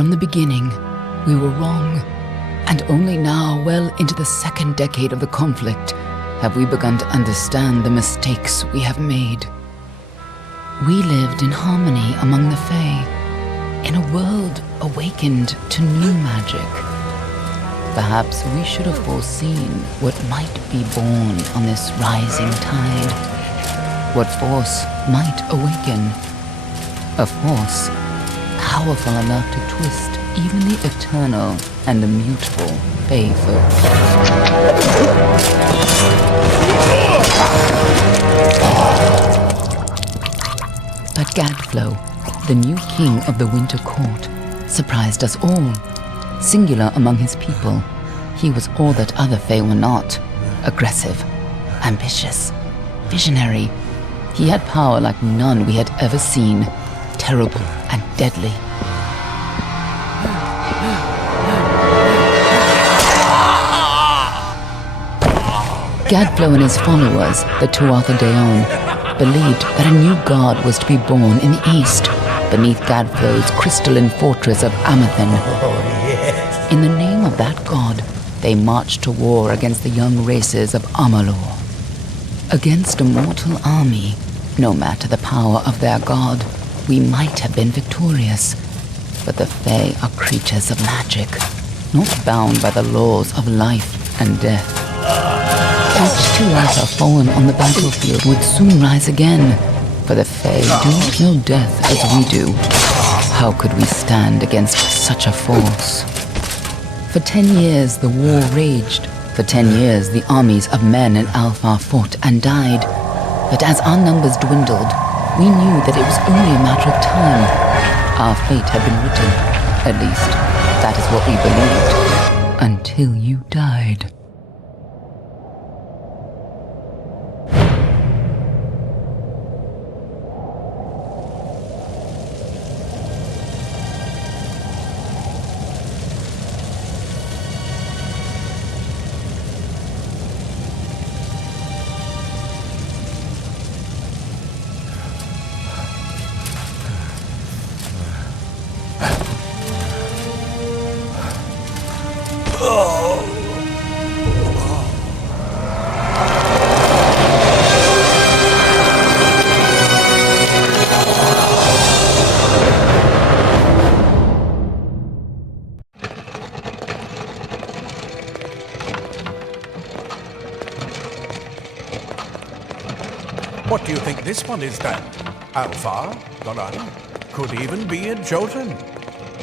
from the beginning, we were wrong. And only now, well into the second decade of the conflict, have we begun to understand the mistakes we have made. We lived in harmony among the Fae, in a world awakened to new magic. Perhaps we should have foreseen what might be born on this rising tide. What force might awaken. A force powerful enough to twist even the eternal and immutable Fae folk. But Gadflow, the new king of the Winter Court, surprised us all. Singular among his people, he was all that other Fae were not. Aggressive, ambitious, visionary. He had power like none we had ever seen, terrible and deadly. Gadflow and his followers, the Tuatha Deon, believed that a new god was to be born in the east, beneath Gadflow's crystalline fortress of Amathen. In the name of that god, they marched to war against the young races of AMALUR. Against a mortal army, no matter the power of their god, we might have been victorious. But the Fae are creatures of magic, not bound by the laws of life and death. Each Tuatha fallen on the battlefield would soon rise again, for the Fae do not know death as we do. How could we stand against such a force? For 10 years the war raged. For 10 years the armies of Men and Alpha fought and died. But as our numbers dwindled, we knew that it was only a matter of time. Our fate had been written. At least, that is what we believed. Until you died. What do you think this one is then? Alpha? Goran? Could even be a Jotun.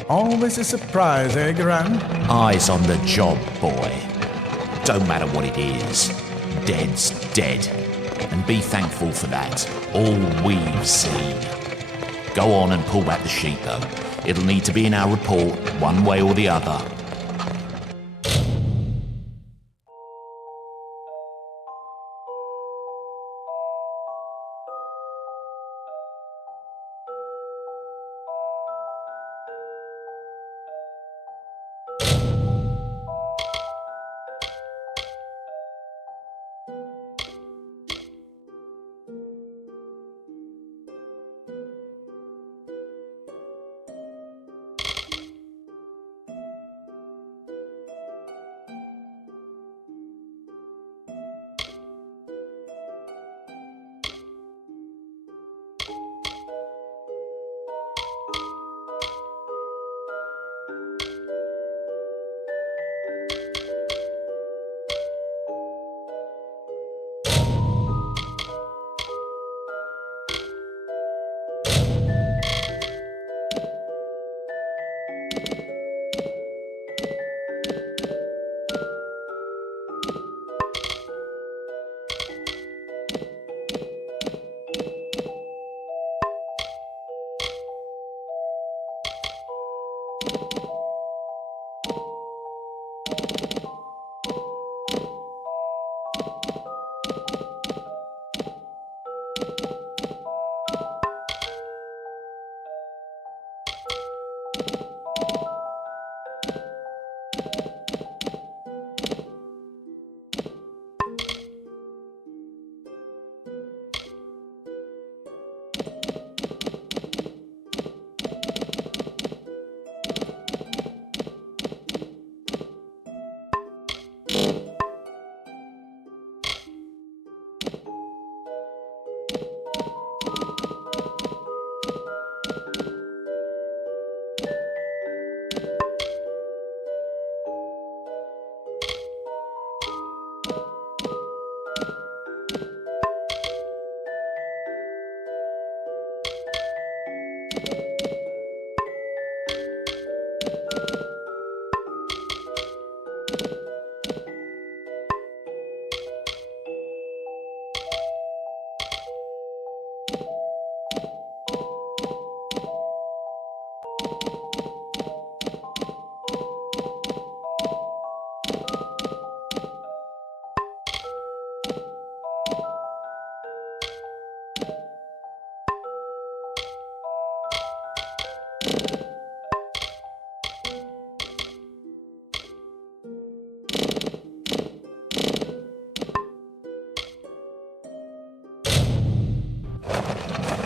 Always a surprise, eh, Goran? Eyes on the job, boy. Don't matter what it is. Dead's dead. And be thankful for that. All we've seen. Go on and pull back the sheet, though. It'll need to be in our report, one way or the other.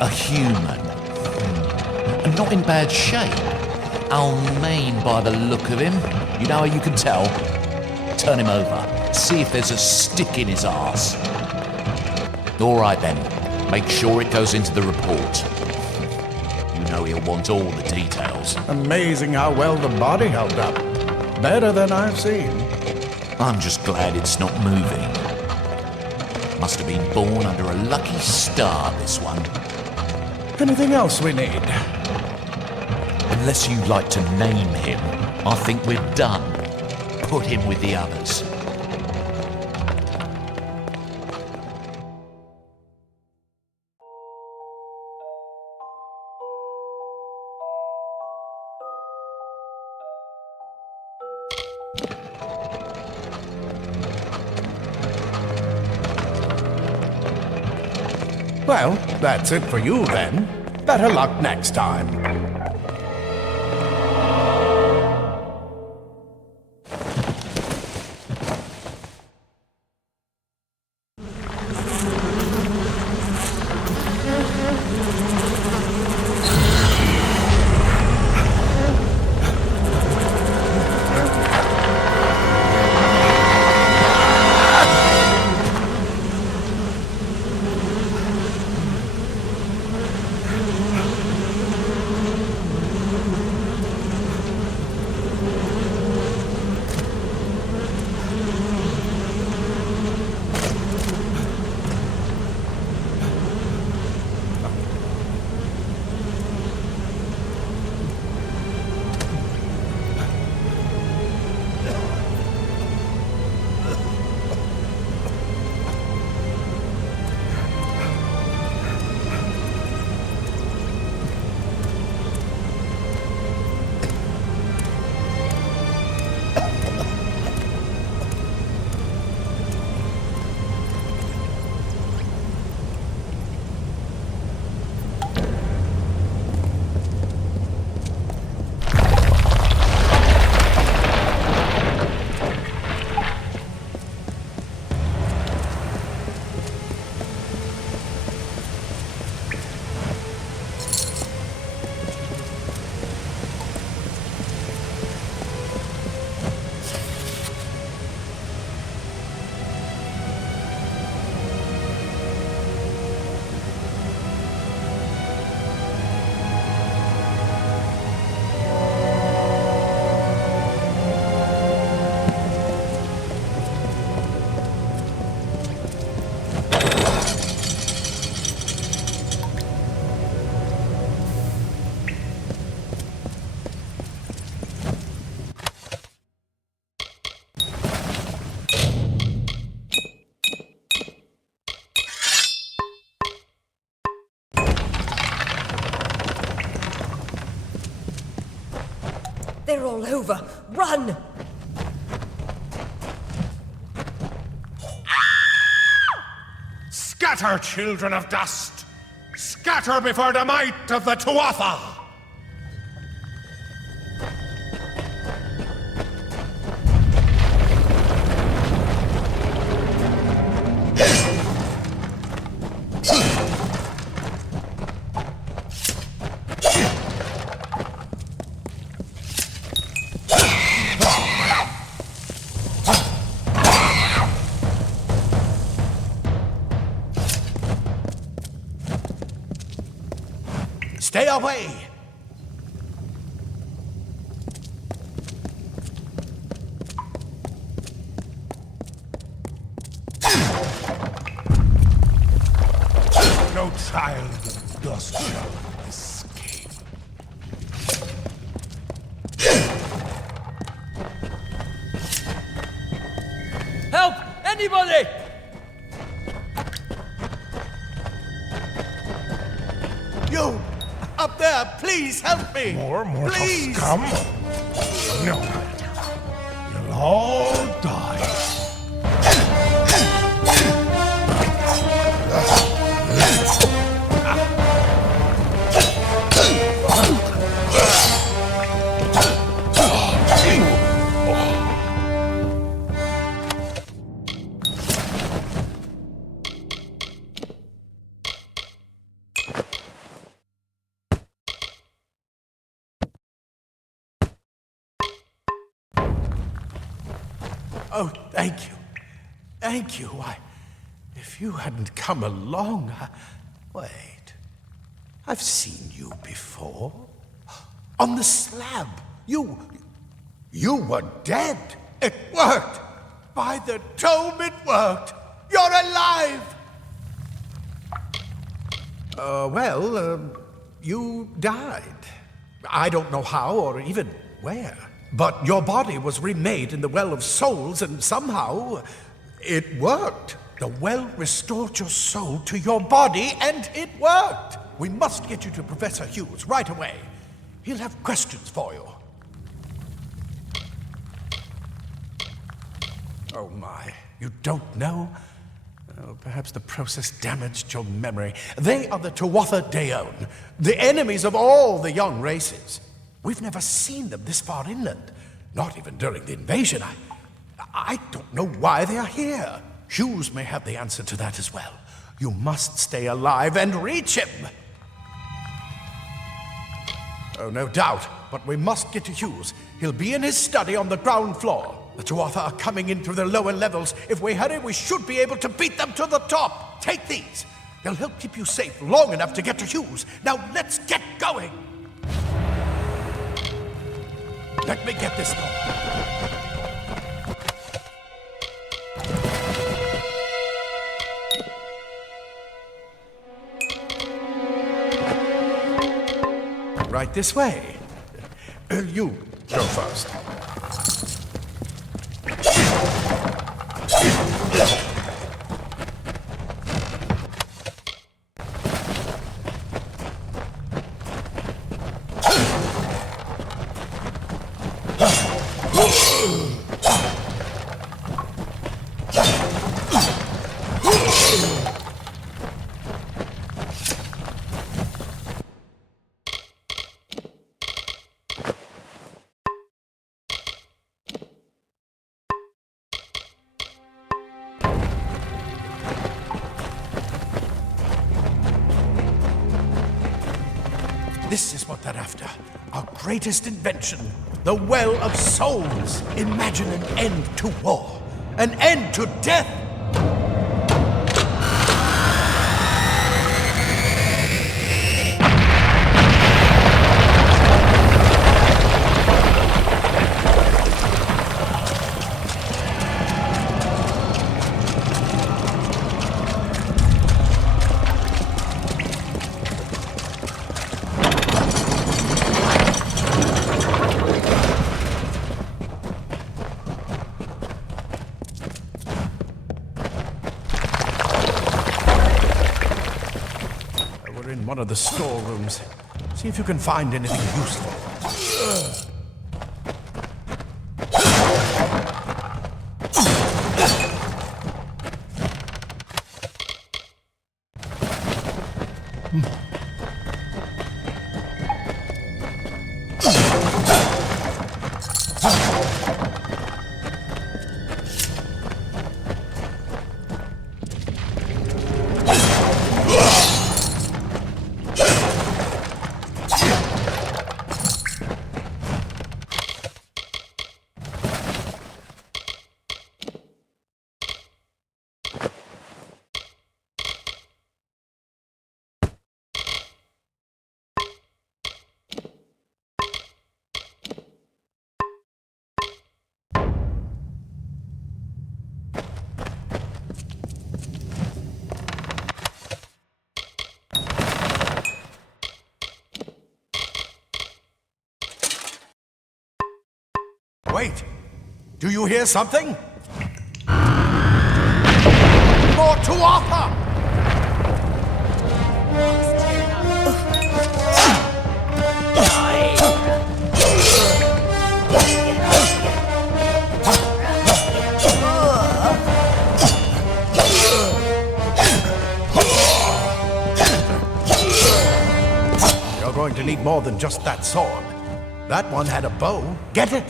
A human. And not in bad shape. I'll mean by the look of him. You know how you can tell? Turn him over. See if there's a stick in his arse. All right then. Make sure it goes into the report. You know he'll want all the details. Amazing how well the body held up. Better than I've seen. I'm just glad it's not moving. Must have been born under a lucky star, this one. Anything else we need? Unless you'd like to name him, I think we're done. Put him with the others. Well, that's it for you then. Better luck next time. They're all over. Run! Scatter, children of dust! Scatter before the might of the Tuatha! Stay away! No child of dust shall escape. Help! Anybody! You! Up there, please help me! More mortal Please! scum? No. You'll all die. Oh, thank you. Thank you. Why, if you hadn't come along, Wait. I've seen you before. On the slab. You were dead. It worked. By the dome, it worked. You're alive. You died. I don't know how or even where. But your body was remade in the Well of Souls, and somehow it worked. The well restored your soul to your body, and it worked. We must get you to Professor Hughes right away. He'll have questions for you. Oh my, you don't know? Oh, perhaps the process damaged your memory. They are the Tuatha Deone, the enemies of all the young races. We've never seen them this far inland, not even during the invasion. I don't know why they are here. Hughes may have the answer to that as well. You must stay alive and reach him. Oh, no doubt, but we must get to Hughes. He'll be in his study on the ground floor. The Tuatha are coming in through the lower levels. If we hurry, we should be able to beat them to the top. Take these. They'll help keep you safe long enough to get to Hughes. Now let's get going. Let me get this going. Right this way. You go first. This is what they're after. Our greatest invention. The Well of Souls. Imagine an end to war. An end to death. One of the storerooms. See if you can find anything useful. Wait! Do you hear something? More Tuatha! You're going to need more than just that sword. That one had a bow. Get it?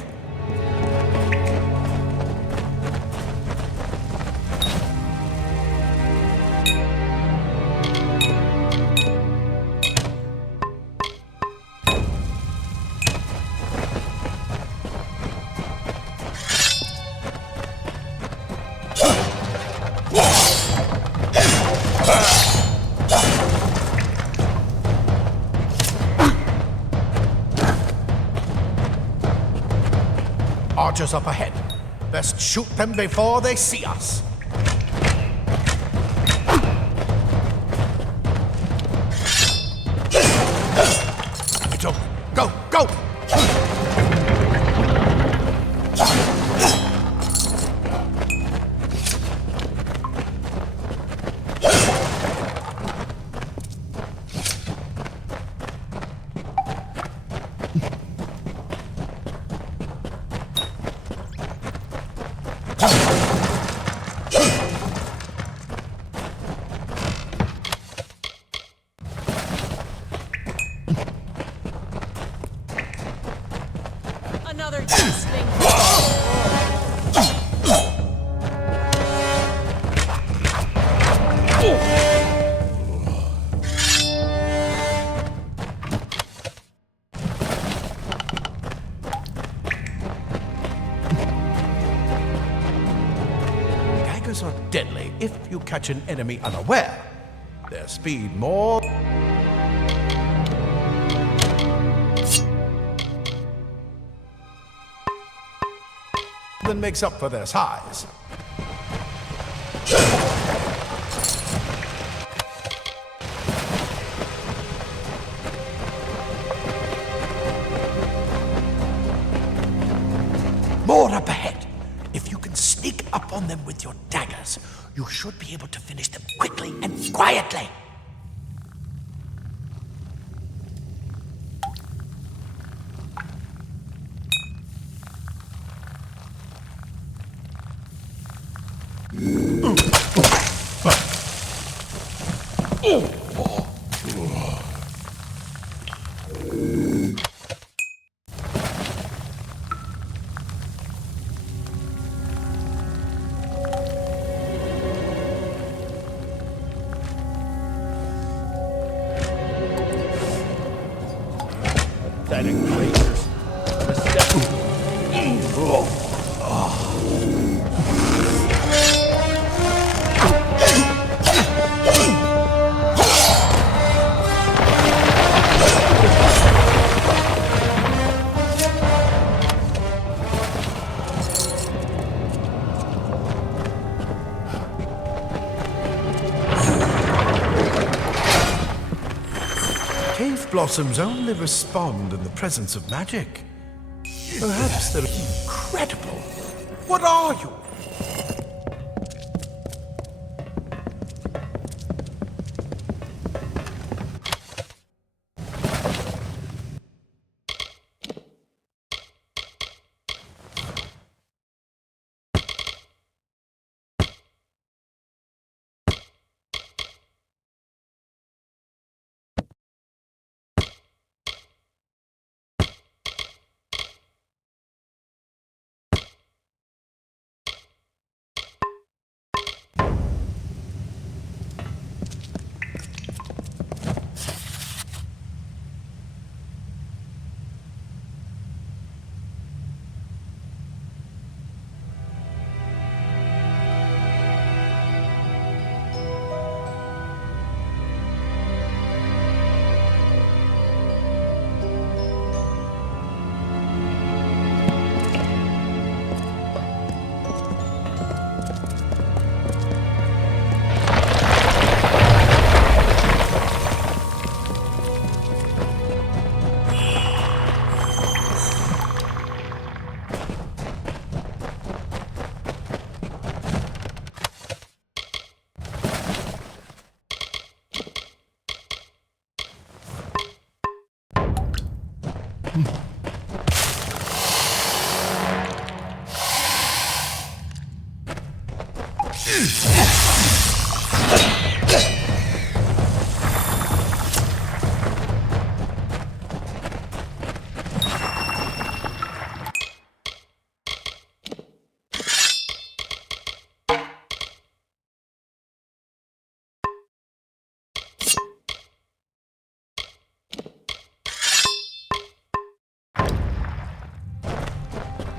archers up ahead. Best shoot them before they see us. Go, go! Another beastling. Daggers are deadly if you catch an enemy unaware. Their speed more than makes up for their size. More up ahead. If you can sneak up on them with your daggers, you should be able to finish them quickly and quietly. Cave blossoms only respond in the presence of magic. Perhaps they're incredible. What are you?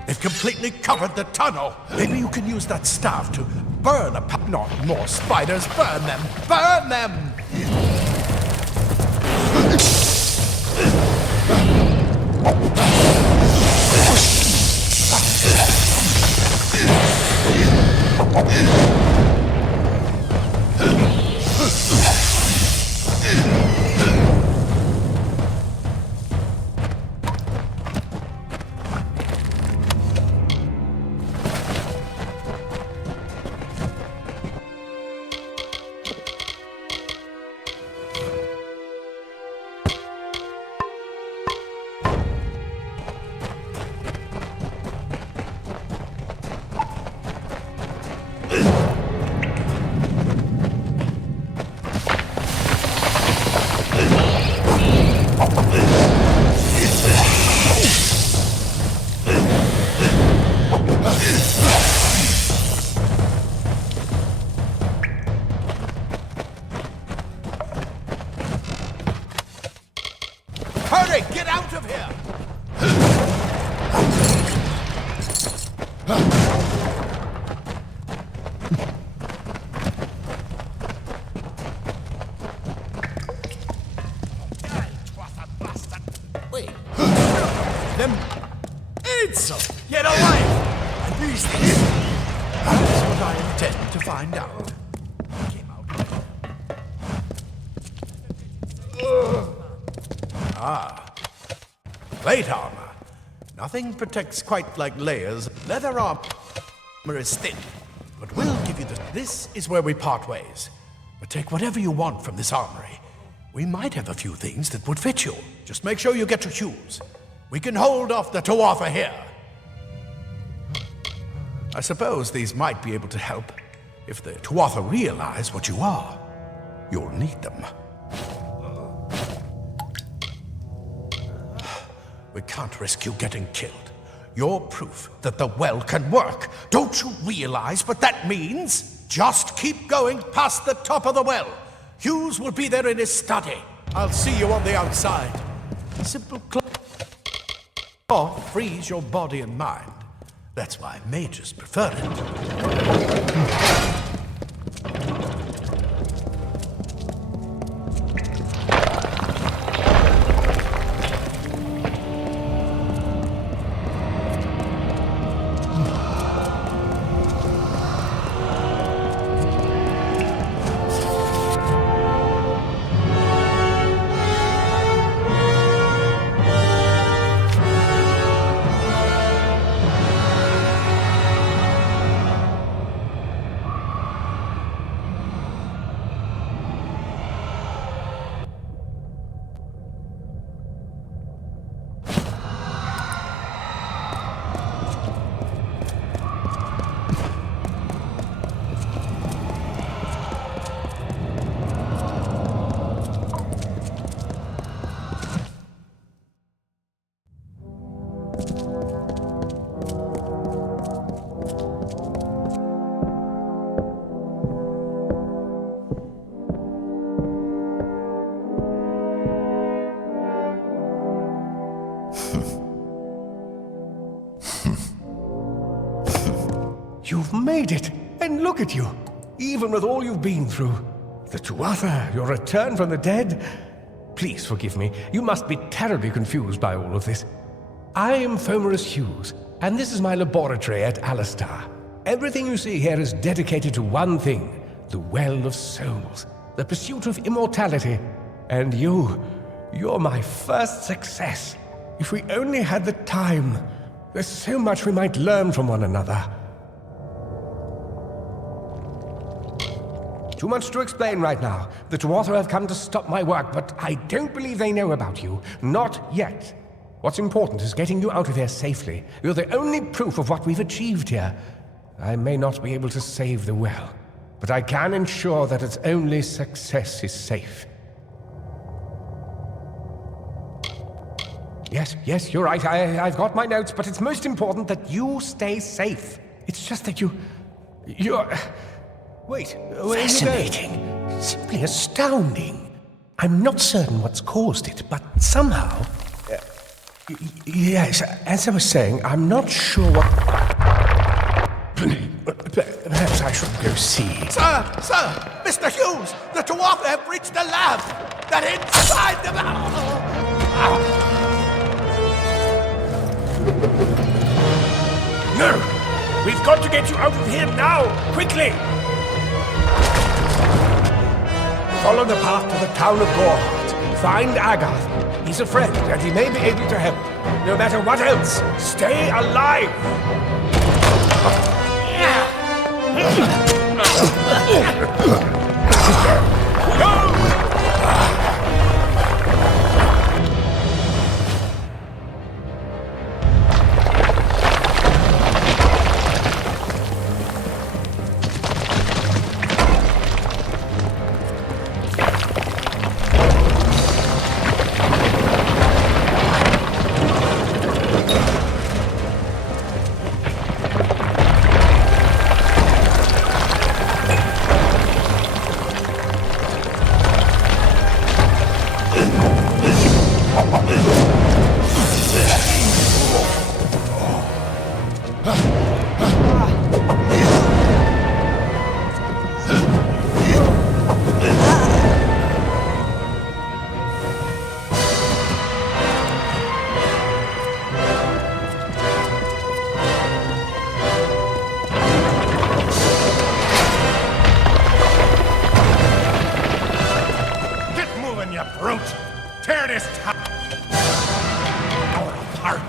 They've completely covered the tunnel. Maybe you can use that staff to burn a not more spiders. Burn them! Burn them! Hurry, get out of here! Wait. Them insult! Get away! And these things. That's what I intend to find out. Came out. Plate armor. Nothing protects quite like layers. Leather armor is thin, but we'll give you this is where we part ways. But take whatever you want from this armory. We might have a few things that would fit you. Just make sure you get your shoes. We can hold off the Tuatha here. I suppose these might be able to help. If the Tuatha realize what you are, you'll need them. We can't risk you getting killed. You're proof that the well can work. Don't you realize what that means? Just keep going past the top of the well. Hughes will be there in his study. I'll see you on the outside. Simple cloth frees your body and mind. That's why mages prefer it. You've made it, and look at you, even with all you've been through. The Tuatha, your return from the dead. Please forgive me, you must be terribly confused by all of this. I am Fomerus Hughes, and this is my laboratory at Alistar. Everything you see here is dedicated to one thing, the Well of Souls, the pursuit of immortality. And you're my first success. If we only had the time, there's so much we might learn from one another. Too much to explain right now. The Tuatha have come to stop my work, but I don't believe they know about you. Not yet. What's important is getting you out of here safely. You're the only proof of what we've achieved here. I may not be able to save the well, but I can ensure that its only success is safe. Yes, you're right. I've got my notes, but it's most important that you stay safe. It's just that you're... Wait, fascinating. Simply astounding. I'm not certain what's caused it, but somehow... yes, as I was saying, I'm not sure what... Perhaps I should go see. Sir! Mr. Hughes! The Tuatha have reached the lab! They're inside the lab! No! We've got to get you out of here now! Quickly! Follow the path to the town of Gorhart. Find Agath. He's a friend, and he may be able to help. No matter what else, stay alive! Tear this town apart!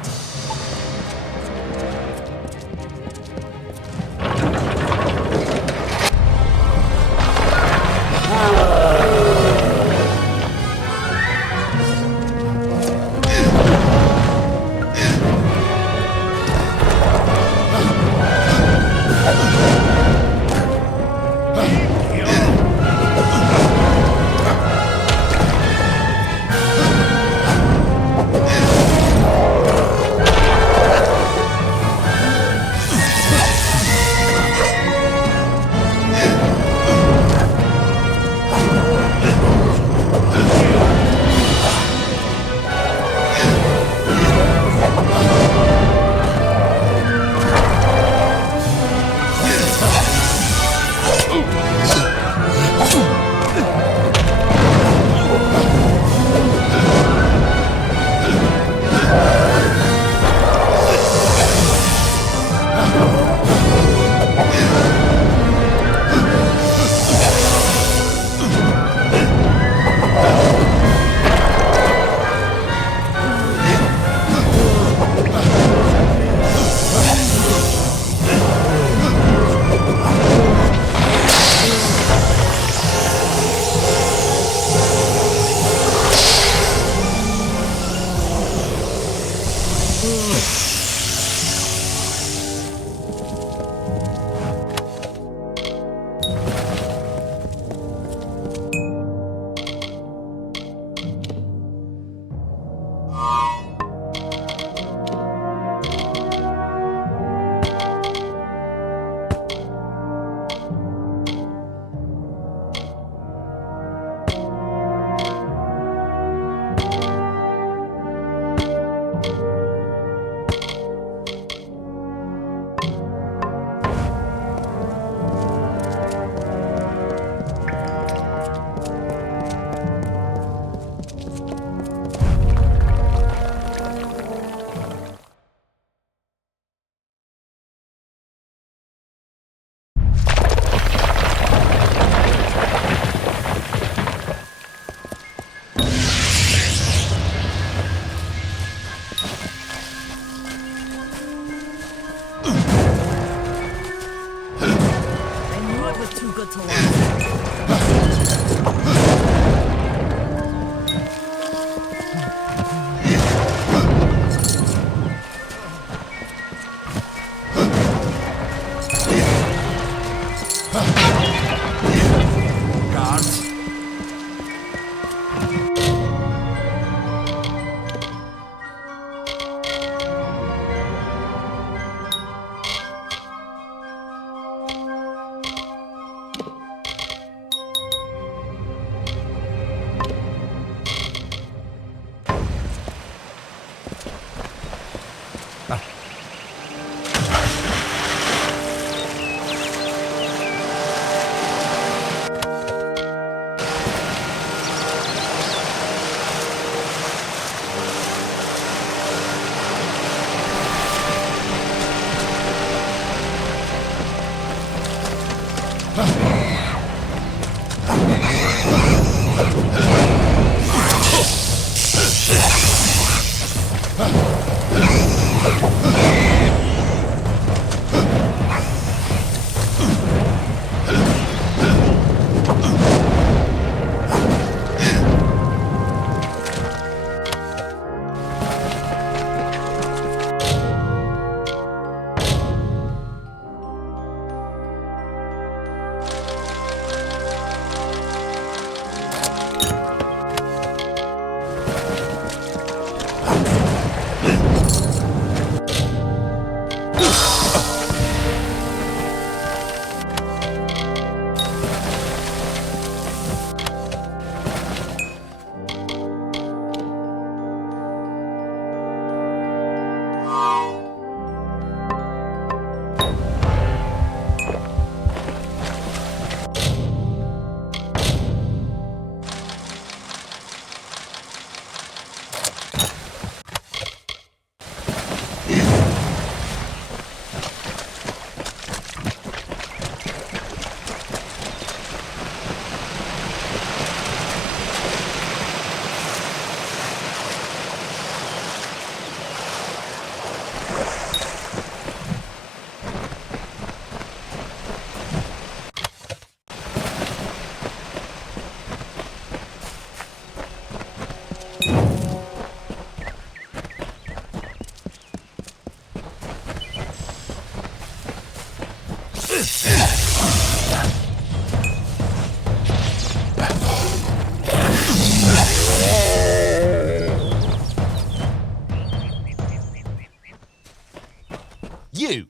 You!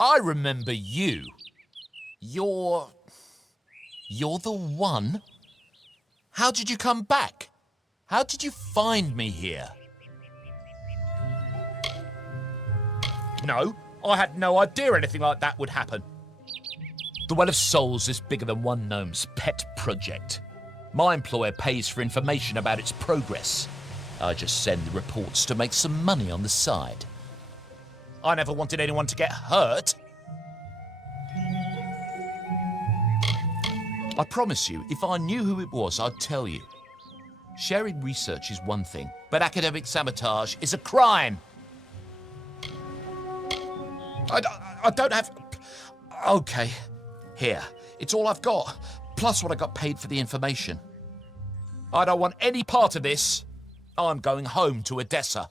I remember you. You're the one? How did you come back? How did you find me here? No, I had no idea anything like that would happen. The Well of Souls is bigger than one gnome's pet project. My employer pays for information about its progress. I just send the reports to make some money on the side. I never wanted anyone to get hurt. I promise you, if I knew who it was, I'd tell you. Sharing research is one thing, but academic sabotage is a crime. I don't have... Okay, here. It's all I've got, plus what I got paid for the information. I don't want any part of this. I'm going home to Odessa.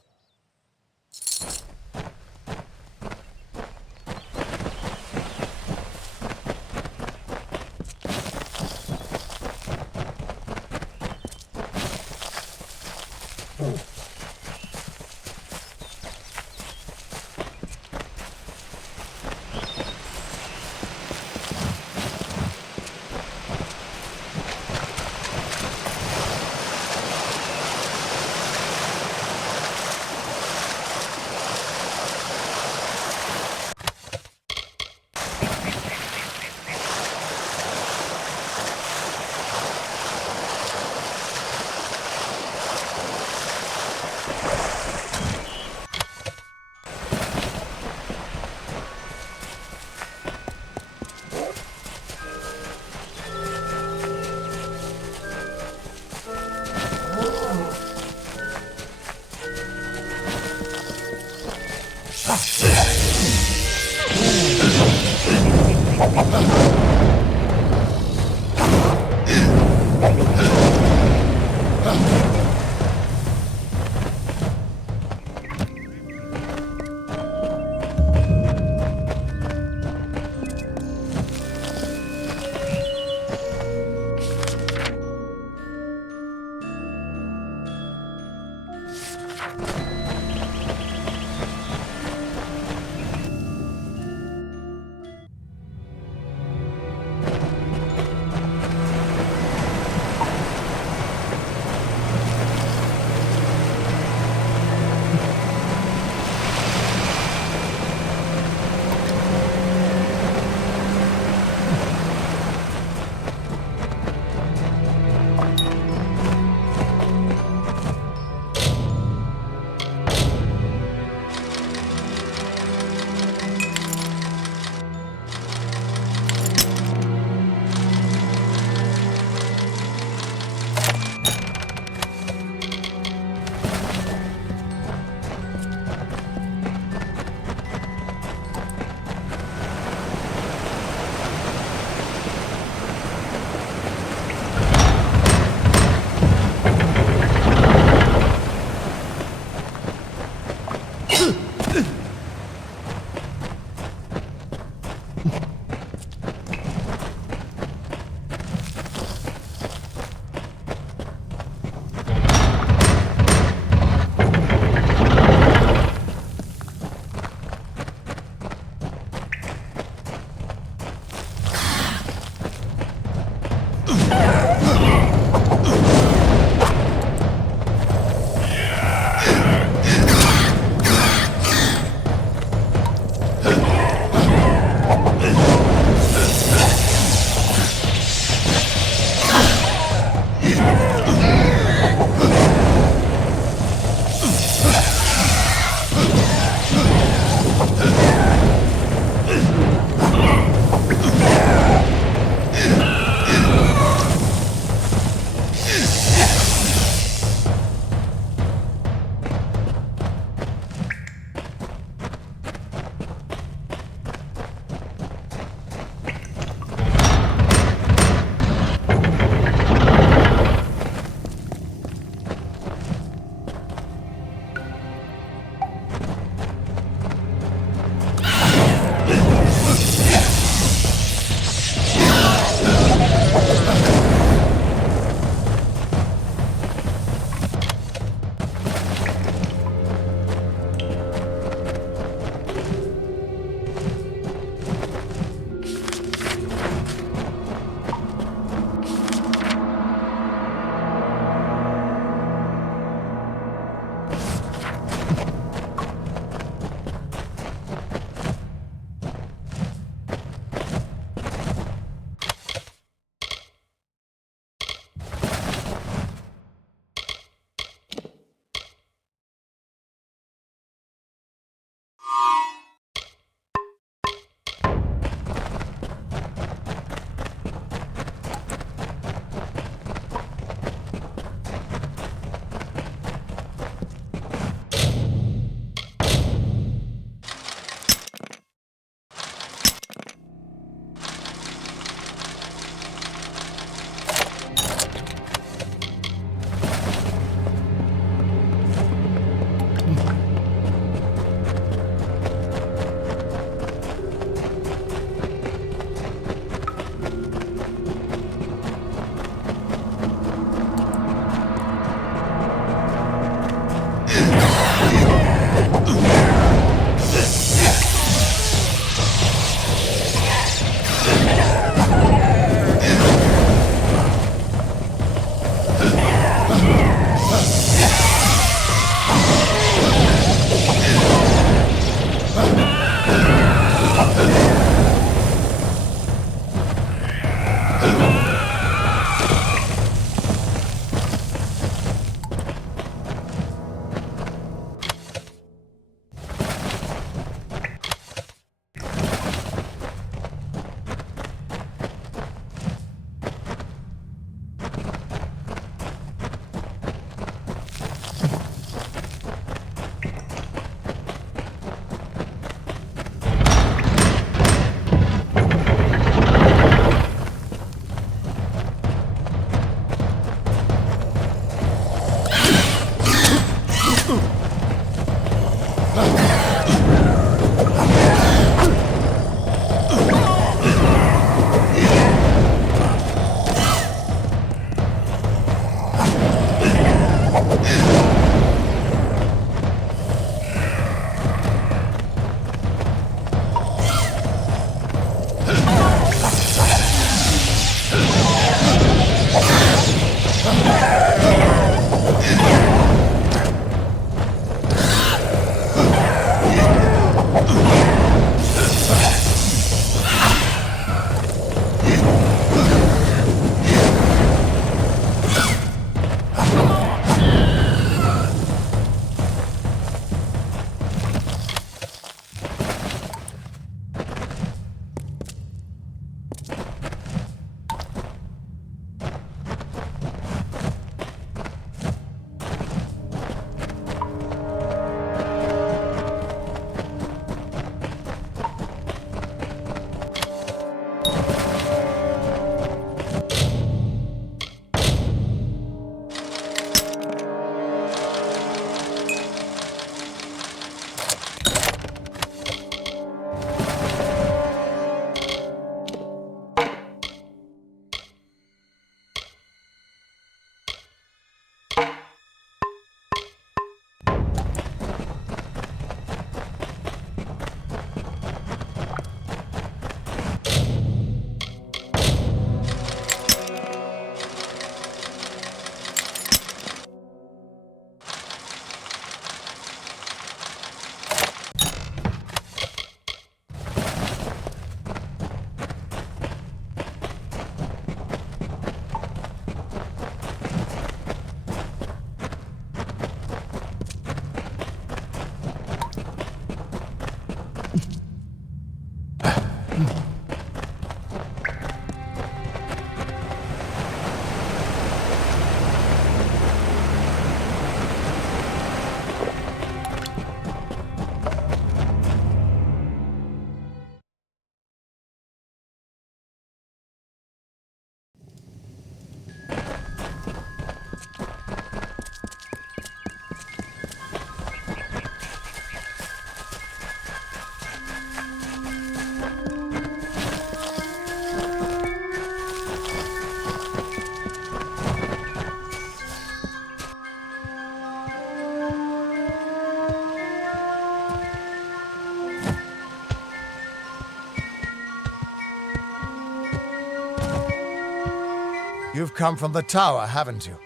You've come from the tower, haven't you?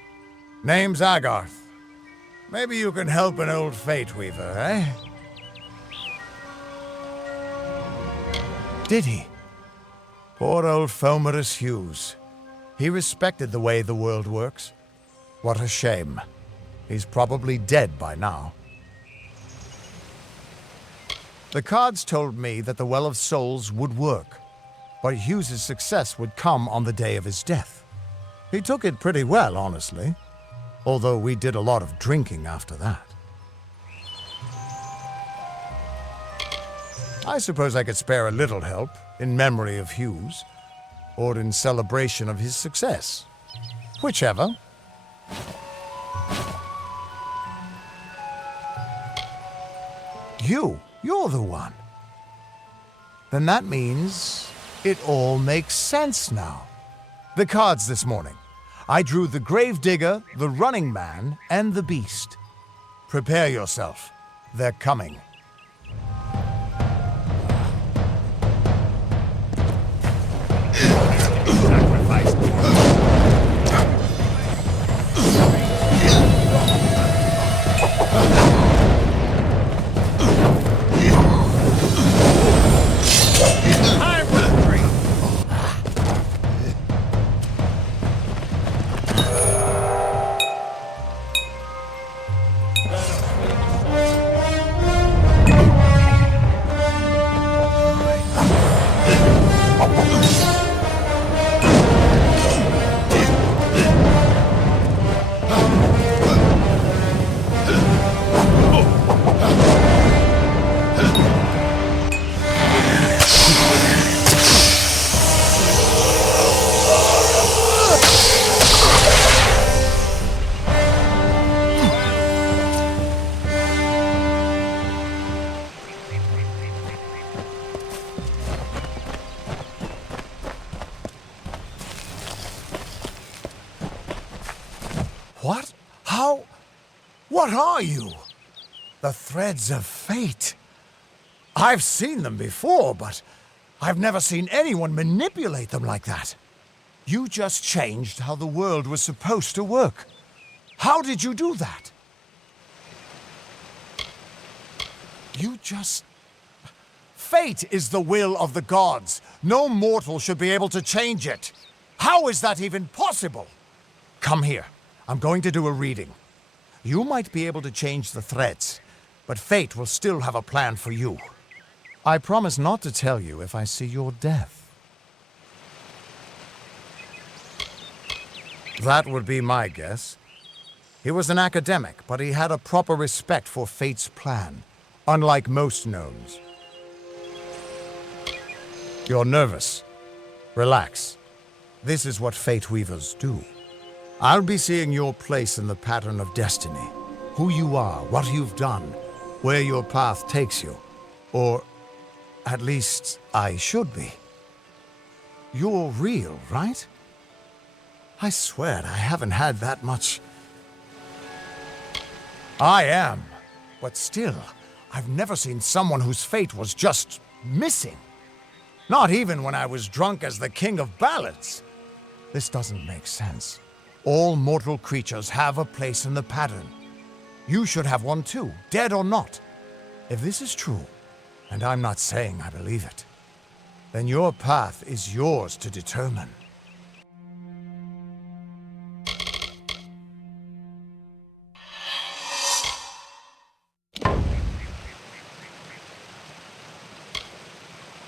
Name's Agarth. Maybe you can help an old fate weaver, eh? Did he? Poor old Fomerus Hughes. He respected the way the world works. What a shame. He's probably dead by now. The cards told me that the Well of Souls would work, but Hughes's success would come on the day of his death. He took it pretty well, honestly, although we did a lot of drinking after that. I suppose I could spare a little help in memory of Hughes, or in celebration of his success. Whichever. You're the one. Then that means it all makes sense now. The cards this morning. I drew the Gravedigger, the Running Man, and the Beast. Prepare yourself. They're coming. What? How? What are you? The threads of fate. I've seen them before, but I've never seen anyone manipulate them like that. You just changed how the world was supposed to work. How did you do that? You just... Fate is the will of the gods. No mortal should be able to change it. How is that even possible? Come here. I'm going to do a reading. You might be able to change the threads, but fate will still have a plan for you. I promise not to tell you if I see your death. That would be my guess. He was an academic, but he had a proper respect for fate's plan, unlike most gnomes. You're nervous. Relax. This is what fate weavers do. I'll be seeing your place in the pattern of destiny. Who you are, what you've done, where your path takes you. Or, at least, I should be. You're real, right? I swear I haven't had that much. I am. But still, I've never seen someone whose fate was just missing. Not even when I was drunk as the king of ballads. This doesn't make sense. All mortal creatures have a place in the pattern. You should have one too, dead or not. If this is true, and I'm not saying I believe it, then your path is yours to determine.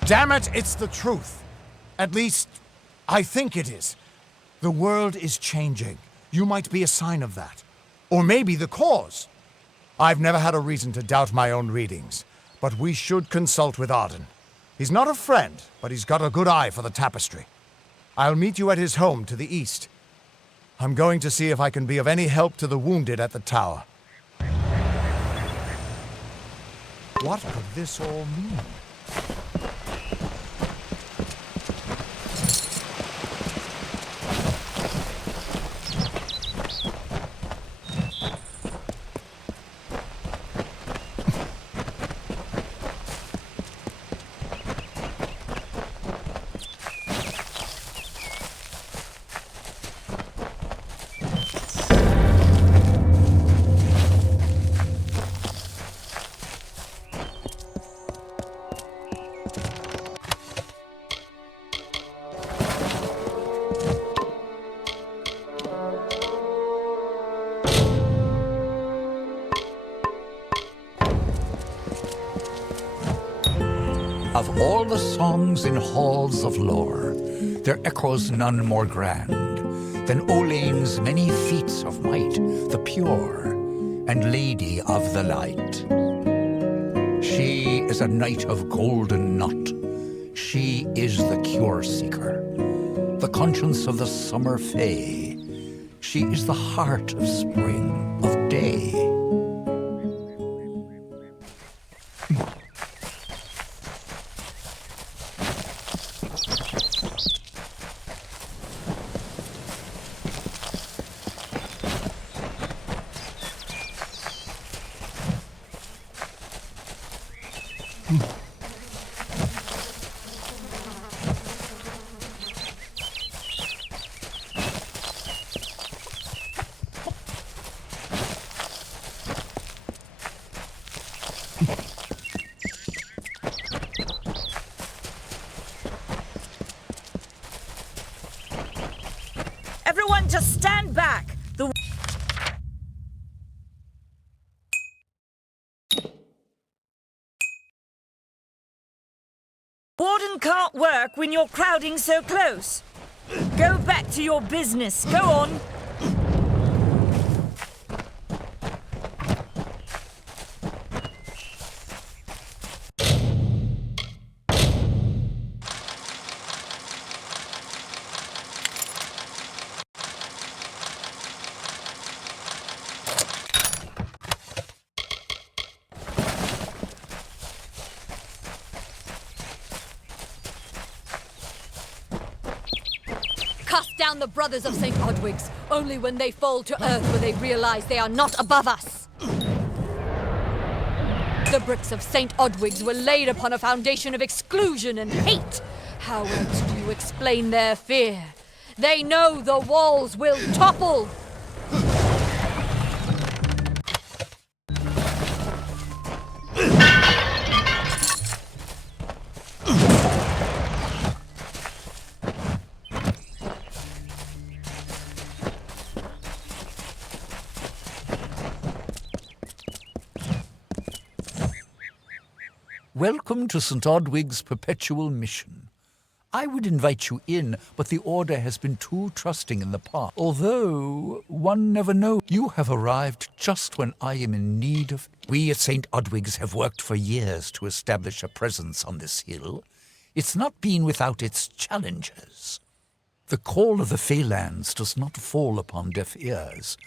Damn it, it's the truth. At least, I think it is. The world is changing. You might be a sign of that. Or maybe the cause. I've never had a reason to doubt my own readings, but we should consult with Arden. He's not a friend, but he's got a good eye for the tapestry. I'll meet you at his home to the east. I'm going to see if I can be of any help to the wounded at the tower. What could this all mean? Of all the songs in halls of lore, there echoes none more grand than Olane's many feats of might, the pure and lady of the light. She is a knight of golden knot. She is the cure seeker, the conscience of the summer fae. She is the heart of spring, of day. Everyone just stand back! The warden can't work when you're crowding so close. Go back to your business. Go on. Cast down down the brothers of St. Odwig's. Only when they fall to earth will they realize they are not above us. The bricks of St. Odwig's were laid upon a foundation of exclusion and hate. How else do you explain their fear? They know the walls will topple. Welcome to St. Odwig's perpetual mission. I would invite you in, but the Order has been too trusting in the past. Although, one never knows. You have arrived just when I am in need of... We at St. Odwig's have worked for years to establish a presence on this hill. It's not been without its challenges. The call of the Feylands does not fall upon deaf ears,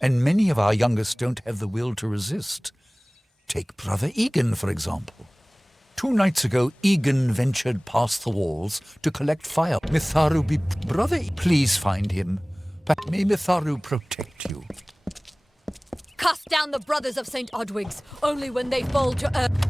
and many of our youngest don't have the will to resist. Take Brother Egan, for example. 2 nights ago, Egan ventured past the walls to collect fire. Mitharu be... Brother, please find him. But may Mitharu protect you. Cast down the brothers of St. Odwig's. Only when they fall to earth.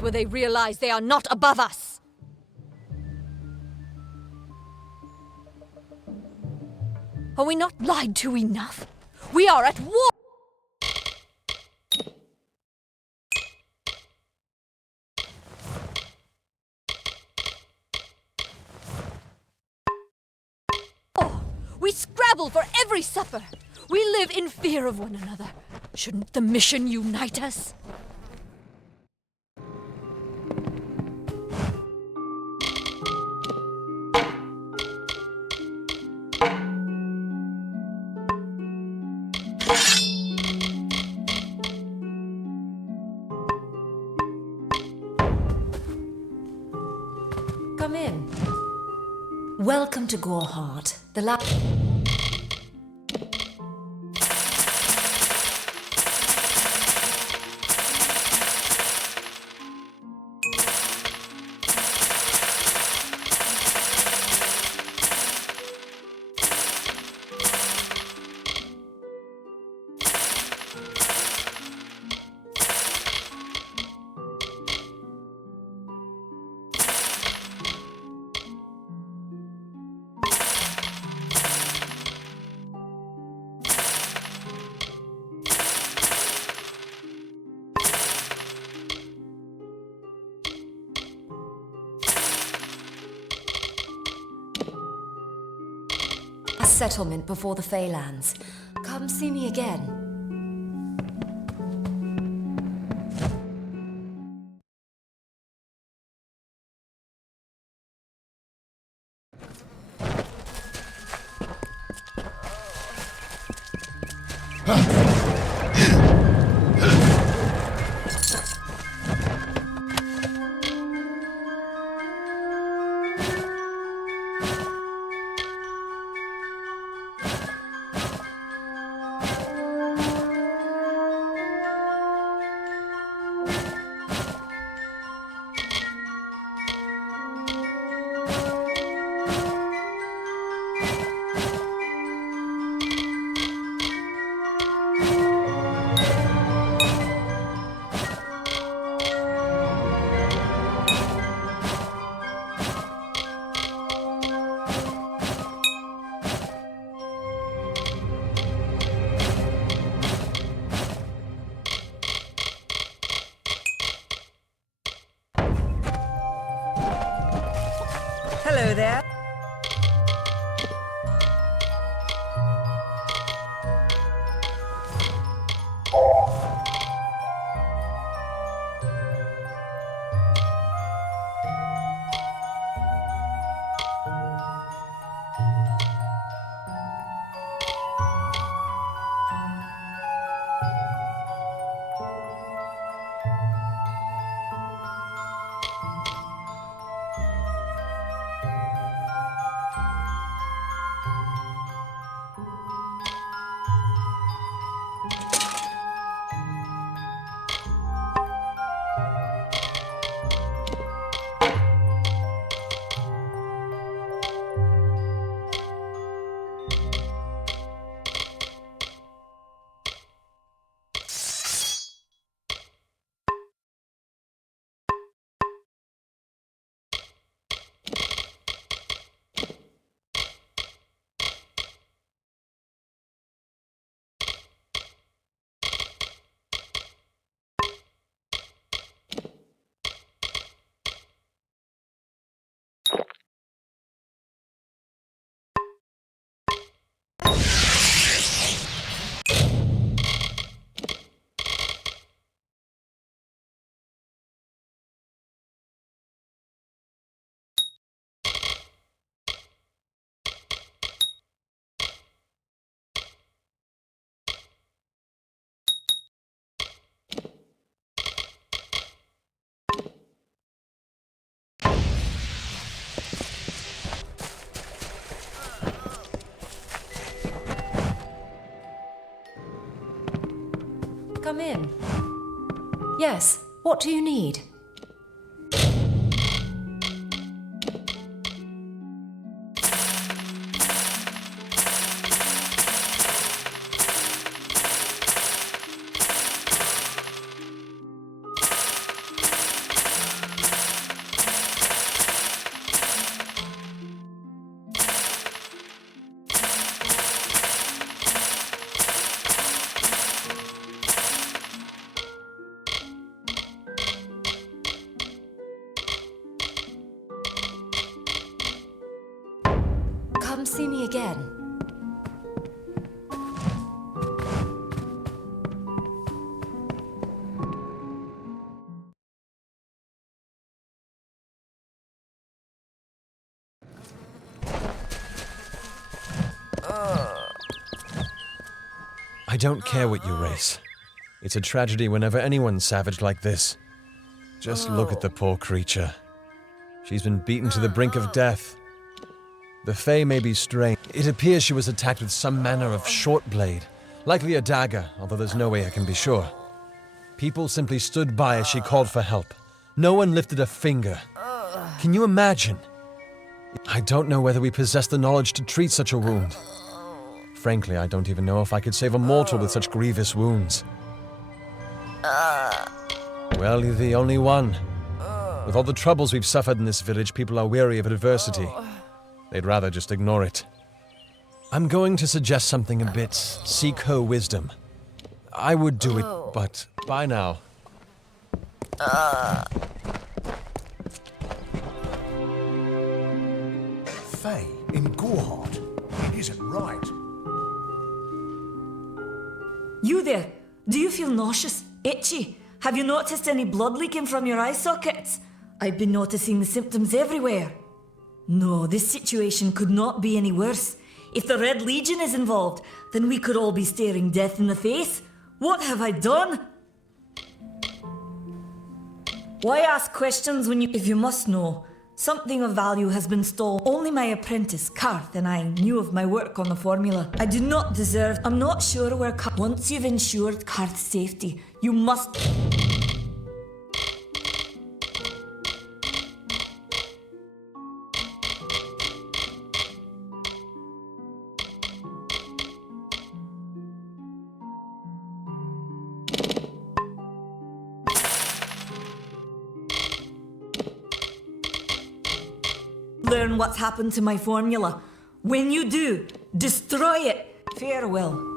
Where they realize they are not above us. Are we not lied to enough? We are at war! Oh, we scrabble for every supper. We live in fear of one another. Shouldn't the mission unite us? Come in. Welcome to Goreheart, the settlement before the Feylands. Come see me again. Hello there. come in? Yes, what do you need? Come see me again. I don't care what you race. It's a tragedy whenever anyone's savage like this. Just look at the poor creature. She's been beaten to the brink of death. The Fae may be strange. It appears she was attacked with some manner of short blade, likely a dagger, although there's no way I can be sure. People simply stood by as she called for help. No one lifted a finger. Can you imagine? I don't know whether we possess the knowledge to treat such a wound. Frankly, I don't even know if I could save a mortal with such grievous wounds. Well, you're the only one. With all the troubles we've suffered in this village, people are weary of adversity. They'd rather just ignore it. I'm going to suggest something a bit seek her wisdom. I would do it, but bye now. Faye in Gorhard. It isn't right. You there? Do you feel nauseous? Itchy? Have you noticed any blood leaking from your eye sockets? I've been noticing the symptoms everywhere. No, this situation could not be any worse. If the Red Legion is involved, then we could all be staring death in the face. What have I done? Why ask questions if you must know? Something of value has been stolen. Only my apprentice, Karth, and I knew of my work on the formula. I do not deserve... I'm not sure where Once you've ensured Karth's safety, you must... learn what's happened to my formula. When you do, destroy it. Farewell.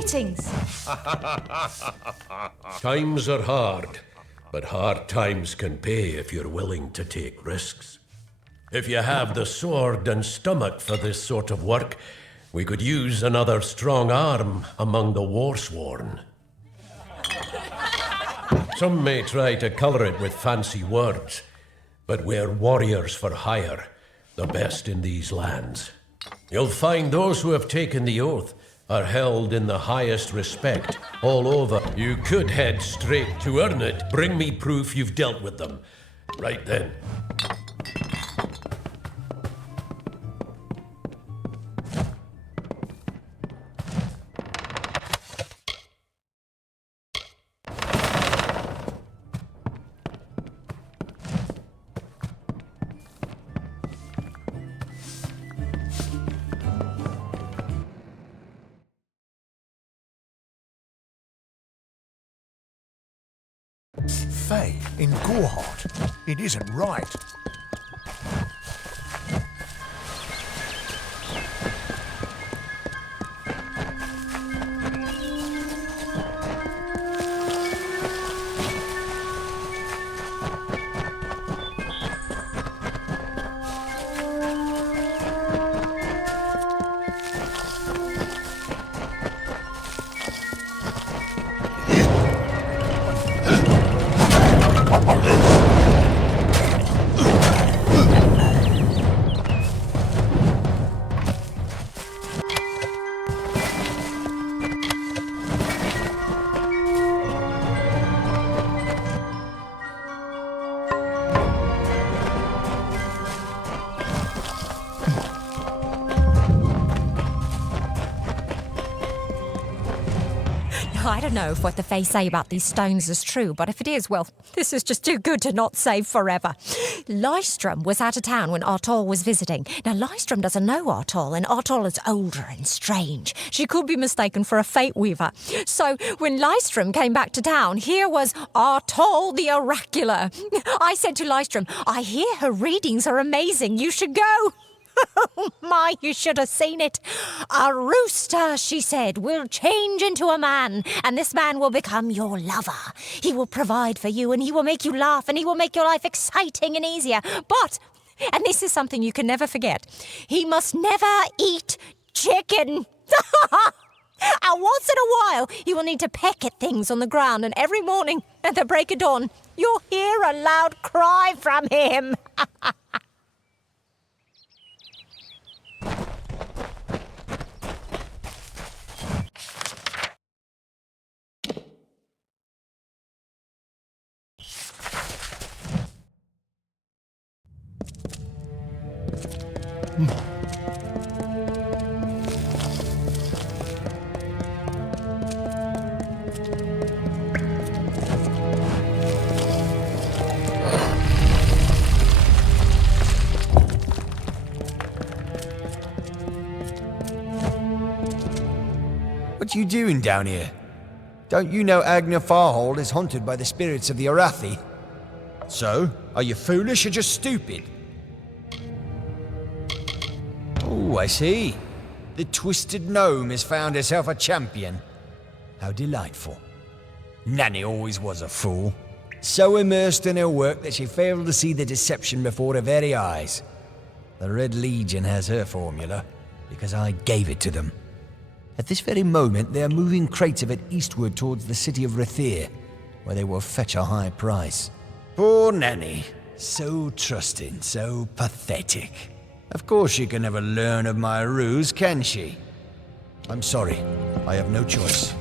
Greetings. Times are hard, but hard times can pay if you're willing to take risks. If you have the sword and stomach for this sort of work, we could use another strong arm among the warsworn. Some may try to colour it with fancy words, but we're warriors for hire, the best in these lands. You'll find those who have taken the oath are held in the highest respect all over. You could head straight to earn it. Bring me proof you've dealt with them. Right then. Faye, in Gorhart. It isn't right. I don't know if what the Fae say about these stones is true, but if it is, well, this is just too good to not save forever. Lystrom was out of town when Artol was visiting. Now, Lystrom doesn't know Artol, and Artol is older and strange. She could be mistaken for a fate weaver. So, when Lystrom came back to town, here was Artol the Oracular. I said to Lystrom, I hear her readings are amazing. You should go. Oh my, you should have seen it. A rooster, she said, will change into a man, and this man will become your lover. He will provide for you, and he will make you laugh, and he will make your life exciting and easier. But, and this is something you can never forget, he must never eat chicken. And once in a while, you will need to peck at things on the ground, and every morning at the break of dawn, you'll hear a loud cry from him. What you doing down here? Don't you know Agna Farhold is haunted by the spirits of the Arathi? So, are you foolish or just stupid? Oh, I see. The twisted gnome has found herself a champion. How delightful. Nanny always was a fool. So immersed in her work that she failed to see the deception before her very eyes. The Red Legion has her formula, because I gave it to them. At this very moment, they are moving crates of it eastward towards the city of Rathir, where they will fetch a high price. Poor Nanny. So trusting, so pathetic. Of course she can never learn of my ruse, can she? I'm sorry. I have no choice.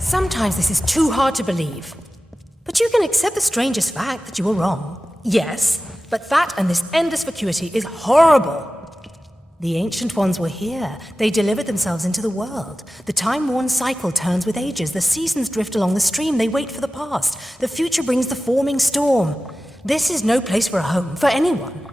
Sometimes this is too hard to believe. But you can accept the strangest fact that you were wrong. Yes, but that and this endless vacuity is horrible. The ancient ones were here. They delivered themselves into the world. The time-worn cycle turns with ages. The seasons drift along the stream. They wait for the past. The future brings the forming storm. This is no place for a home, for anyone.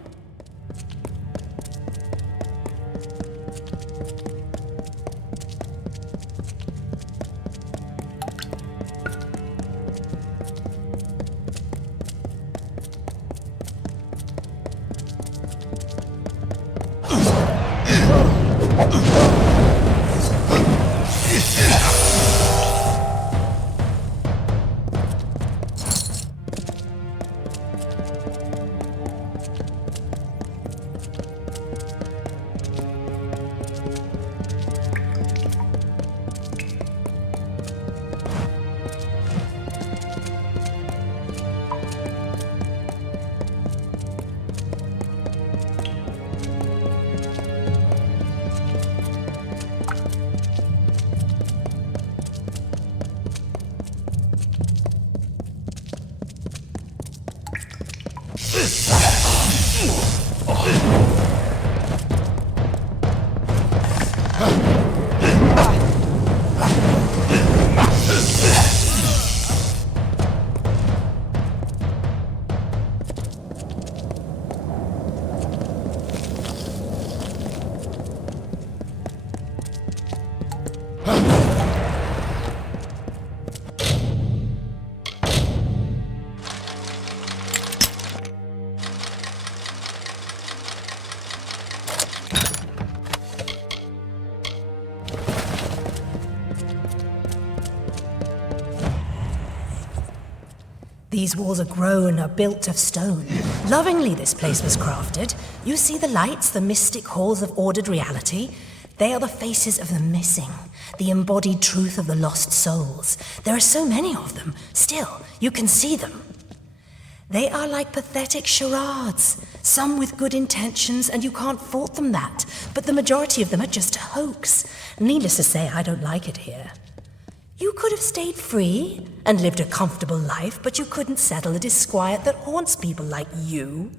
These walls are grown, are built of stone. Lovingly this place was crafted. You see the lights, the mystic halls of ordered reality? They are the faces of the missing, the embodied truth of the lost souls. There are so many of them. Still, you can see them. They are like pathetic charades, some with good intentions, and you can't fault them that. But the majority of them are just a hoax. Needless to say, I don't like it here. You could have stayed free and lived a comfortable life, but you couldn't settle the disquiet that haunts people like you.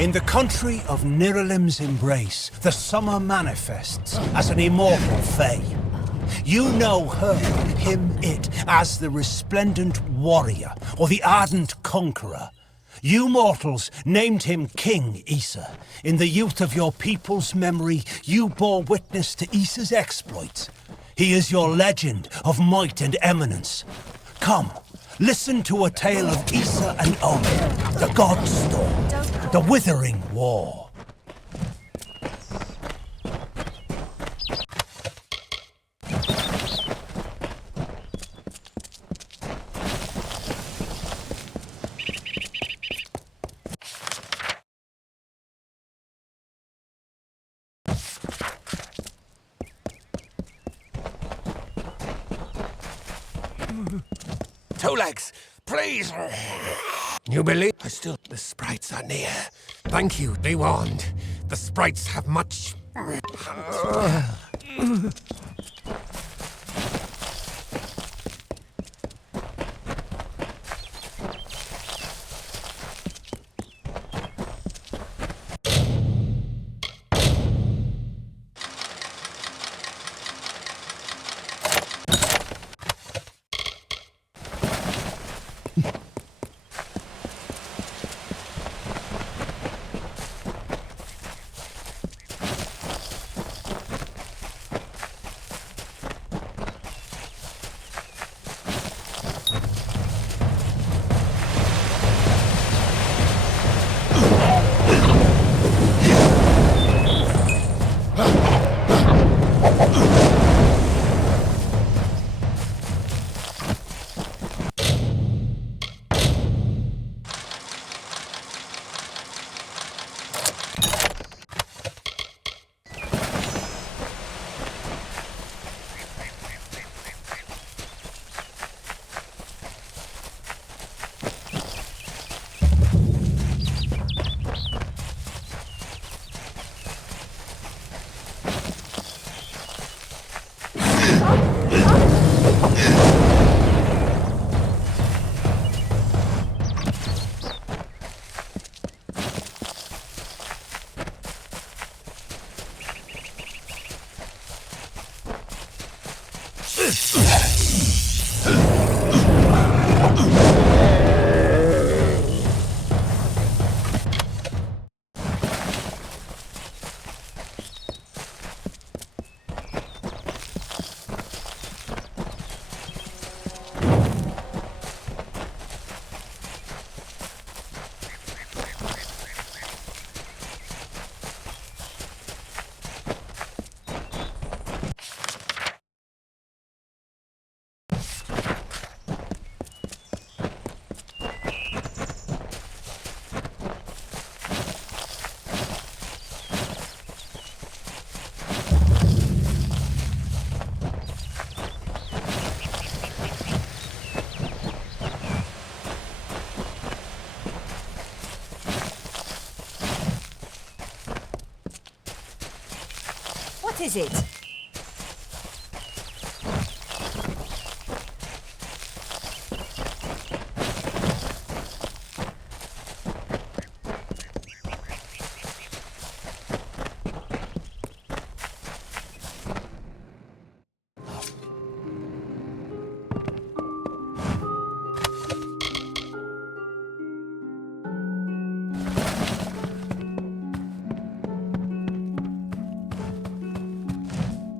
In the country of Niralim's embrace, the summer manifests as an immortal fae. You know her, him, it, as the resplendent warrior, or the ardent conqueror. You mortals named him King Issa. In the youth of your people's memory, you bore witness to Issa's exploits. He is your legend of might and eminence. Come, listen to a tale of Issa and Omen, the God's Storm, the Withering War. Two legs, please. You believe? The sprites are near. Thank you, be warned. The sprites have much... What is it?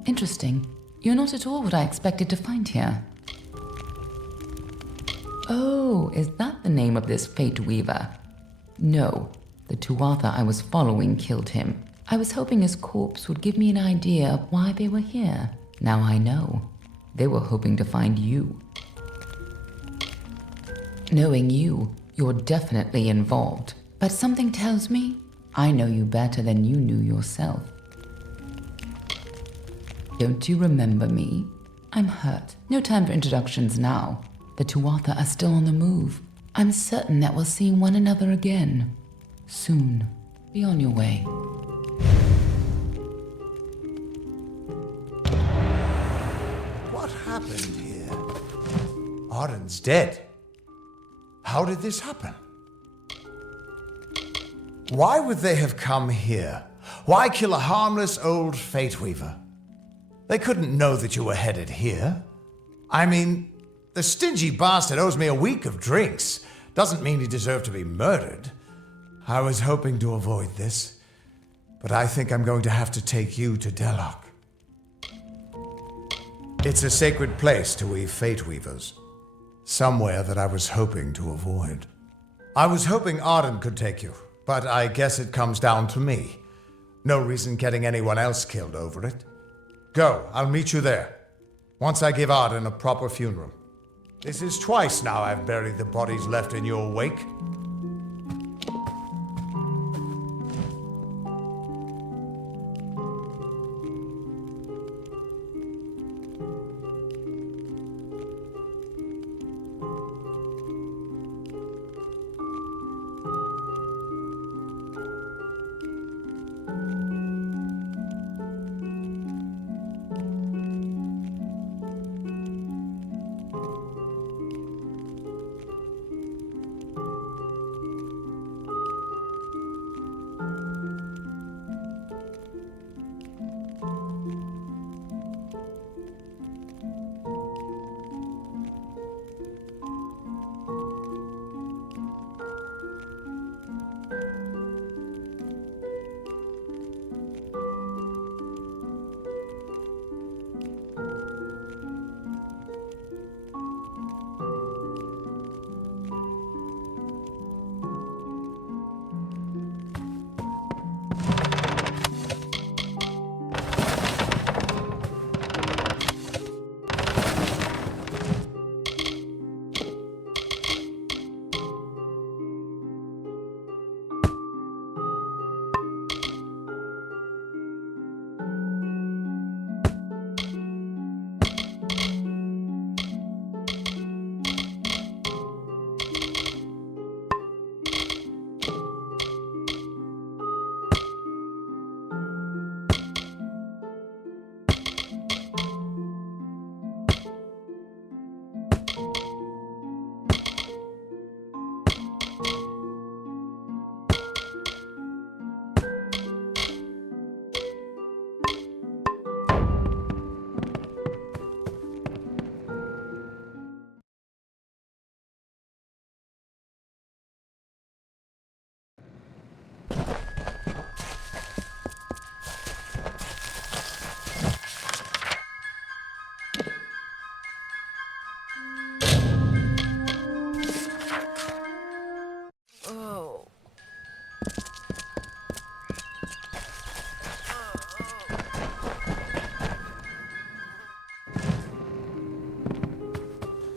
Interesting. You're not at all what I expected to find here. Oh, is that the name of this Fate Weaver? No, the Tuatha I was following killed him. I was hoping his corpse would give me an idea of why they were here. Now I know. They were hoping to find you. Knowing you, you're definitely involved. But something tells me I know you better than you knew yourself. Don't you remember me? I'm hurt. No time for introductions now. The Tuatha are still on the move. I'm certain that we'll see one another again. Soon. Be on your way. What happened here? Arden's dead. How did this happen? Why would they have come here? Why kill a harmless old Fate Weaver? They couldn't know that you were headed here. I mean, the stingy bastard owes me a week of drinks. Doesn't mean he deserved to be murdered. I was hoping to avoid this, but I think I'm going to have to take you to Delok. It's a sacred place to weave Fate Weavers. Somewhere that I was hoping to avoid. I was hoping Arden could take you, but I guess it comes down to me. No reason getting anyone else killed over it. Go, I'll meet you there. Once I give Arden a proper funeral. This is twice now I've buried the bodies left in your wake.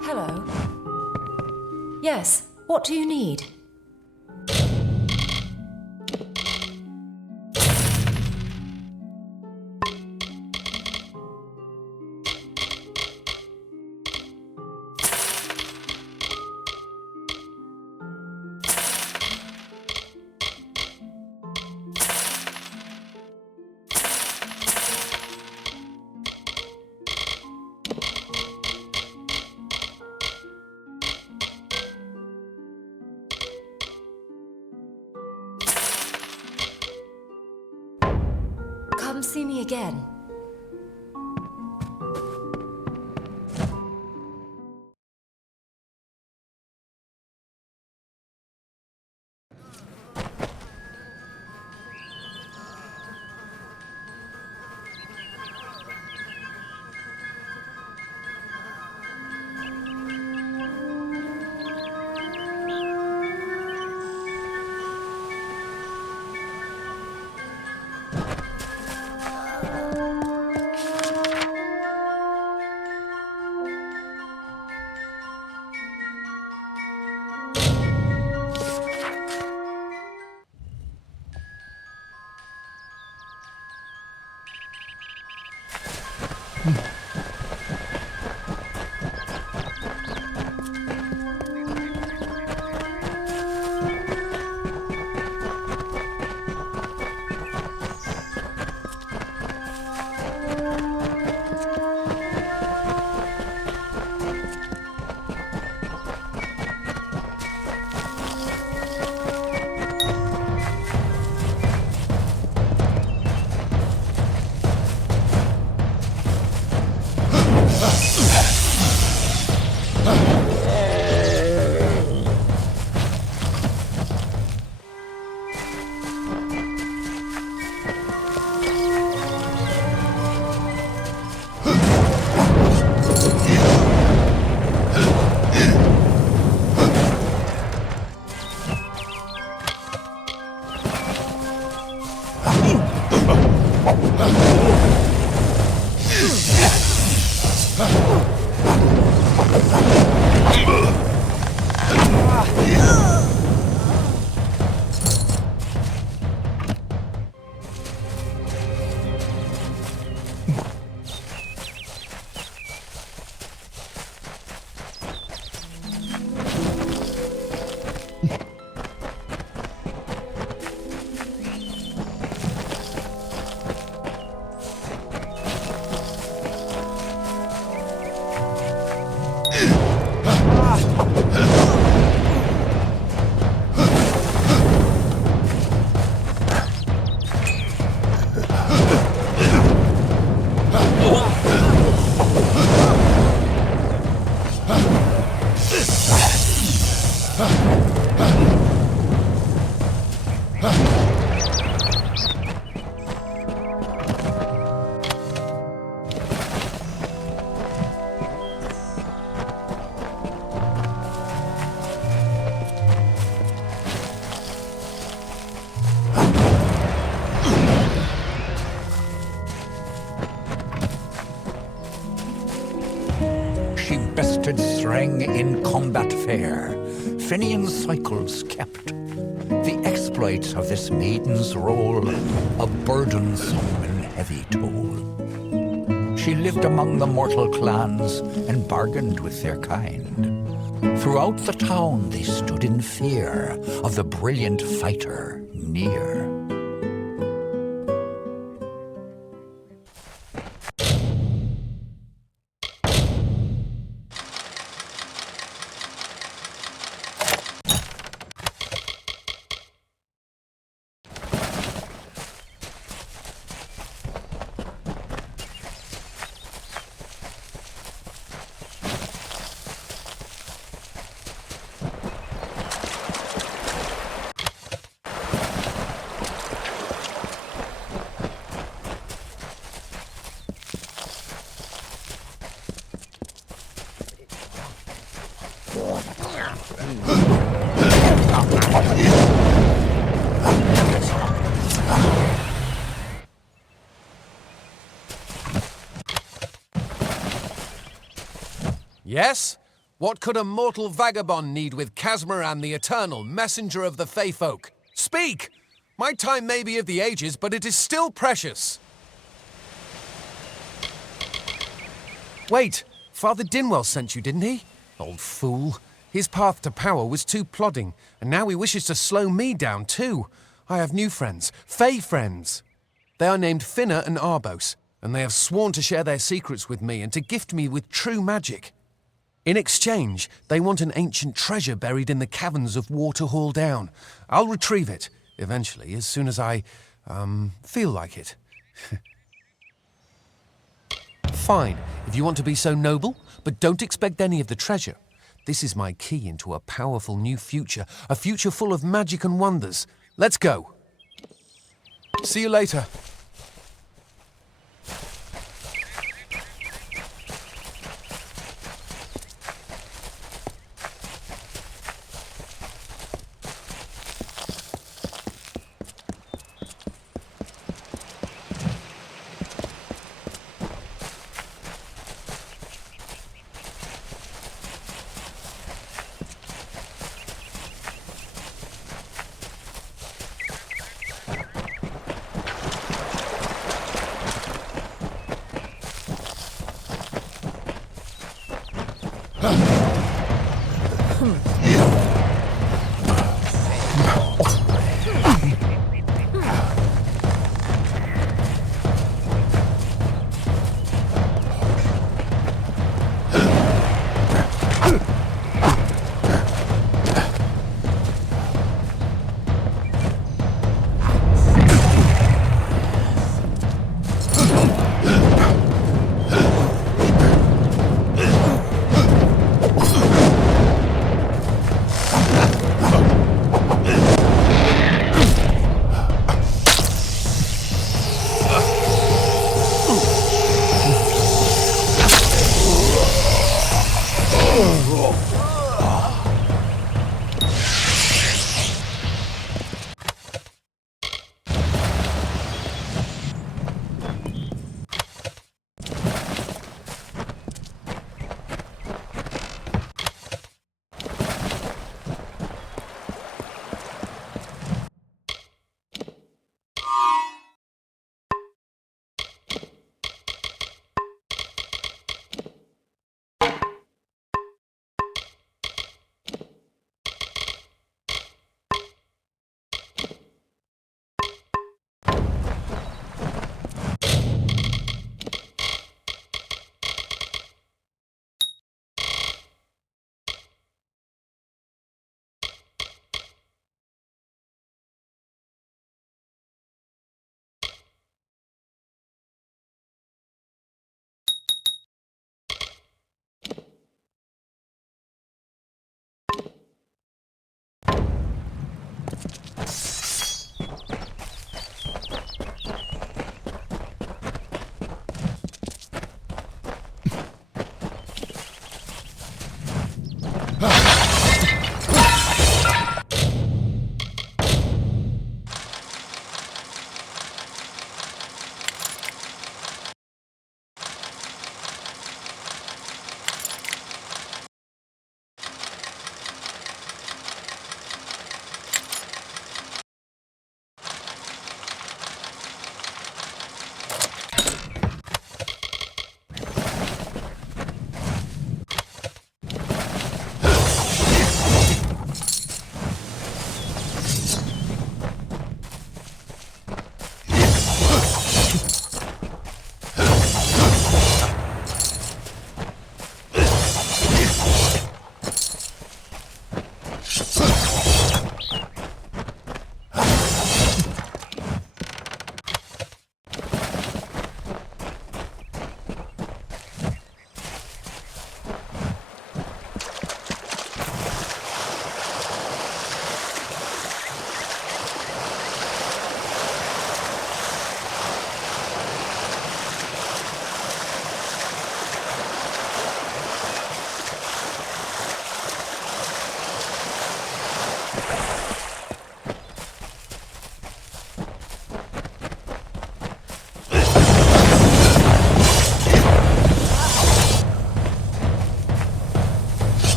Hello. Yes, what do you need? Come see me again. She bested Threng in combat fair, Finian cycles kept. The exploits of this maiden's role, a burdensome and heavy toll. She lived among the mortal clans and bargained with their kind. Throughout the town they stood in fear of the brilliant fighter near. Yes? What could a mortal vagabond need with Casmaran the Eternal, messenger of the Fey folk? Speak! My time may be of the ages, but it is still precious. Wait, Father Dinwell sent you, didn't he? Old fool. His path to power was too plodding, and now he wishes to slow me down too. I have new friends, Fey friends. They are named Finna and Arbos, and they have sworn to share their secrets with me and to gift me with true magic. In exchange, they want an ancient treasure buried in the caverns of Waterhall Down. I'll retrieve it, eventually, as soon as I, feel like it. Fine, if you want to be so noble, but don't expect any of the treasure. This is my key into a powerful new future, a future full of magic and wonders. Let's go. See you later.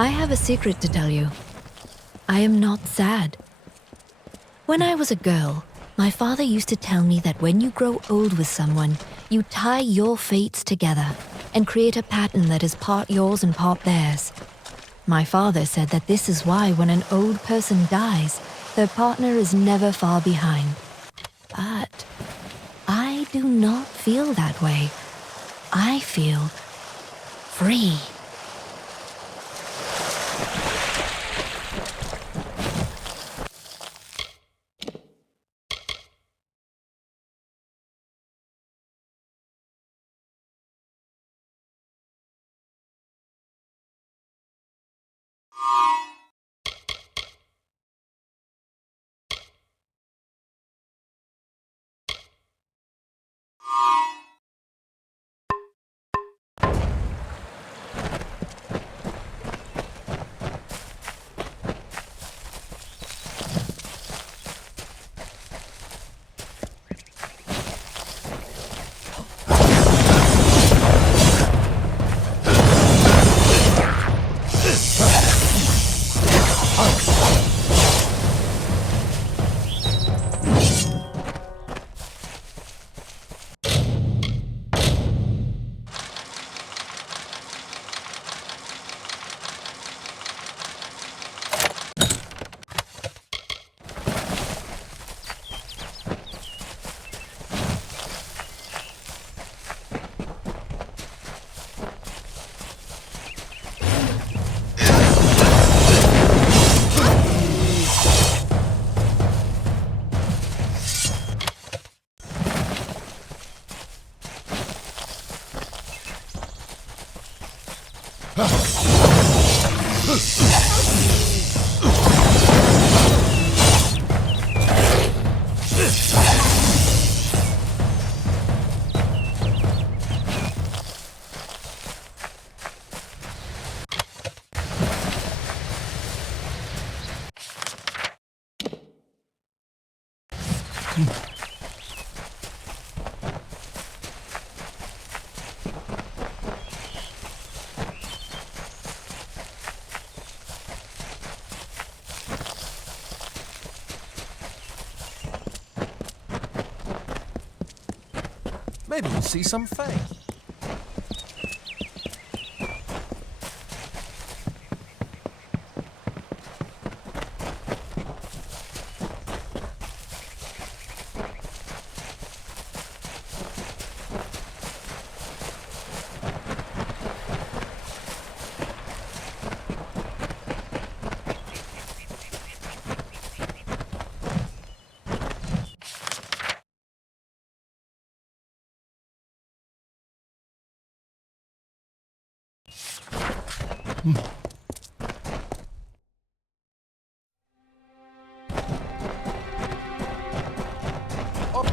I have a secret to tell you. I am not sad. When I was a girl, my father used to tell me that when you grow old with someone, you tie your fates together and create a pattern that is part yours and part theirs. My father said that this is why when an old person dies, their partner is never far behind. But I do not feel that way. I feel free. Maybe we'll see some fae.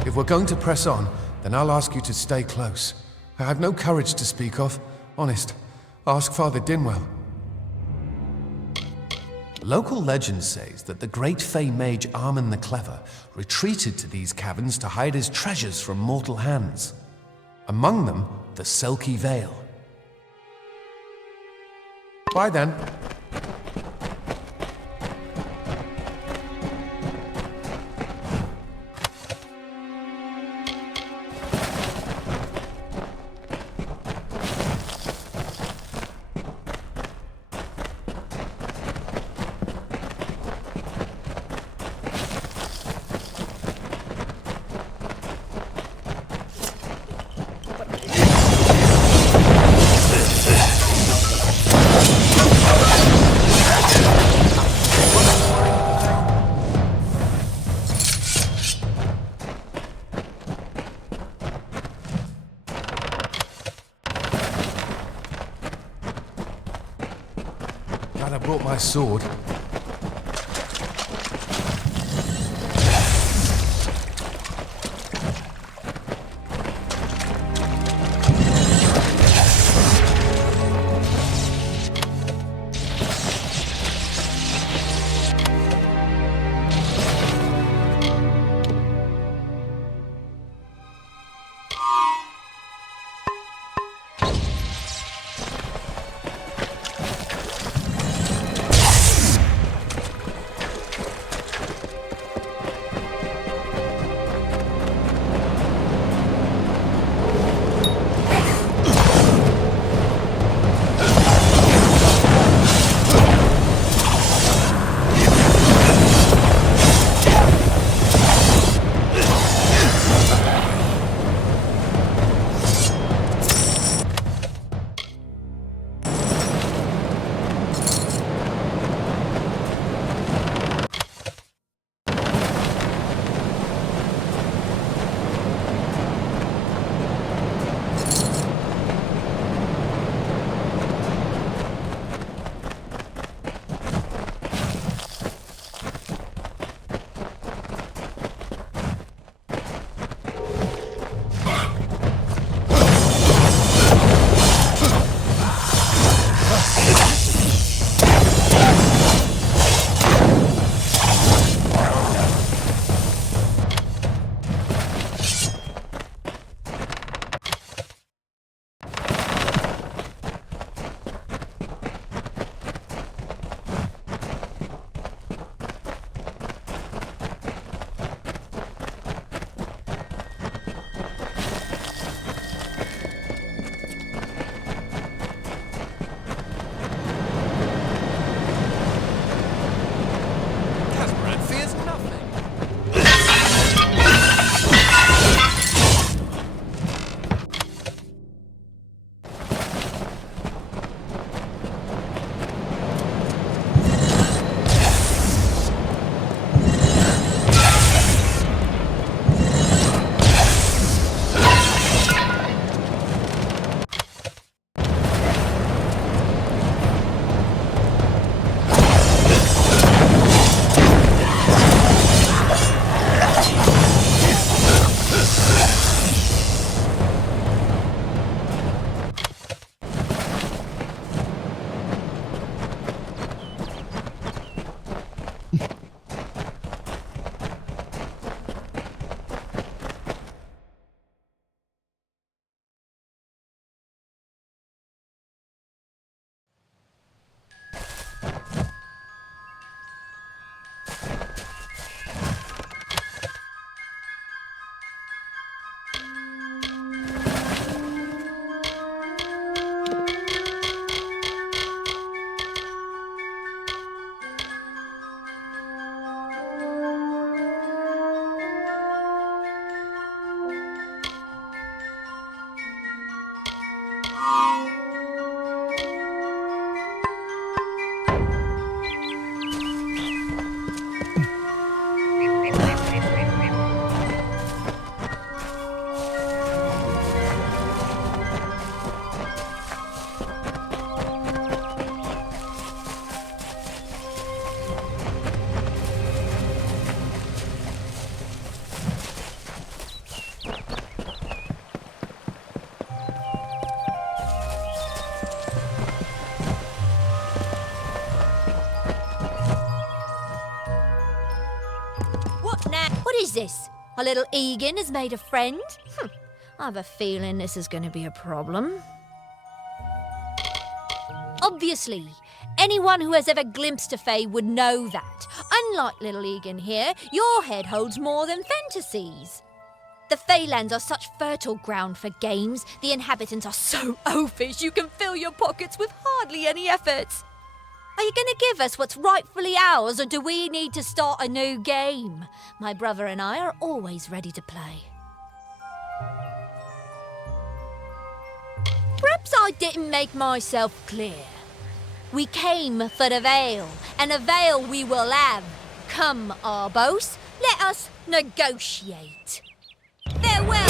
If we're going to press on, then I'll ask you to stay close. I have no courage to speak of. Honest. Ask Father Dinwell. Local legend says that the great Fey mage Armin the Clever retreated to these caverns to hide his treasures from mortal hands. Among them, the Selkie Veil. Bye then. Glad I brought my sword. this? Our little Egan has made a friend? I have a feeling this is going to be a problem. Obviously, anyone who has ever glimpsed a fae would know that. Unlike little Egan here, your head holds more than fantasies. The Feylands are such fertile ground for games. The inhabitants are so oafish you can fill your pockets with hardly any effort. Are you going to give us what's rightfully ours, or do we need to start a new game? My brother and I are always ready to play. Perhaps I didn't make myself clear. We came for the veil, and a veil we will have. Come, Arbos, let us negotiate. Farewell!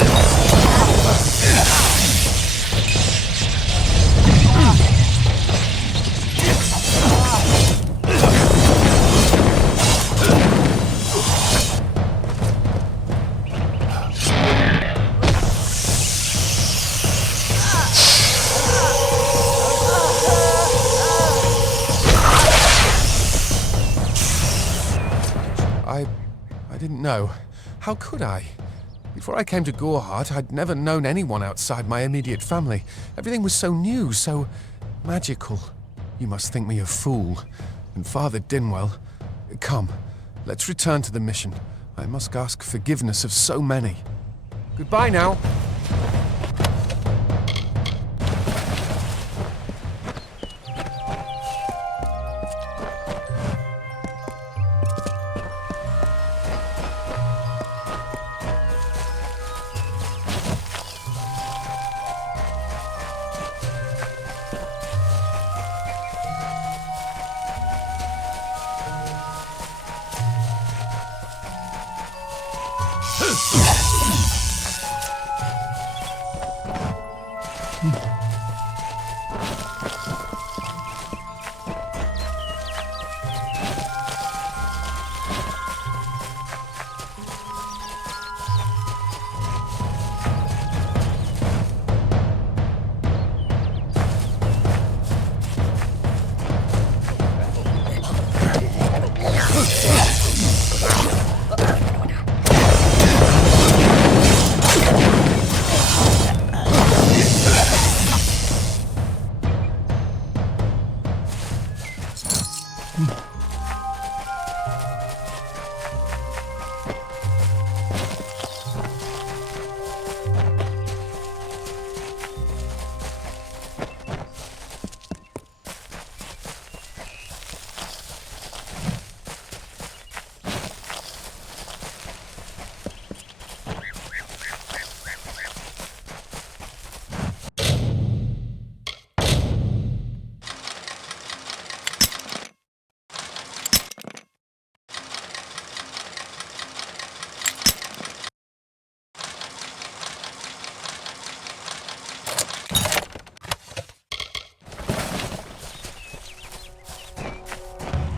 I didn't know. How could I? Before I came to Gorehart, I'd never known anyone outside my immediate family. Everything was so new, so magical. You must think me a fool. And Father Dinwell... Come, let's return to the mission. I must ask forgiveness of so many. Goodbye now.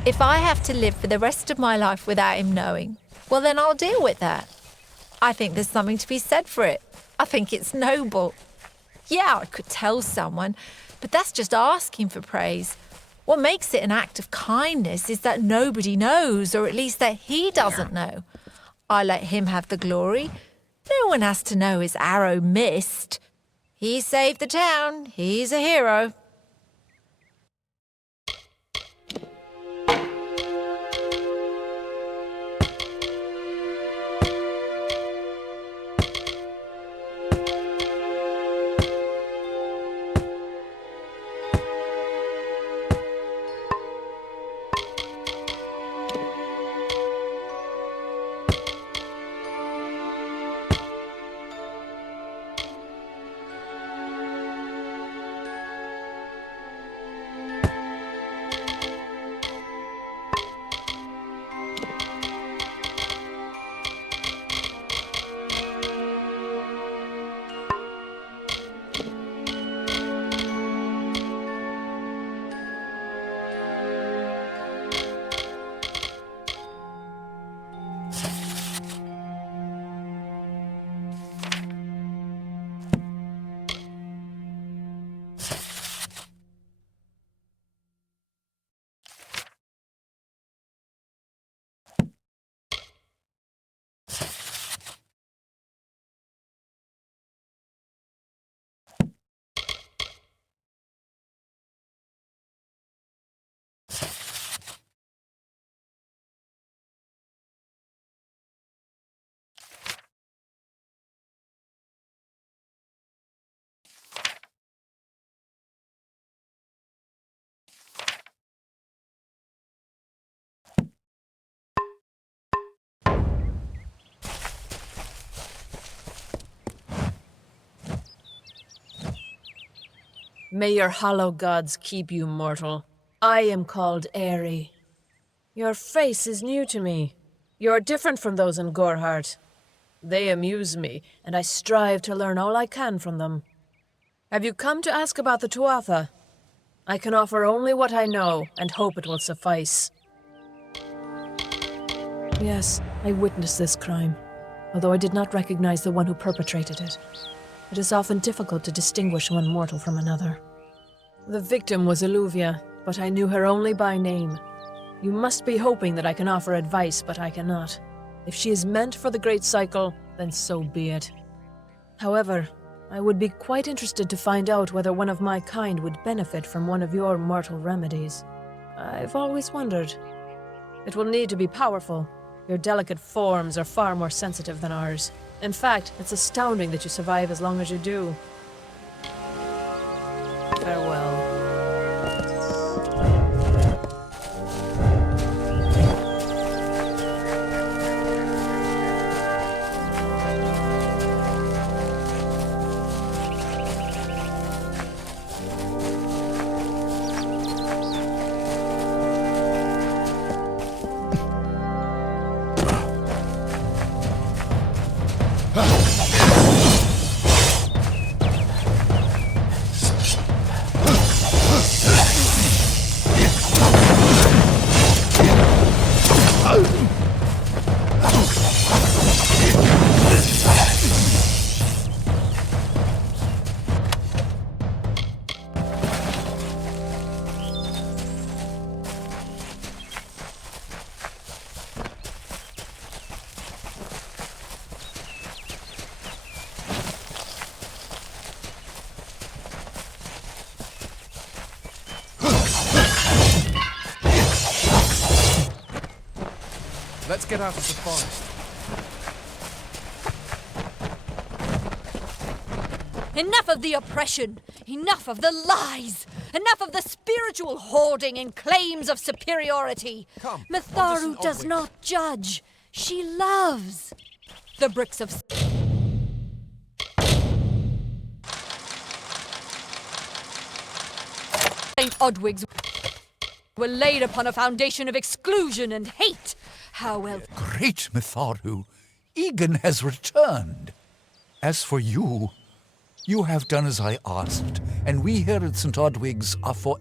If I have to live for the rest of my life without him knowing, well, then I'll deal with that. I think there's something to be said for it. I think it's noble. Yeah, I could tell someone, but that's just asking for praise. What makes it an act of kindness is that nobody knows, or at least that he doesn't know. I let him have the glory. No one has to know his arrow missed. He saved the town. He's a hero. May your hollow gods keep you mortal. I am called Aerie. Your face is new to me. You're different from those in Gorhart. They amuse me, and I strive to learn all I can from them. Have you come to ask about the Tuatha? I can offer only what I know, and hope it will suffice. Yes, I witnessed this crime, although I did not recognize the one who perpetrated it. It is often difficult to distinguish one mortal from another. The victim was Illuvia, but I knew her only by name. You must be hoping that I can offer advice, but I cannot. If she is meant for the Great Cycle, then so be it. However, I would be quite interested to find out whether one of my kind would benefit from one of your mortal remedies. I've always wondered. It will need to be powerful. Your delicate forms are far more sensitive than ours. In fact, it's astounding that you survive as long as you do. Farewell. Let's get out of the forest. Enough of the oppression! Enough of the lies! Enough of the spiritual hoarding and claims of superiority! Come, Matharu does not judge. She loves. The bricks of... St. Odwig's were laid upon a foundation of exclusion and hate. How else? Great Matharu, Egan has returned. As for you, you have done as I asked, and we here at St. Odwig's are for...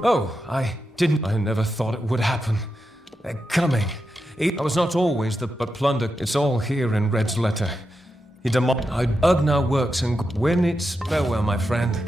Oh, I didn't. I never thought it would happen. They're coming. I was not always but plunder. It's all here in Red's letter. He demanded Ugnar works, and when it's farewell, my friend.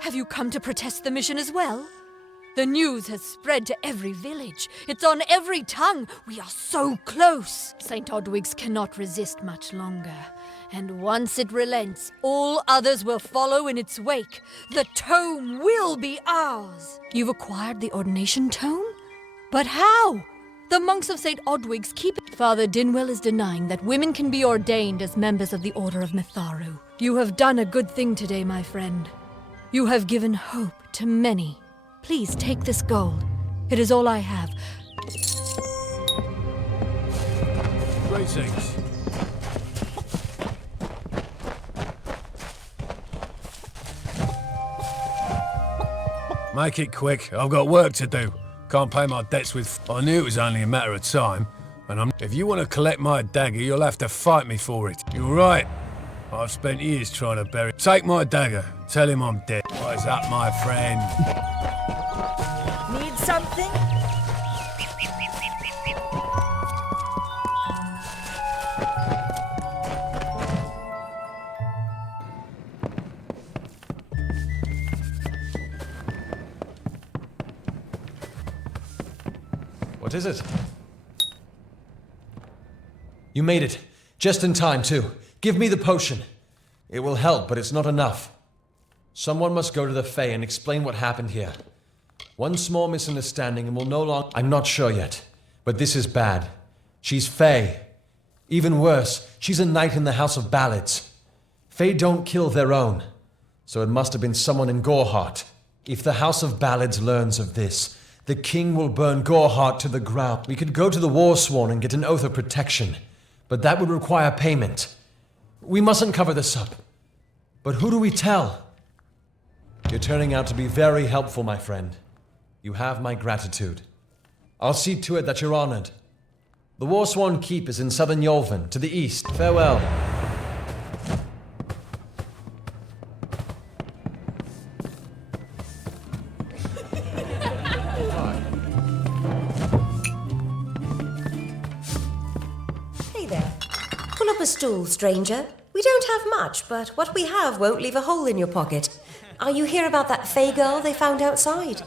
Have you come to protest the mission as well? The news has spread to every village. It's on every tongue. We are so close. St. Odwig's cannot resist much longer. And once it relents, all others will follow in its wake. The tome will be ours. You've acquired the ordination tome? But how? The monks of St. Odwig's keep it. Father Dinwell is denying that women can be ordained as members of the Order of Mitharu. You have done a good thing today, my friend. You have given hope to many. Please take this gold. It is all I have. Greetings. Make it quick. I've got work to do. Can't pay my debts with... I knew it was only a matter of time. And if you want to collect my dagger, you'll have to fight me for it. You're right. I've spent years trying to bury... Take my dagger. Tell him I'm dead. What's up, my friend? Need something? What is it? You made it. Just in time, too. Give me the potion. It will help, but it's not enough. Someone must go to the Fae and explain what happened here. One small misunderstanding and we'll no longer... I'm not sure yet, but this is bad. She's Fae. Even worse, she's a knight in the House of Ballads. Fae don't kill their own, so it must have been someone in Goreheart. If the House of Ballads learns of this, the king will burn Goreheart to the ground. We could go to the Warsworn and get an oath of protection, but that would require payment. We mustn't cover this up. But who do we tell? You're turning out to be very helpful, my friend. You have my gratitude. I'll see to it that you're honored. The Warsworn Keep is in southern Yolven, to the east. Farewell. Hey there. Pull up a stool, stranger. We don't have much, but what we have won't leave a hole in your pocket. Are you here about that Fae girl they found outside?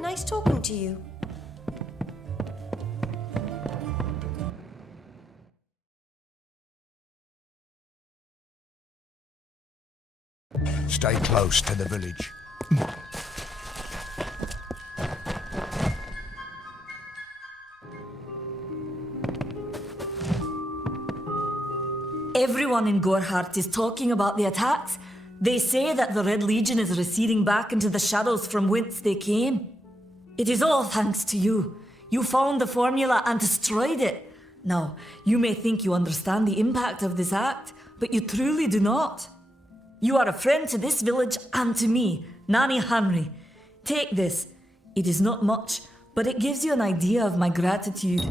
Nice talking to you. Stay close to the village. Everyone in Gorhart is talking about the attacks. They say that the Red Legion is receding back into the shadows from whence they came. It is all thanks to you. You found the formula and destroyed it. Now, you may think you understand the impact of this act, but you truly do not. You are a friend to this village and to me, Nanny Henry. Take this. It is not much, but it gives you an idea of my gratitude.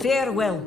Farewell.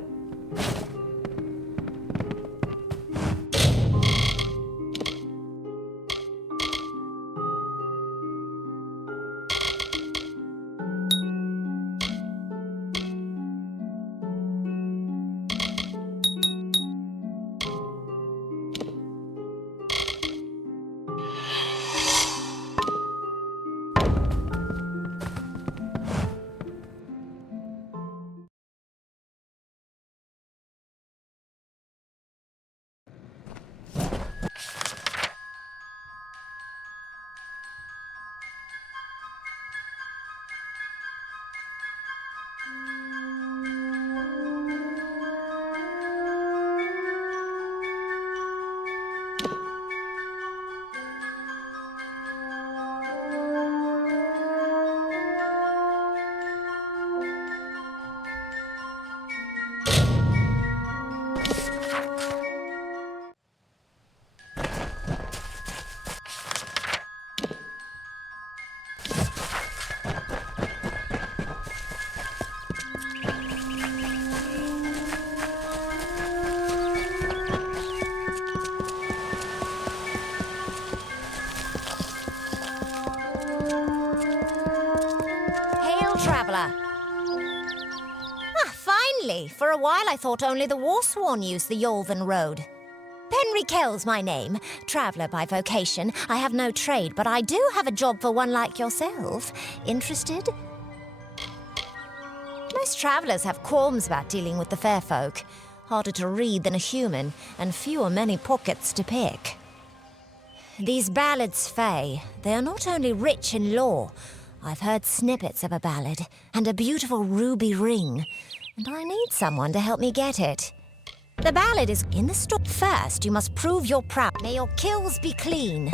Traveller. Ah, finally! For a while I thought only the Warsworn used the Yolven Road. Penry Kell's my name, traveller by vocation. I have no trade, but I do have a job for one like yourself. Interested? Most travellers have qualms about dealing with the fair folk. Harder to read than a human, and fewer many pockets to pick. These ballads, Fae, they are not only rich in lore. I've heard snippets of a ballad, and a beautiful ruby ring, and I need someone to help me get it. The ballad is in the store. First, you must prove you're proud. May your kills be clean.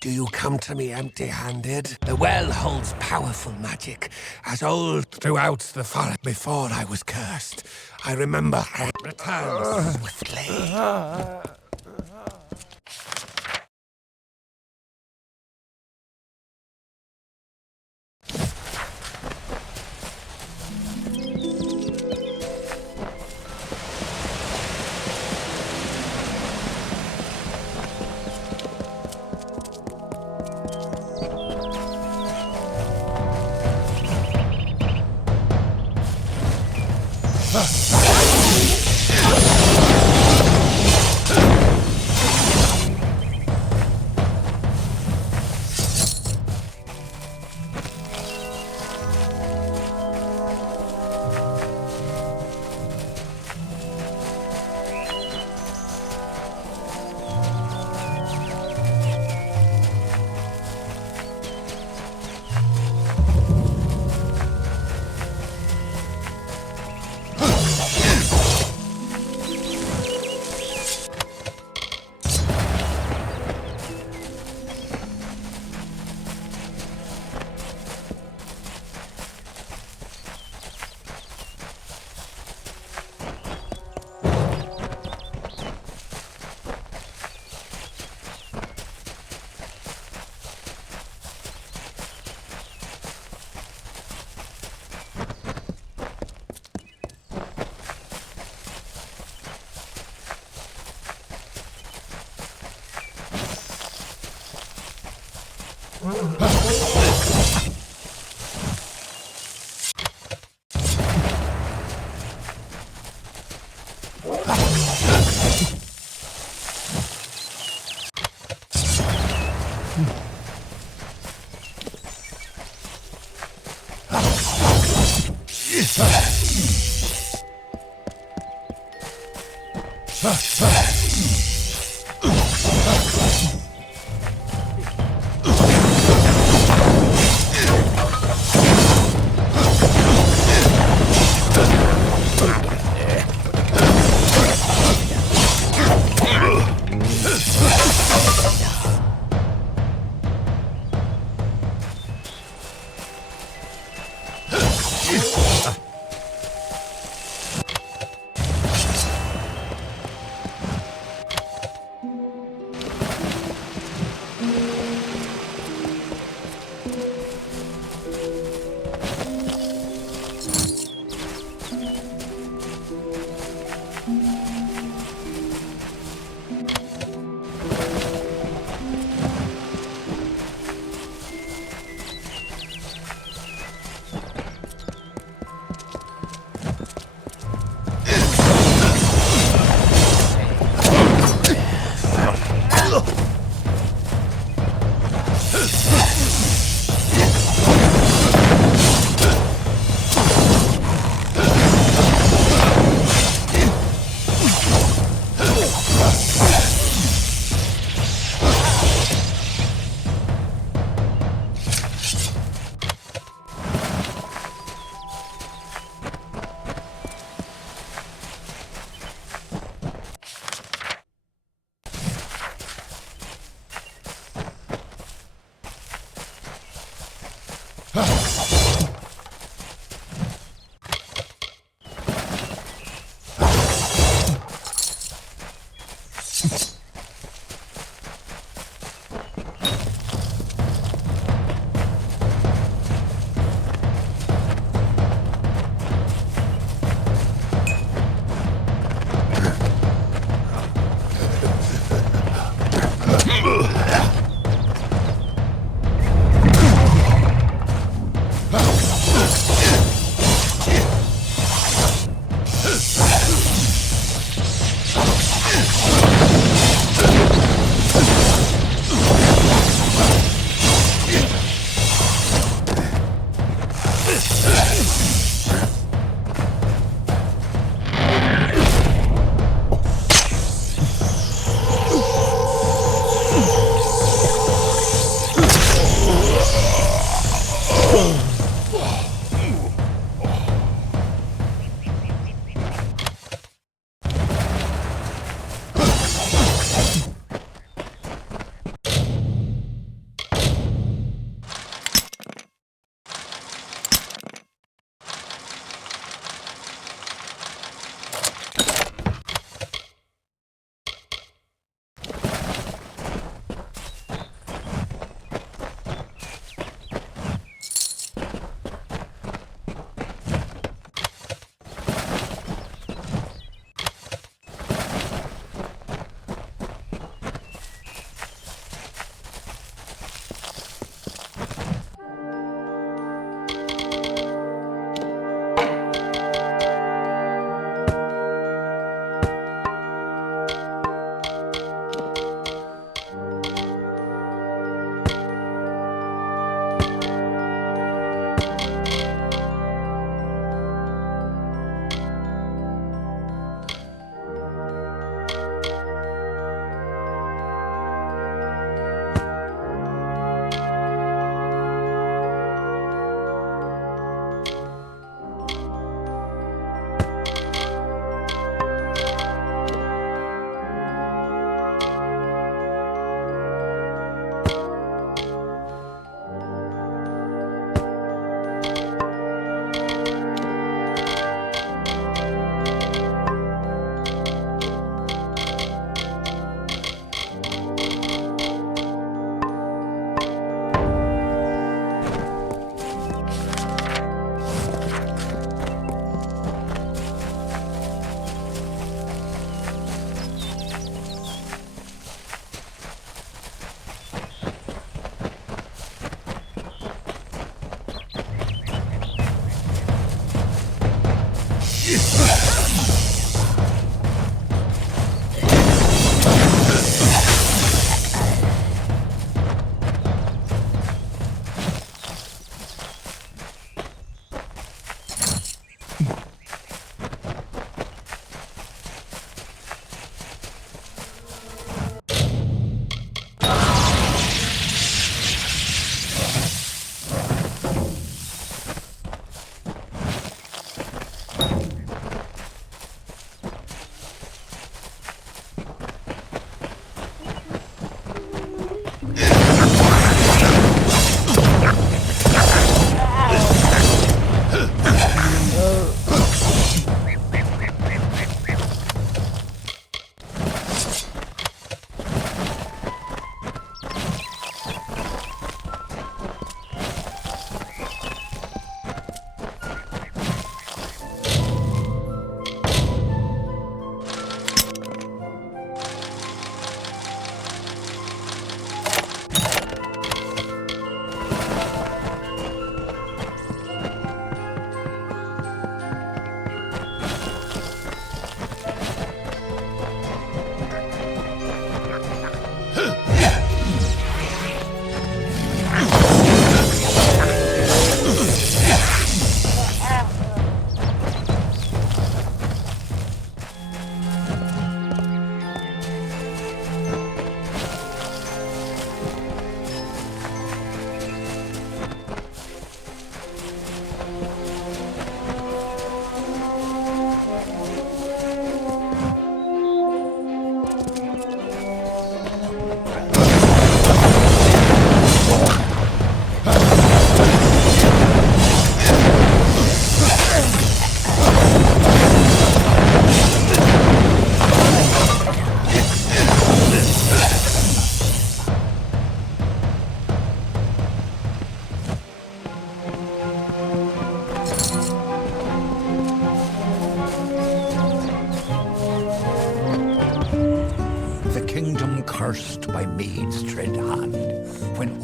Do you come to me empty-handed? The well holds powerful magic, as old throughout the forest. Before I was cursed, I remember it returns swiftly.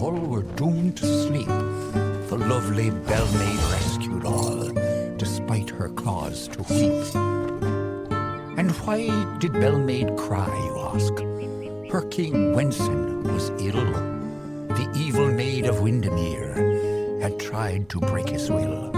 evil were doomed to sleep, the lovely Bellmaid rescued all, despite her cause to weep. And why did Bellmaid cry, you ask? Her king Wenson was ill. The evil maid of Windermere had tried to break his will.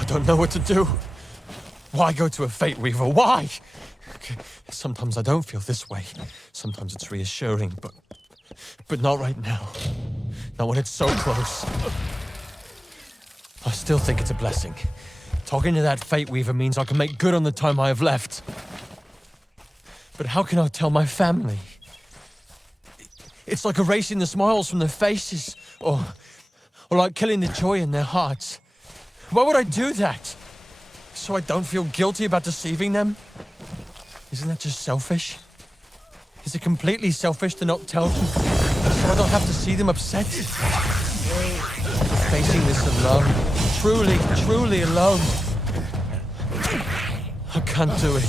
I don't know what to do. Why go to a Fate Weaver? Why? Sometimes I don't feel this way. Sometimes it's reassuring, but not right now. Not when it's so close. I still think it's a blessing. Talking to that Fate Weaver means I can make good on the time I have left. But how can I tell my family? It's like erasing the smiles from their faces, or like killing the joy in their hearts. Why would I do that? So I don't feel guilty about deceiving them? Isn't that just selfish? Is it completely selfish to not tell them, so I don't have to see them upset? Facing this alone, truly alone. I can't do it.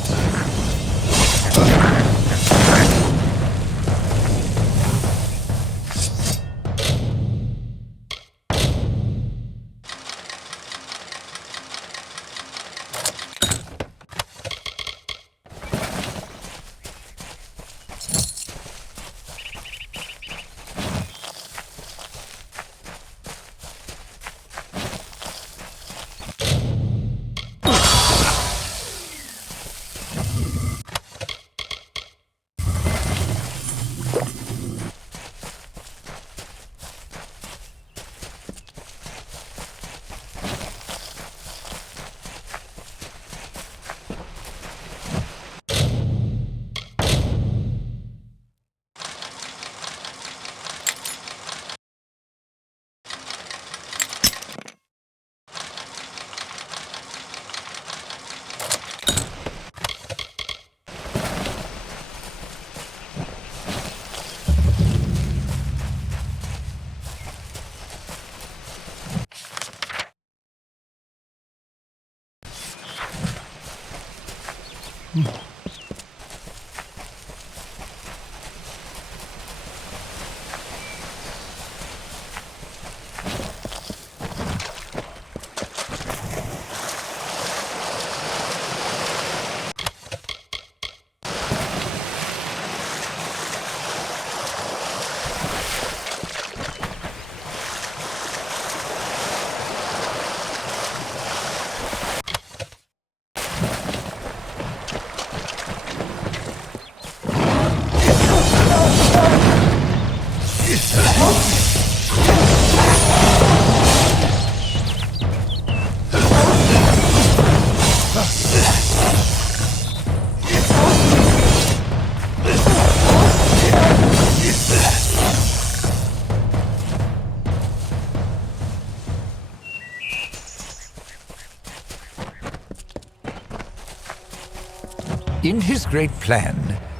In his great plan,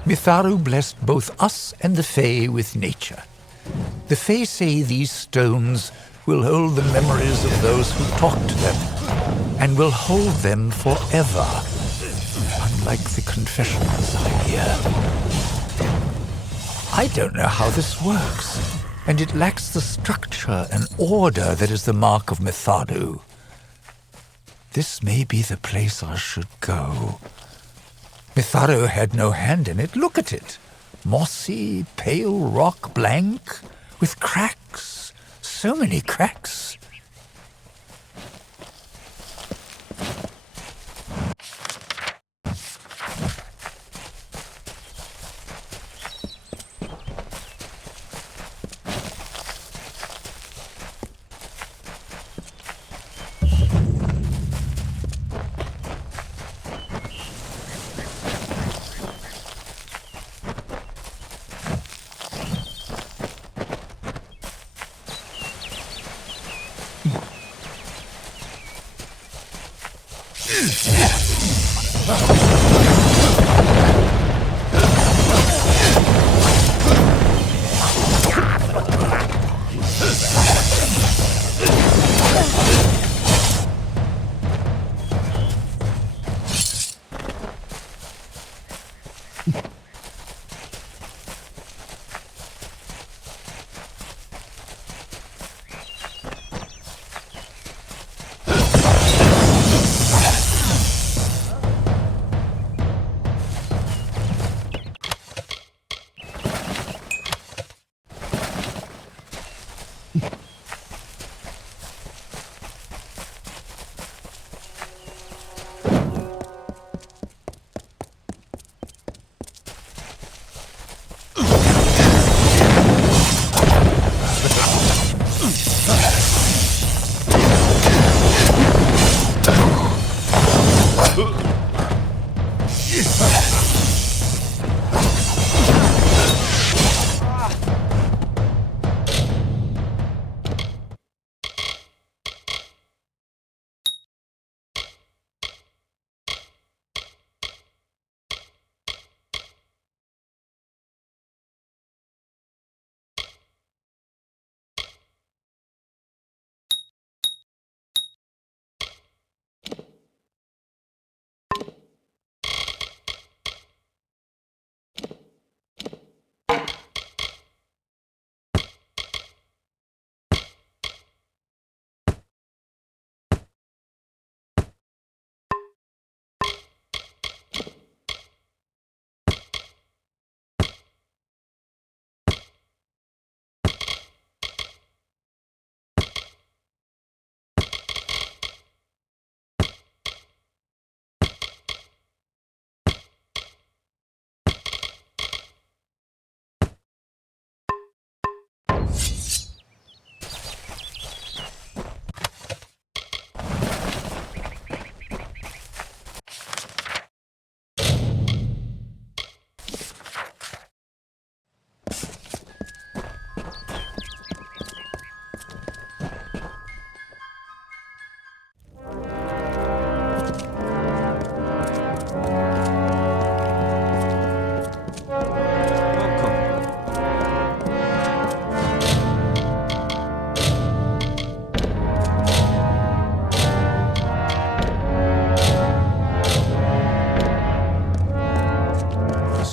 Mitharu blessed both us and the Fae with nature. The Fae say these stones will hold the memories of those who talk to them, and will hold them forever, unlike the confessions I hear. I don't know how this works, and it lacks the structure and order that is the mark of Mitharu. This may be the place I should go. Mitharu had no hand in it. Look at it. Mossy, pale rock, blank, with cracks. So many cracks.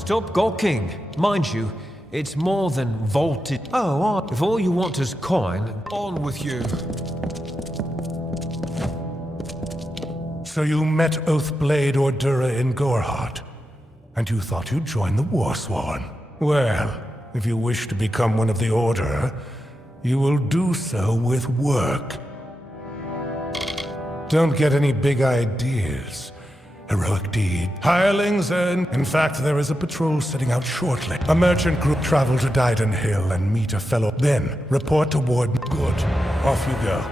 Stop gawking. Mind you, it's more than vaulted. Oh, if all you want is coin, on with you. So you met Oathblade Ordura in Goreheart, and you thought you'd join the Warsworn. Well, if you wish to become one of the Order, you will do so with work. Don't get any big ideas. Heroic deed. Hirelings and... In fact, there is a patrol setting out shortly. A merchant group travel to Dyden Hill and meet a fellow. Then, report to Warden. Good. Off you go.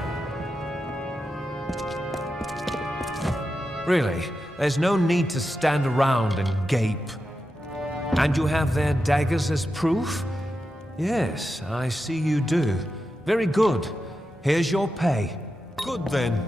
Really, there's no need to stand around and gape. And you have their daggers as proof? Yes, I see you do. Very good. Here's your pay. Good then.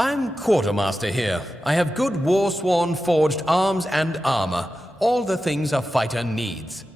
I'm quartermaster here. I have good war-sworn forged arms and armor. All the things a fighter needs.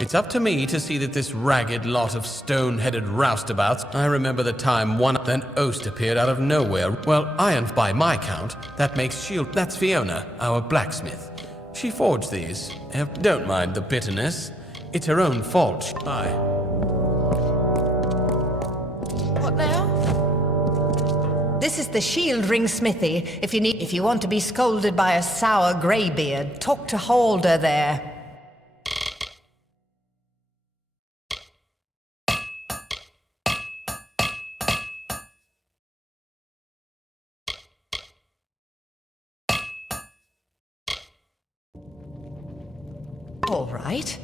It's up to me to see that this ragged lot of stone-headed roustabouts. I remember the time an host appeared out of nowhere. Well, ironed by my count, that makes shield. That's Fiona, our blacksmith. She forged these. Don't mind the bitterness. It's her own fault. Aye. What now? This is the shield ring smithy. If you want to be scolded by a sour greybeard, talk to Halder there. All right.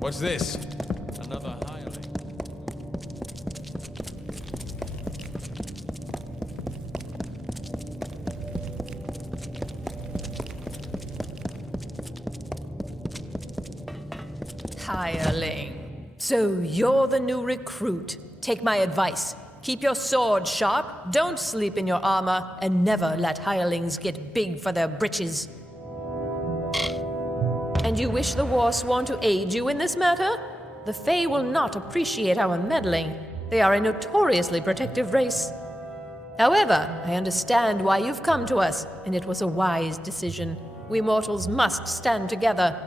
What's this? Another hireling. Hireling. So you're the new recruit. Take my advice. Keep your sword sharp, don't sleep in your armor, and never let hirelings get big for their britches. And you wish the Warsworn to aid you in this matter? The Fae will not appreciate our meddling. They are a notoriously protective race. However, I understand why you've come to us, and it was a wise decision. We mortals must stand together.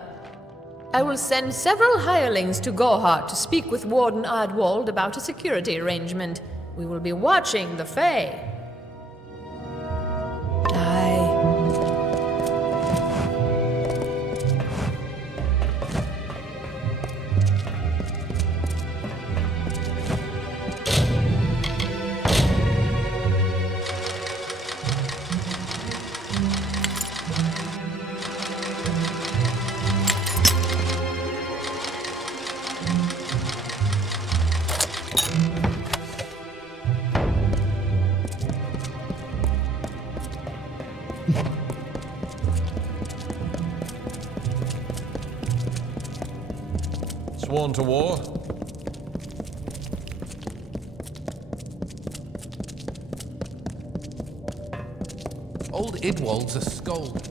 I will send several hirelings to Gorhart to speak with Warden Ardwald about a security arrangement. We will be watching the Fae. Sworn to war? Old Idwald's a scold.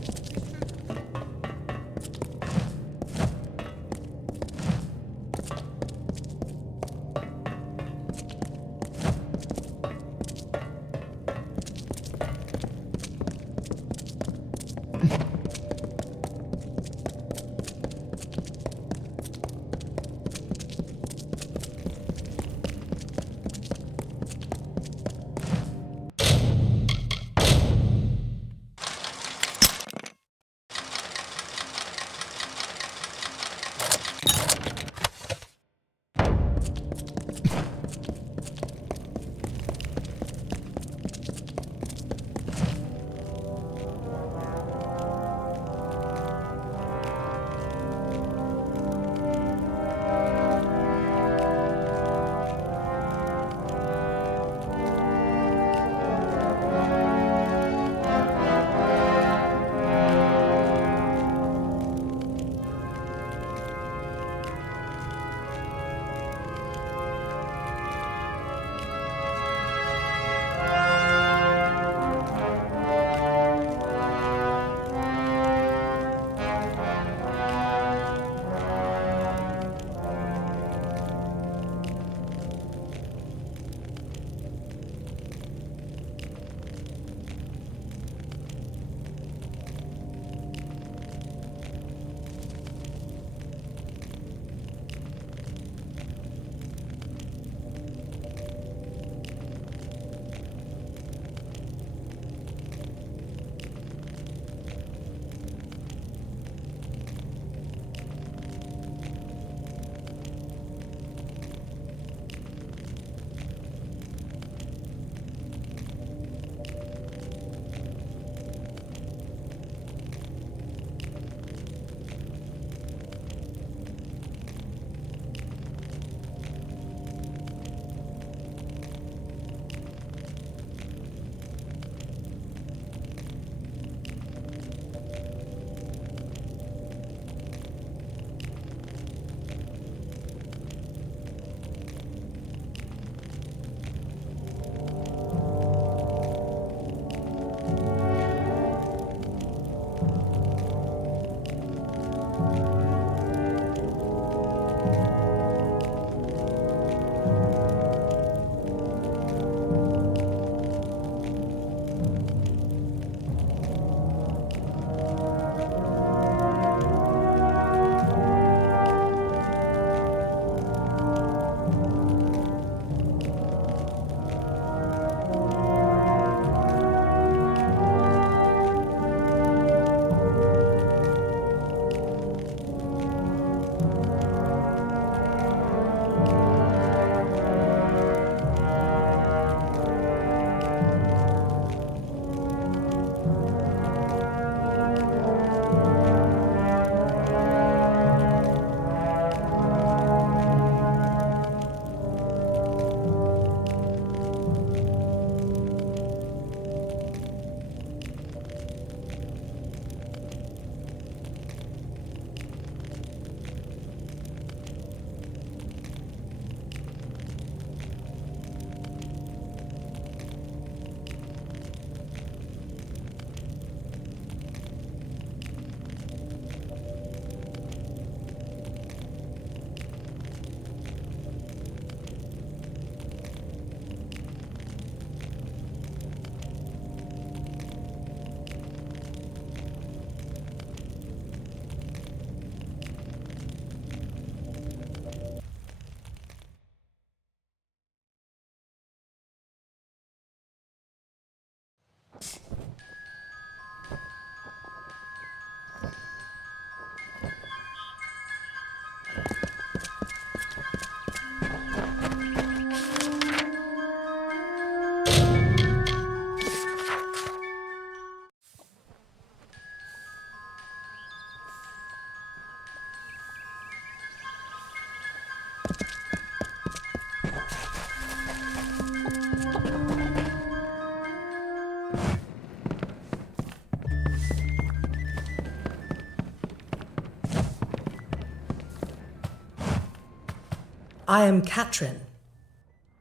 I am Katrin.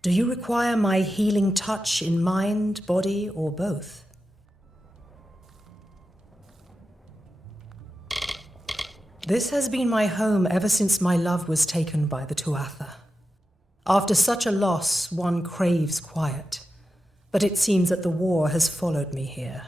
Do you require my healing touch in mind, body, or both? This has been my home ever since my love was taken by the Tuatha. After such a loss, one craves quiet, but it seems that the war has followed me here.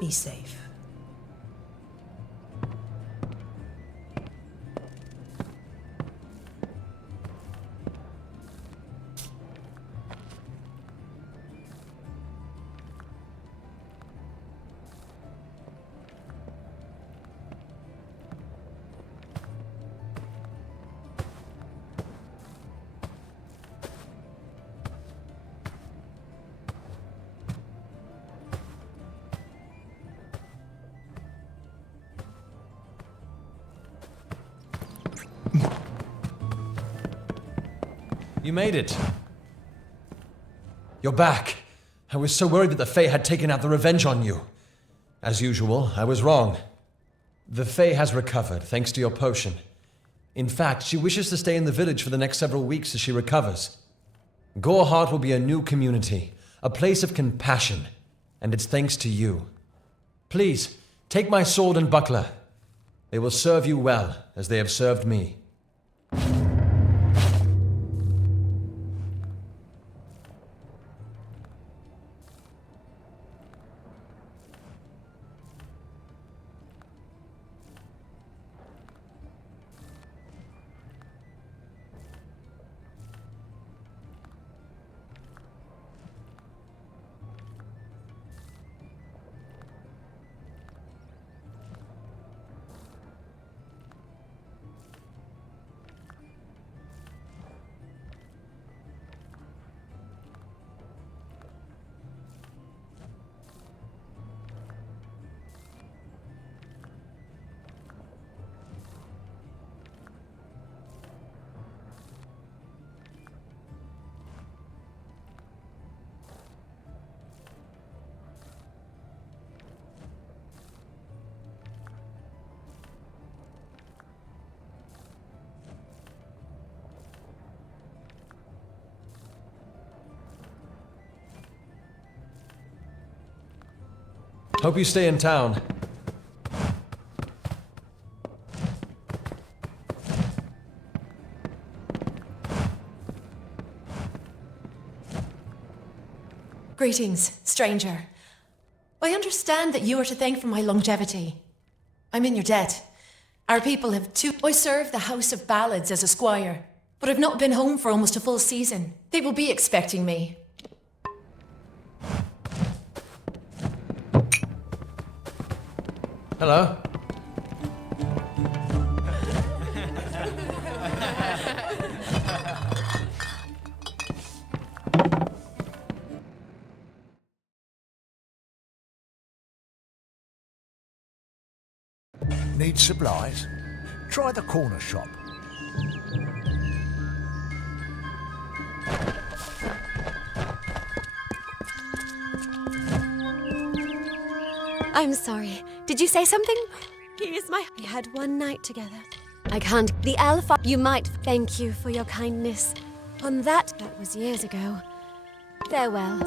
Be safe. You made it. You're back. I was so worried that the Fae had taken out the revenge on you. As usual, I was wrong. The Fae has recovered, thanks to your potion. In fact, she wishes to stay in the village for the next several weeks as she recovers. Goreheart will be a new community, a place of compassion, and it's thanks to you. Please, take my sword and buckler. They will serve you well, as they have served me. Hope you stay in town. Greetings, stranger. I understand that you are to thank for my longevity. I'm in your debt. Our people have I serve the House of Ballads as a squire, but I've not been home for almost a full season. They will be expecting me. Hello. Need supplies? Try the corner shop. I'm sorry. Did you say something? Here's my... We had one night together. I can't... The Alpha... You might... Thank you for your kindness. On that... That was years ago. Farewell.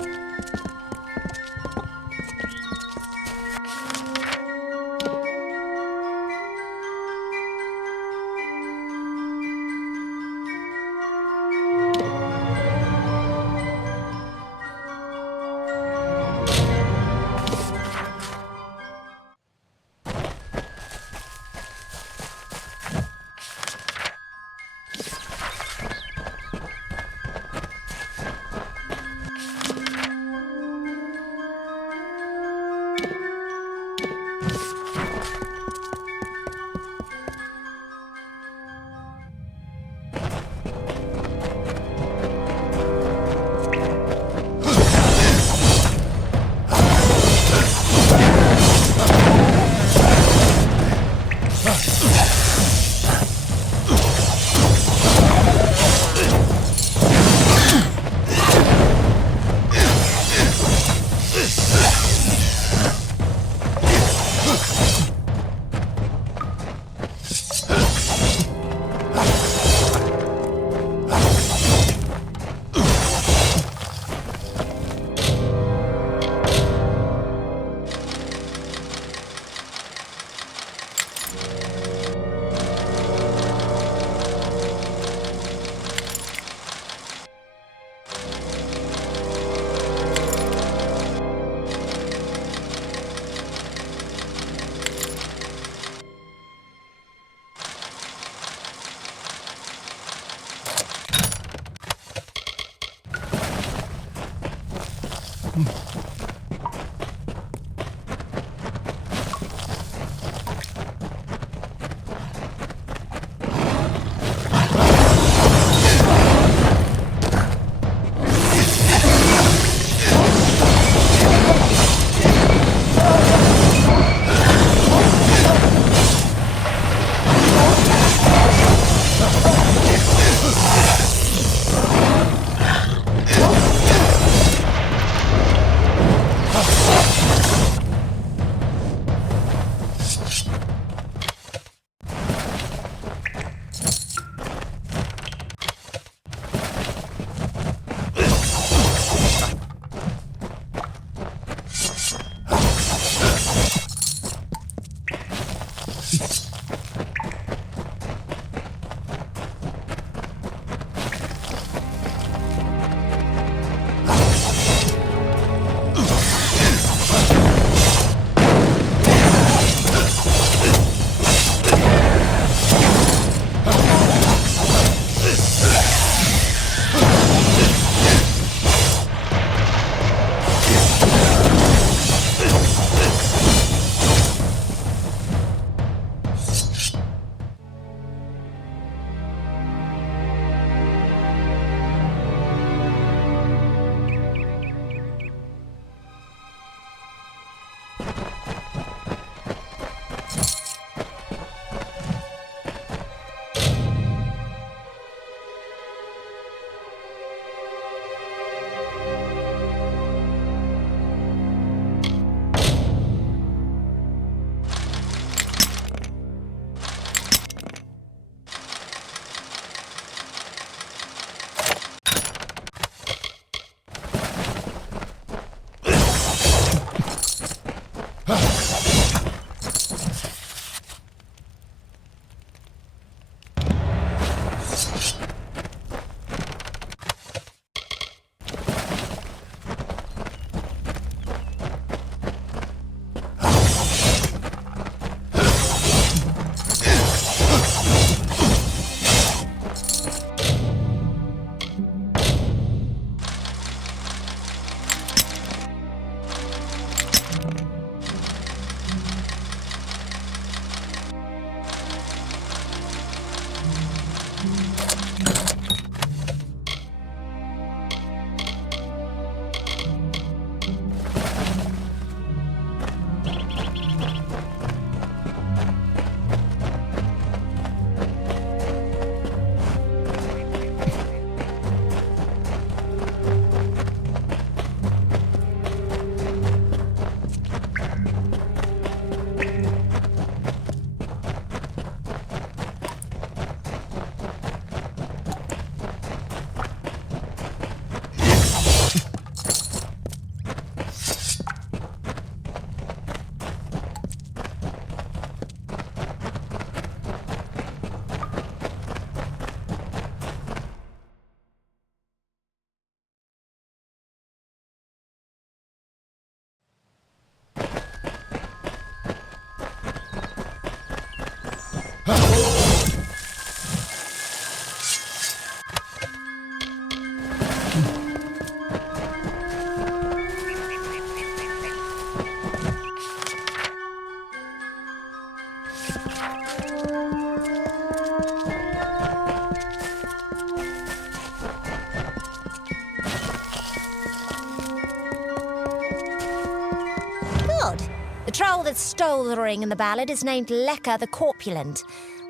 troll that stole the ring in the ballad is named Leka the Corpulent.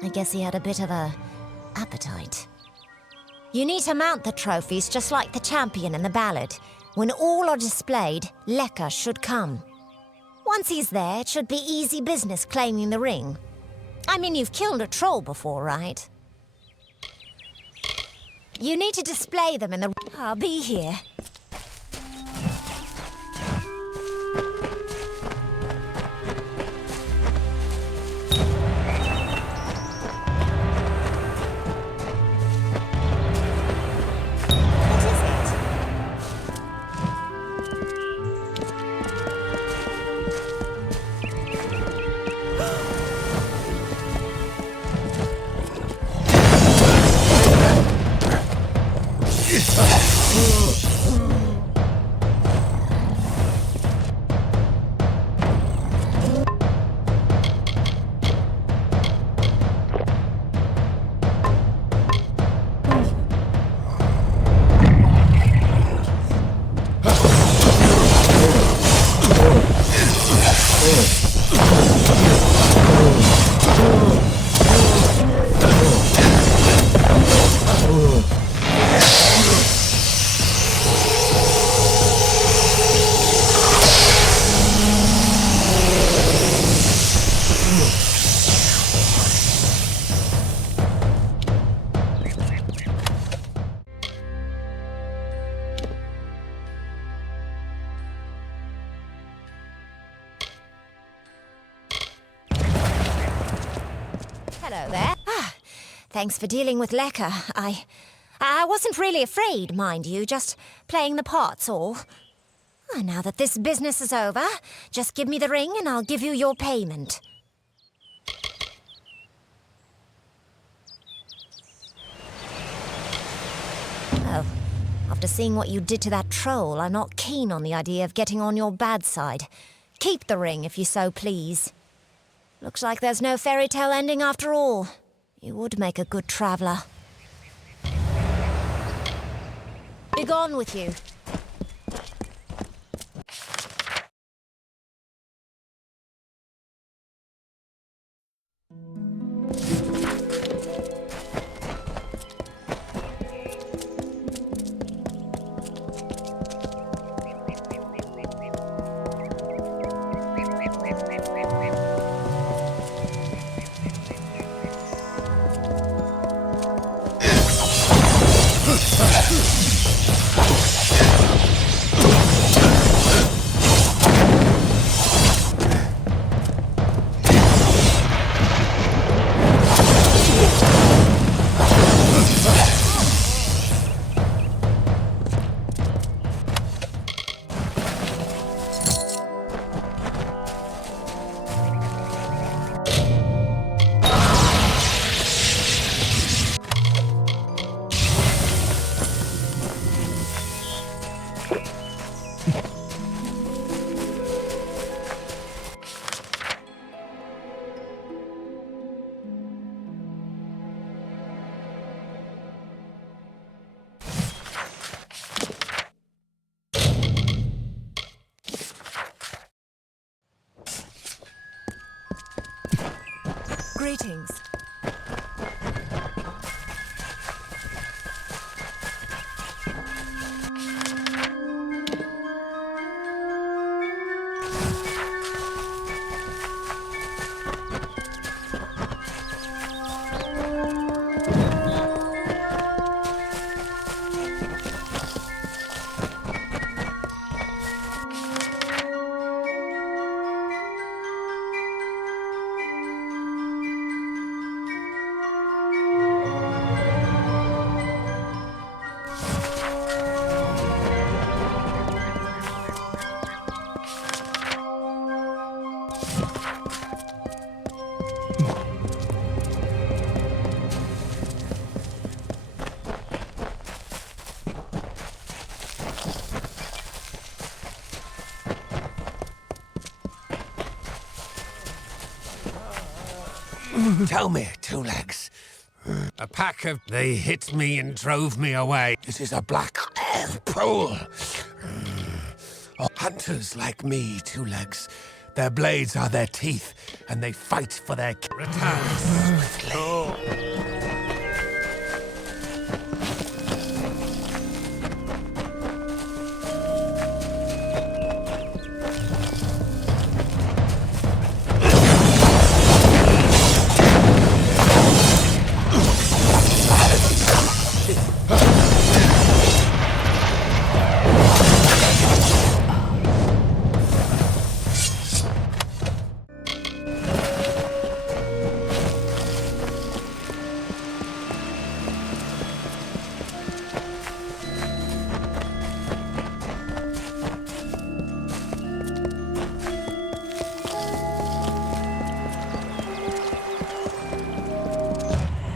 I guess he had a bit of a appetite. You need to mount the trophies just like the champion in the ballad. When all are displayed, Leka should come. Once he's there, it should be easy business claiming the ring. I mean, you've killed a troll before, right? You need to display them in the... I'll be here. Hello there. Thanks for dealing with Lecker. I wasn't really afraid, mind you, just playing the part's all. Now that this business is over, just give me the ring and I'll give you your payment. Oh, after seeing what you did to that troll, I'm not keen on the idea of getting on your bad side. Keep the ring if you so please. Looks like there's no fairy tale ending after all. You would make a good traveller. Be gone with you. Greetings. Tell me, Two Legs. A pack of... They hit me and drove me away. It is a black pool. Hunters like me, Two Legs. Their blades are their teeth, and they fight for their... Return swiftly.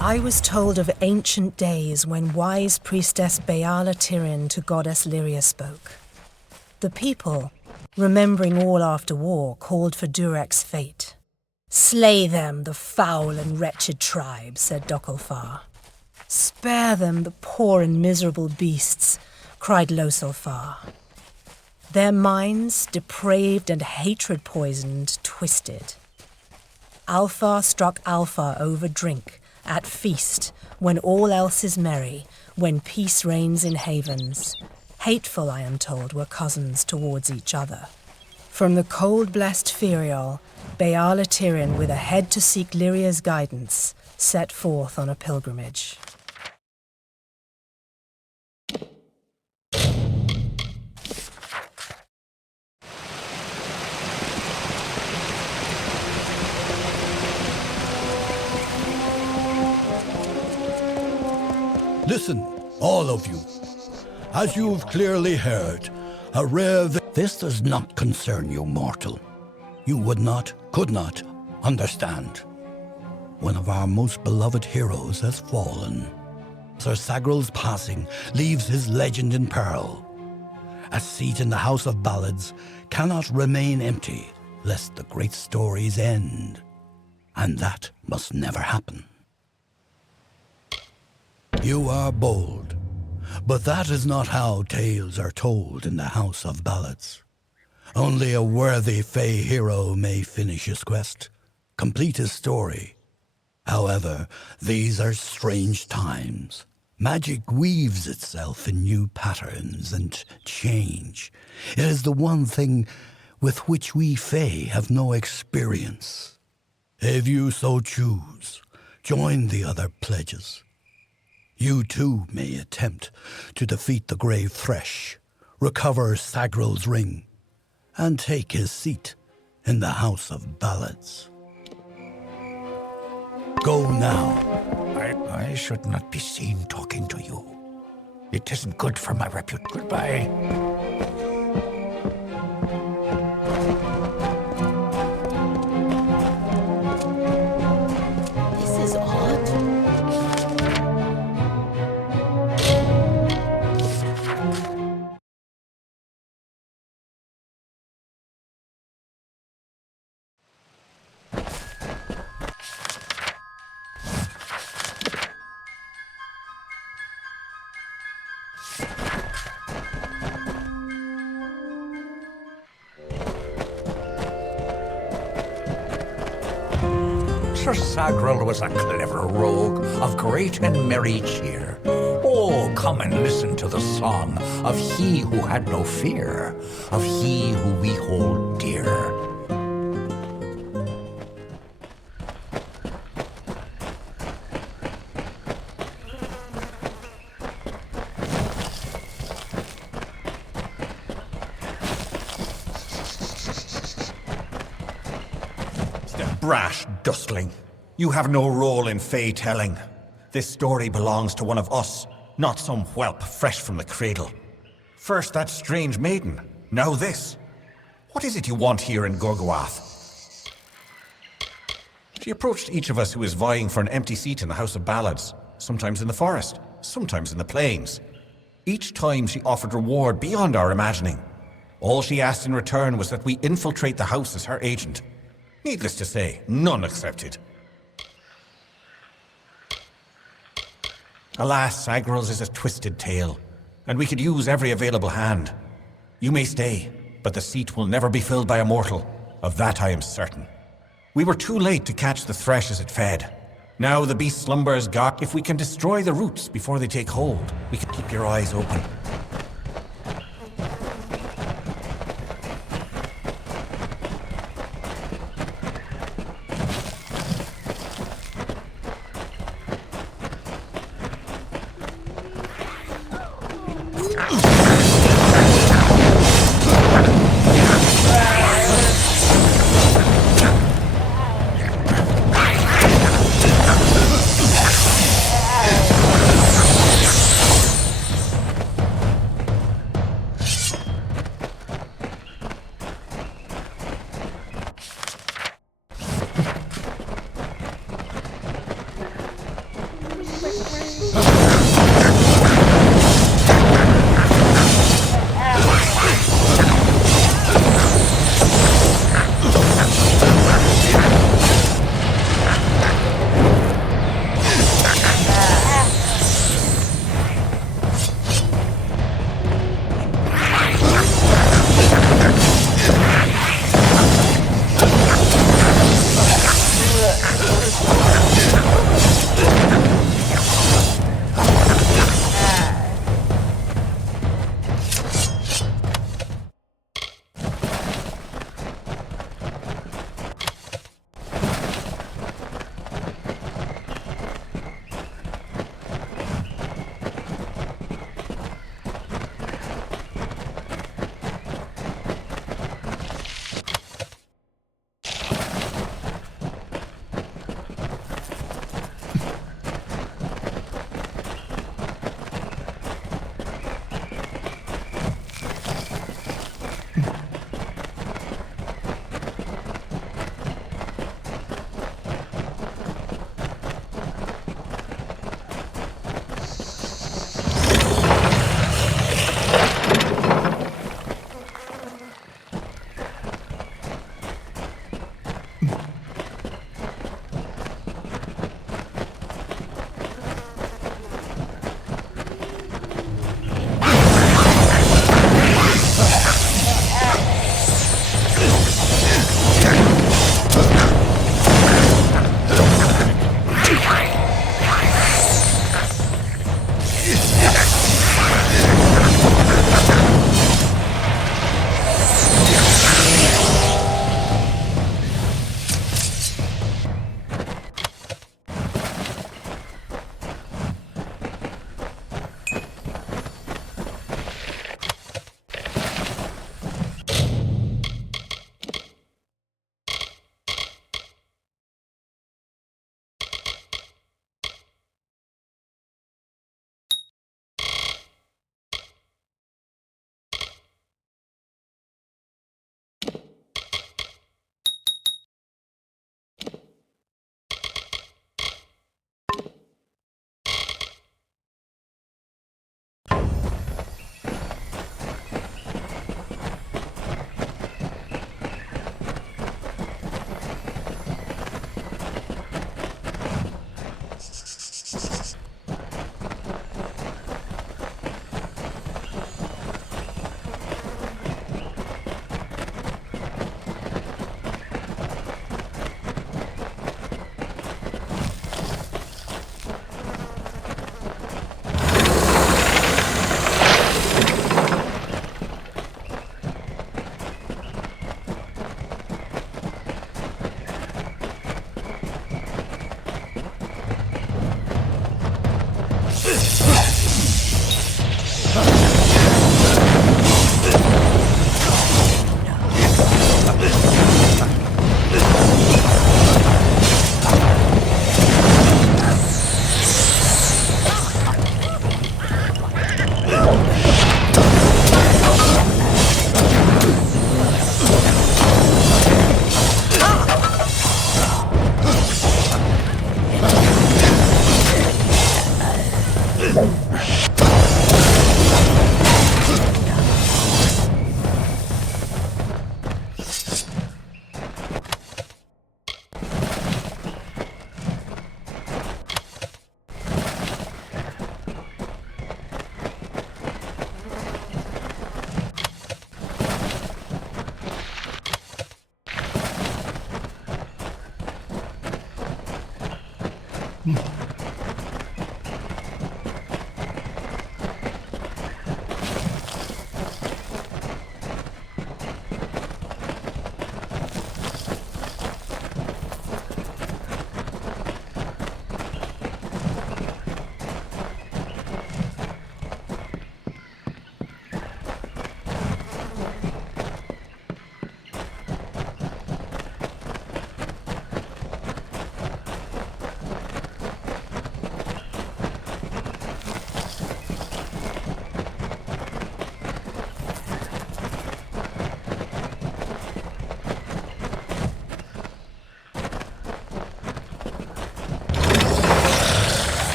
I was told of ancient days when wise priestess Beala Tirin to goddess Lyria spoke. The people, remembering all after war, called for Durek's fate. "Slay them, the foul and wretched tribe," said Dokalfar. "Spare them, the poor and miserable beasts," cried Losalfar. Their minds, depraved and hatred-poisoned, twisted. Alfar struck Alfar over drink, at feast, when all else is merry, when peace reigns in havens. Hateful, I am told, were cousins towards each other. From the cold-blessed Ferial, Beala Tirin, with a head to seek Lyria's guidance, set forth on a pilgrimage. Listen, all of you. As you've clearly heard, a rare... This does not concern you, mortal. You would not, could not, understand. One of our most beloved heroes has fallen. Sir Sagral's passing leaves his legend in peril. A seat in the House of Ballads cannot remain empty, lest the great stories end. And that must never happen. You are bold, but that is not how tales are told in the House of Ballads. Only a worthy Fey hero may finish his quest, complete his story. However, these are strange times. Magic weaves itself in new patterns and change. It is the one thing with which we Fey have no experience. If you so choose, join the other pledges. You too may attempt to defeat the Grave Thresh, recover Sagral's ring, and take his seat in the House of Ballads. Go now. I should not be seen talking to you. It isn't good for my reputation. Goodbye. This is odd. Sir Sagral was a clever rogue of great and merry cheer. Oh, come and listen to the song of he who had no fear, of he who we hold dear. Brash dustling. You have no role in Fey telling. This story belongs to one of us, not some whelp fresh from the cradle. First that strange maiden, now this. What is it you want here in Gorgoath? She approached each of us who is vying for an empty seat in the House of Ballads, sometimes in the forest, sometimes in the plains. Each time she offered reward beyond our imagining. All she asked in return was that we infiltrate the house as her agent. Needless to say, none accepted. Alas, Sagral's is a twisted tale, and we could use every available hand. You may stay, but the seat will never be filled by a mortal. Of that I am certain. We were too late to catch the thresh as it fed. Now the beast slumbers guard. If we can destroy the roots before they take hold, we can keep your eyes open.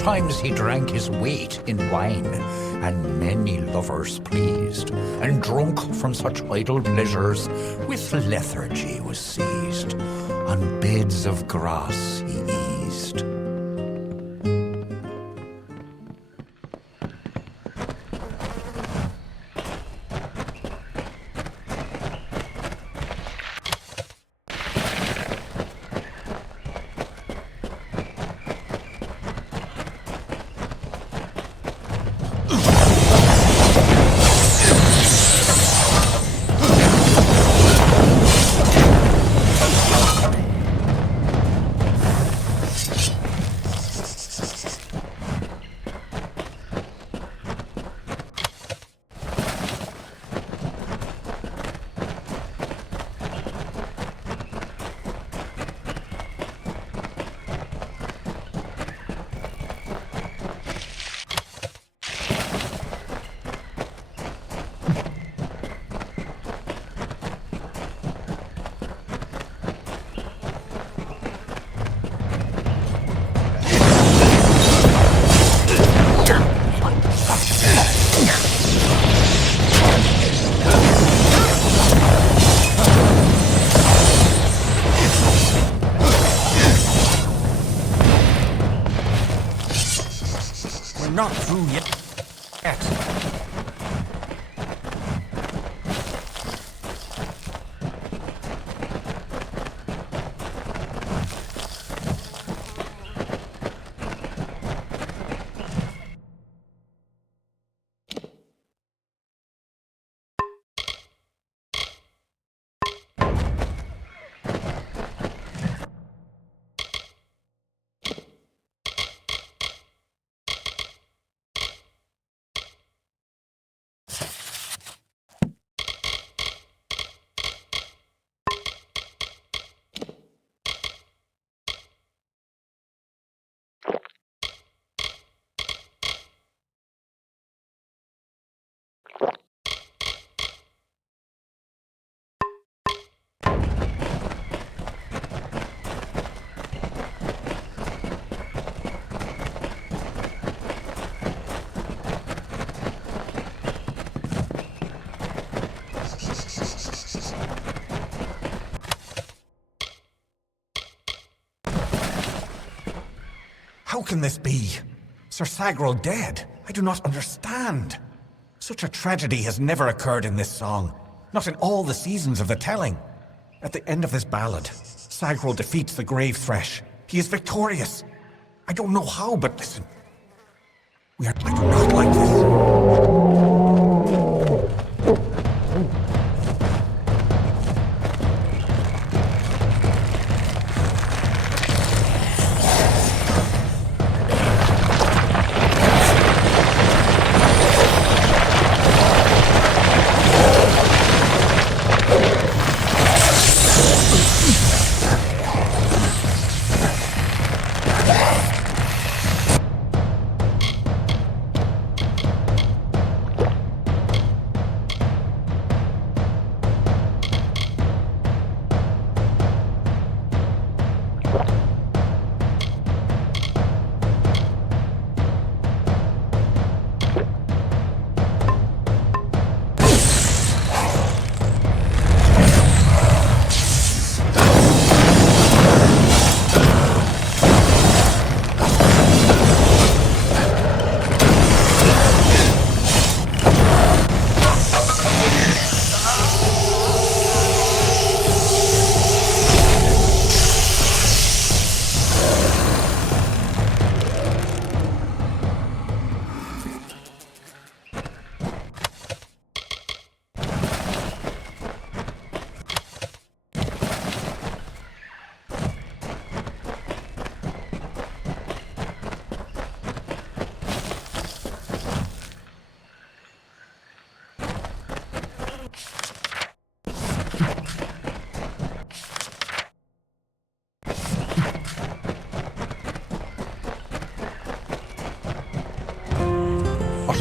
Times he drank his weight in wine, and many lovers pleased, and drunk from such idle pleasures, with lethargy was seized. On beds of grass he eased. Not through yet. How can this be? Sir Sagrel dead? I do not understand. Such a tragedy has never occurred in this song. Not in all the seasons of the telling. At the end of this ballad, Sagrel defeats the grave thresh. He is victorious. I don't know how, but listen. I do not like this.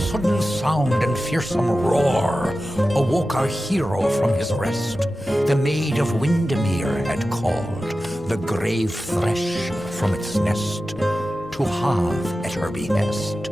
Sudden sound and fearsome roar awoke our hero from his rest. The maid of Windermere had called the grave thresh from its nest to have at her behest.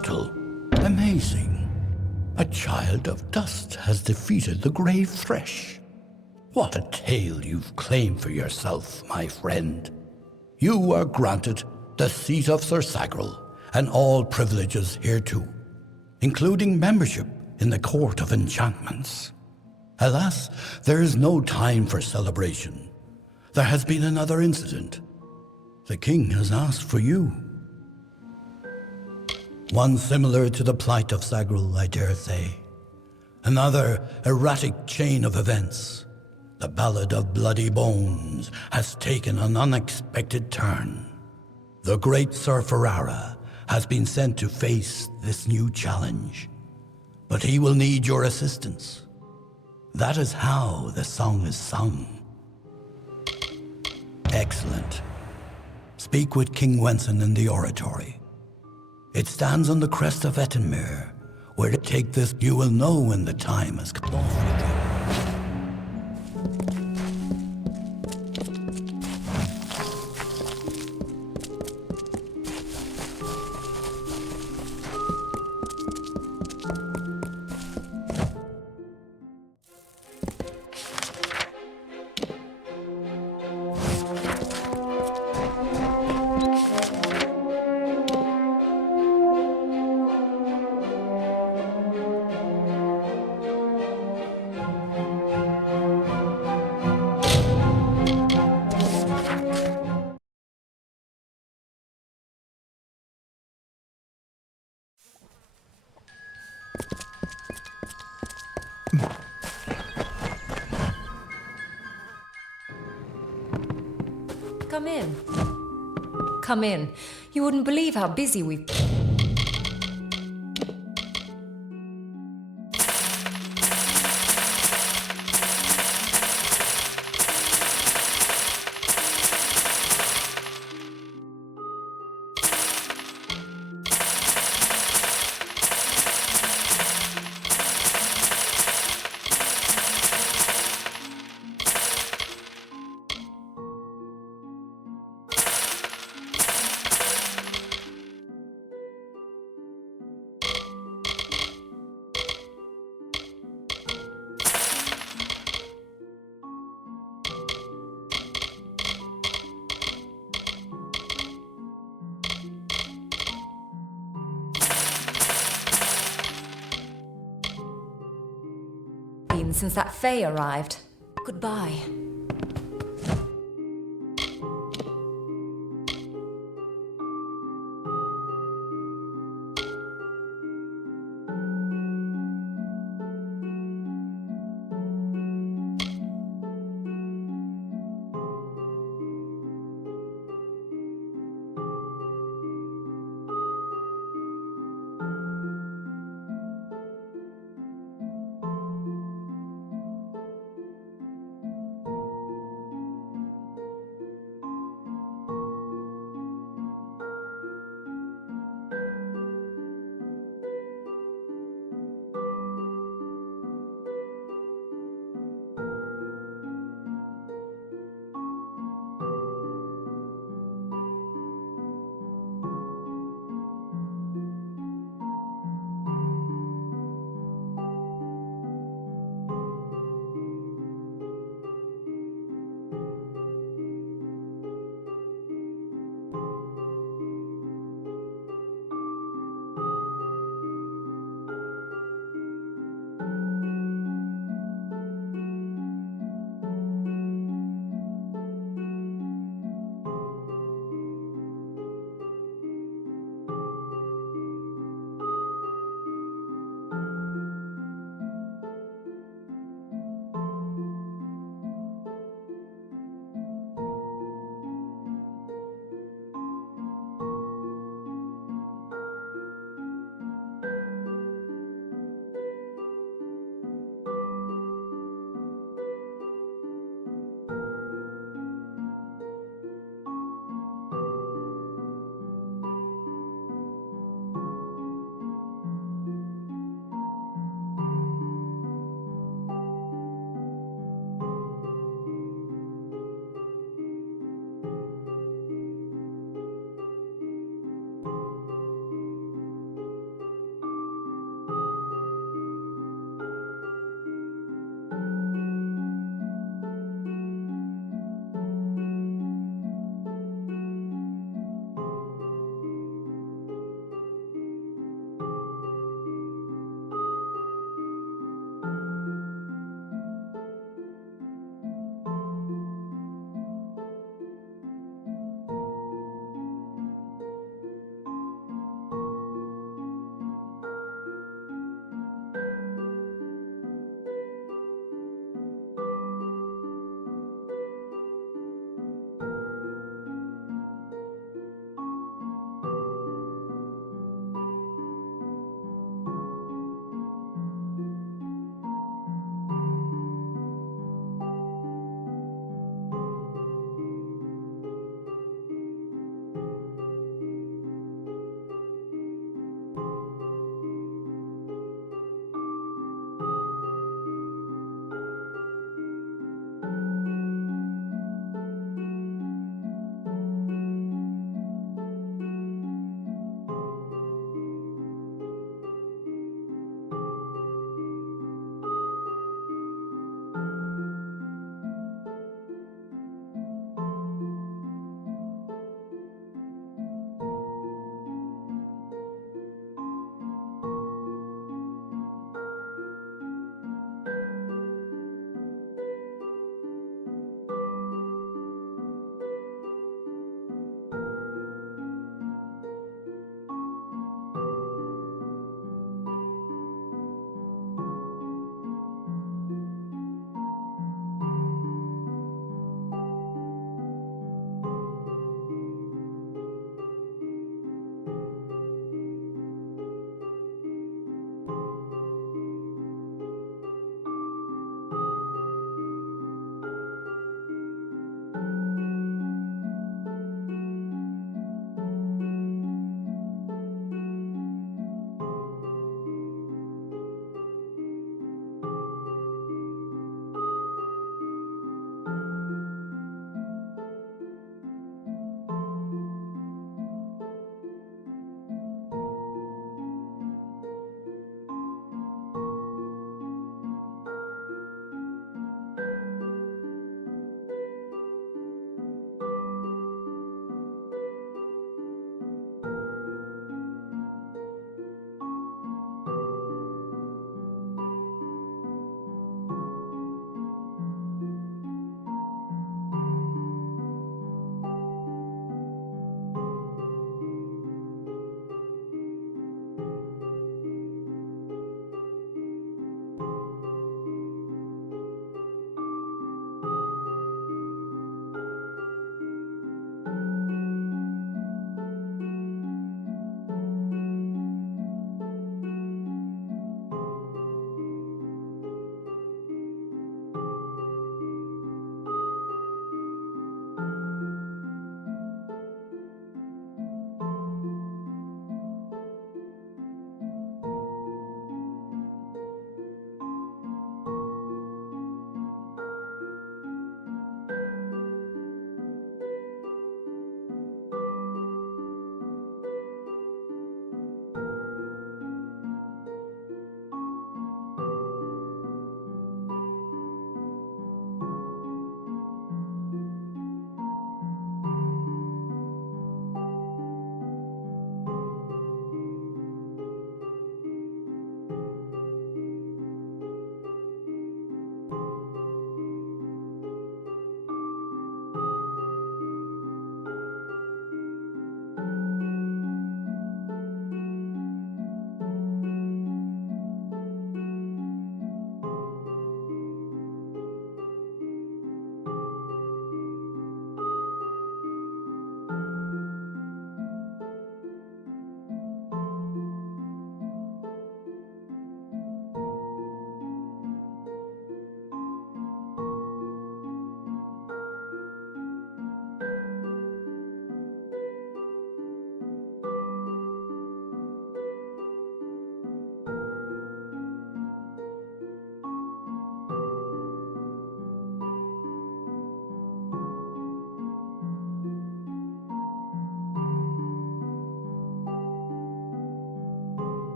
immortal. Amazing. A child of dust has defeated the grave thresh. What a tale you've claimed for yourself, my friend. You are granted the seat of Sir Sagrel and all privileges hereto, including membership in the Court of Enchantments. Alas, there is no time for celebration. There has been another incident. The king has asked for you. One similar to the plight of Sagrel, I dare say. Another erratic chain of events. The Ballad of Bloody Bones has taken an unexpected turn. The great Sir Ferrara has been sent to face this new challenge. But he will need your assistance. That is how the song is sung. Excellent. Speak with King Wenson in the oratory. It stands on the crest of Ettenmere. Where to take this, you will know when the time has come. Off with you. Come in. Come in. You wouldn't believe how busy we've... since that Fae arrived. Goodbye.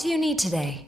do you need today?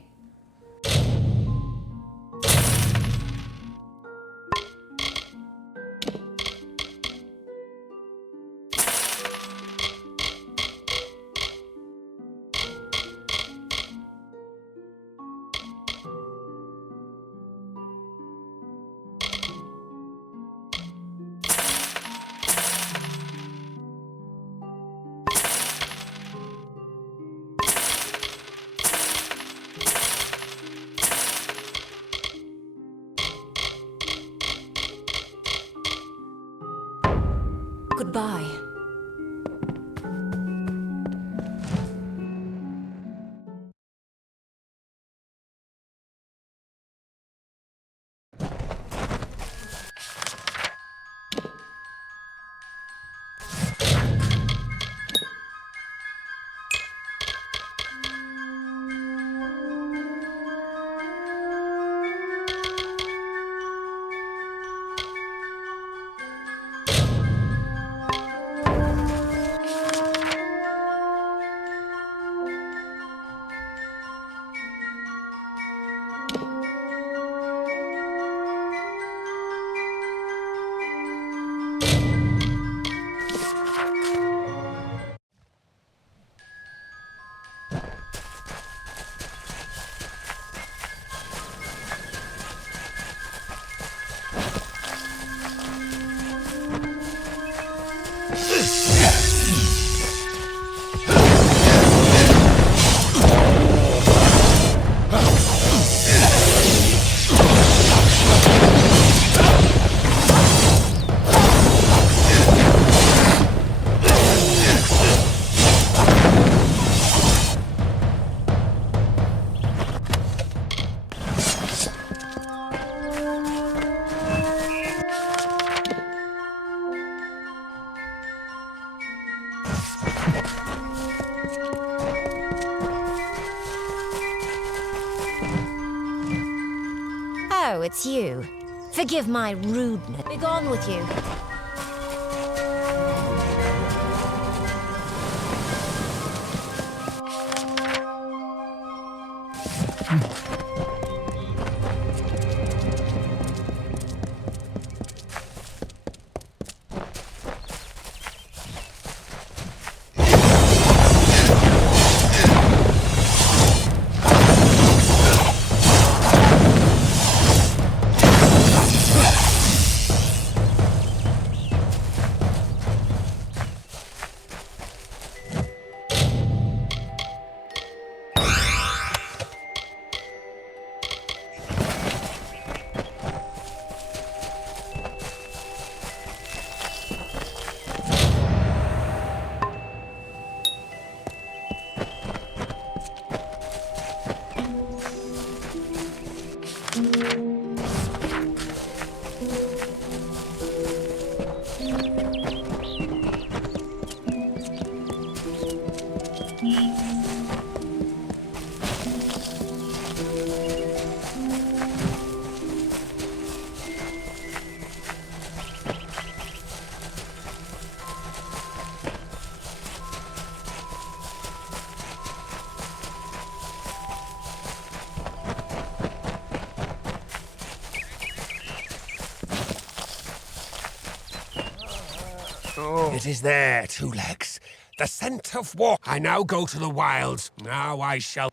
Goodbye. Oh, it's you. Forgive my rudeness. Be gone with you. It is there, Two Legs. The scent of war. I now go to the wilds. Now I shall...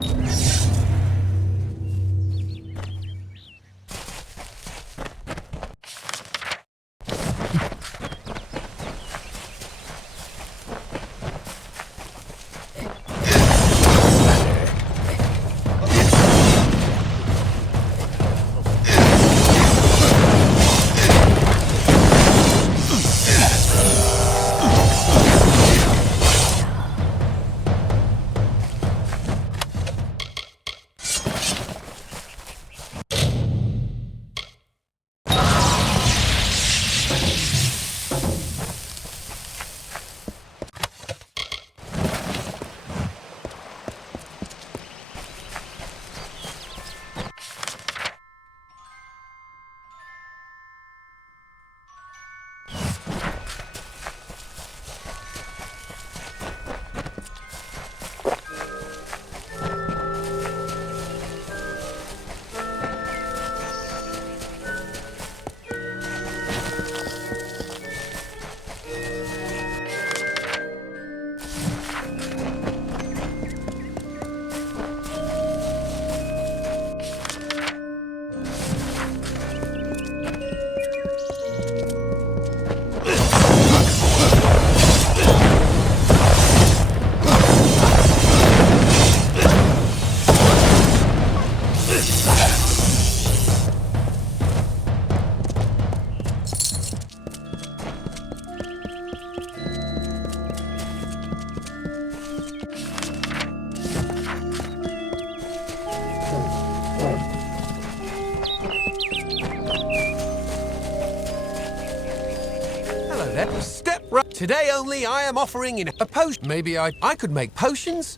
Hello there. Step right. Today only I am offering in a potion. Maybe I could make potions?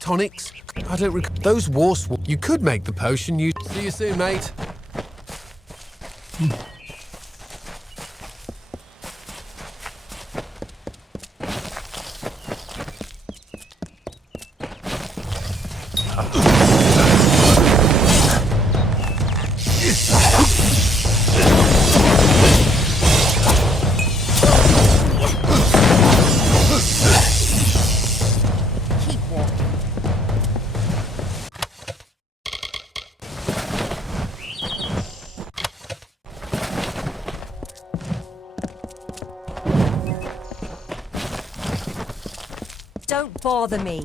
Tonics? I don't recall. Those war You could make the potion. You. See you soon, mate. Don't bother me.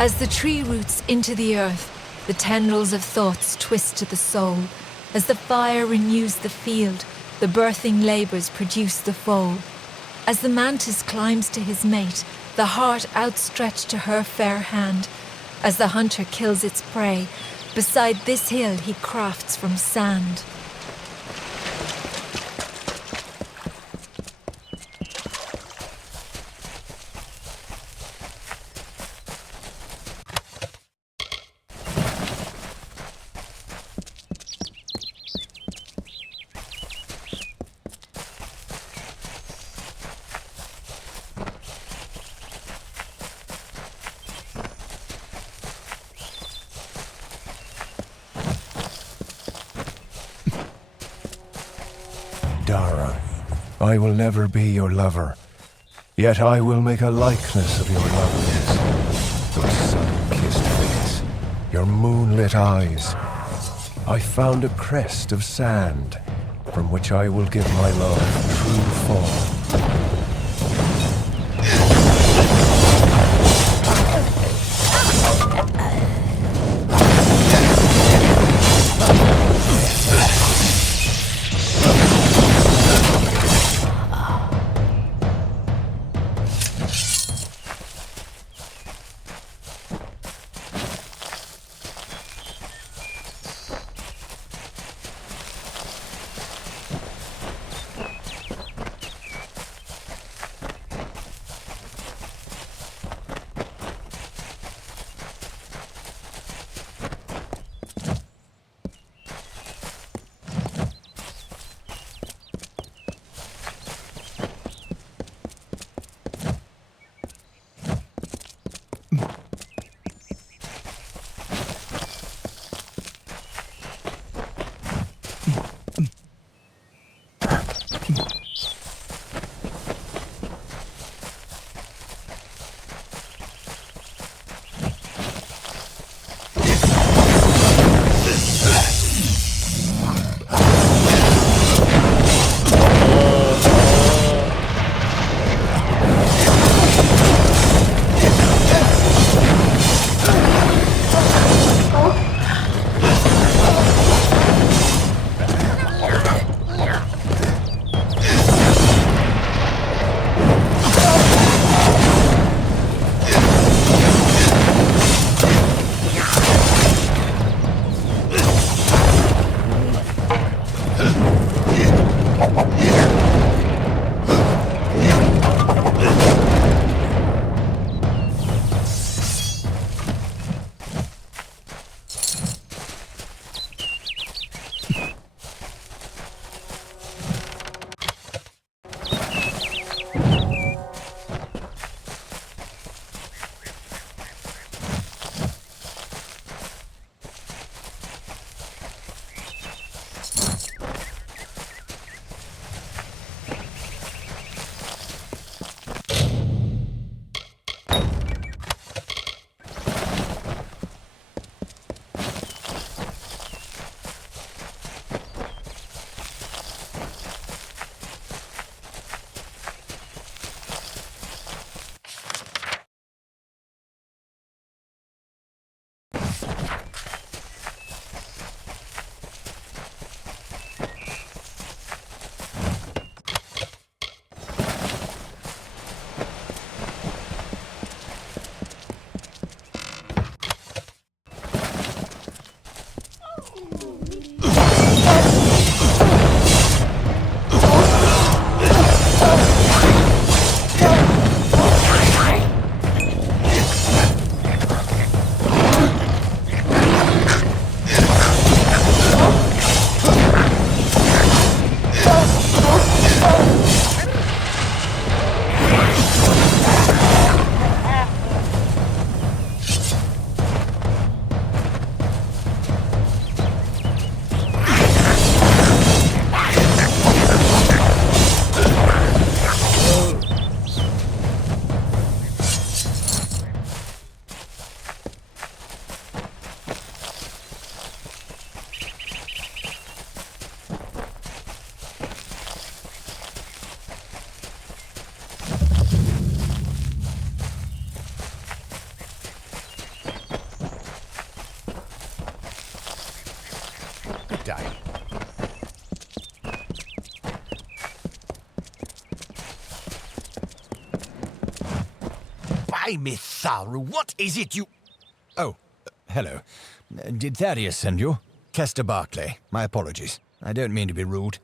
As the tree roots into the earth, the tendrils of thoughts twist to the soul. As the fire renews the field, the birthing labours produce the foal. As the mantis climbs to his mate, the heart outstretched to her fair hand. As the hunter kills its prey, beside this hill he crafts from sand. Glendara. I will never be your lover, yet I will make a likeness of your loveliness. Your sun-kissed face, your moonlit eyes. I found a crest of sand, from which I will give my love true form. day. Why, Miss Saru, what is it you... Oh, hello. Did Thaddeus send you? Kester Barclay. My apologies. I don't mean to be rude.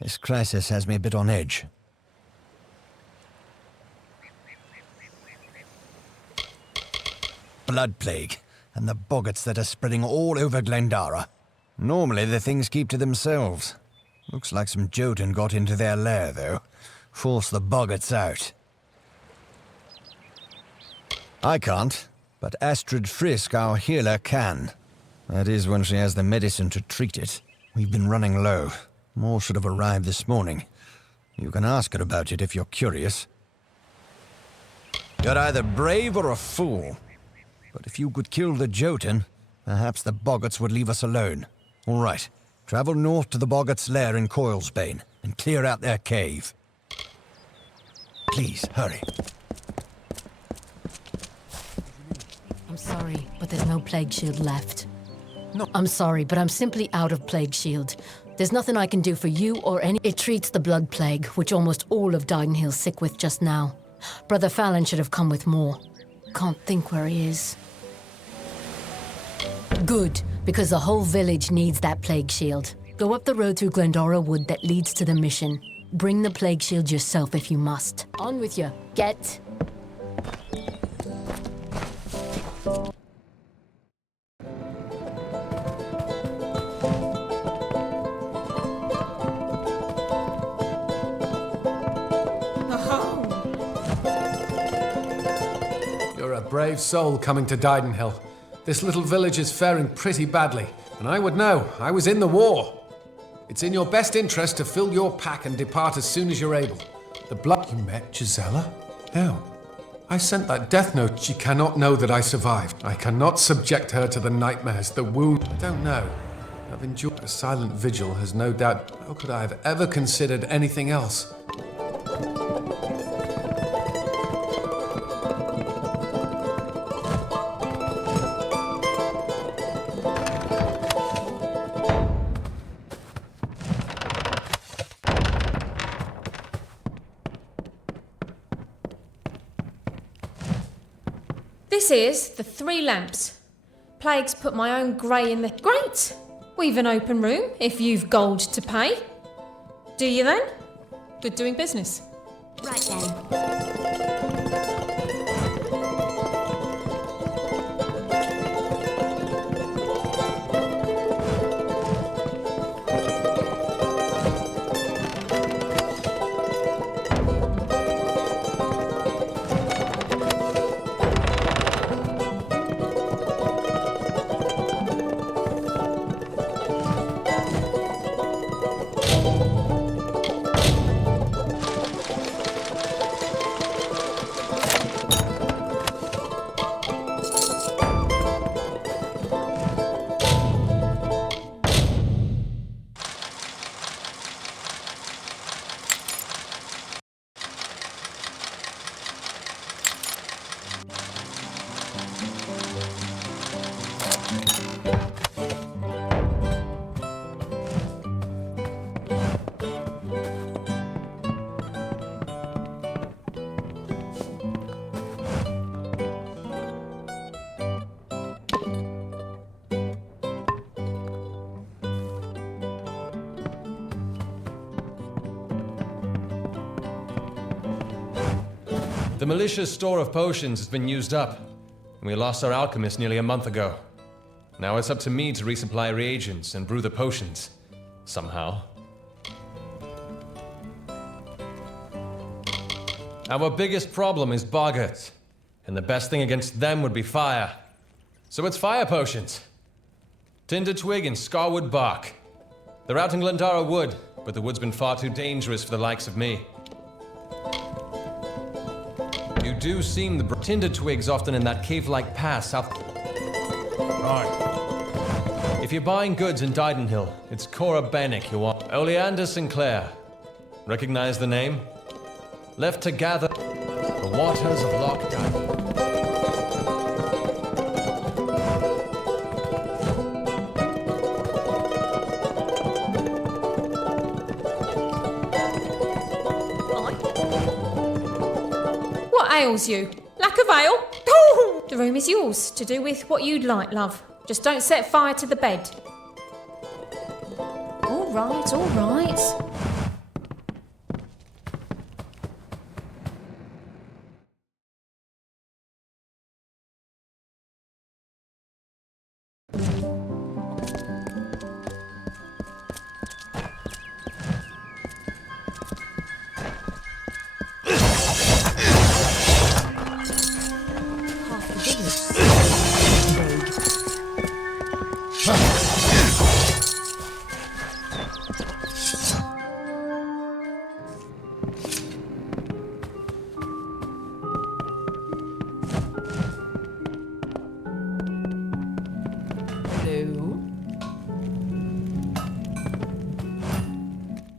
This crisis has me a bit on edge. Blood plague, and the boggarts that are spreading all over Glendara. Normally the things keep to themselves. Looks like some Jotun got into their lair, though. Force the boggarts out. I can't, but Astrid Frisk, our healer, can. That is, when she has the medicine to treat it. We've been running low. More should have arrived this morning. You can ask her about it if you're curious. You're either brave or a fool. But if you could kill the Jotun, perhaps the Boggarts would leave us alone. All right, travel north to the Boggarts' lair in Coilsbane and clear out their cave. Please, hurry. I'm sorry, but there's no plague shield left. No. I'm sorry, but I'm simply out of plague shield. There's nothing I can do for you or any... It treats the blood plague, which almost all of Didenhill's sick with just now. Brother Fallon should have come with more. Can't think where he is. Good, because the whole village needs that plague shield. Go up the road through Glendora Wood that leads to the mission. Bring the plague shield yourself if you must. On with you. Get... Brave soul coming to Didenhill. This little village is faring pretty badly, and I would know. I was in the war. It's in your best interest to fill your pack and depart as soon as you're able. The blood... You met Gisela? No. I sent that death note. She cannot know that I survived. I cannot subject her to the nightmares, the wound. I don't know. I've endured a silent vigil, has no doubt. How could I have ever considered anything else? This is the 3 lamps. Plague's put my own grey in the... Great! We've an open room, if you've gold to pay. Do you then? Good doing business. Right then. The militia's store of potions has been used up, and we lost our alchemist nearly a month ago. Now it's up to me to resupply reagents and brew the potions. Somehow. Our biggest problem is boggarts, and the best thing against them would be fire. So it's fire potions. Tinder twig and scarwood bark. They're out in Glendora Wood, but the wood's been far too dangerous for the likes of me. You do seem the tinder twigs often in that cave-like pass south. Right. If you're buying goods in Didenhill, it's Cora Bennick you want. Oleander Sinclair. Recognize the name? Left to gather the waters of Loch Dyke. Ails you? Lack of ale? The room is yours, to do with what you'd like, love. Just don't set fire to the bed. All right, all right.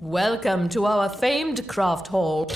Welcome to our famed craft hall.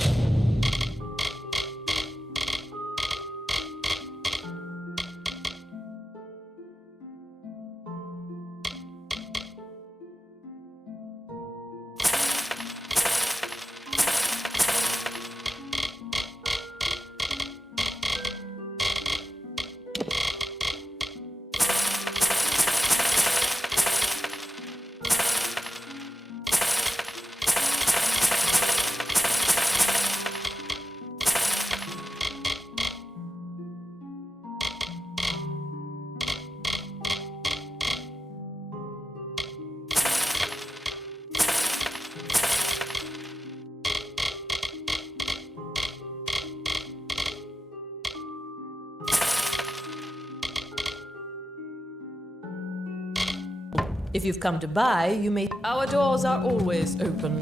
If you've come to buy, you may... Our doors are always open.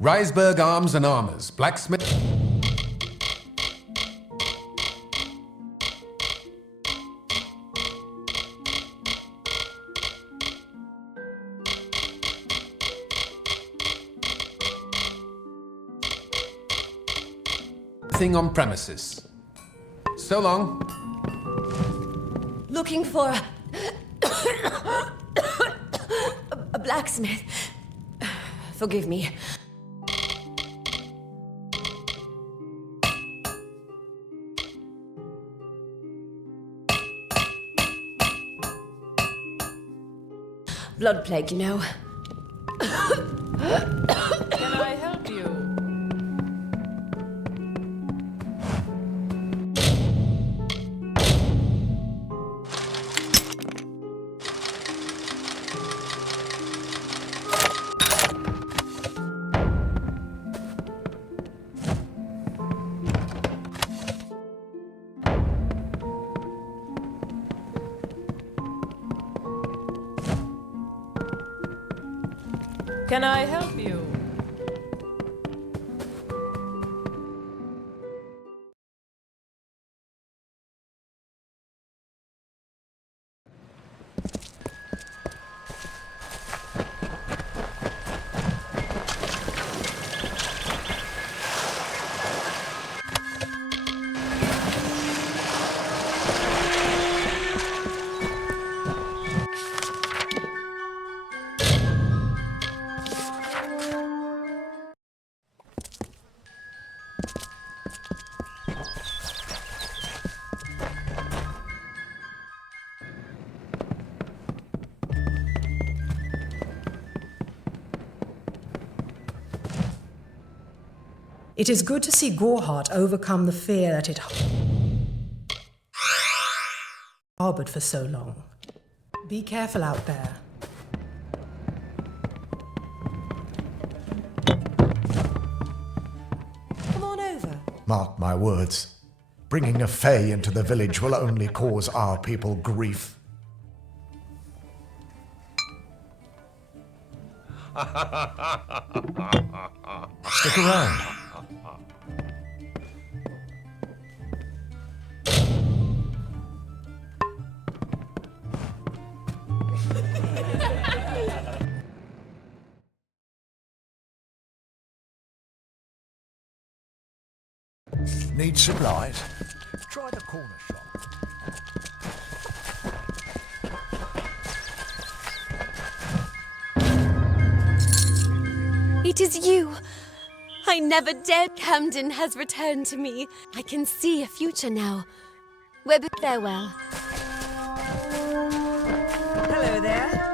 Reisberg Arms and Armors, blacksmith. Thing on premises. So long. Looking for a blacksmith. Forgive me. Blood plague, you know. Can I help you? Can I help you? It is good to see Gorhart overcome the fear that it harbored for so long. Be careful out there. Come on over. Mark my words. Bringing a Fae into the village will only cause our people grief. Stick around. Need supplies? Try the corner shop. It is you! I never dared. Camden has returned to me. I can see a future now. Farewell. Hello there.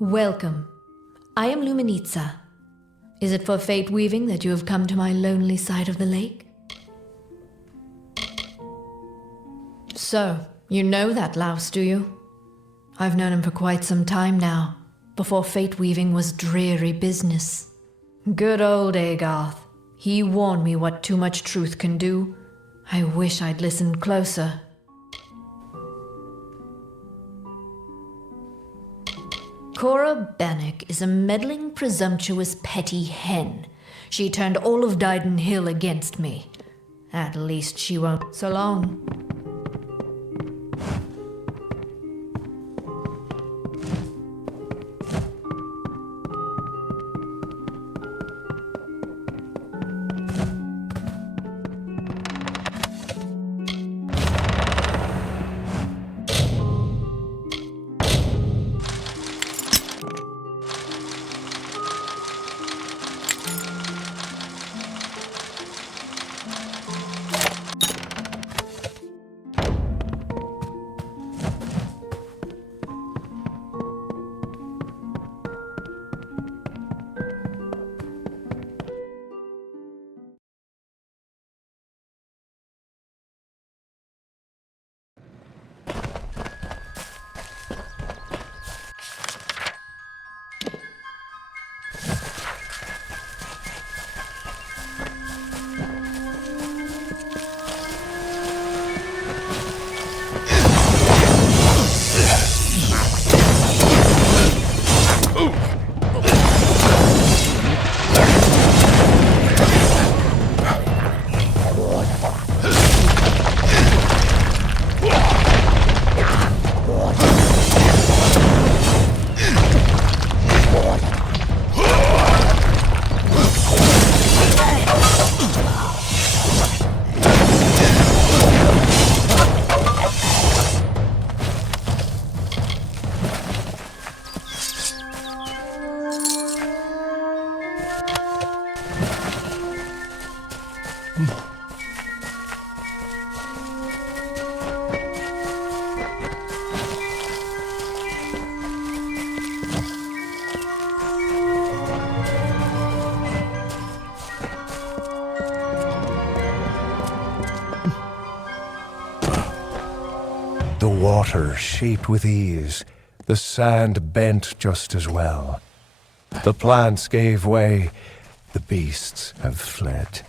Welcome. I am Luminitza. Is it for fate weaving that you have come to my lonely side of the lake? So, you know that louse, do you? I've known him for quite some time now, before fate weaving was dreary business. Good old Agarth. He warned me what too much truth can do. I wish I'd listened closer. Cora Bannock is a meddling, presumptuous, petty hen. She turned all of Dyden Hill against me. At least she won't. So long. The water shaped with ease, the sand bent just as well. The plants gave way, the beasts have fled.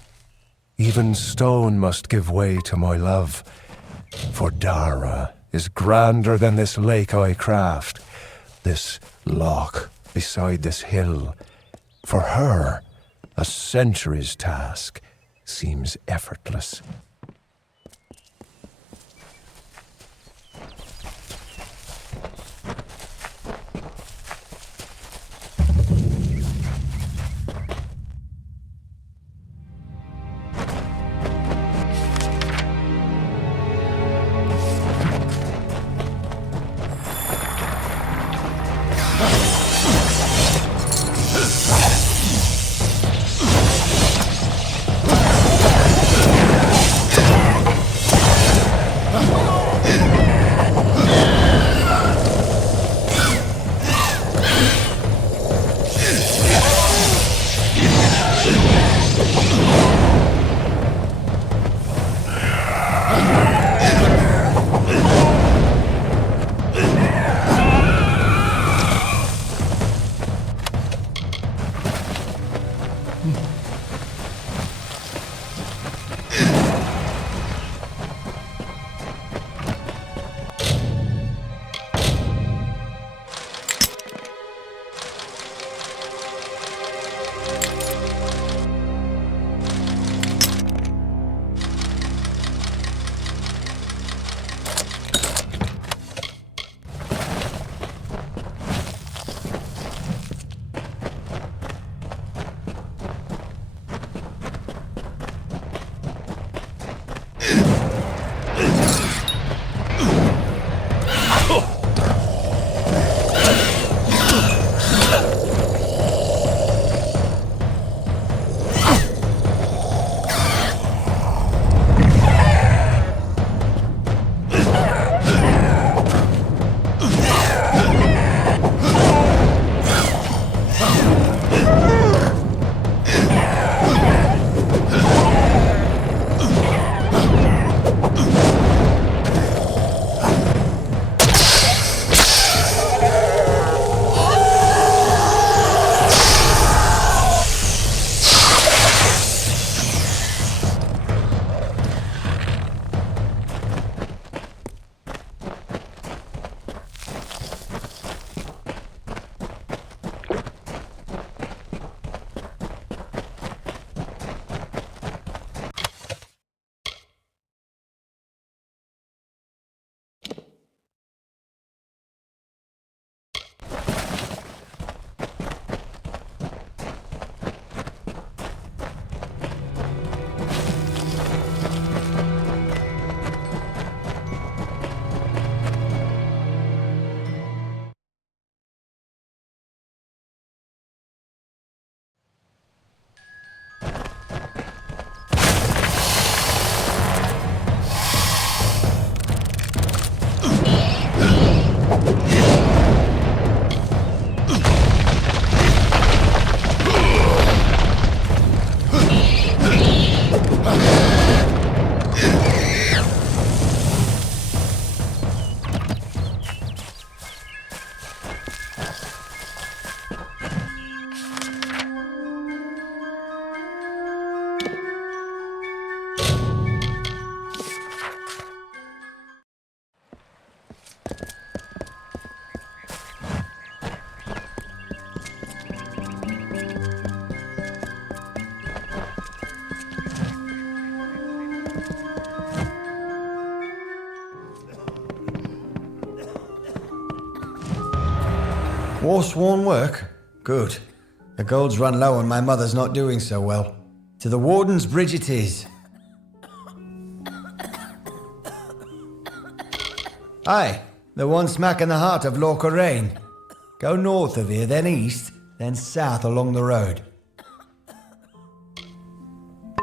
Even stone must give way to my love, for Dara is grander than this lake I craft, this loch beside this hill. For her, a century's task seems effortless. Forsworn work? Good. The gold's run low and my mother's not doing so well. To the warden's bridge it is. Aye, the one smack in the heart of Lorcoraine. Go north of here, then east, then south along the road.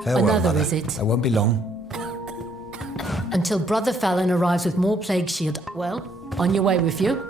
Farewell, Another, mother. is it? I won't be long. Until Brother Fallon arrives with more plague shield. Well, on your way with you.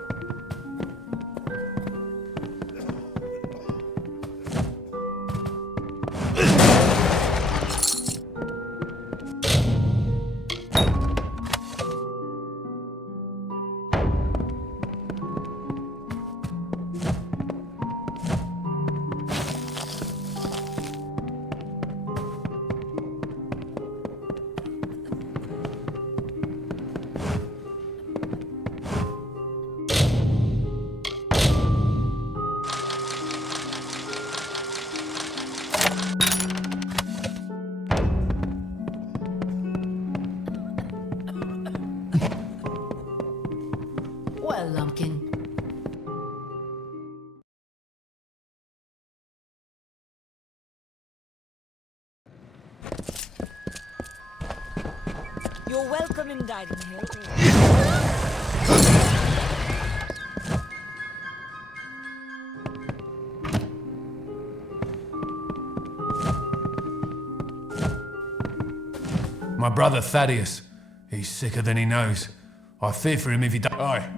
Well, Lumpkin. You're welcome in Dining Hill. My brother Thaddeus. He's sicker than he knows. I fear for him if he does. Aye.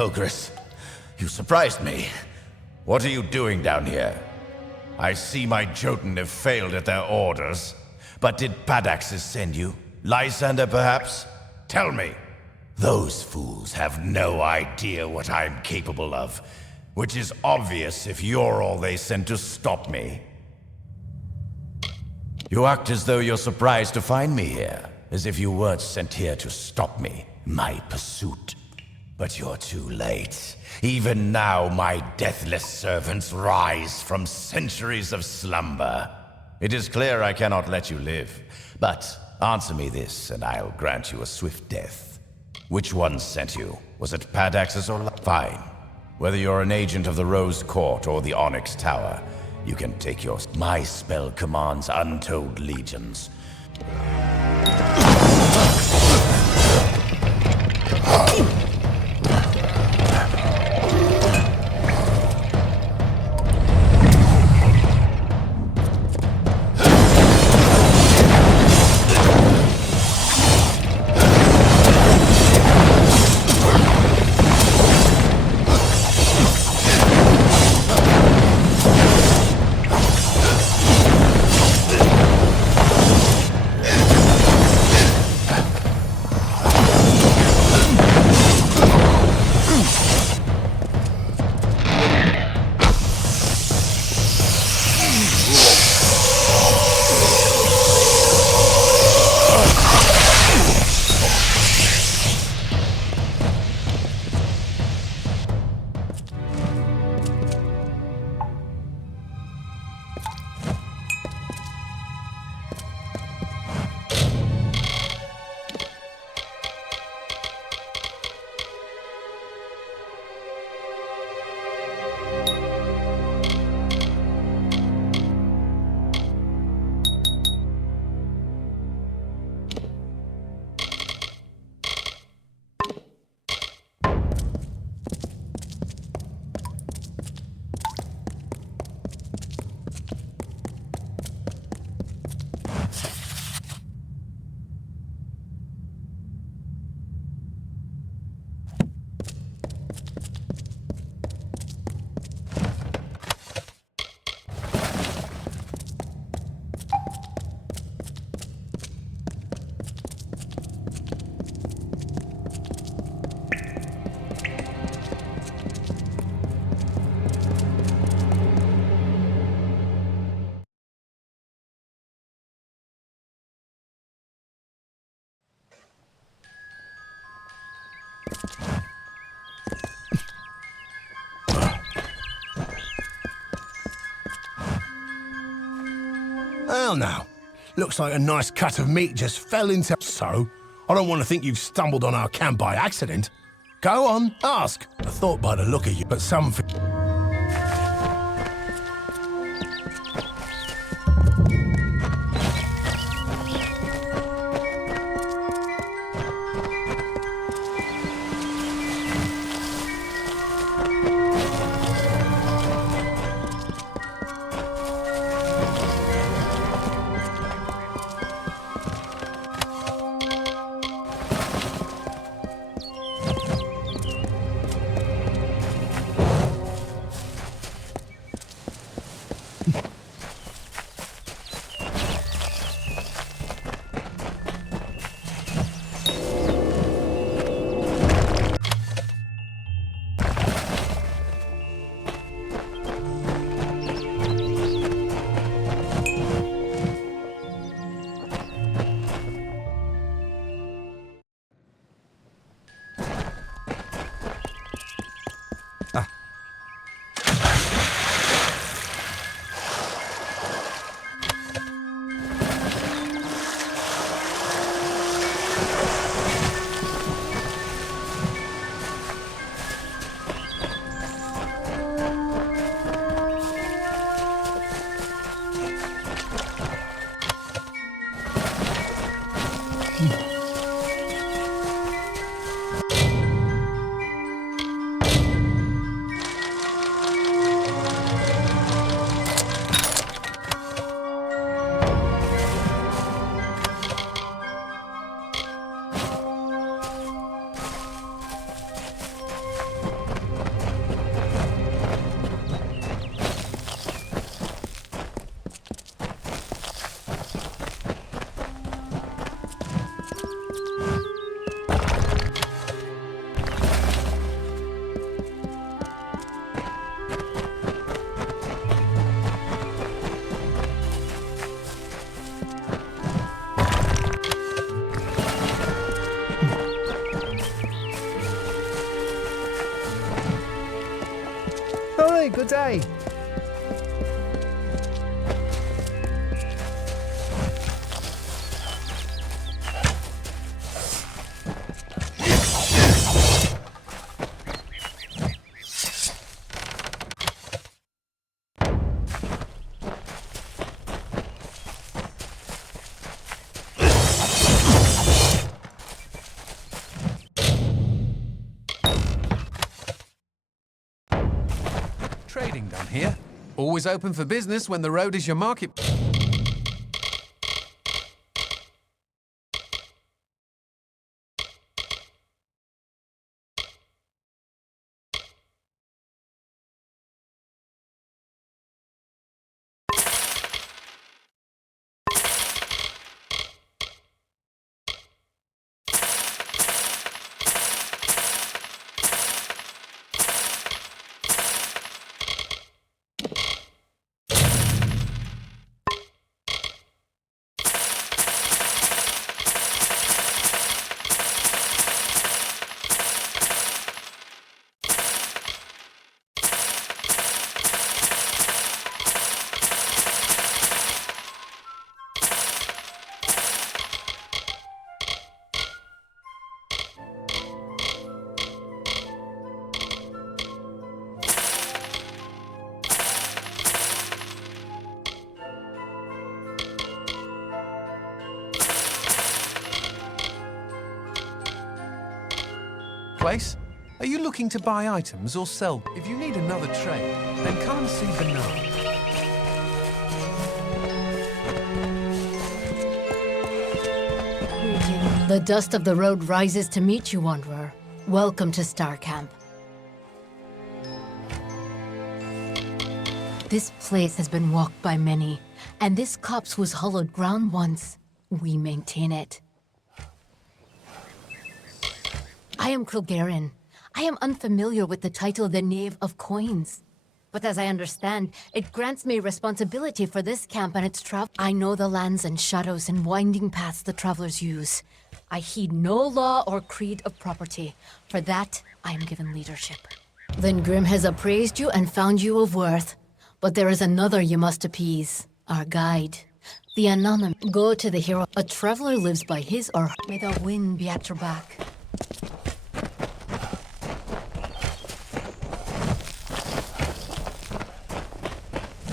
Ogress. You surprised me. What are you doing down here? I see my Jotun have failed at their orders. But did Padaxes send you? Lysander, perhaps? Tell me. Those fools have no idea what I'm capable of, which is obvious if you're all they sent to stop me. You act as though you're surprised to find me here, as if you weren't sent here to stop me, my pursuit. But you're too late. Even now, my deathless servants rise from centuries of slumber. It is clear I cannot let you live, but answer me this, and I'll grant you a swift death. Which one sent you? Was it Padaxes or Fine. Whether you're an agent of the Rose Court or the Onyx Tower, you can take yours. My spell commands untold legions. Well now, looks like a nice cut of meat just fell into... So, I don't want to think you've stumbled on our camp by accident. Go on, ask. I thought by the look of you, but some... day. Trading done here. Always open for business when the road is your market. Place? Are you looking to buy items or sell? If you need another trade, then come and see Bernard. The dust of the road rises to meet you, wanderer. Welcome to Star Camp. This place has been walked by many, and this copse was hollowed ground once. We maintain it. I am Kilgaren. I am unfamiliar with the title the Knave of Coins. But as I understand, it grants me responsibility for this camp and its travel. I know the lands and shadows and winding paths the travelers use. I heed no law or creed of property. For that, I am given leadership. Then Grim has appraised you and found you of worth. But there is another you must appease. Our guide. The anonymous. Go to the hero. A traveler lives by his or her. May the wind be at your back.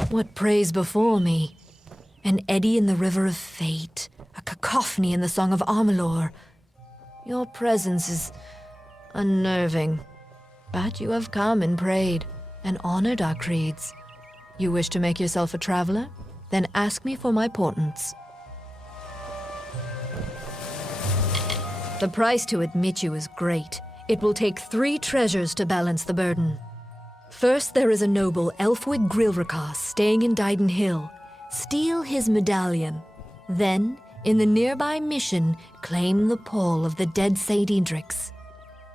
What prays before me? An eddy in the river of fate, a cacophony in the song of AMALUR. Your presence is unnerving, but you have come and prayed and honored our creeds. You wish to make yourself a traveler? Then ask me for my portents. The price to admit you is great. It will take 3 treasures to balance the burden. First, there is a noble Elfwig Grilrakar staying in Dyden Hill. Steal his medallion. Then, in the nearby mission, claim the pole of the dead Saint Indrix.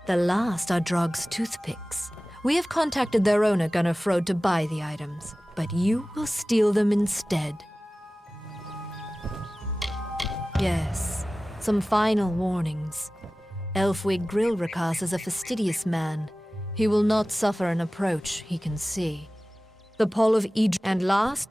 The last are Drog's toothpicks. We have contacted their owner, Gunnar Frode, to buy the items, but you will steal them instead. Yes, some final warnings. Elfwig Grilrakar is a fastidious man. He will not suffer an approach he can see. The Pole of Idr. And last...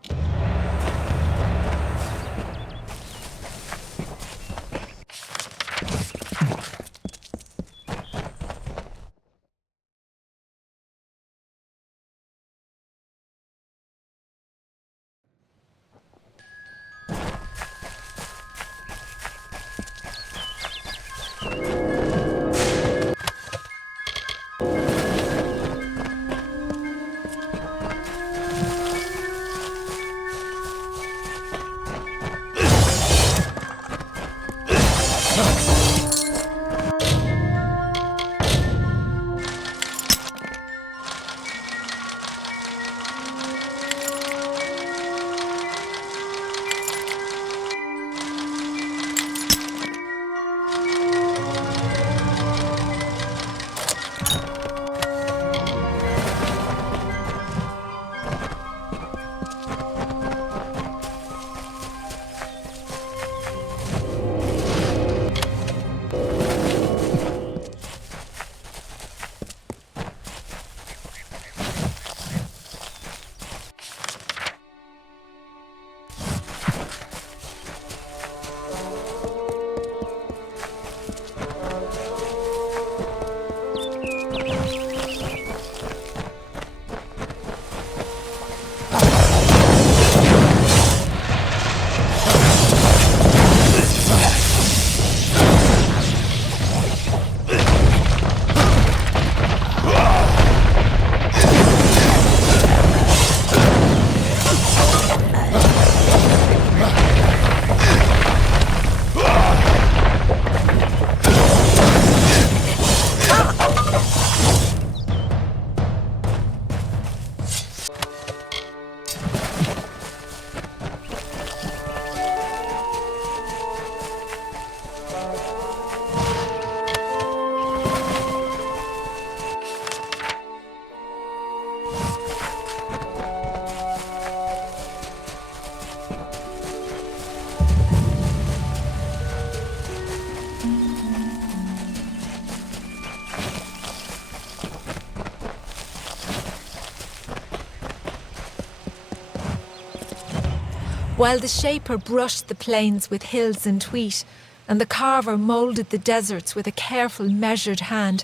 while the shaper brushed the plains with hills and wheat, and the carver moulded the deserts with a careful, measured hand,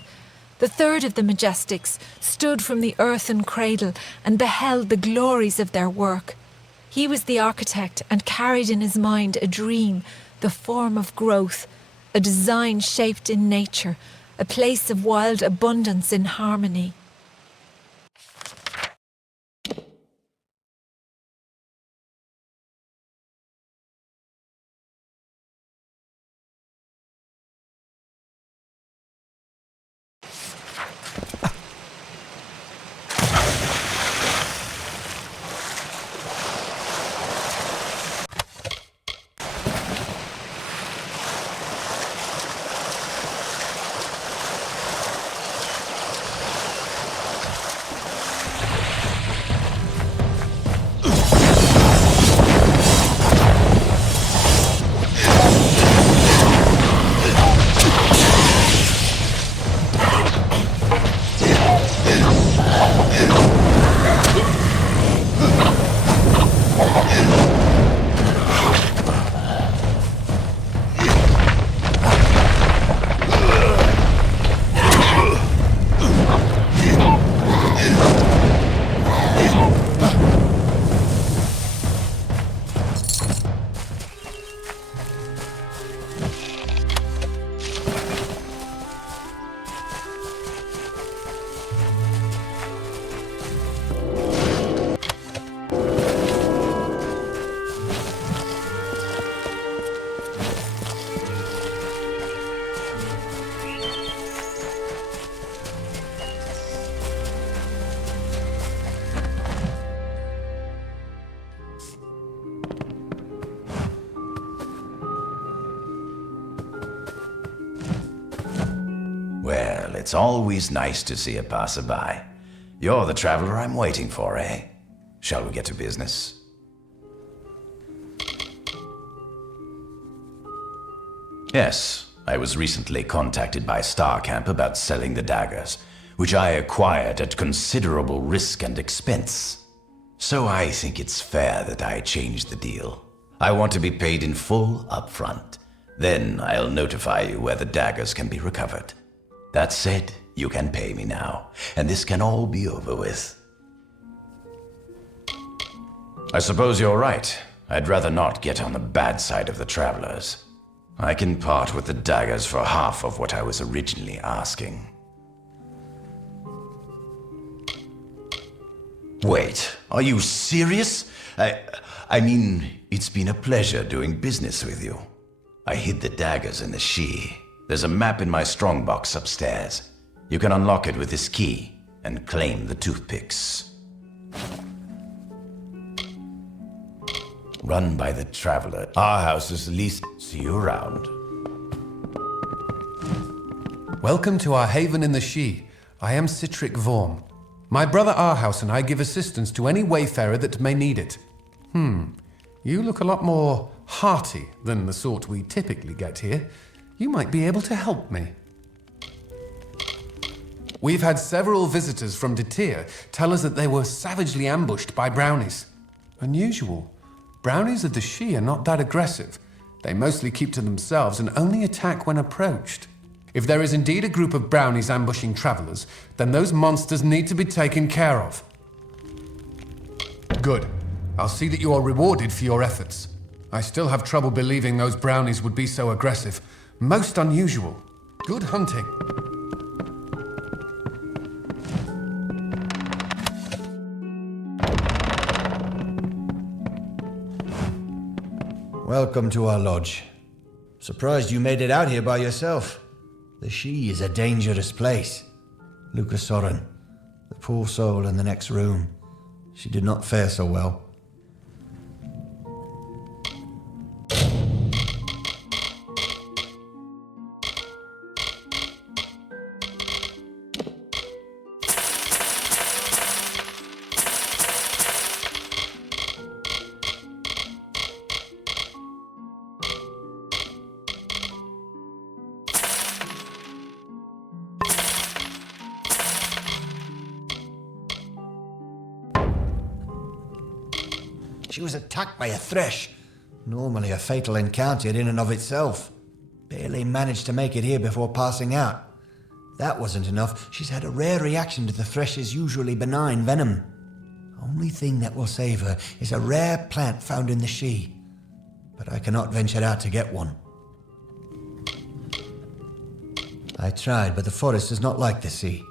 the third of the Majestics stood from the earthen cradle and beheld the glories of their work. He was the architect and carried in his mind a dream, the form of growth, a design shaped in nature, a place of wild abundance in harmony. Well, it's always nice to see a passerby. You're the traveler I'm waiting for, eh? Shall we get to business? Yes, I was recently contacted by Starcamp about selling the daggers, which I acquired at considerable risk and expense. So I think it's fair that I change the deal. I want to be paid in full up front. Then I'll notify you where the daggers can be recovered. That said, you can pay me now, and this can all be over with. I suppose you're right. I'd rather not get on the bad side of the travelers. I can part with the daggers for half of what I was originally asking. Wait, are you serious? I mean, it's been a pleasure doing business with you. I hid the daggers in the she. There's a map in my strongbox upstairs. You can unlock it with this key and claim the toothpicks. Run by the traveler. Our house is Lista. See you around. Welcome to our haven in the She. I am Citric Vorm. My brother Arhaus and I give assistance to any wayfarer that may need it. You look a lot more hearty than the sort we typically get here. You might be able to help me. We've had several visitors from Detir tell us that they were savagely ambushed by brownies. Unusual. Brownies of the She are not that aggressive. They mostly keep to themselves and only attack when approached. If there is indeed a group of brownies ambushing travelers, then those monsters need to be taken care of. Good. I'll see that you are rewarded for your efforts. I still have trouble believing those brownies would be so aggressive. Most unusual. Good hunting. Welcome to our lodge. Surprised you made it out here by yourself. The She is a dangerous place. Lucas Soren, the poor soul in the next room. She did not fare so well. She was attacked by a thresh. Normally a fatal encounter in and of itself. Barely managed to make it here before passing out. That wasn't enough. She's had a rare reaction to the thresh's usually benign venom. Only thing that will save her is a rare plant found in the She. But I cannot venture out to get one. I tried, but the forest is not like the sea.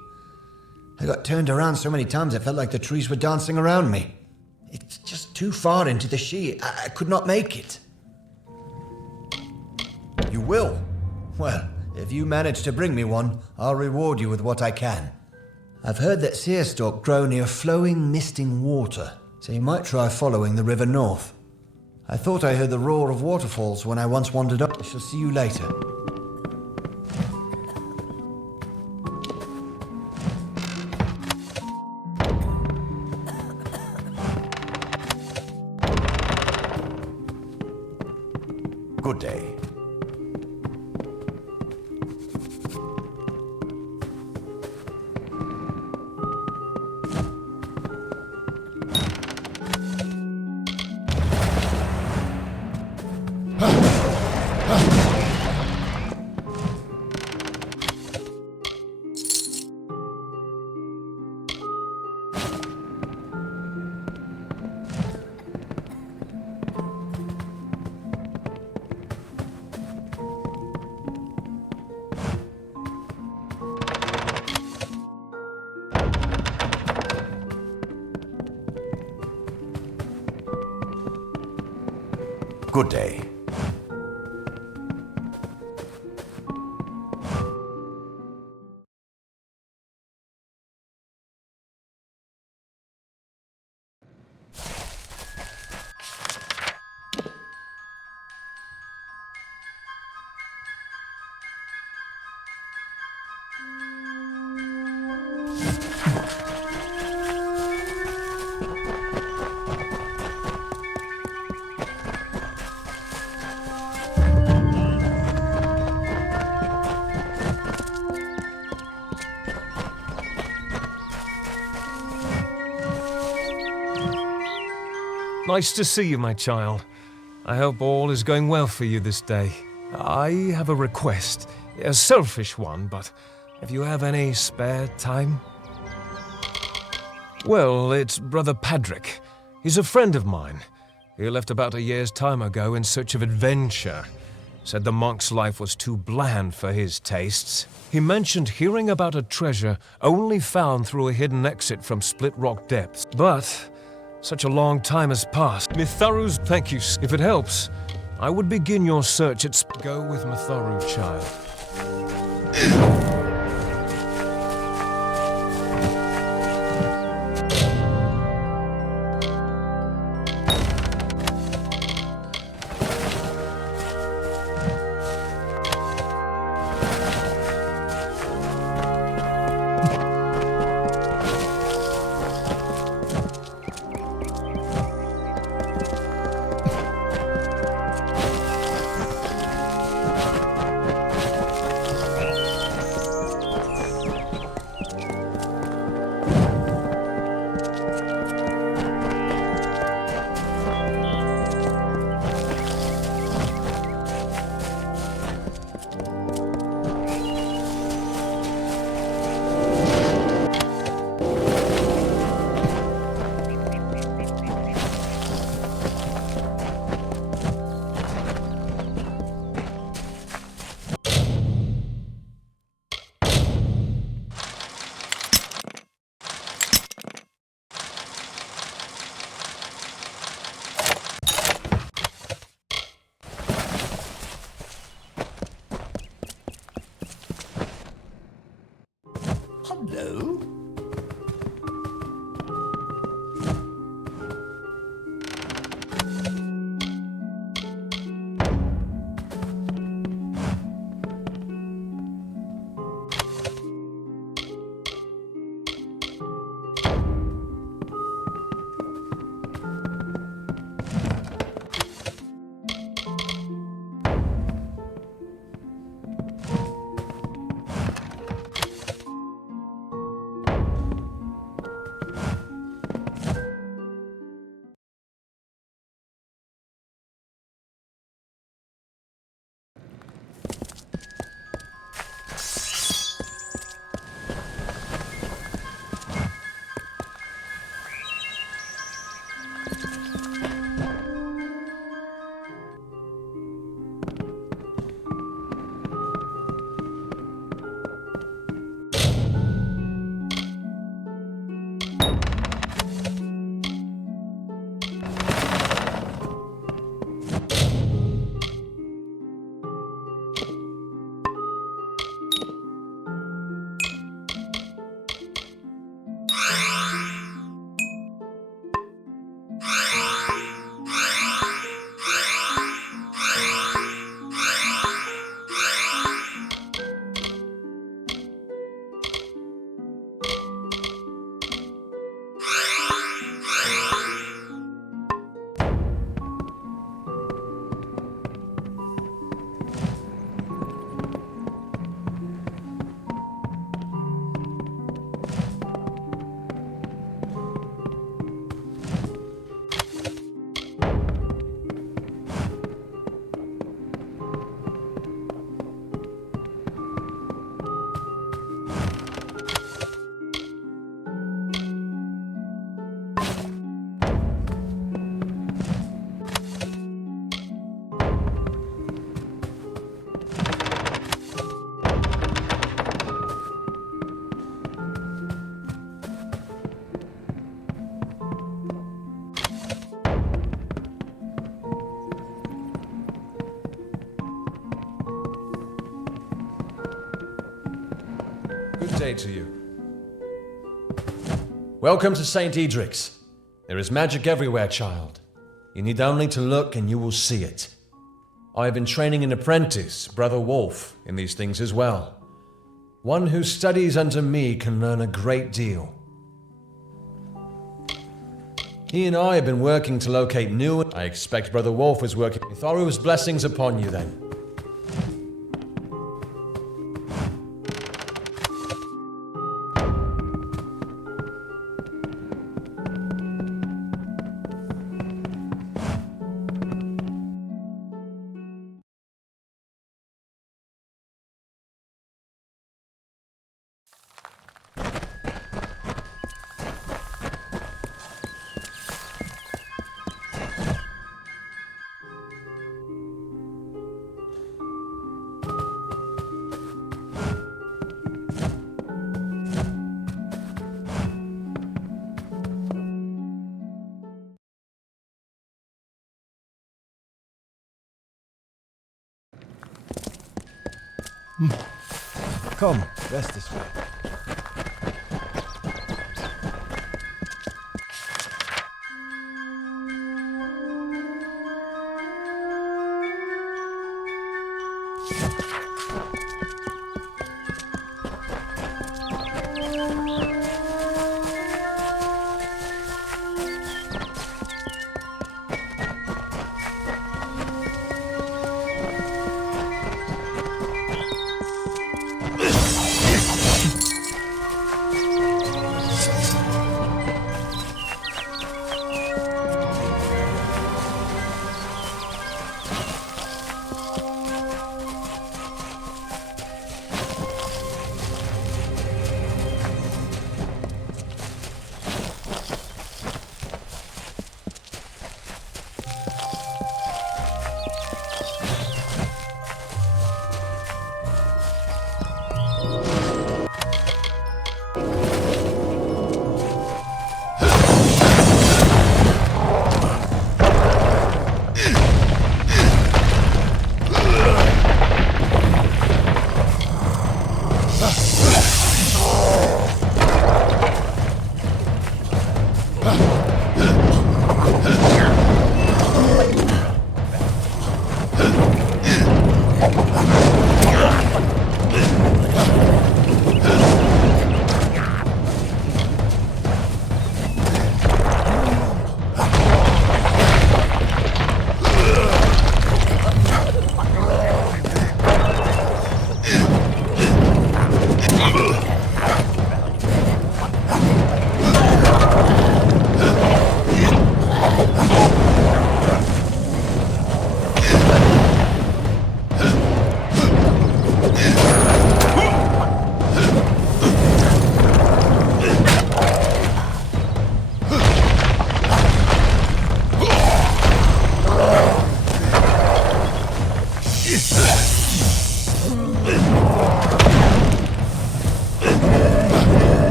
I got turned around so many times I felt like the trees were dancing around me. It's just too far into the She. I could not make it. You will? Well, if you manage to bring me one, I'll reward you with what I can. I've heard that seerstalk grow near flowing, misting water, so you might try following the river north. I thought I heard the roar of waterfalls when I once wandered up. I shall see you later. Good day. Good day. Nice to see you, my child. I hope all is going well for you this day. I have a request, a selfish one, but if you have any spare time? Well, it's Brother Patrick. He's a friend of mine. He left about a year's time ago in search of adventure. Said the monk's life was too bland for his tastes. He mentioned hearing about a treasure only found through a hidden exit from Split Rock Depths. But such a long time has passed. Mitharu's, thank you. If it helps, I would begin your search at Go with Mitharu, child. day to you. Welcome to St. Edric's. There is magic everywhere, child. You need only to look and you will see it. I have been training an apprentice, Brother Wolf, in these things as well. One who studies under me can learn a great deal. He and I have been working to locate new... I expect Brother Wolf was working with Thoru's blessings upon you then. Come, rest this way.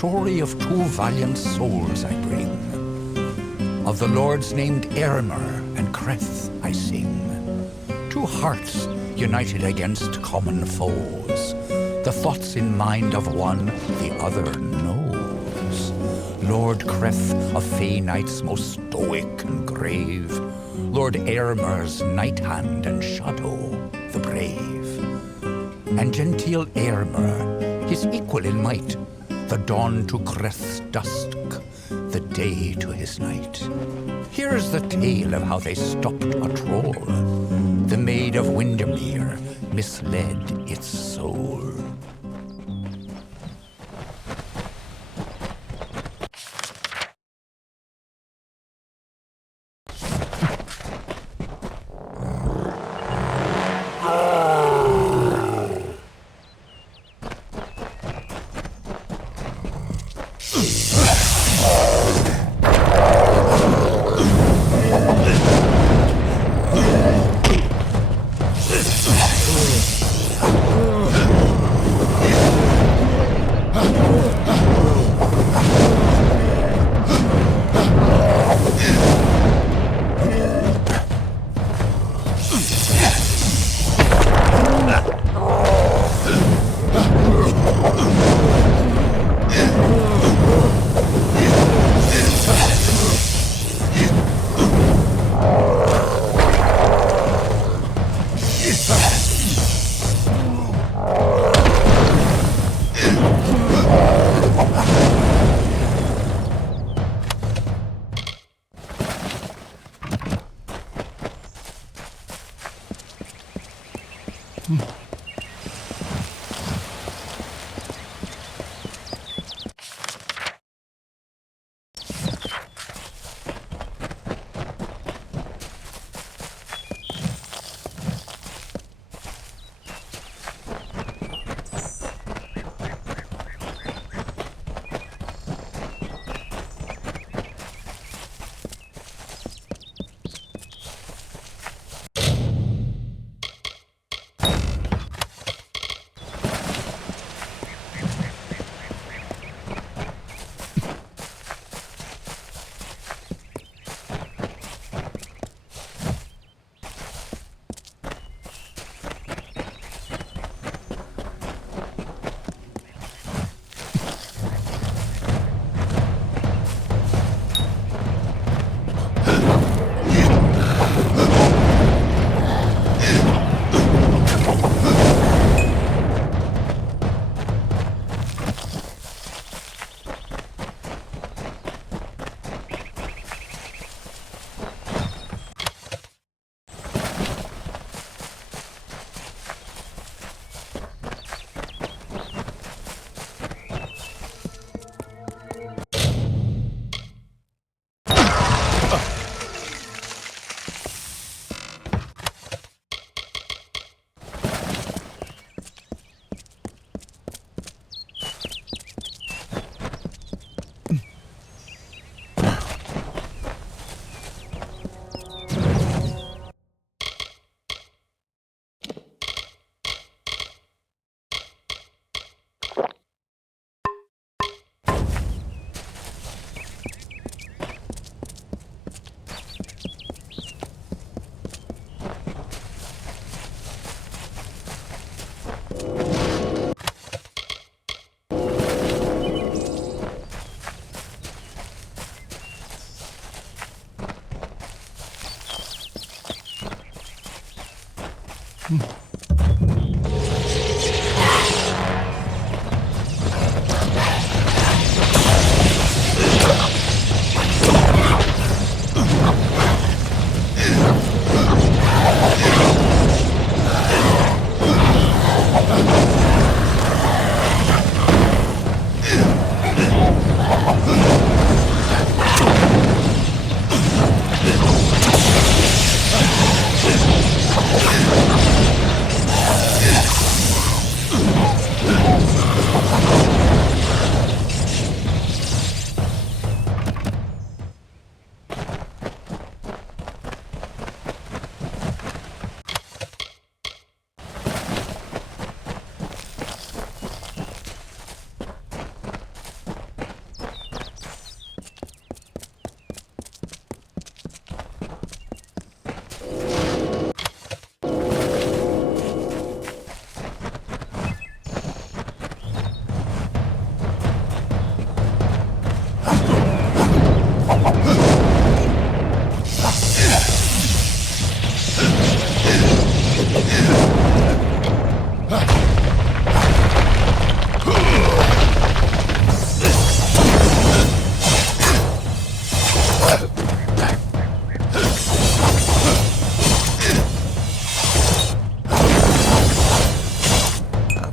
Story of two valiant souls I bring. Of the lords named Aylmer and Creth I sing. Two hearts united against common foes. The thoughts in mind of one the other knows. Lord Creth, of Fey knights most stoic and grave. Lord Aylmer's knight hand and shadow, the brave. And genteel Aylmer, his equal in might, the dawn to Creth's dusk, the day to his night. Here's the tale of how they stopped a troll. The maid of Windermere misled its soul.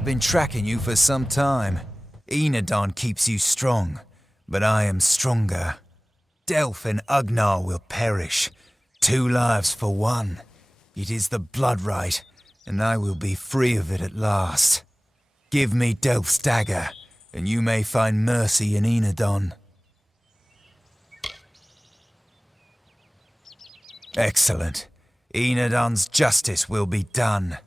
Been tracking you for some time. Enadon keeps you strong, but I am stronger. Delph and Ugnar will perish. 2 lives for 1. It is the blood right, and I will be free of it at last. Give me Delph's dagger, and you may find mercy in Enadon. Excellent. Enadon's justice will be done.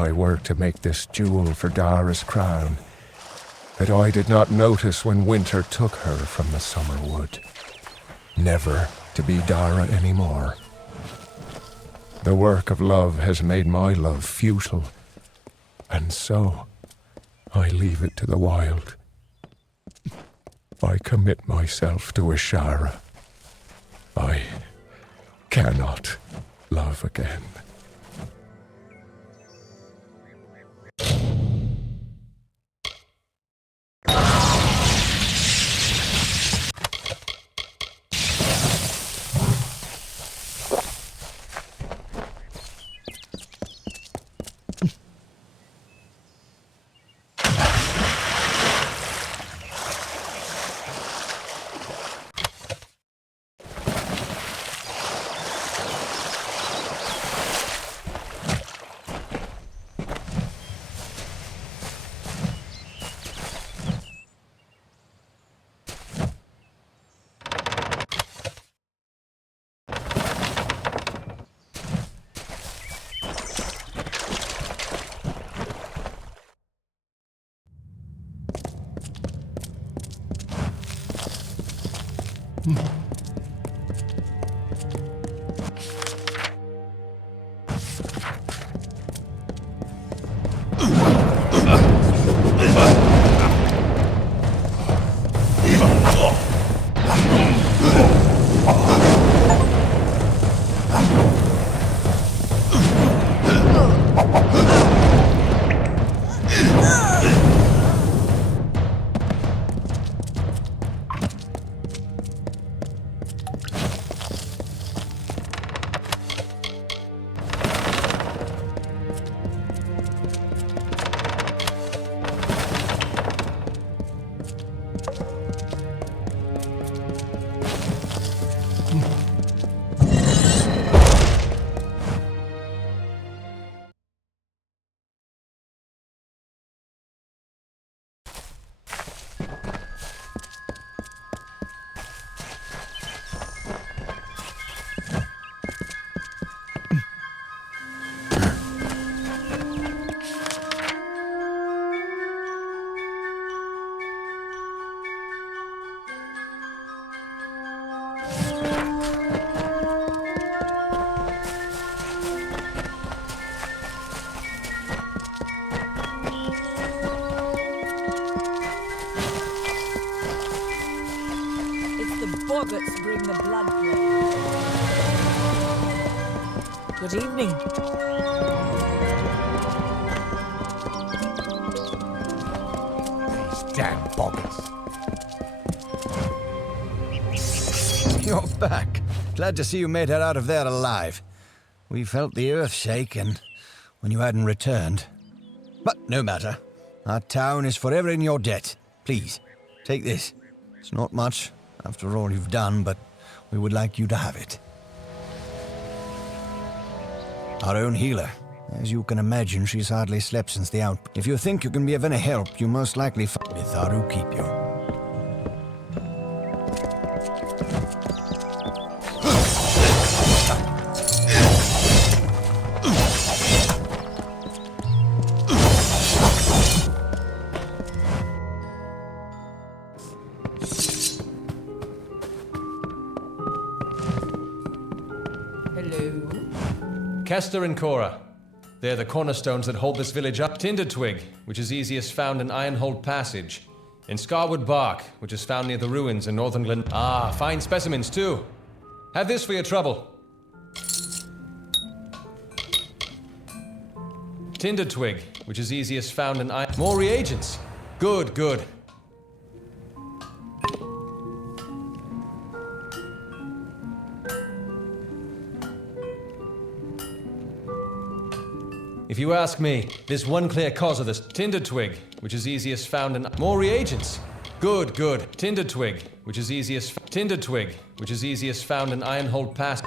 I worked to make this jewel for Dara's crown, that I did not notice when winter took her from the summer wood, never to be Dara anymore. The work of love has made my love futile, and so I leave it to the wild. I commit myself to Ashara. I cannot love again. Boggarts bring the blood plague. Good evening. These damn boggarts. You're back. Glad to see you made it out of there alive. We felt the earth shake when you hadn't returned. But no matter. Our town is forever in your debt. Please, take this. It's not much, after all you've done, but we would like you to have it. Our own healer. As you can imagine, she's hardly slept since the outbreak. If you think you can be of any help, you most likely with our who keep you. Kester and Cora. They're the cornerstones that hold this village up. Tinder twig, which is easiest found in Ironhold Passage. In Scarwood bark, which is found near the ruins in northern Glen. Ah, fine specimens too. Have this for your trouble. Tinder twig, which is easiest found in More reagents. Good, good. If you ask me, there's one clear cause of this. Tinder twig, which is easiest found in more reagents. Good, good. Tinder twig, which is easiest Tinder twig, which is easiest found in Ironhold Pass.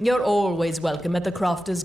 You're always welcome at the Crofters.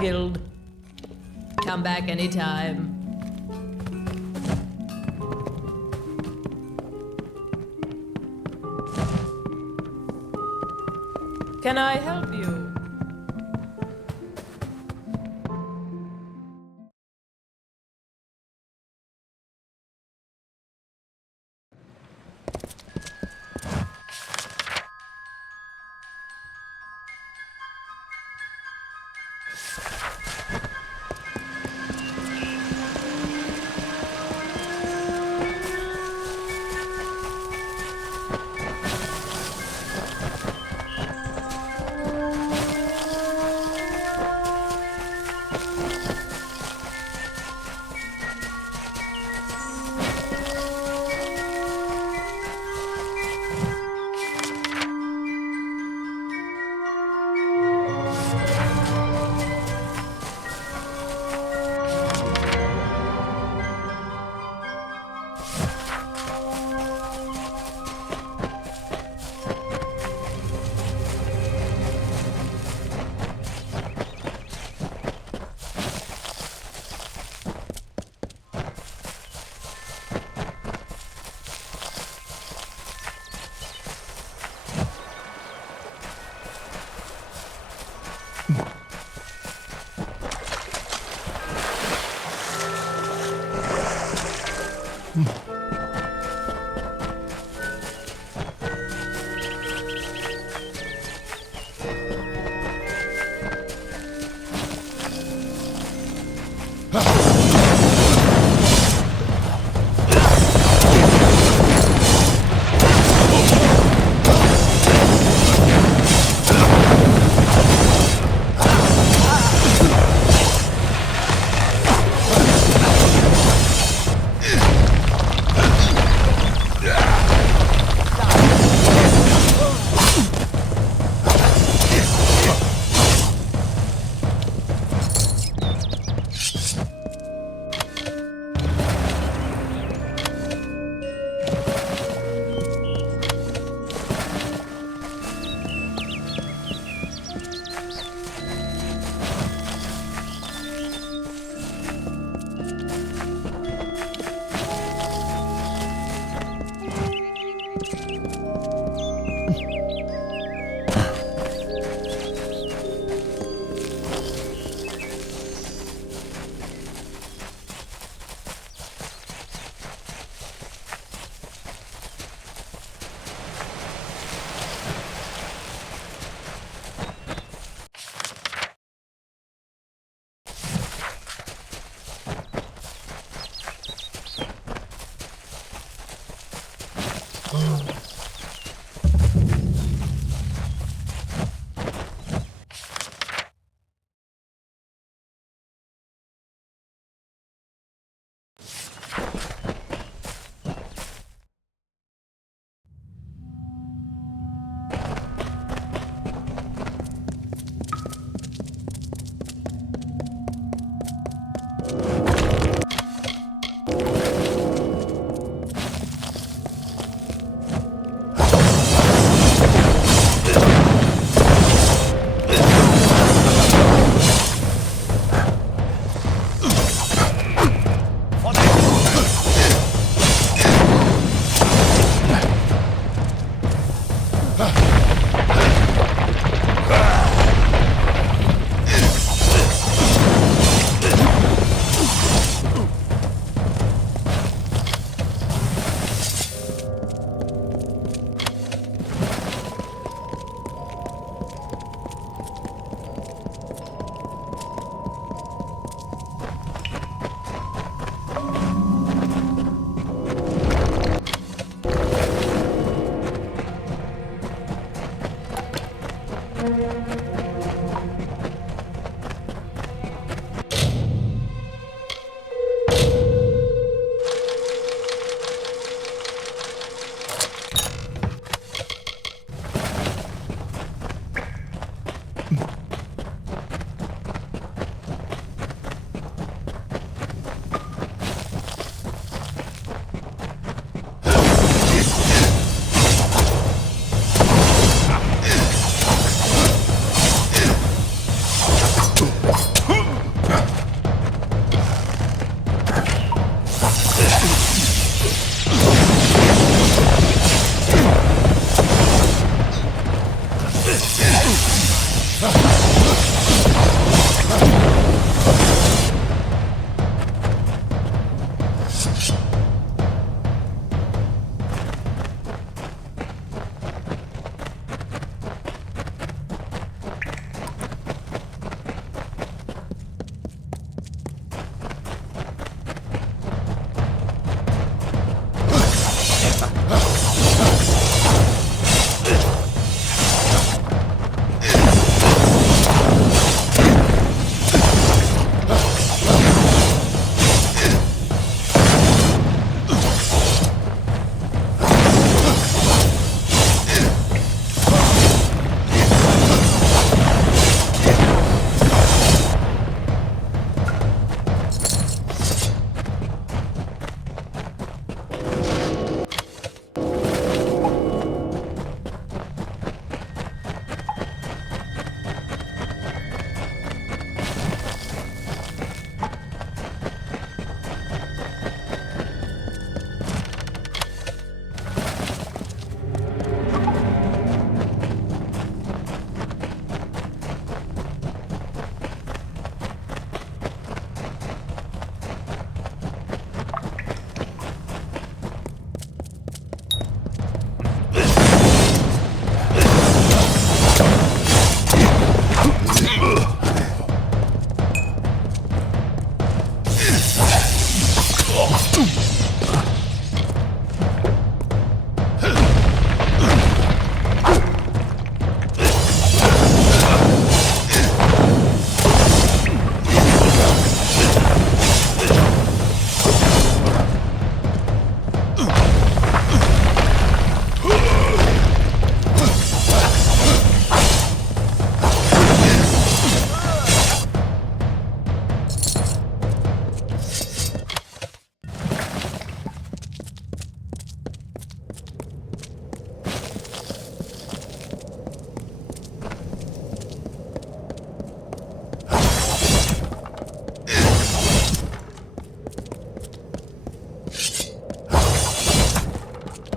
Guild. Come back anytime. Can I help you?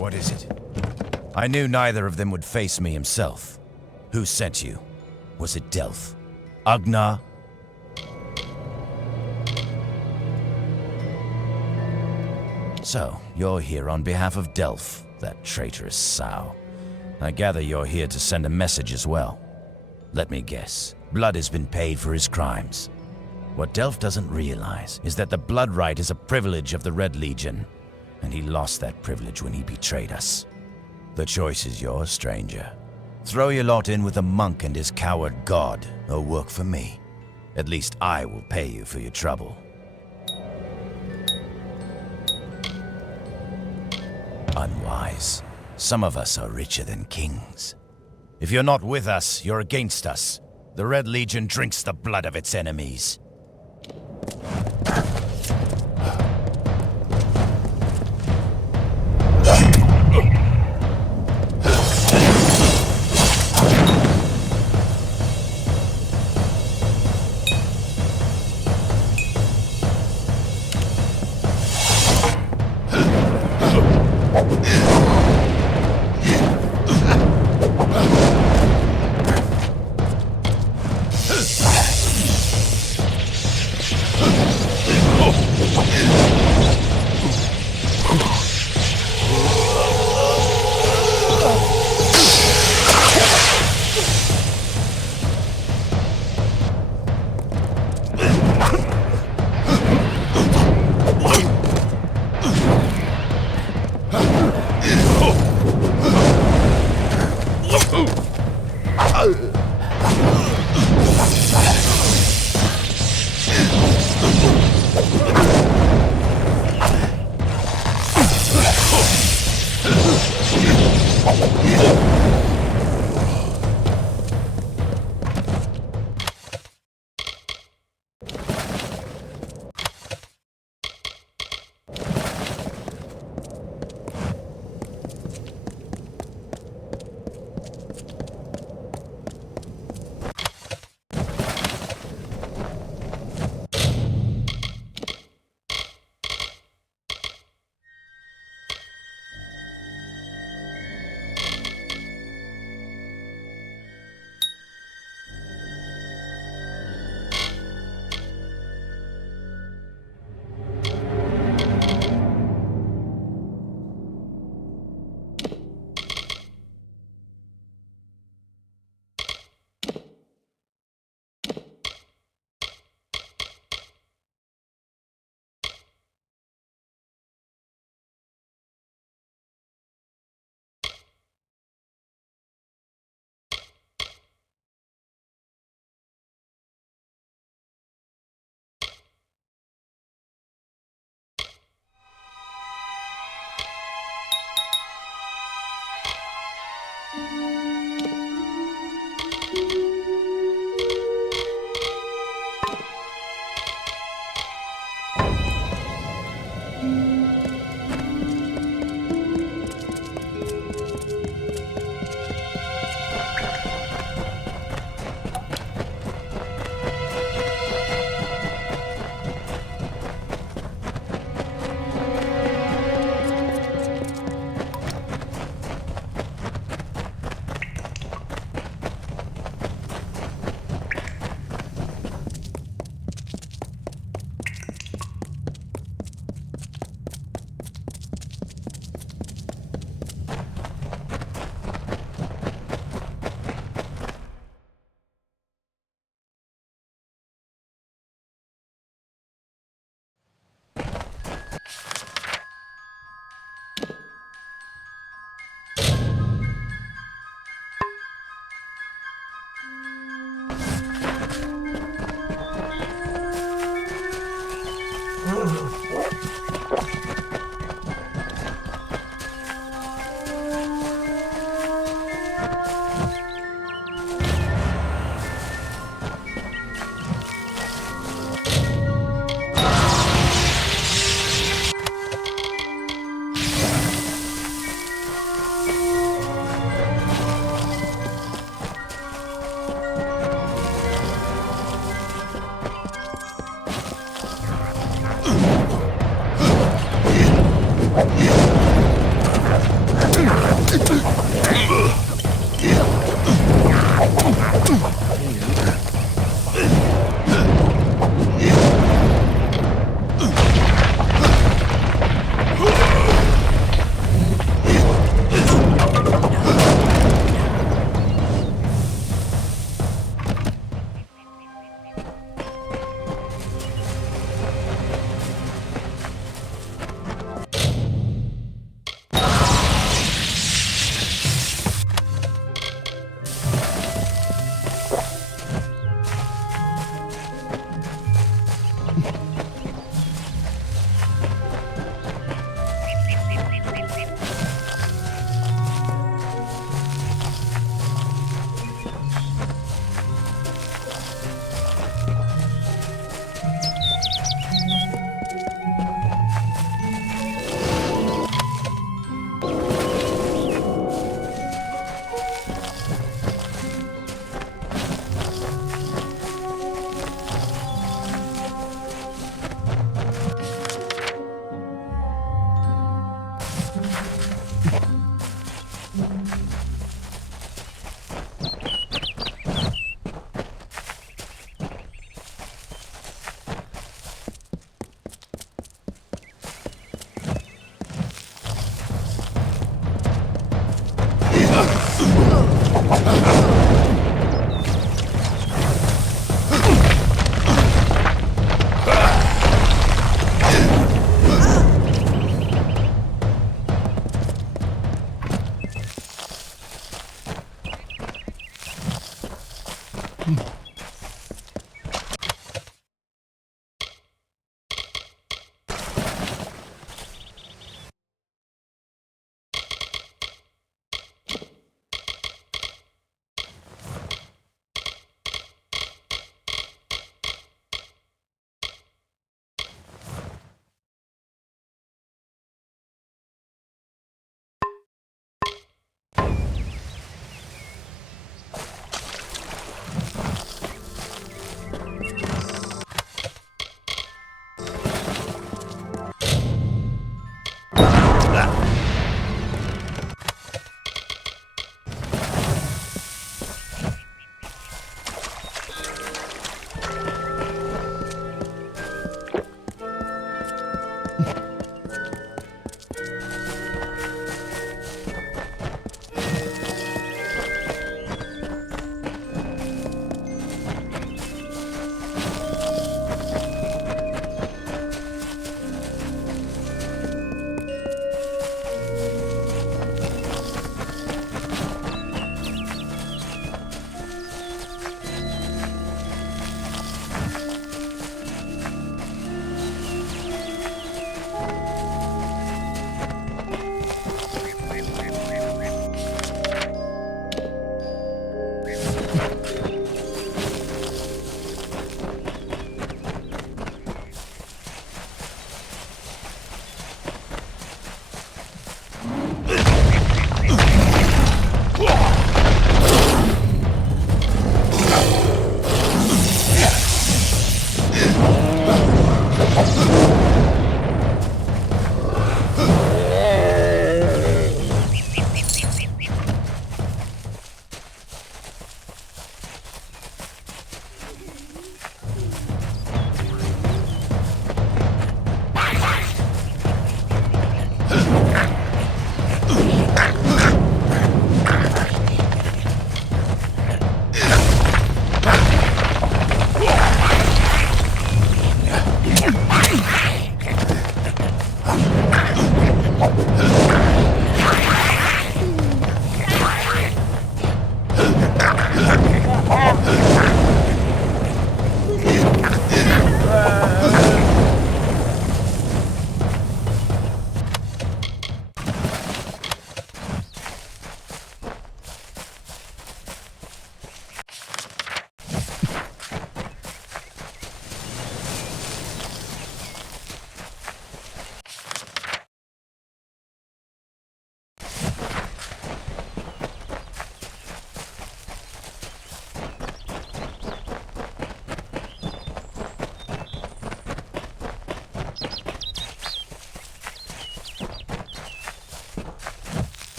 What is it? I knew neither of them would face me himself. Who sent you? Was it Delph? Agnar? So, you're here on behalf of Delph, that traitorous sow. I gather you're here to send a message as well. Let me guess. Blood has been paid for his crimes. What Delph doesn't realize is that the blood right is a privilege of the Red Legion, and he lost that privilege when he betrayed us. The choice is yours, stranger. Throw your lot in with the monk and his coward god, or work for me. At least I will pay you for your trouble. Unwise. Some of us are richer than kings. If you're not with us, you're against us. The Red Legion drinks the blood of its enemies.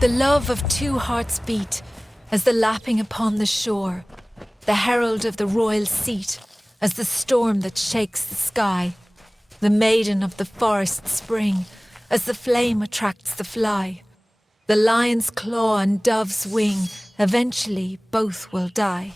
The love of two hearts beat as the lapping upon the shore, the herald of the royal seat as the storm that shakes the sky, the maiden of the forest spring as the flame attracts the fly. The lion's claw and dove's wing, eventually both will die.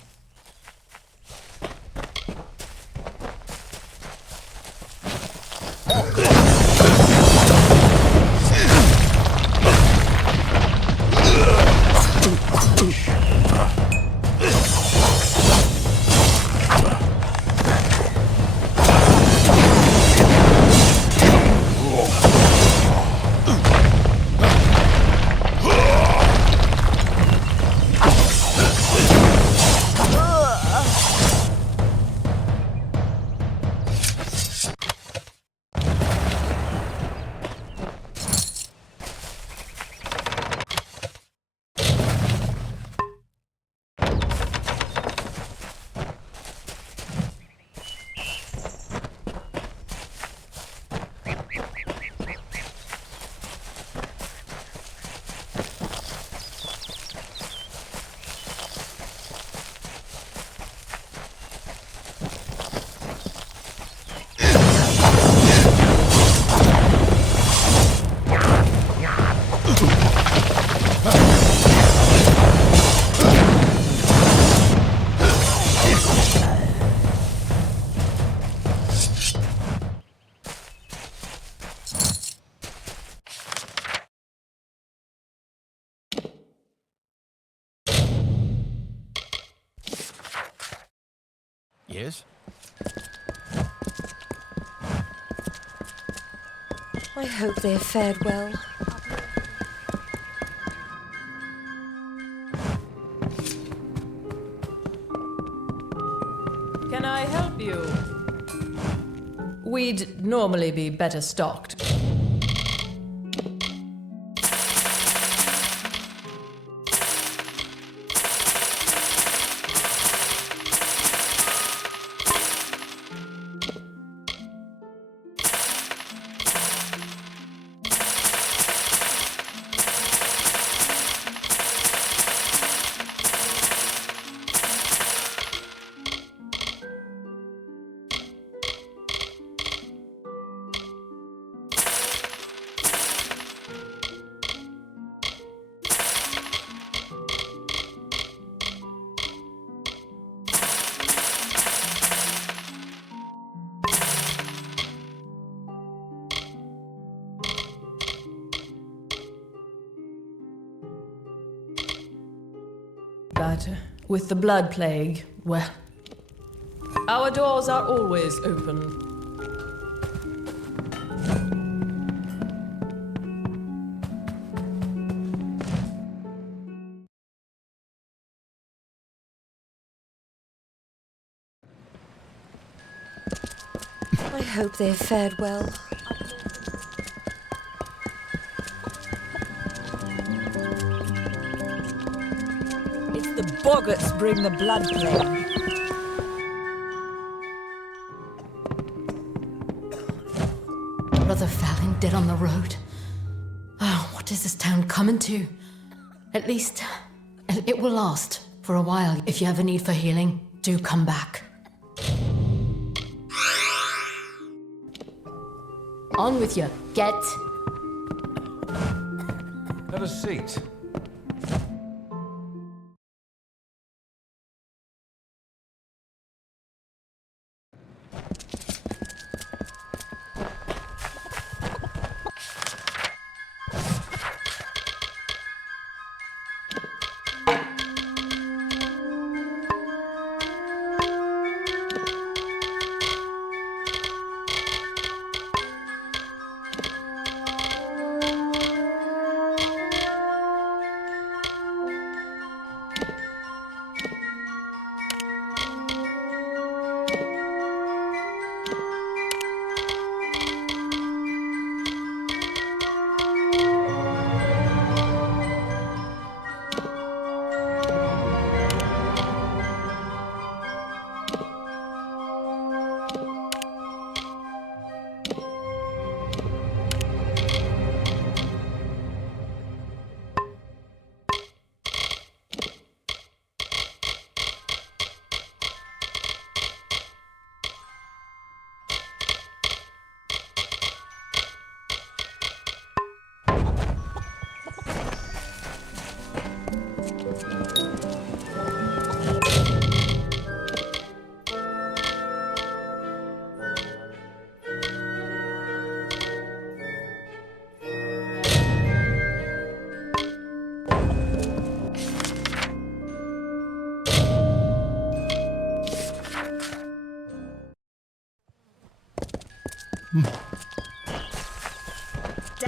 Yes? I hope they have fared well. Can I help you? We'd normally be better stocked. But with the blood plague, well, our doors are always open. I hope they have fared well. The boggarts bring the blood plague. Brother Fallon dead on the road. Oh, what is this town coming to? At least, it will last for a while. If you have a need for healing, do come back. On with you. Get. Have a seat.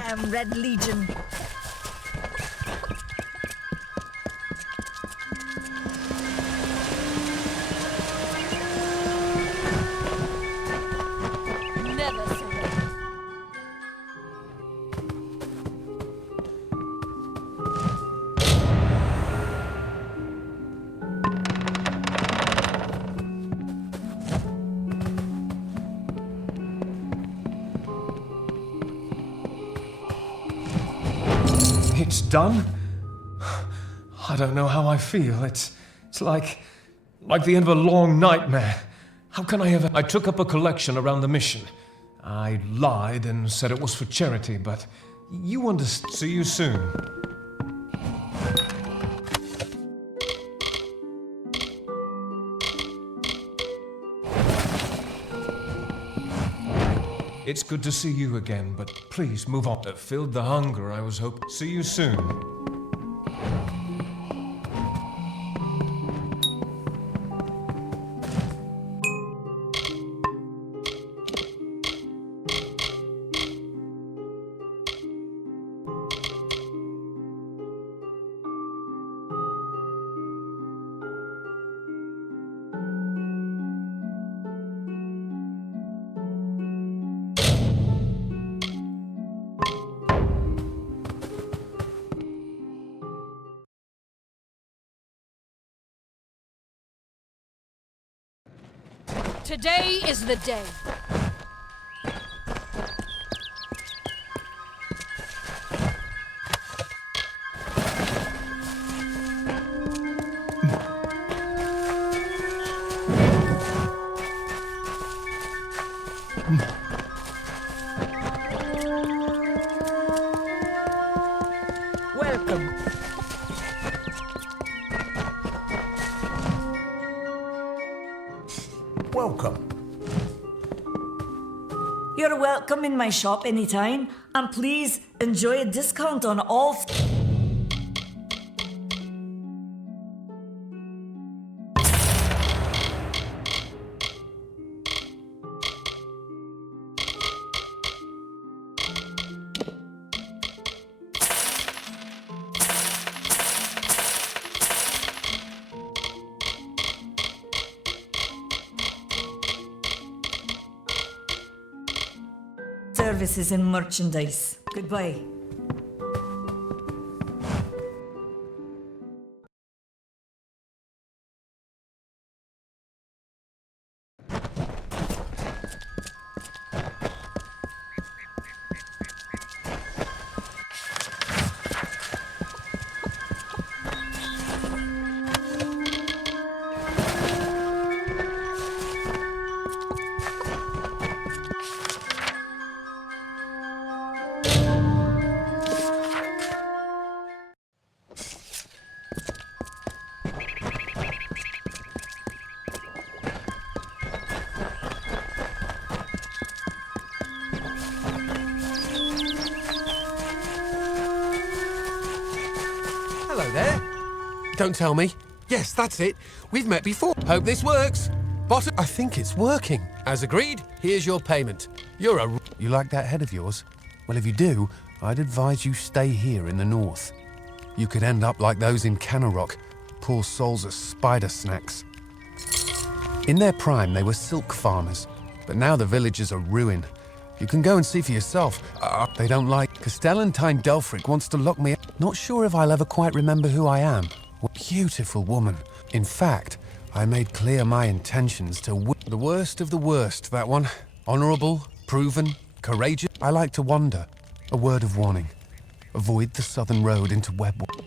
damn Red Legion. Never surrender. It's done? I don't know how I feel. It's like the end of a long nightmare. How can I ever... I took up a collection around the mission. I lied and said it was for charity, but you understand. See you soon. It's good to see you again, but please move on. That filled the hunger I was hoping. See you soon. Today is the day. Welcome. Welcome. You're welcome in my shop anytime, and please enjoy a discount on all. Services and merchandise. Goodbye. Hello there. Don't tell me. Yes, that's it. We've met before. Hope this works. Bottom. I think it's working. As agreed, here's your payment. You're a... You like that head of yours? Well, if you do, I'd advise you stay here in the north. You could end up like those in Canarok. Poor souls are spider snacks. In their prime, they were silk farmers. But now the villages are ruin. You can go and see for yourself. They don't like... Castellantine Delfric wants to lock me up. Not sure if I'll ever quite remember who I am. What a beautiful woman. In fact, I made clear my intentions to... The worst of the worst, that one. Honourable, proven, courageous. I like to wander. A word of warning. Avoid the southern road into Webwood.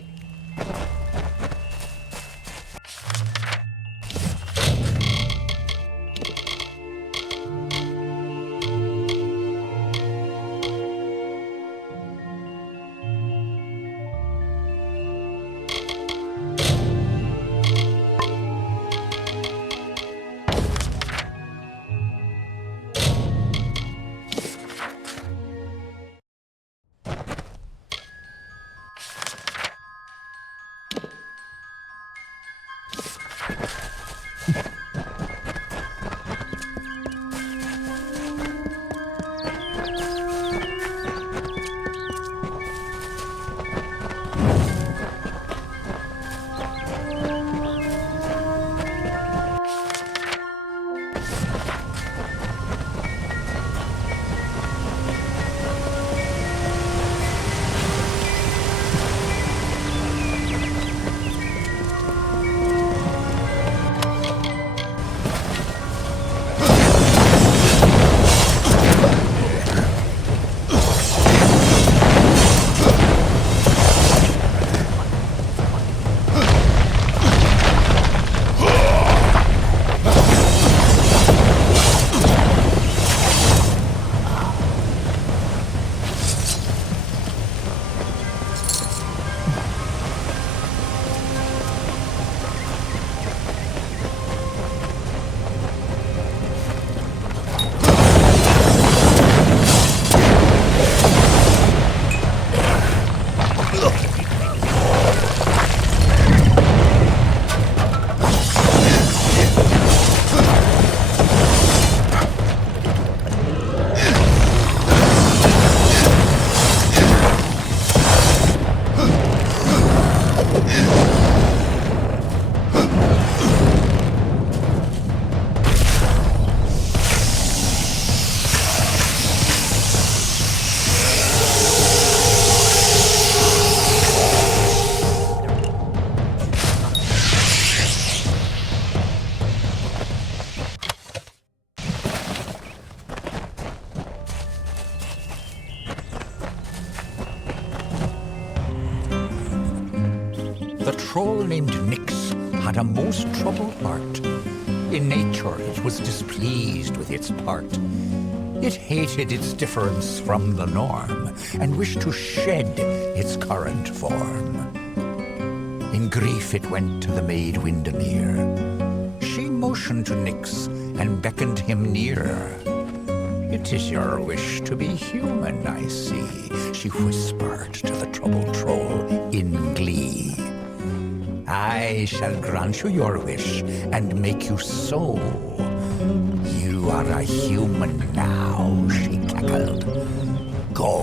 The troll named Nyx had a most troubled heart. In nature it was displeased with its part. It hated its difference from the norm, and wished to shed its current form. In grief it went to the maid Windermere. She motioned to Nyx and beckoned him near. "It is your wish to be human, I see," she whispered to the troubled troll in glee. "I shall grant you your wish and make you so. You are a human now," she cackled. "Go."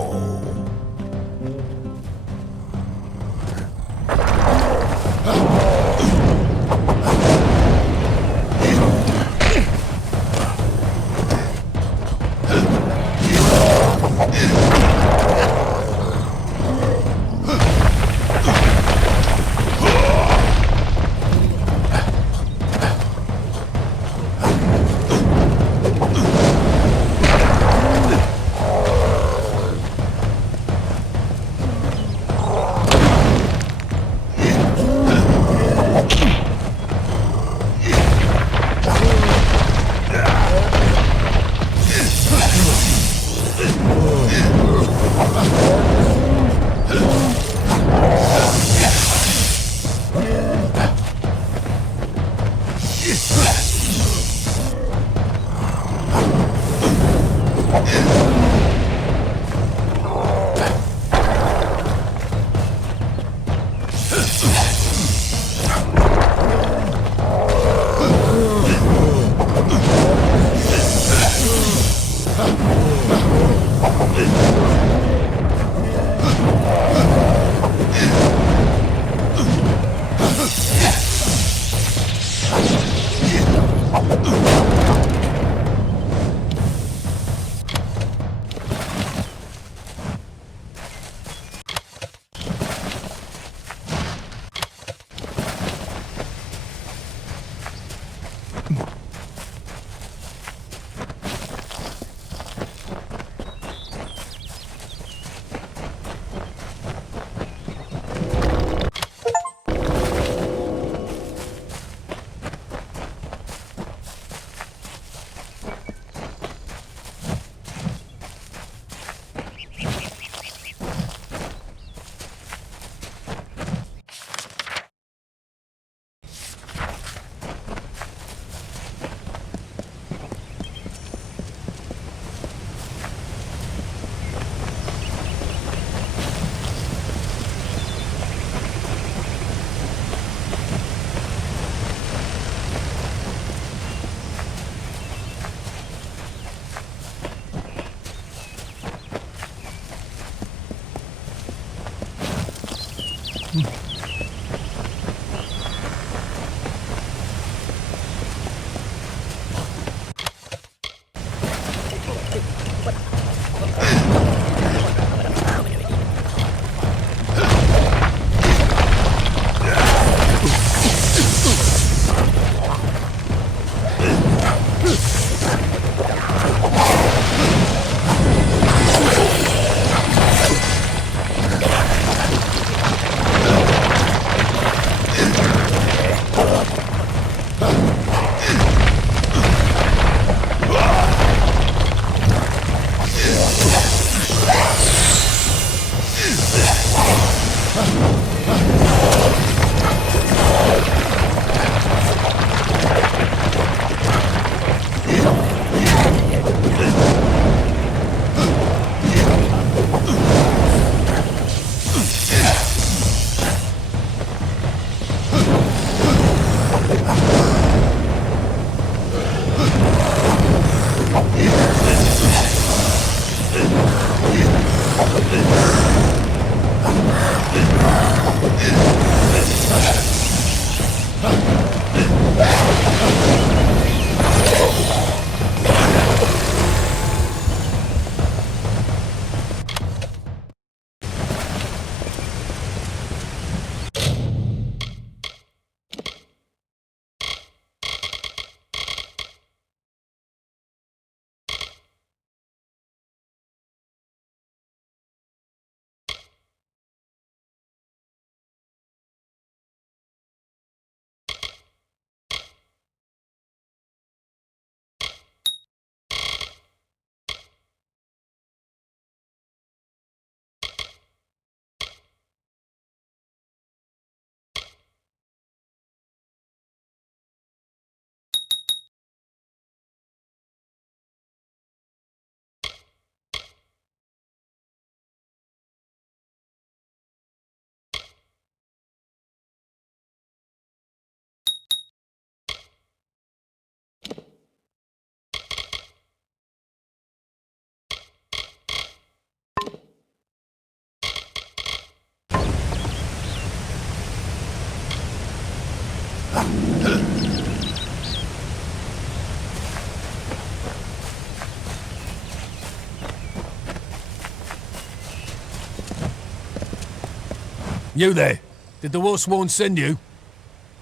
You there? Did the Wolfsworn send you?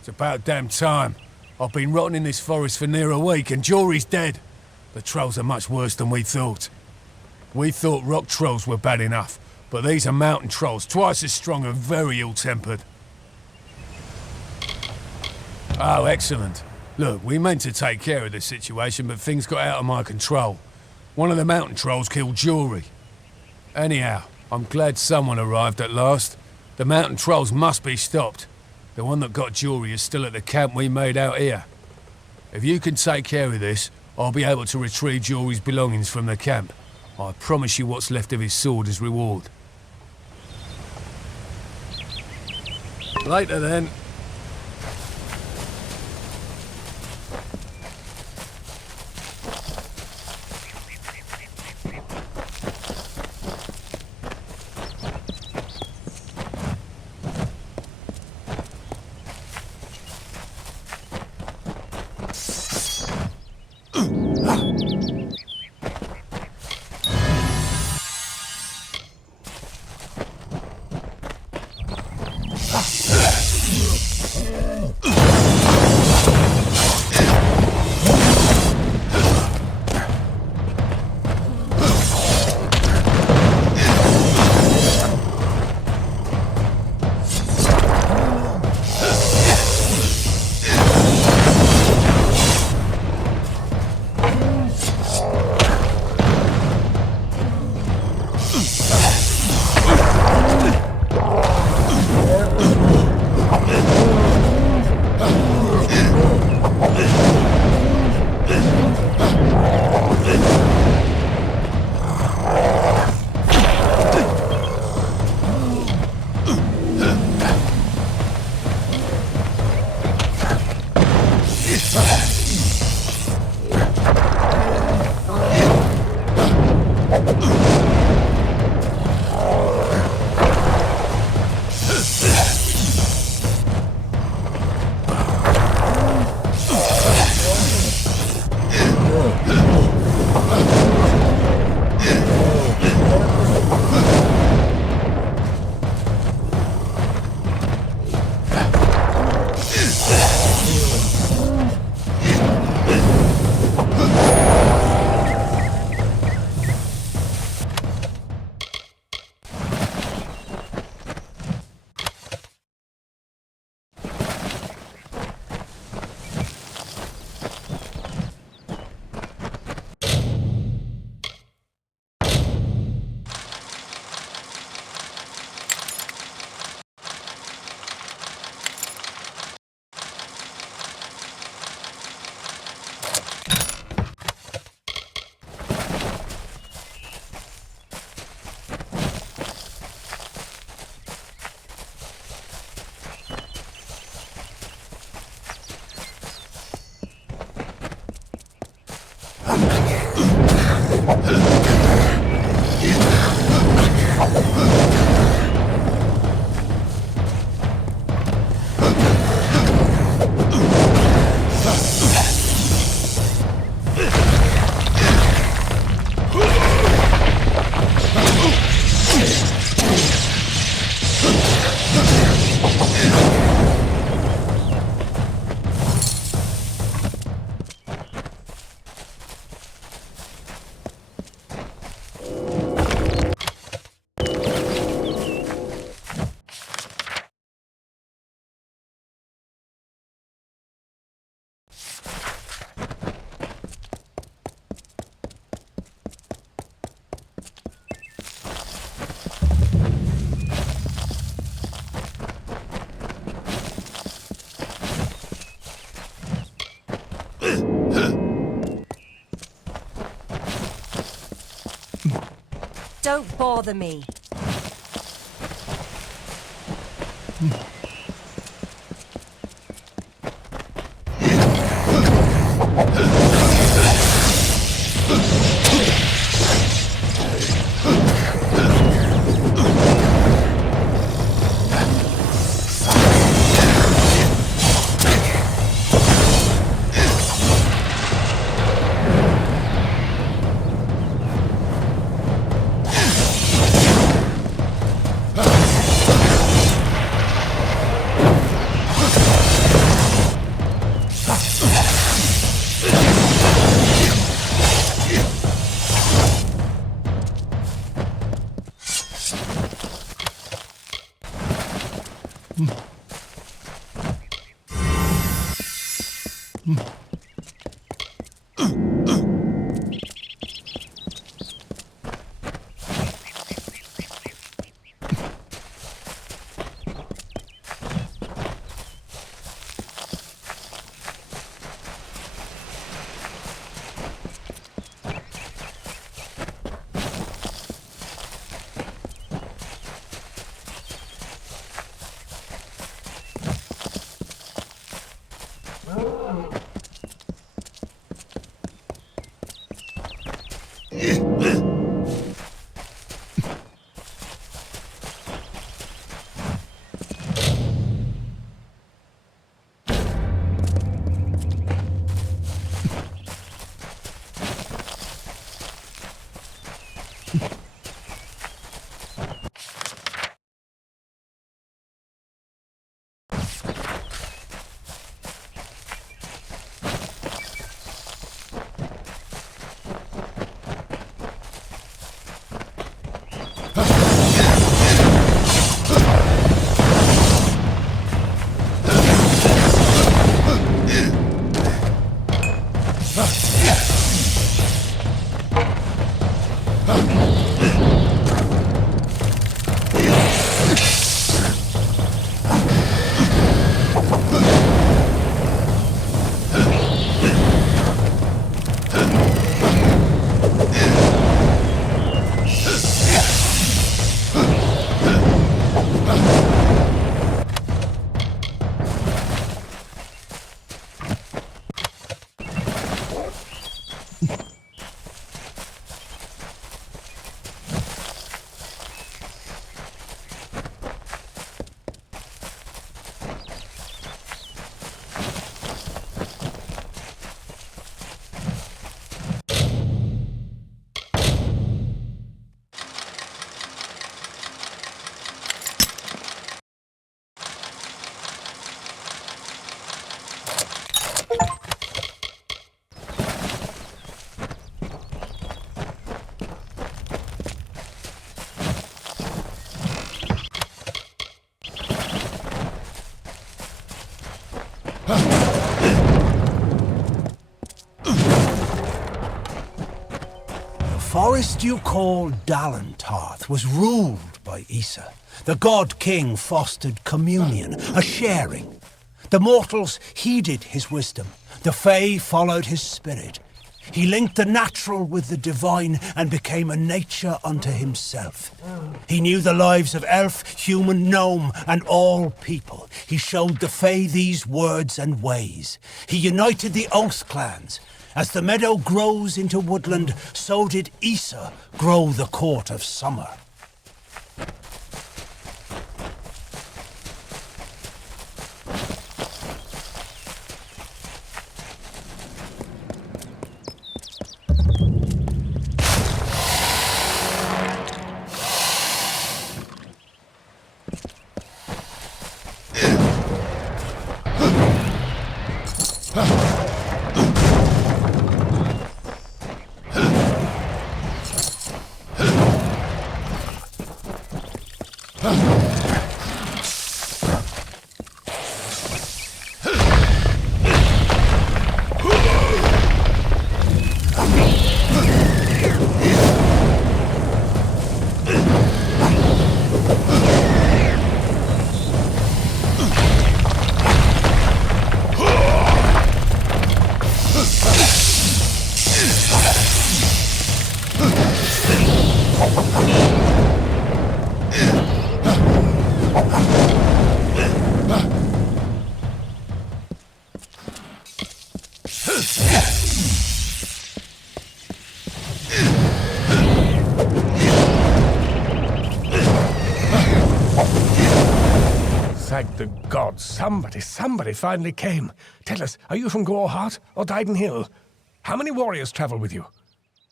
It's about damn time. I've been rotting in this forest for near a week, and Jory's dead. The trolls are much worse than we thought. We thought rock trolls were bad enough, but these are mountain trolls, twice as strong and very ill-tempered. Oh, excellent. Look, we meant to take care of the situation, but things got out of my control. One of the mountain trolls killed Jory. Anyhow, I'm glad someone arrived at last. The mountain trolls must be stopped. The one that got Jory is still at the camp we made out here. If you can take care of this, I'll be able to retrieve Jory's belongings from the camp. I promise you what's left of his sword as reward. Later then. Don't bother me. The forest you call Dalantarth was ruled by Issa. The god-king fostered communion, a sharing. The mortals heeded his wisdom. The Fae followed his spirit. He linked the natural with the divine and became a nature unto himself. He knew the lives of elf, human, gnome, and all people. He showed the Fae these words and ways. He united the Oath clans. As the meadow grows into woodland, so did Issa grow the court of summer. Thank the gods, somebody finally came. Tell us, are you from Gorehart or Dyden Hill? How many warriors travel with you?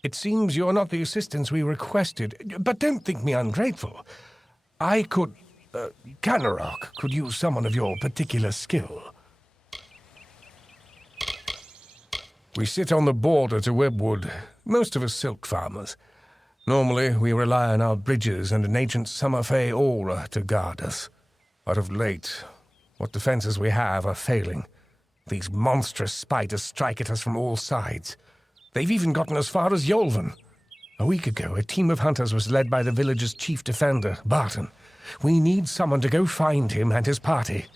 It seems you're not the assistance we requested, but don't think me ungrateful. I could... Ganarok could use someone of your particular skill. We sit on the border to Webwood, most of us silk farmers. Normally, we rely on our bridges and an ancient summer fae aura to guard us. But of late, what defenses we have are failing. These monstrous spiders strike at us from all sides. They've even gotten as far as Yolven. A week ago, a team of hunters was led by the village's chief defender, Barton. We need someone to go find him and his party.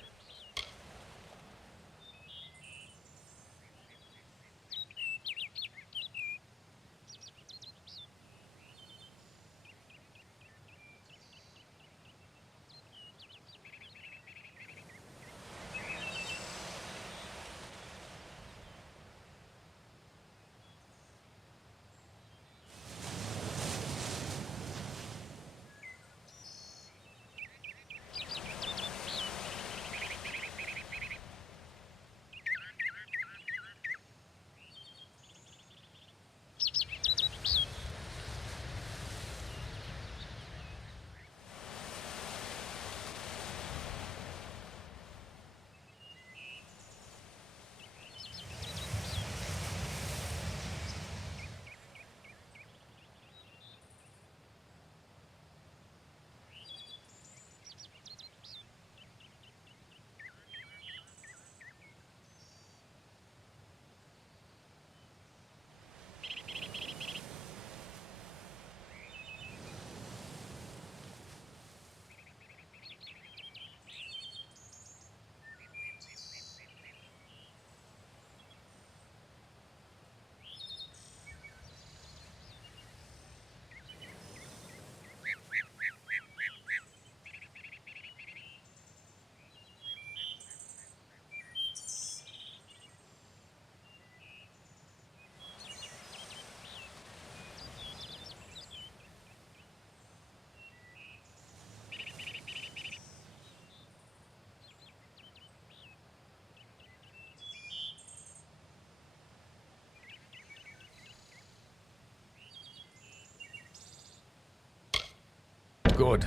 Good.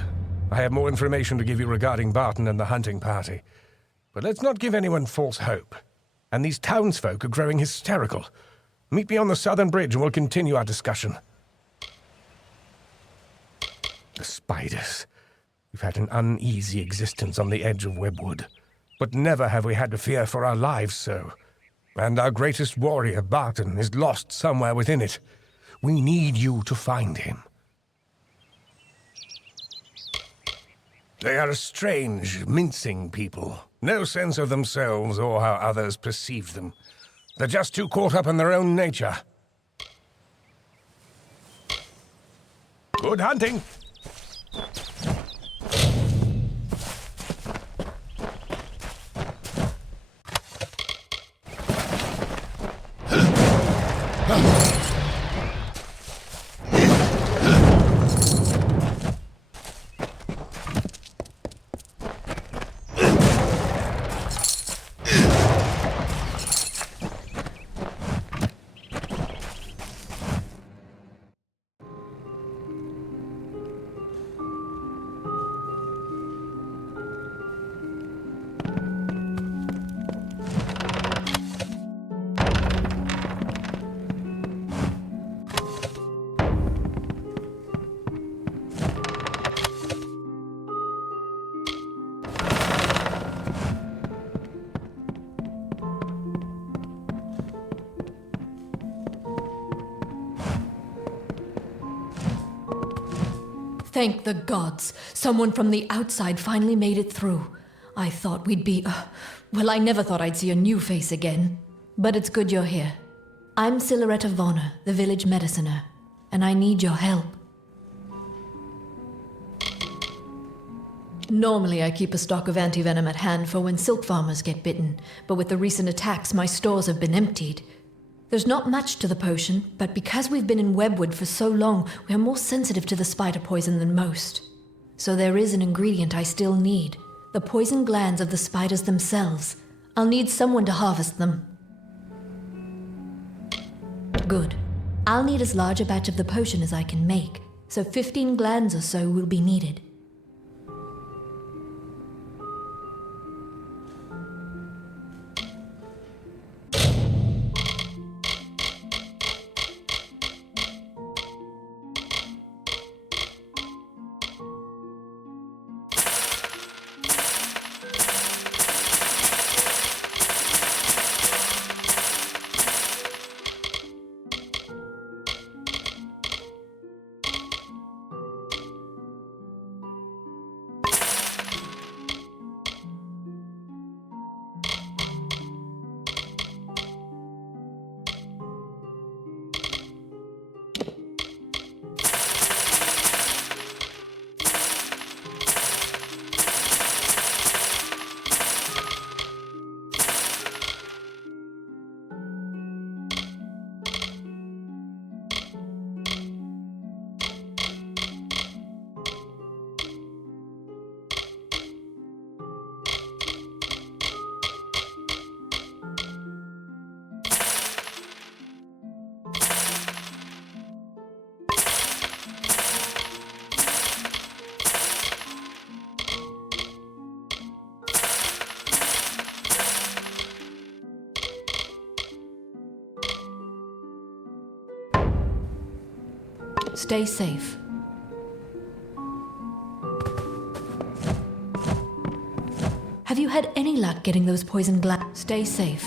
I have more information to give you regarding Barton and the hunting party. But let's not give anyone false hope. And these townsfolk are growing hysterical. Meet me on the southern bridge and we'll continue our discussion. The spiders. We've had an uneasy existence on the edge of Webwood. But never have we had to fear for our lives so. And our greatest warrior, Barton, is lost somewhere within it. We need you to find him. They are a strange, mincing people. No sense of themselves or how others perceive them. They're just too caught up in their own nature. Good hunting! Thank the gods. Someone from the outside finally made it through. I thought we'd be... well, I never thought I'd see a new face again. But it's good you're here. I'm Silhouette of Honor, the village mediciner, and I need your help. Normally, I keep a stock of antivenom at hand for when silk farmers get bitten, but with the recent attacks, my stores have been emptied. There's not much to the potion, but because we've been in Webwood for so long, we are more sensitive to the spider poison than most. So there is an ingredient I still need, the poison glands of the spiders themselves. I'll need someone to harvest them. Good. I'll need as large a batch of the potion as I can make, so 15 glands or so will be needed. Stay safe. Have you had any luck getting those poison glass? Stay safe.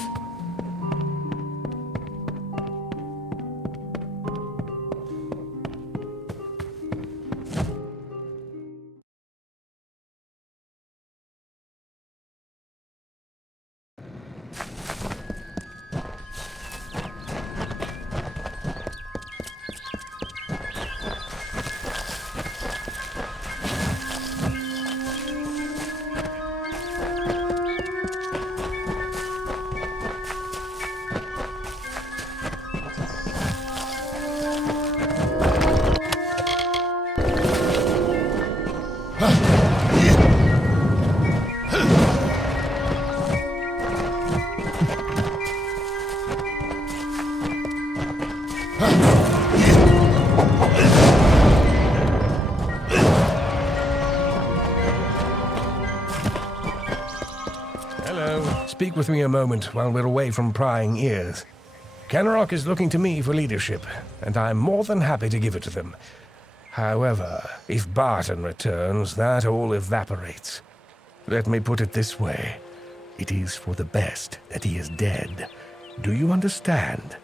Speak with me a moment while we're away from prying ears. Kenrock is looking to me for leadership, and I'm more than happy to give it to them. However, if Barton returns, that all evaporates. Let me put it this way. It is for the best that he is dead. Do you understand?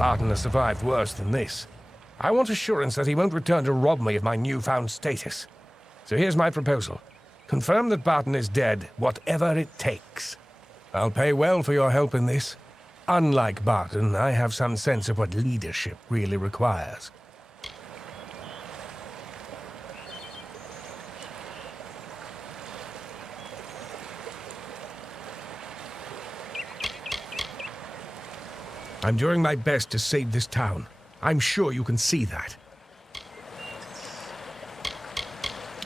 Barton has survived worse than this. I want assurance that he won't return to rob me of my newfound status. So here's my proposal. Confirm that Barton is dead, whatever it takes. I'll pay well for your help in this. Unlike Barton, I have some sense of what leadership really requires. I'm doing my best to save this town. I'm sure you can see that.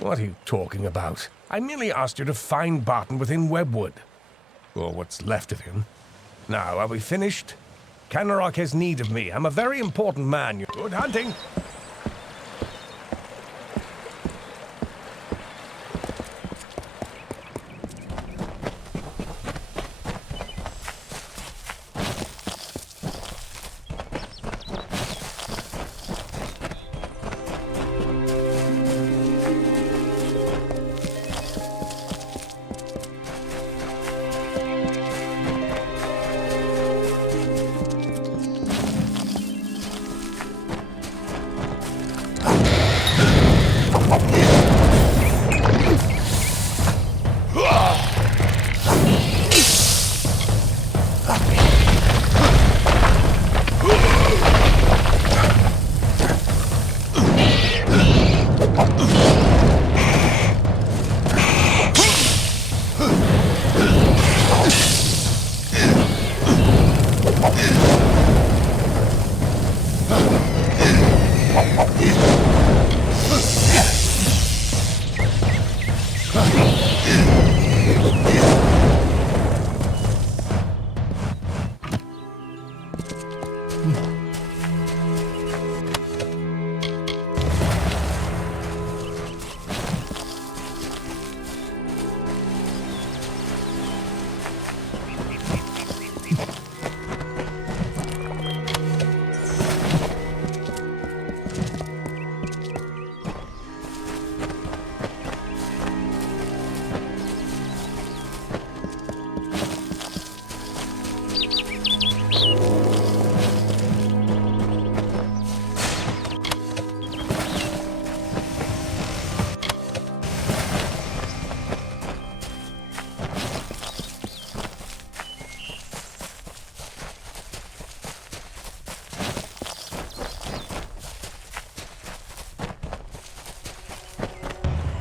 What are you talking about? I merely asked you to find Barton within Webwood. Or what's left of him. Now, are we finished? Canarok has need of me. I'm a very important man. Good hunting!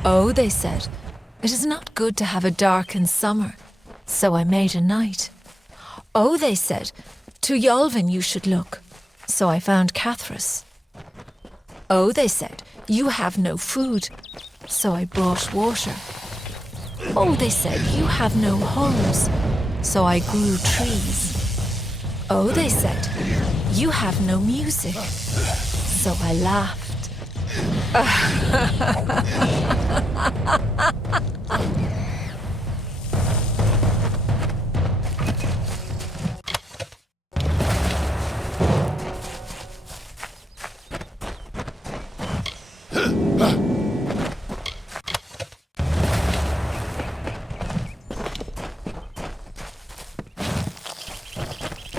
Oh, they said, it is not good to have a darkened summer, so I made a night. Oh, they said, to Yolvin you should look, so I found Cathras. Oh, they said, you have no food, so I brought water. Oh, they said, you have no homes, so I grew trees. Oh, they said, you have no music, so I laughed.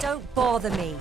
Don't bother me.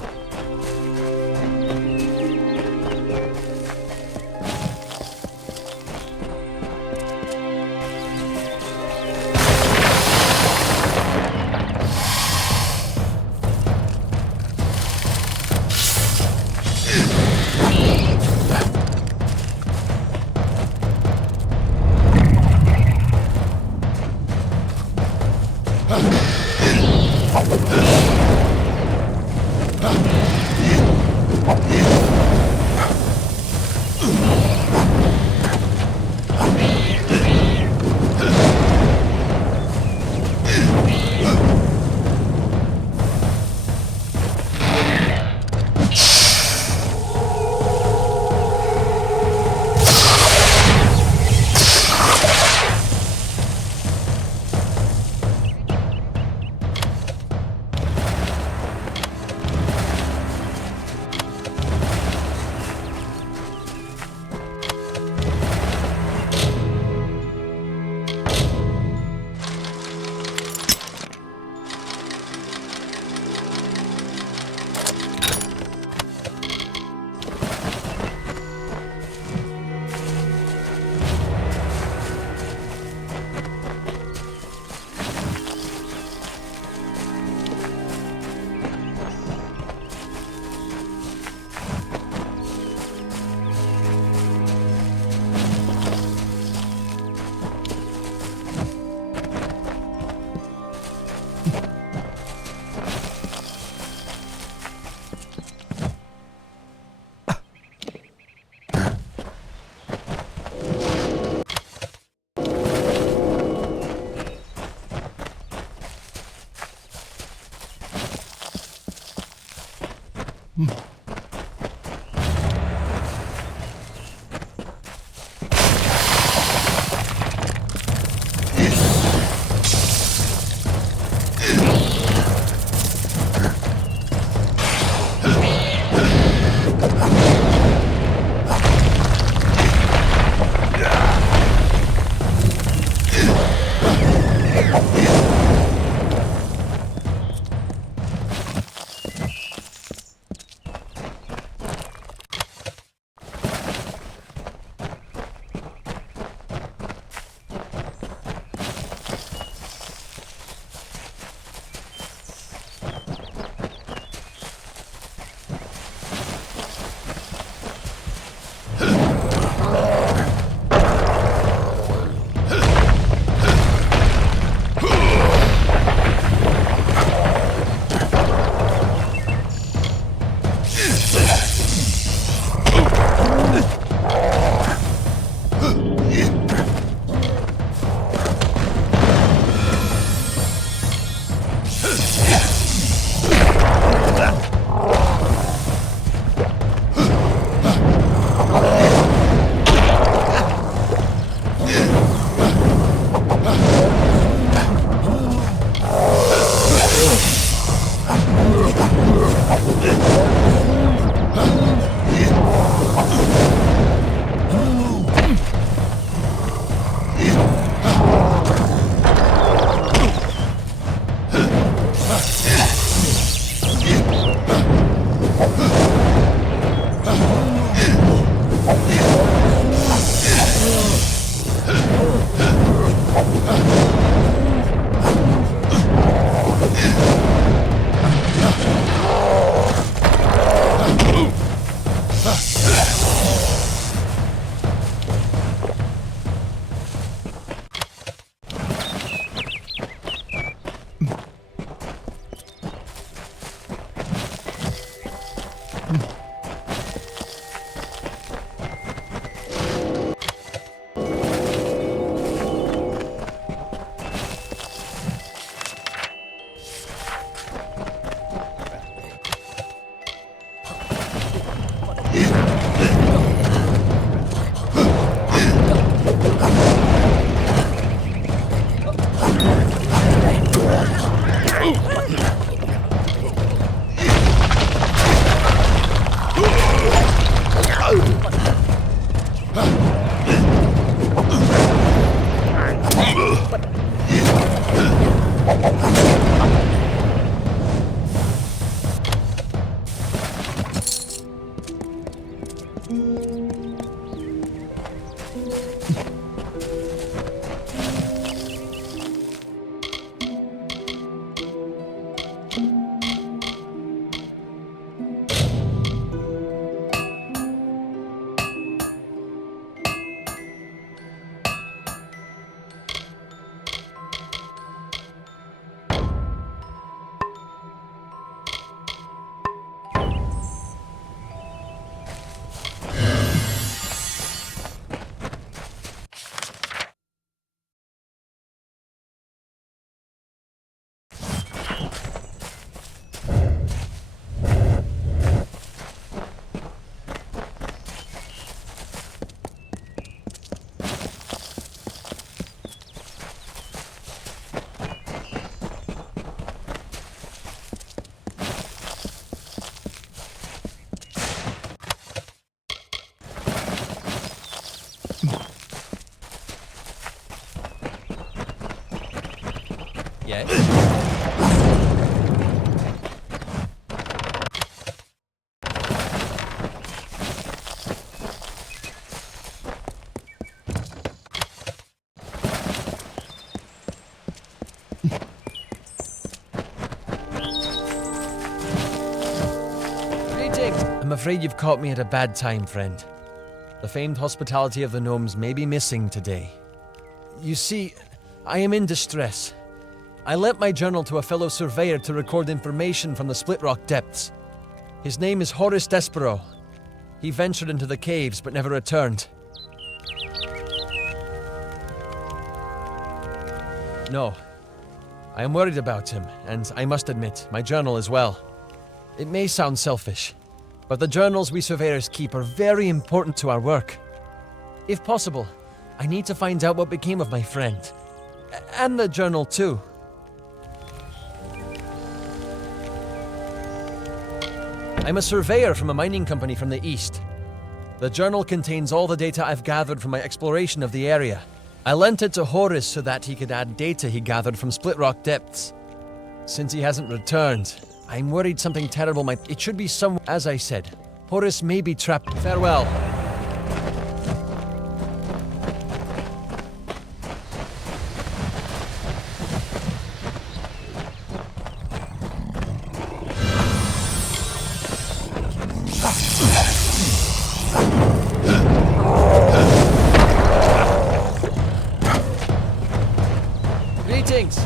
Yes? I'm afraid you've caught me at a bad time, friend. The famed hospitality of the gnomes may be missing today. You see, I am in distress. I lent my journal to a fellow surveyor to record information from the Split Rock depths. His name is Horace Despero. He ventured into the caves but never returned. No. I am worried about him, and I must admit, my journal as well. It may sound selfish, but the journals we surveyors keep are very important to our work. If possible, I need to find out what became of my friend. And the journal too. I'm a surveyor from a mining company from the east. The journal contains all the data I've gathered from my exploration of the area. I lent it to Horace so that he could add data he gathered from Split Rock depths. Since he hasn't returned, I'm worried something terrible might... It should be some... As I said, Horace may be trapped. Farewell. Greetings.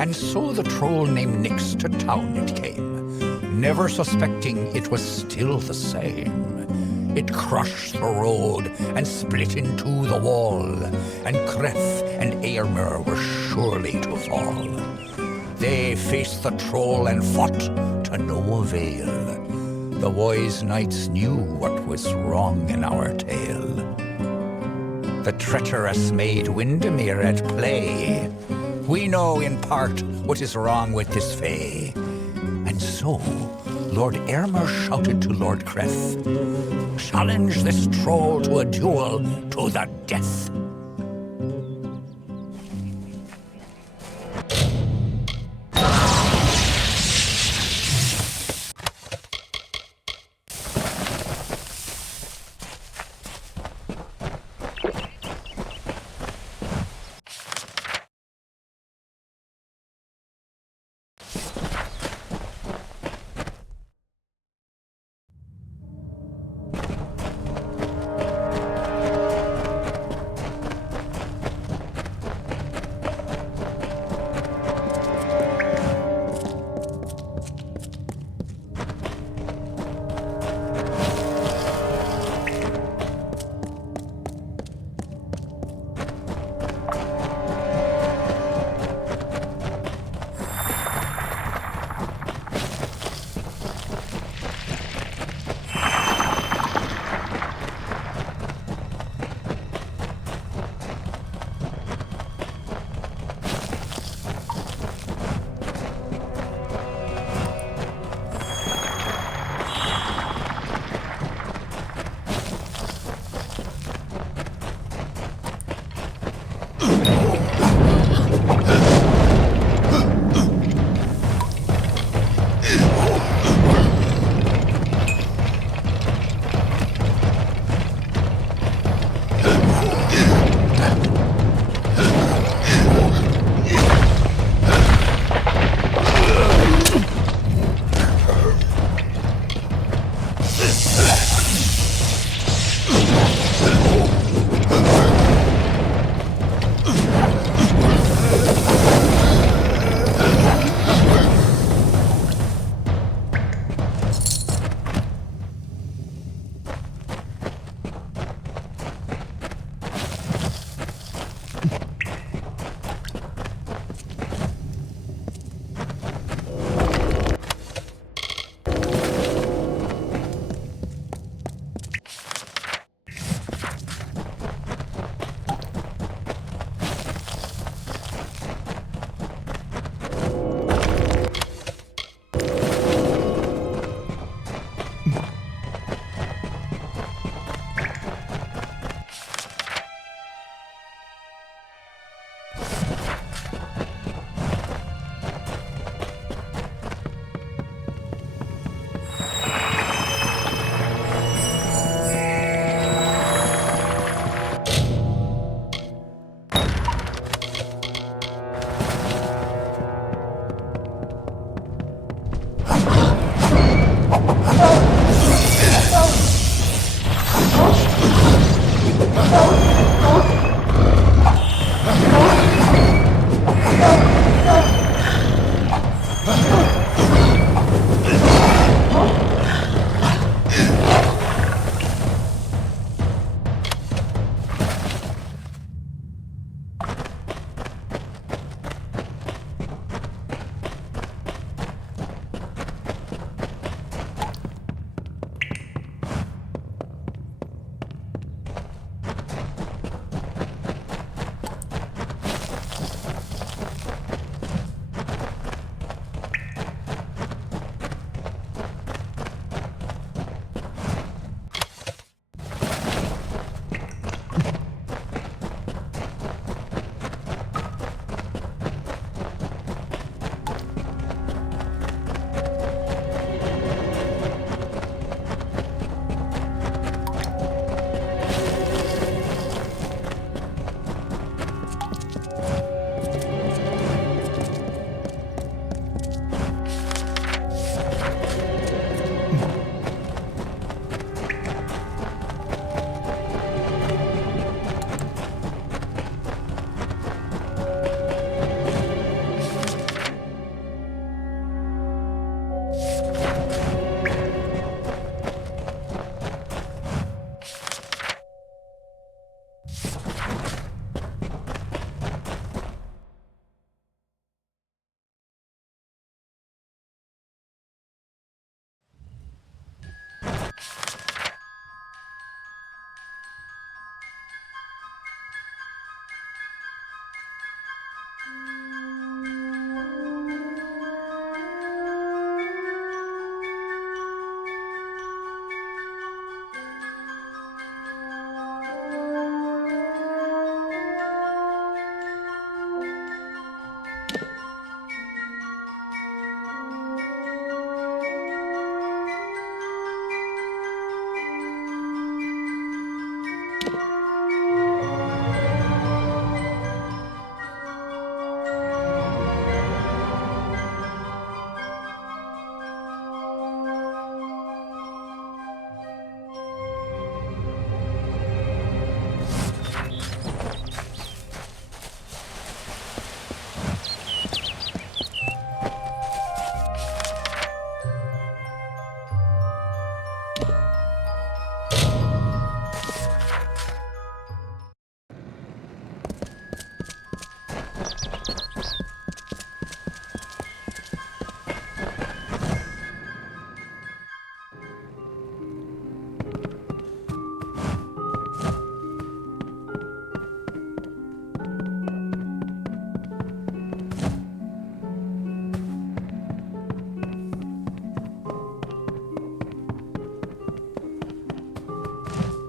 And so the troll named Nyx to town it came, never suspecting it was still the same. It crushed the road and split into the wall, and Creth and Eärmer were surely to fall. They faced the troll and fought to no avail. The wise knights knew what was wrong in our tale. The treacherous maid Windermere at play. We know in part what is wrong with this fay. And so, Lord Eärmer shouted to Lord Creth, "Challenge this troll to a duel to the death."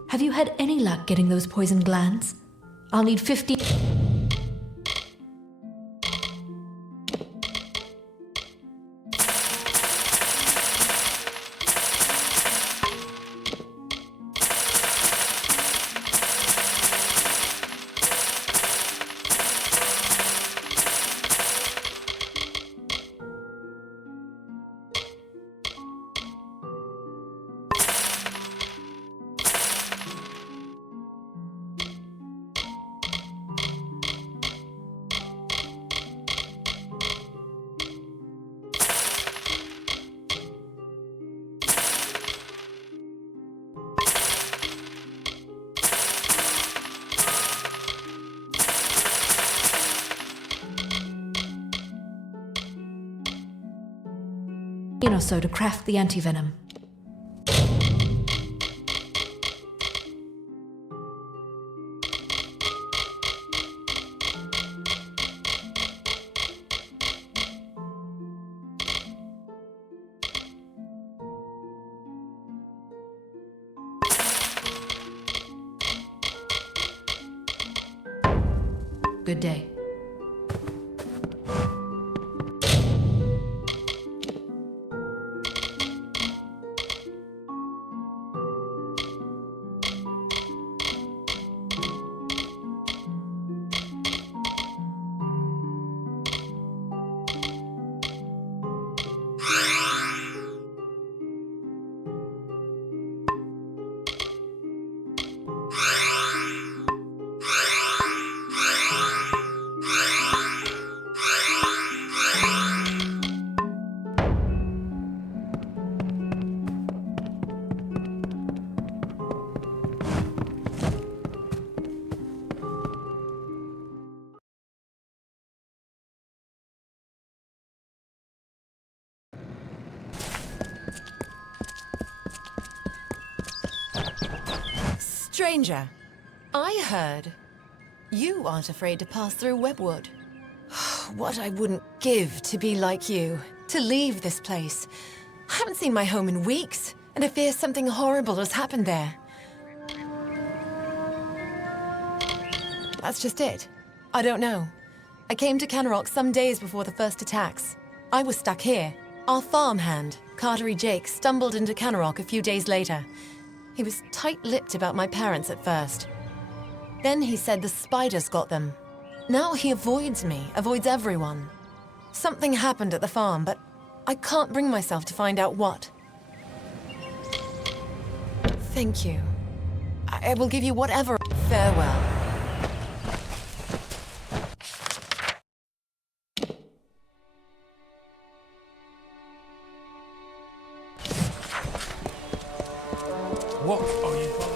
Have you had any luck getting those poison glands? I'll need 50... or so to craft the antivenom. Good day. Stranger, I heard you aren't afraid to pass through Webwood. What I wouldn't give to be like you, to leave this place. I haven't seen my home in weeks, and I fear something horrible has happened there. That's just it. I don't know. I came to Canarok some days before the first attacks. I was stuck here. Our farmhand, Cartery Jake, stumbled into Canarok a few days later. He was tight-lipped about my parents at first. Then he said the spiders got them. Now he avoids me, avoids everyone. Something happened at the farm, but I can't bring myself to find out what. Thank you. I will give you whatever. Farewell. What are you following?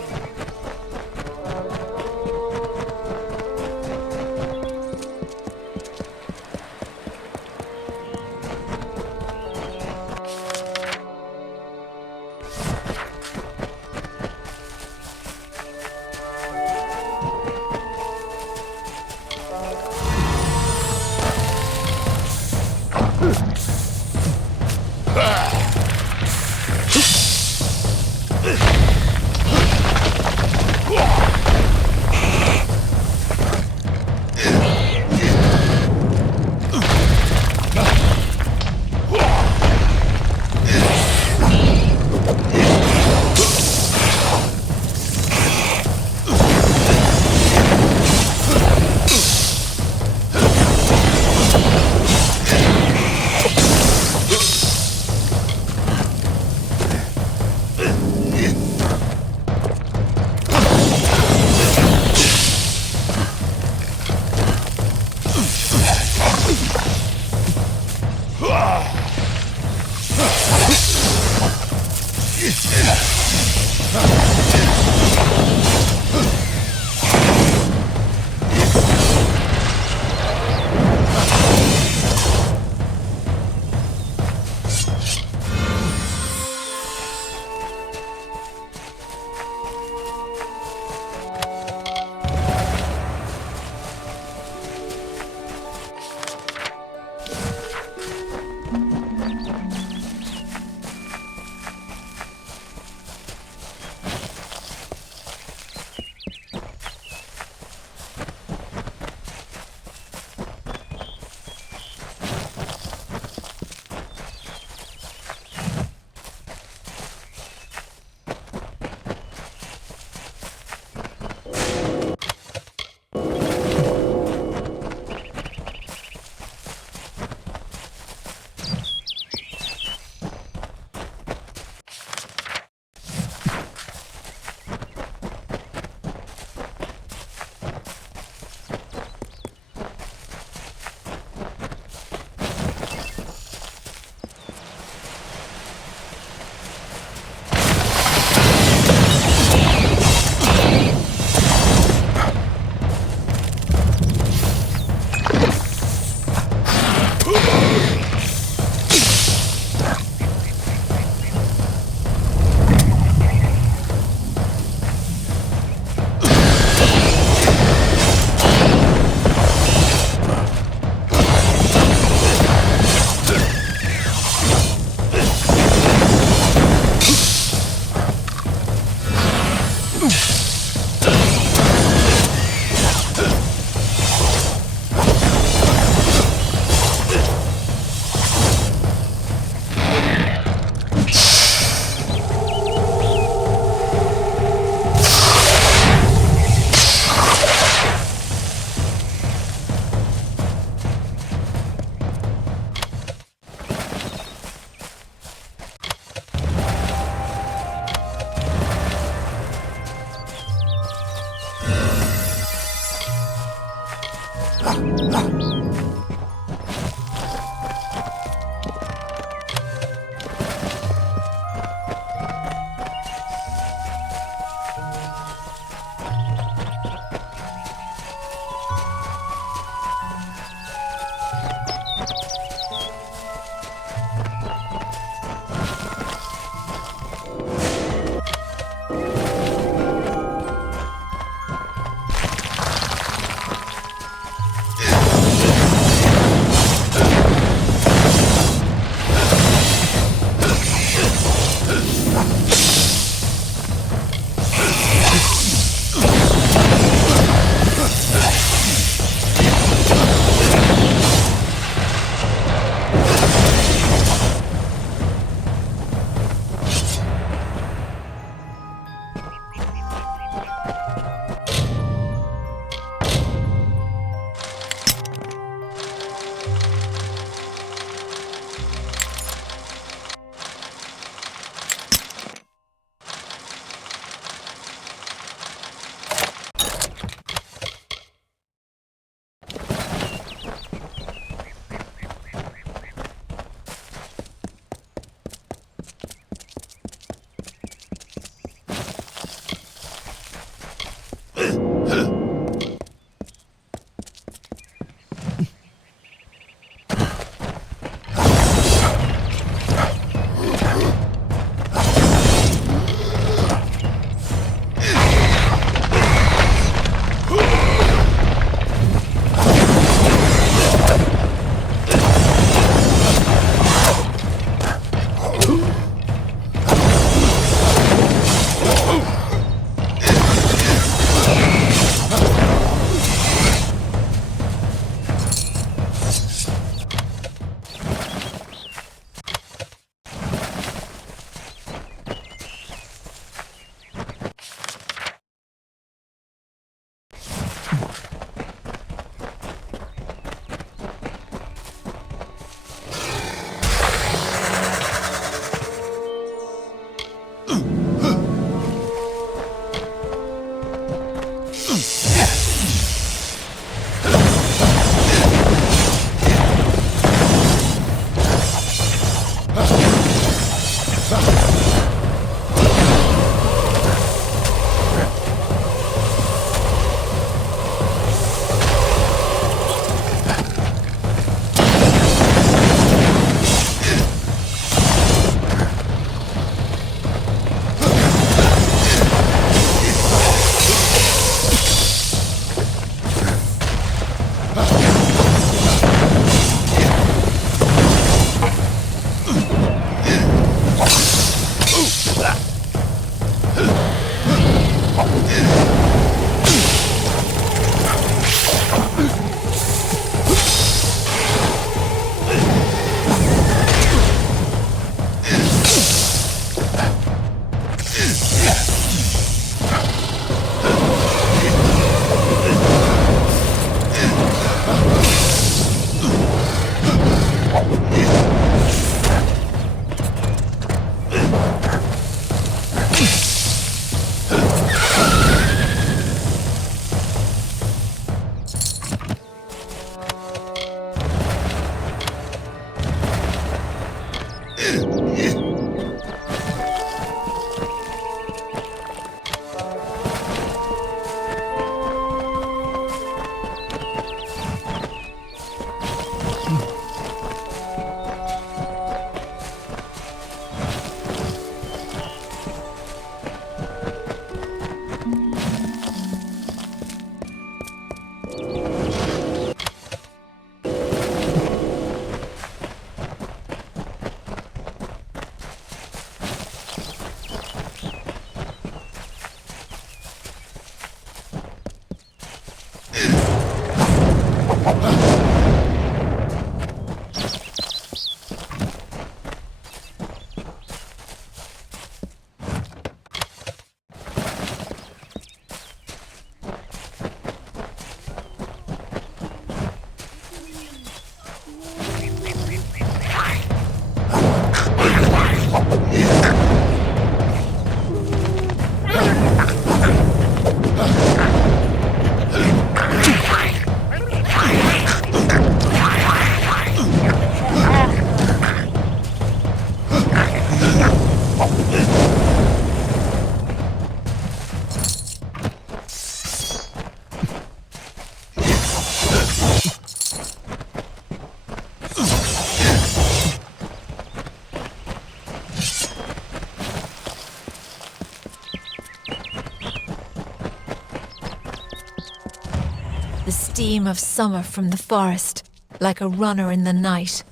steam of summer from the forest, like a runner in the night,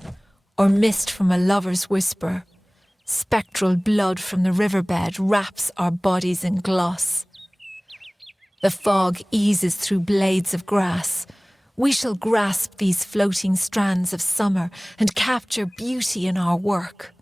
or mist from a lover's whisper. Spectral blood from the riverbed wraps our bodies in gloss. The fog eases through blades of grass. We shall grasp these floating strands of summer and capture beauty in our work.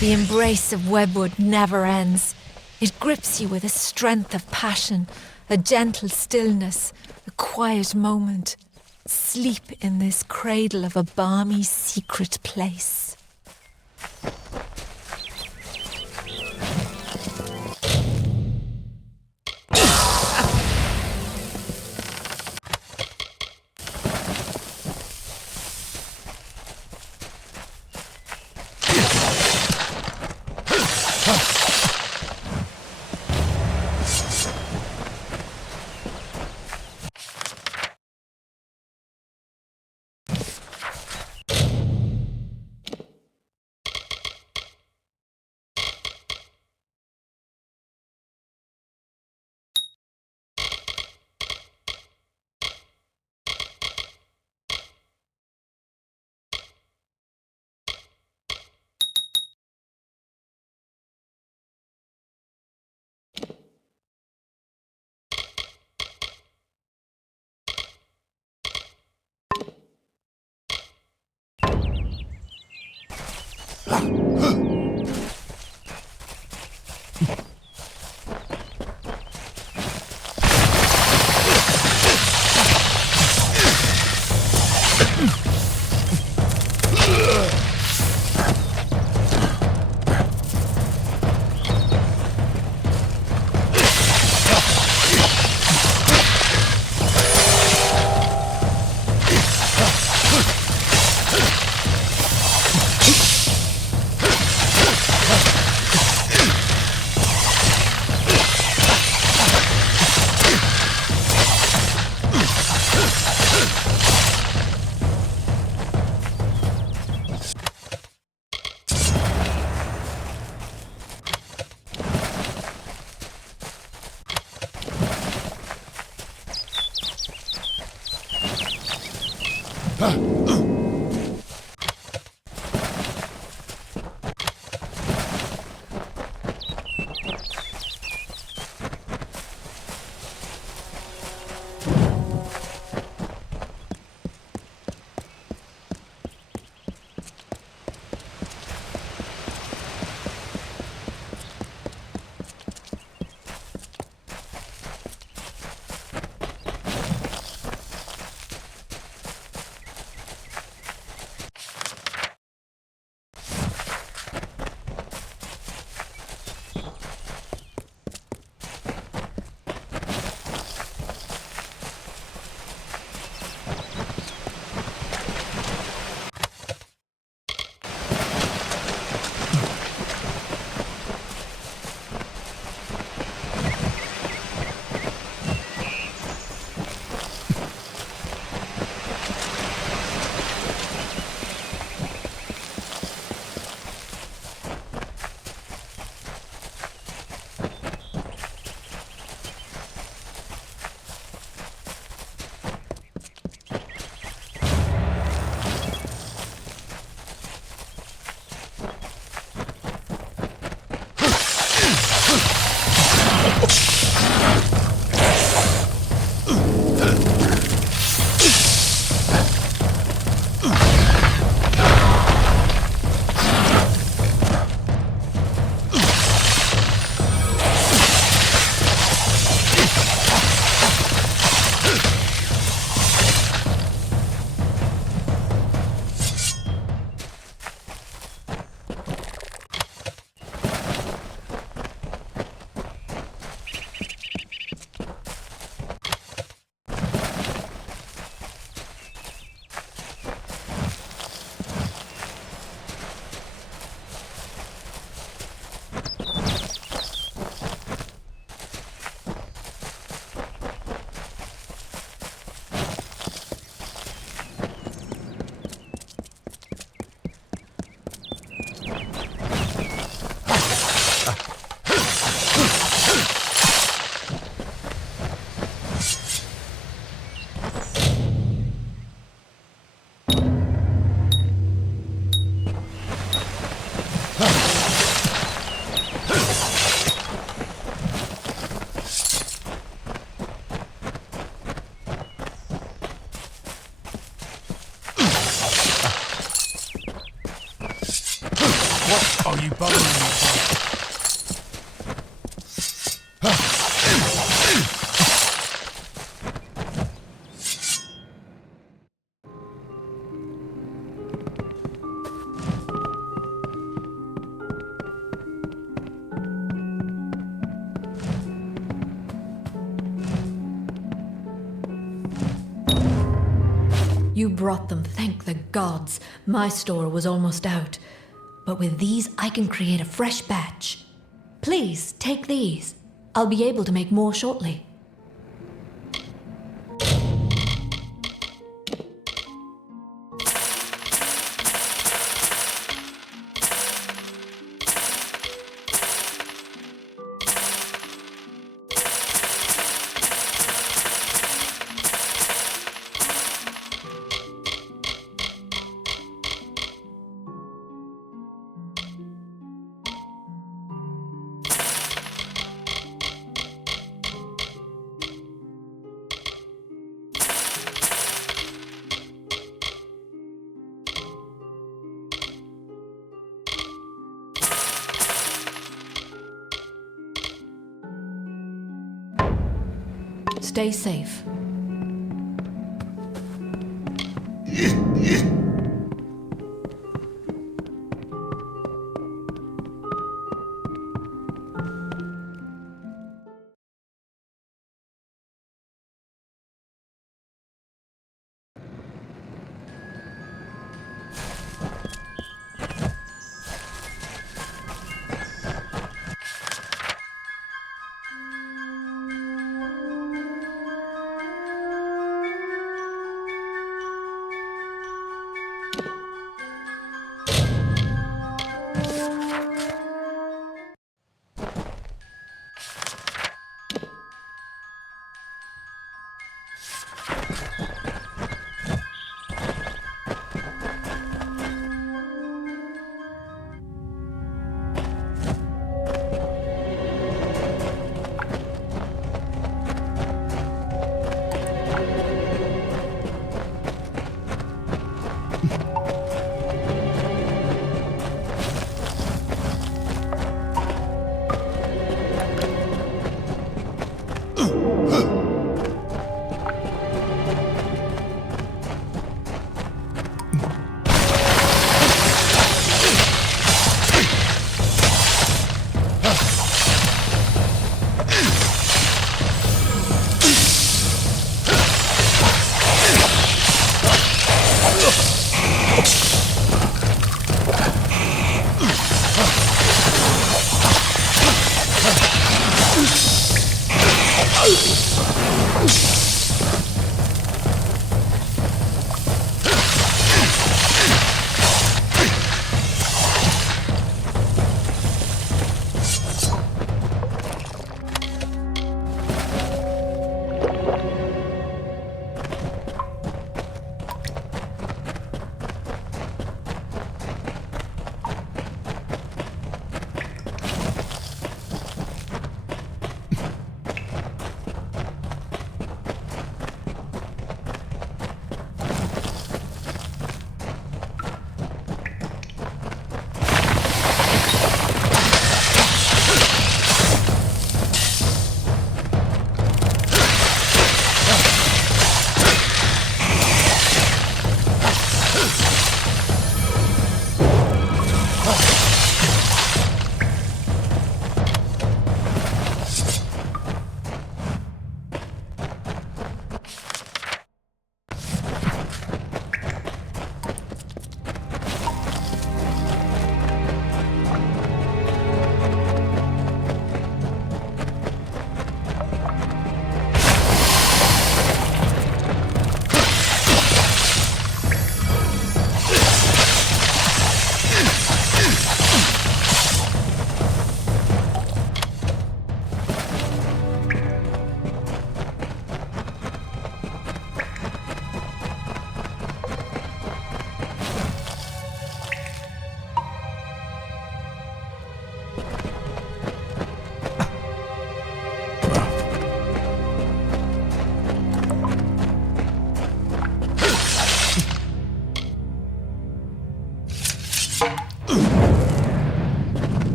The embrace of webwood never ends. It grips you with a strength of passion, a gentle stillness, a quiet moment. Sleep in this cradle of a balmy, secret place. you both. You brought them, thank the gods. My store was almost out. But with these, I can create a fresh batch. Please, take these. I'll be able to make more shortly. Stay safe.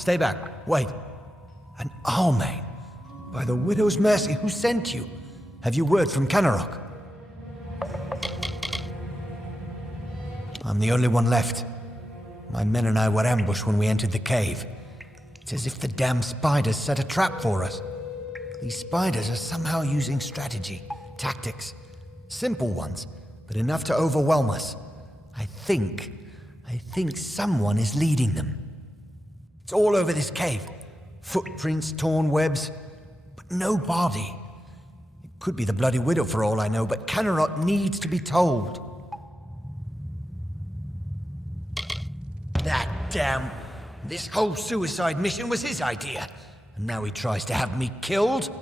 Stay back. Wait. An Almain? By the widow's mercy, who sent you? Have you word from Canarok? I'm the only one left. My men and I were ambushed when we entered the cave. It's as if the damn spiders set a trap for us. These spiders are somehow using strategy, tactics. Simple ones, but enough to overwhelm us. I think someone is leading them. It's all over this cave. Footprints, torn webs, but no body. It could be the Bloody Widow for all I know, but Canarok needs to be told. That damn... This whole suicide mission was his idea. And now he tries to have me killed?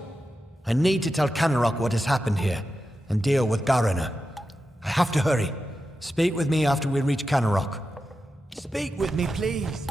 I need to tell Canarok what has happened here, and deal with Garana. I have to hurry. Speak with me after we reach Canarok. Speak with me, please.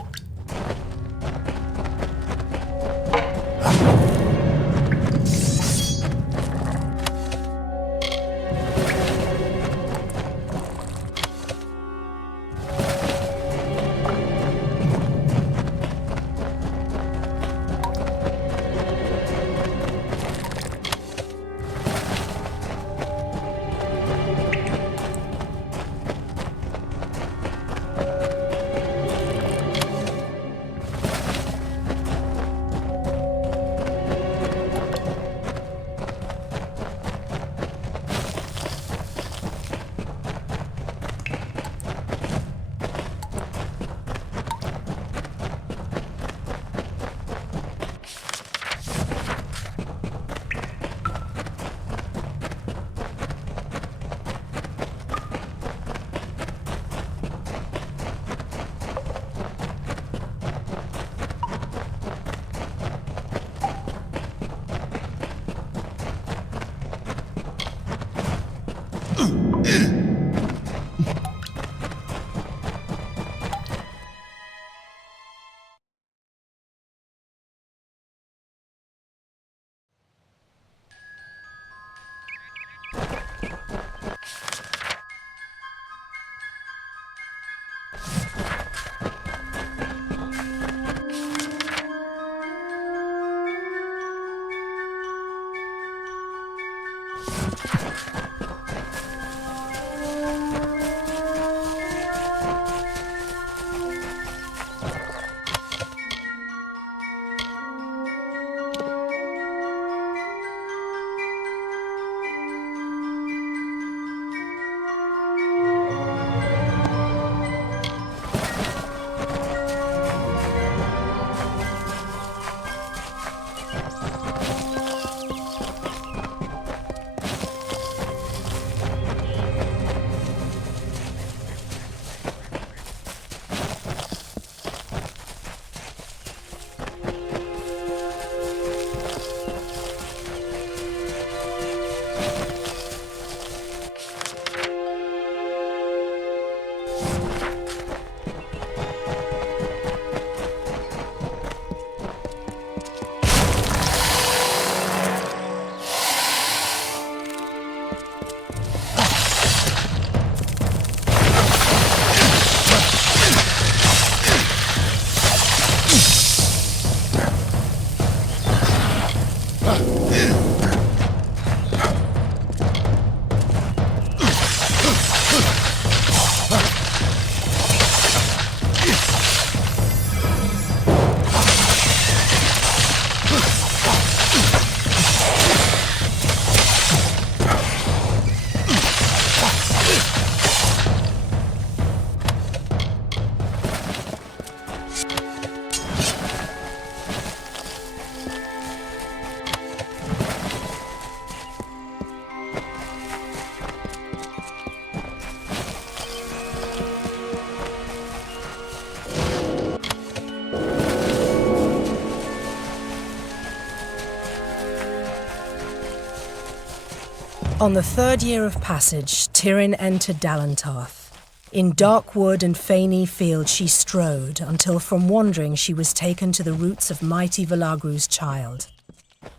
On the third year of passage, Tyrin entered Dalantarth. In dark wood and fany field she strode, until from wandering she was taken to the roots of mighty Velagru's child.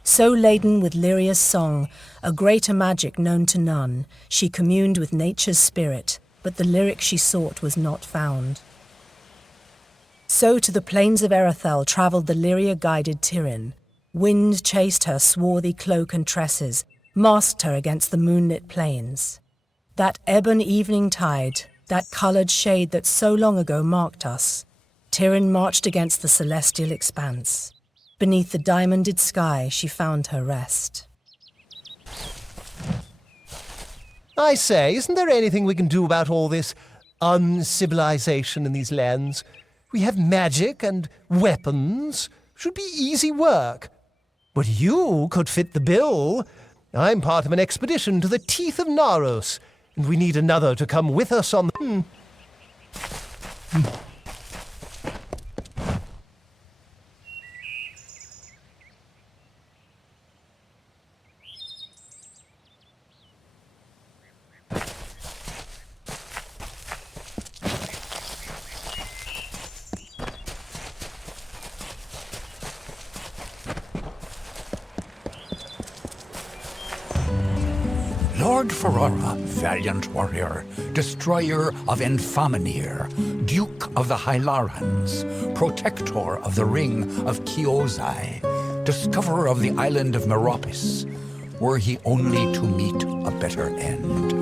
So laden with Lyria's song, a greater magic known to none, she communed with nature's spirit, but the lyric she sought was not found. So to the plains of Erethel travelled the Lyria-guided Tyrrhen. Wind chased her swarthy cloak and tresses, masked her against the moonlit plains. That ebon evening tide, that coloured shade that so long ago marked us, Tyrrhen marched against the celestial expanse. Beneath the diamonded sky she found her rest. I say, isn't there anything we can do about all this uncivilization in these lands? We have magic and weapons. Should be easy work. But you could fit the bill. I'm part of an expedition to the teeth of Naros, and we need another to come with us on the... Lord Ferrara, valiant warrior, destroyer of Infaminir, Duke of the Hylarans, protector of the Ring of Chiosai, discoverer of the island of Meropis, were he only to meet a better end.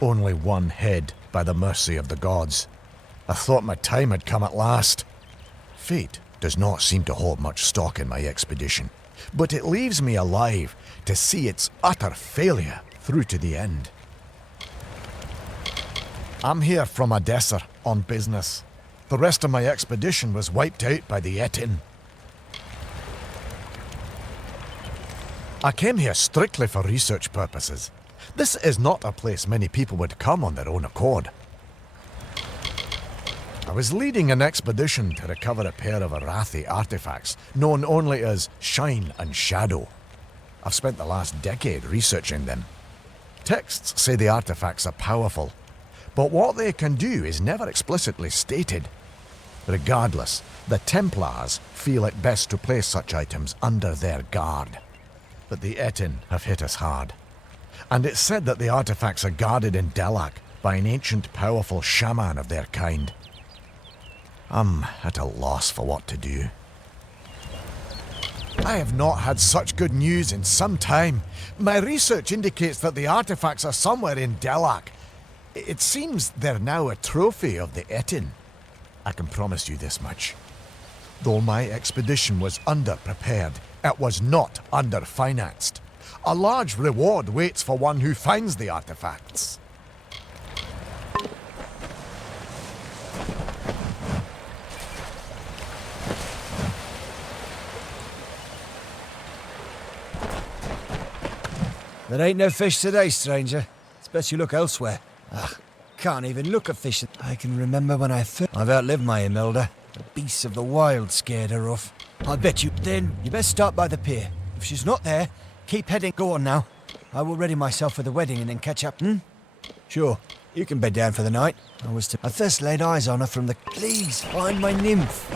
Only one head, by the mercy of the gods. I thought my time had come at last. Fate does not seem to hold much stock in my expedition, but it leaves me alive to see its utter failure through to the end. I'm here from Odessa on business. The rest of my expedition was wiped out by the Etin. I came here strictly for research purposes. This is not a place many people would come on their own accord. I was leading an expedition to recover a pair of Arathi artifacts, known only as Shine and Shadow. I've spent the last decade researching them. Texts say the artifacts are powerful, but what they can do is never explicitly stated. Regardless, the Templars feel it best to place such items under their guard. But the Etin have hit us hard. And it's said that the artifacts are guarded in Delak by an ancient powerful shaman of their kind. I'm at a loss for what to do. I have not had such good news in some time. My research indicates that the artifacts are somewhere in Delak. It seems they're now a trophy of the Etin. I can promise you this much. Though my expedition was underprepared, it was not underfinanced. A large reward waits for one who finds the artifacts. There ain't no fish today, stranger. It's best you look elsewhere. Ugh, can't even look at fish. I can remember when I've outlived my Imelda. The beasts of the wild scared her off. I bet you. Then you best start by the pier. If she's not there, keep heading. Go on now. I will ready myself for the wedding and then catch up, Sure, you can bed down for the night. I first laid eyes on her from the... Please, find my nymph.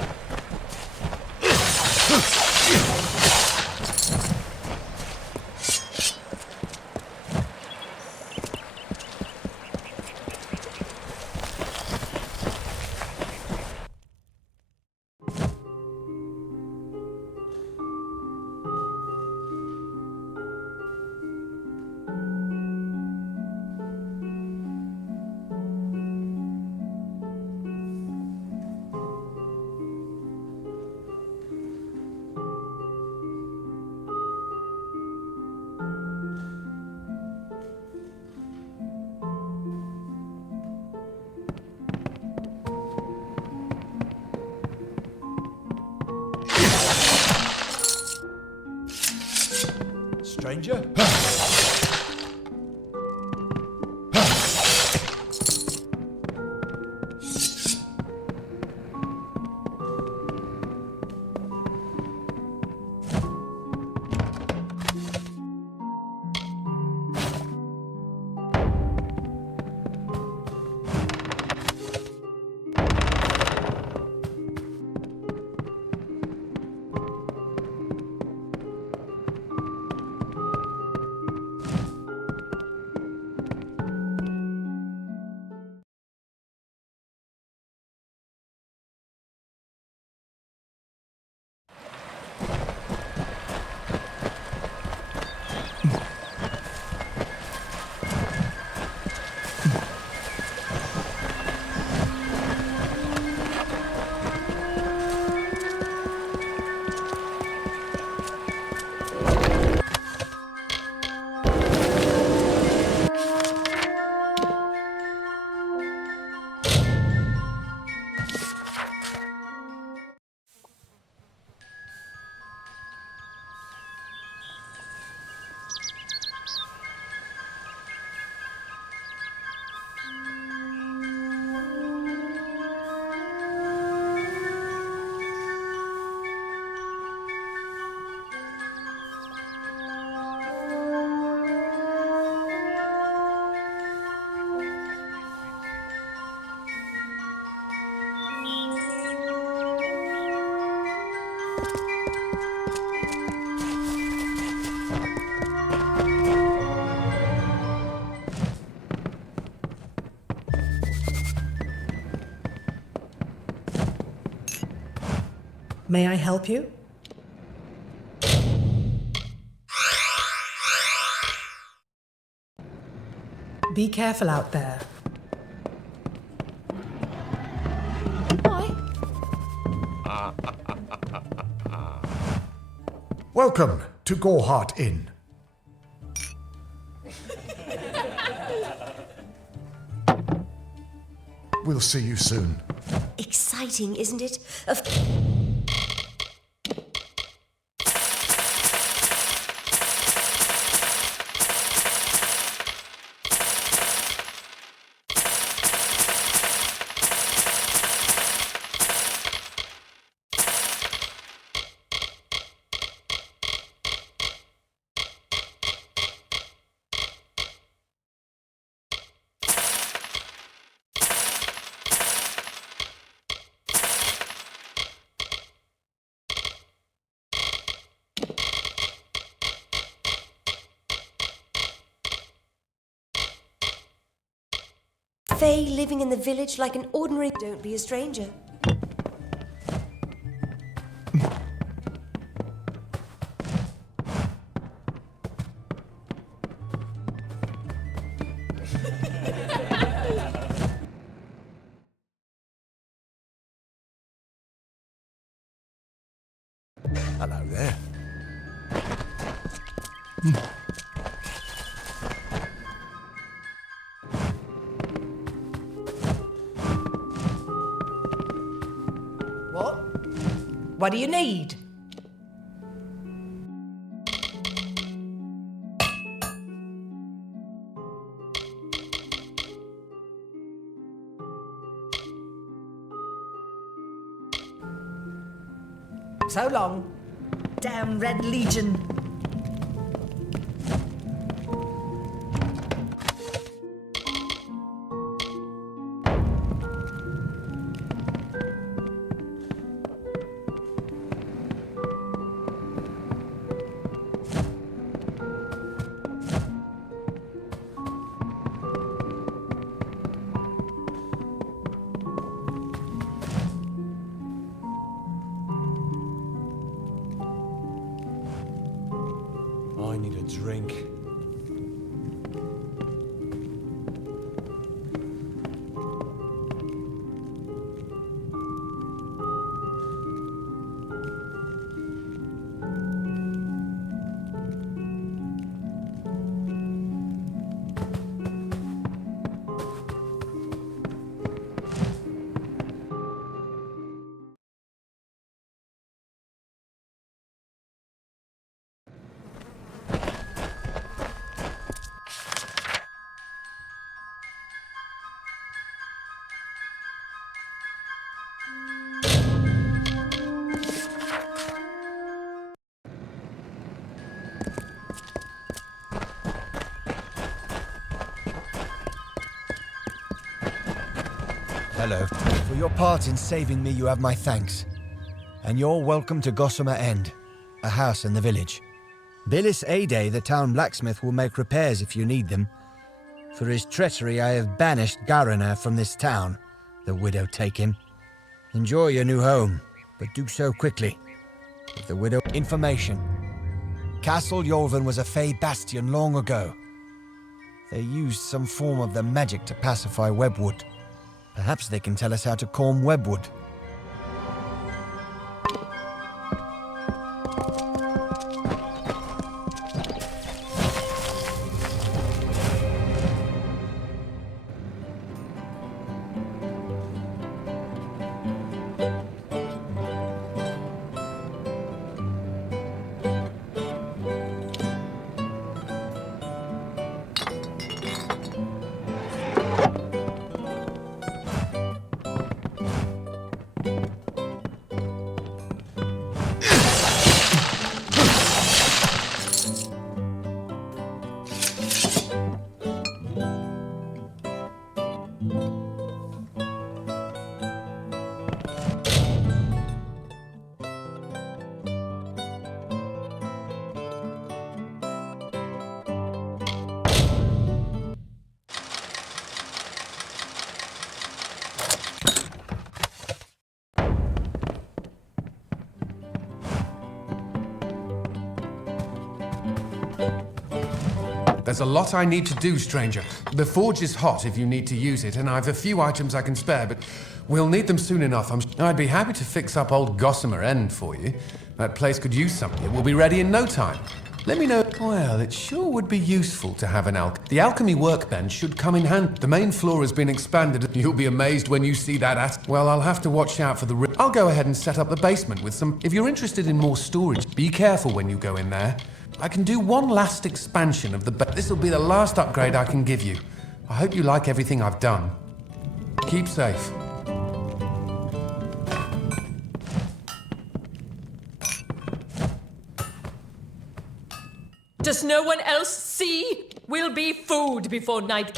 Stranger? May I help you? Be careful out there. Welcome to Goreheart Inn. We'll see you soon. Exciting, isn't it? Fae living in the village like an ordinary... Don't be a stranger. Hello there. What? What do you need? So long. Damn Red Legion. I need a drink. Hello. For your part in saving me, you have my thanks. And you're welcome to Gossamer End, a house in the village. Billis Ade, the town blacksmith, will make repairs if you need them. For his treachery, I have banished Garana from this town. The widow take him. Enjoy your new home, but do so quickly. If the widow... Information. Castle Yolvan was a Fey bastion long ago. They used some form of the magic to pacify Webwood. Perhaps they can tell us how to calm Webwood. There's a lot I need to do, stranger. The forge is hot if you need to use it, and I've a few items I can spare, but we'll need them soon enough. I'd be happy to fix up old Gossamer End for you. That place could use something. It will be ready in no time. Let me know. Well, it sure would be useful to have an The alchemy workbench should come in hand. The main floor has been expanded. You'll be amazed when you see that Well, I'll have to watch out for the I'll go ahead and set up the basement with some... If you're interested in more storage, be careful when you go in there. I can do one last expansion of the... This'll be the last upgrade I can give you. I hope you like everything I've done. Keep safe. Does no one else see? We'll be food before night.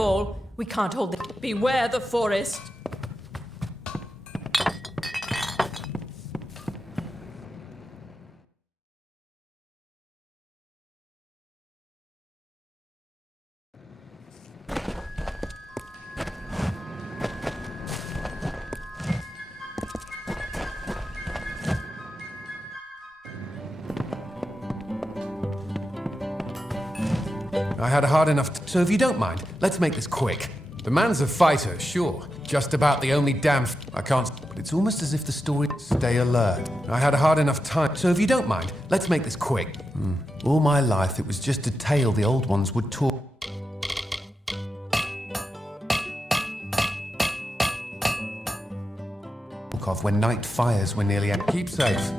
fall. We can't hold it. Beware the forest. I had a hard enough so if you don't mind, let's make this quick. The man's a fighter, sure. Just about the only damn I can't... But it's almost as if the story... Stay alert. I had a hard enough time. So if you don't mind, let's make this quick. All my life, it was just a tale the old ones would talk of when night fires were nearly end. Keep safe.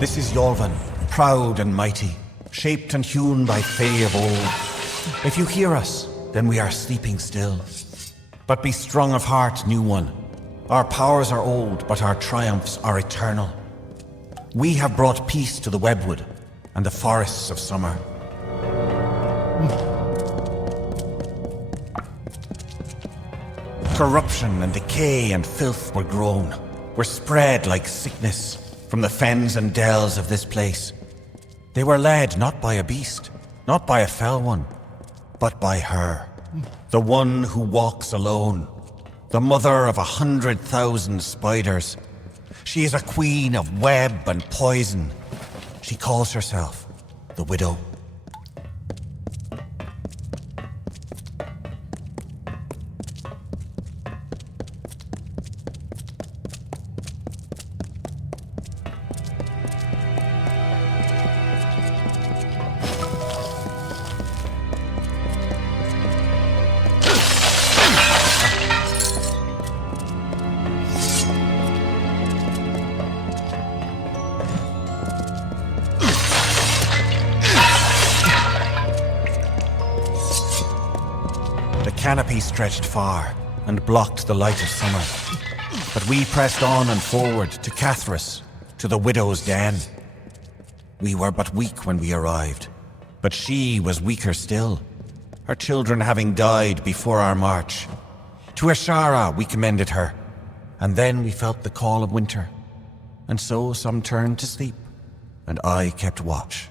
This is Yorvan, proud and mighty, shaped and hewn by Fae of old. If you hear us, then we are sleeping still. But be strong of heart, new one. Our powers are old, but our triumphs are eternal. We have brought peace to the webwood and the forests of summer. Corruption and decay and filth were grown, were spread like sickness from the fens and dells of this place. They were led not by a beast, not by a fell one, but by her, the one who walks alone, the mother of 100,000 spiders. She is a queen of web and poison. She calls herself the Widow. The canopy stretched far and blocked the light of summer. But we pressed on and forward to Cathras, to the widow's den. We were but weak when we arrived, but she was weaker still, her children having died before our march. To Ashara we commended her, and then we felt the call of winter. And so some turned to sleep, and I kept watch.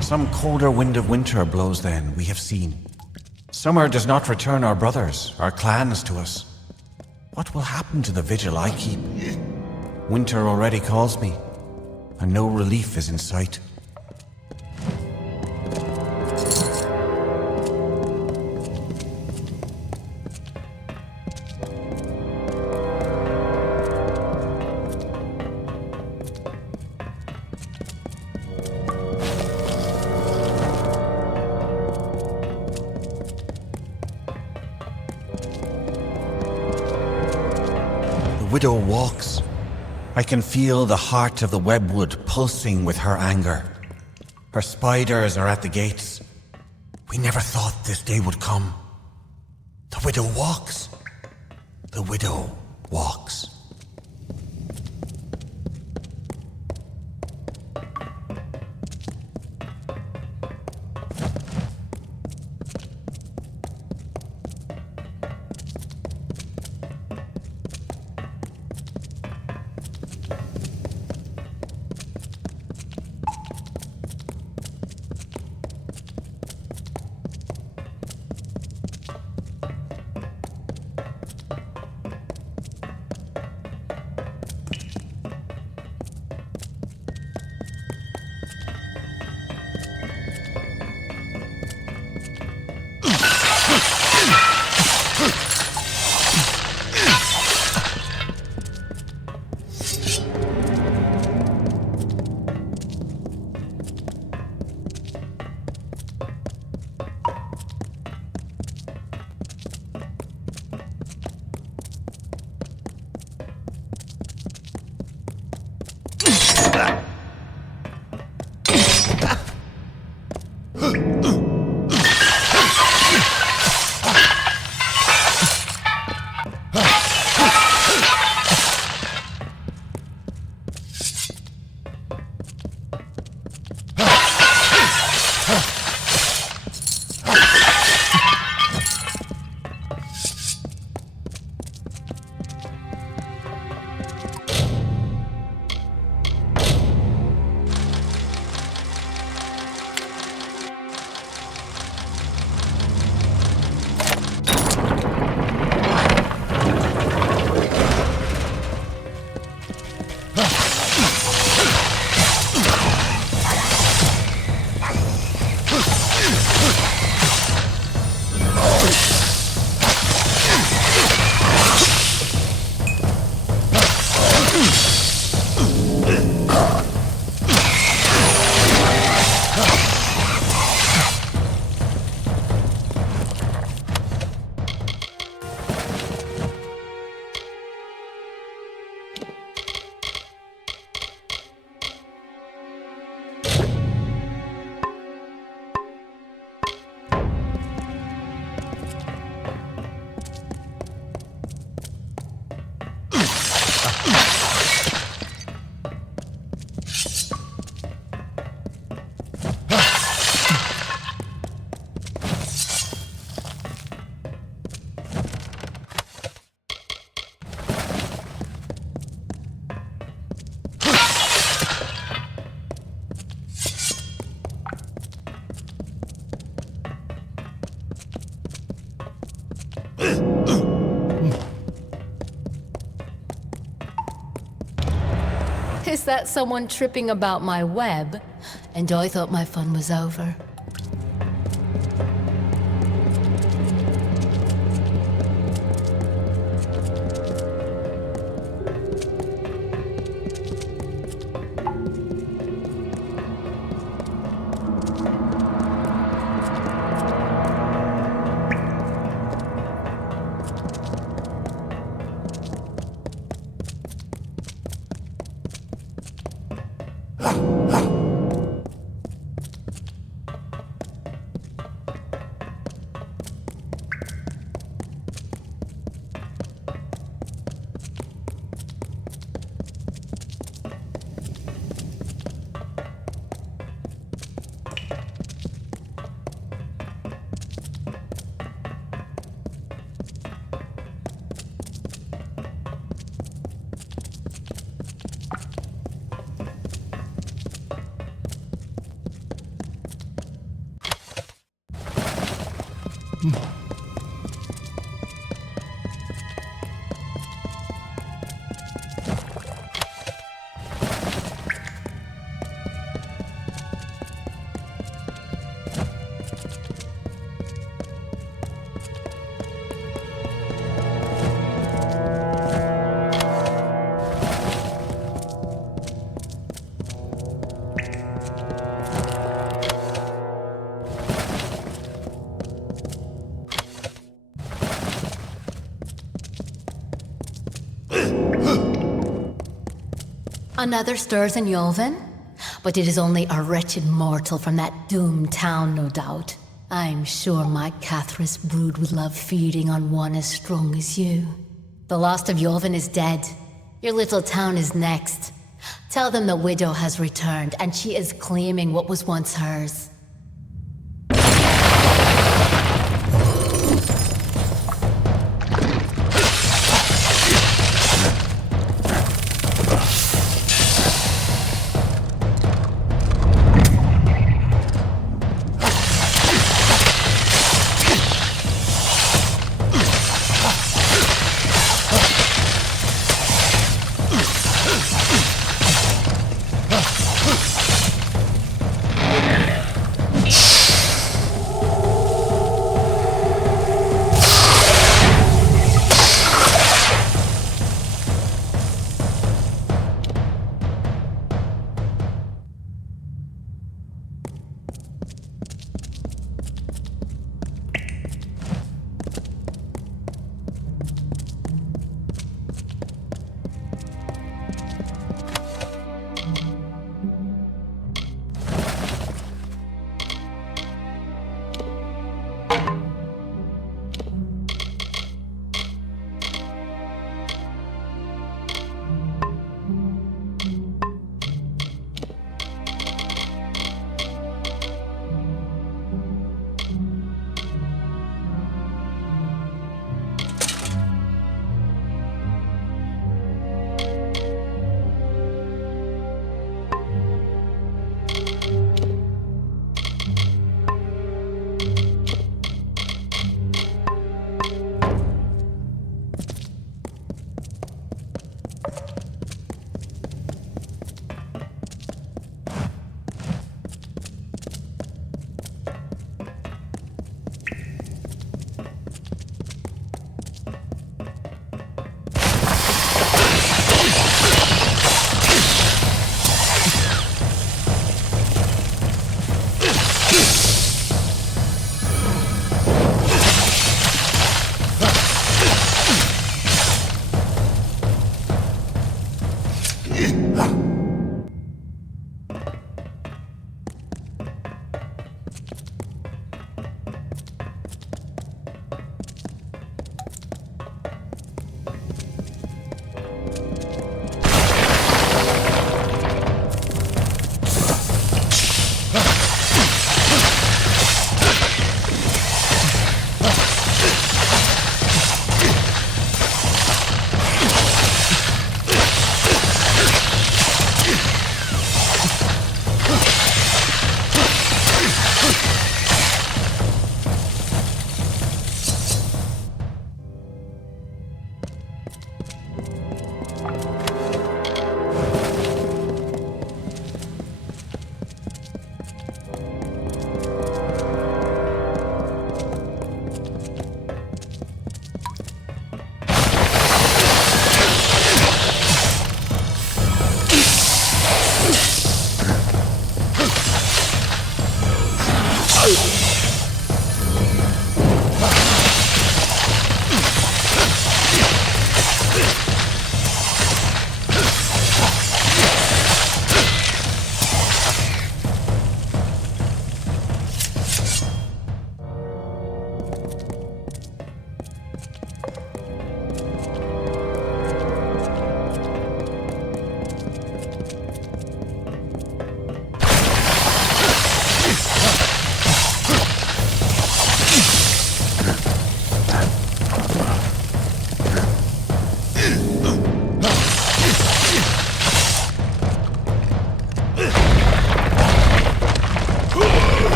Some colder wind of winter blows then, we have seen. Summer does not return our brothers, our clans to us. What will happen to the vigil I keep? Winter already calls me, and no relief is in sight. The widow walks. I can feel the heart of the webwood pulsing with her anger. Her spiders are at the gates. We never thought this day would come. The widow walks. The widow walks. Is that someone tripping about my web? And I thought my fun was over. Another stirs in Yolvin? But it is only a wretched mortal from that doomed town, no doubt. I'm sure my Cathras brood would love feeding on one as strong as you. The last of Yolvin is dead. Your little town is next. Tell them the widow has returned, and she is claiming what was once hers.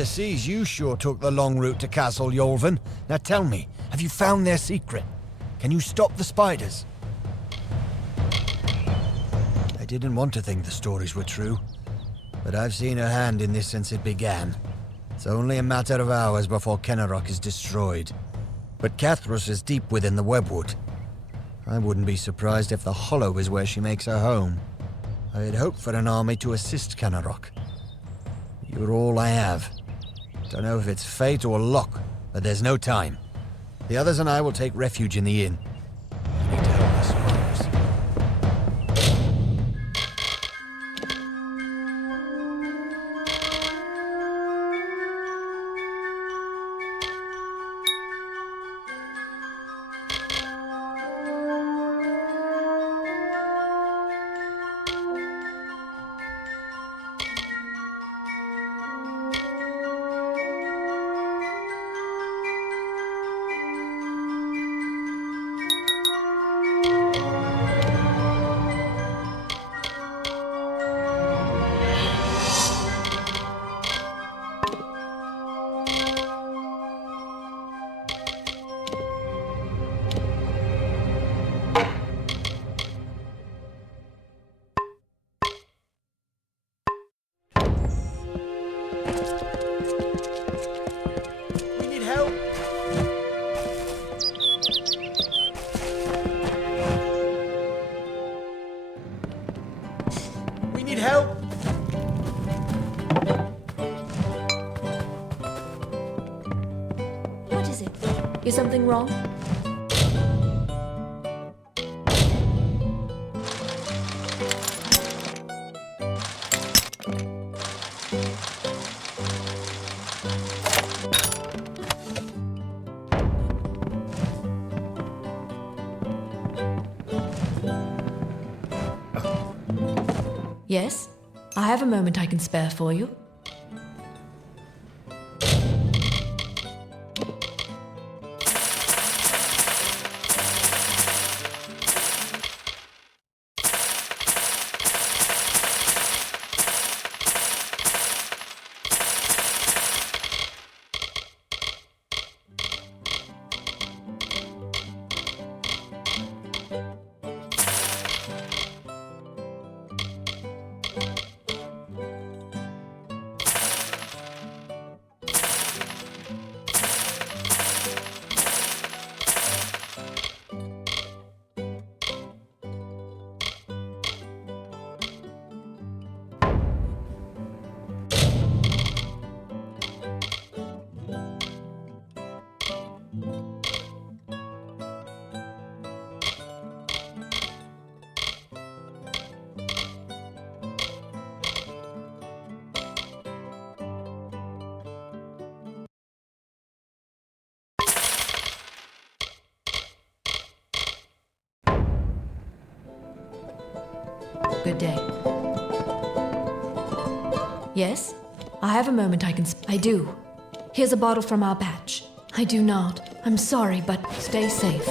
the seas, you sure took the long route to Castle Yolven. Now tell me, have you found their secret? Can you stop the spiders? I didn't want to think the stories were true, but I've seen her hand in this since it began. It's only a matter of hours before Kenarok is destroyed. But Cathrus is deep within the webwood. I wouldn't be surprised if the Hollow is where she makes her home. I had hoped for an army to assist Kenarok. You're all I have. Don't know if it's fate or luck, but there's no time. The others and I will take refuge in the inn. I need to help the spiders. Is something wrong? Yes? I have a moment I can spare for you. Good day. Yes? I have a moment I can I do. Here's a bottle from our batch. I do not. I'm sorry, but stay safe.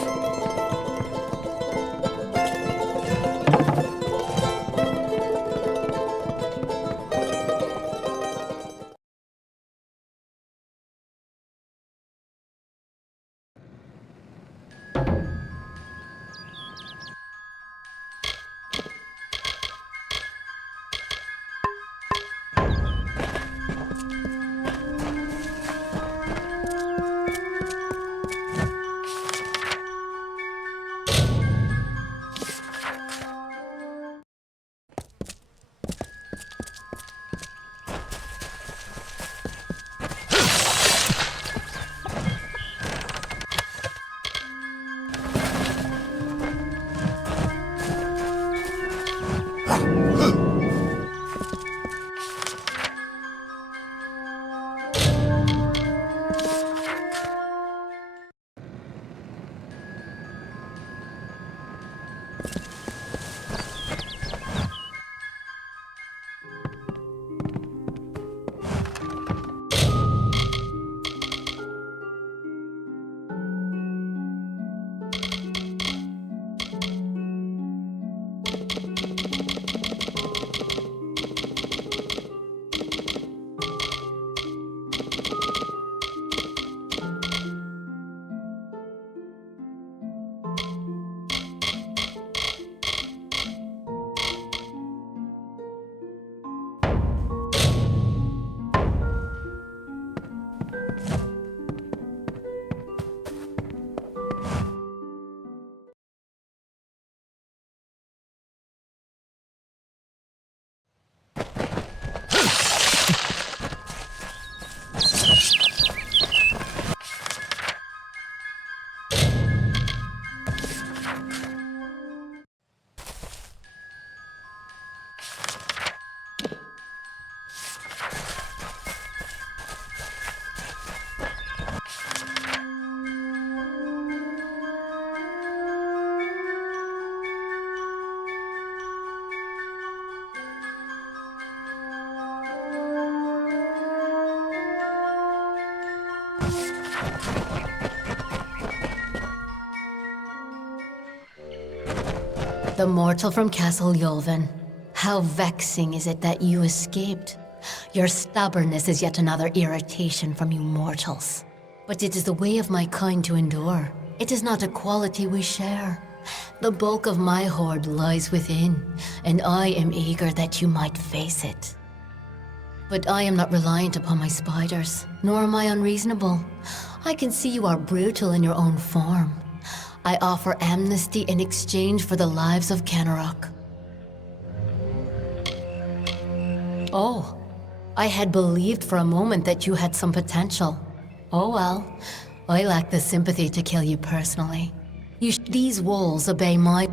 The mortal from Castle Yolven. How vexing is it that you escaped? Your stubbornness is yet another irritation from you mortals. But it is the way of my kind to endure. It is not a quality we share. The bulk of my hoard lies within, and I am eager that you might face it. But I am not reliant upon my spiders, nor am I unreasonable. I can see you are brutal in your own form. I offer amnesty in exchange for the lives of Canarok. Oh, I had believed for a moment that you had some potential. Oh well, I lack the sympathy to kill you personally. These wolves obey my...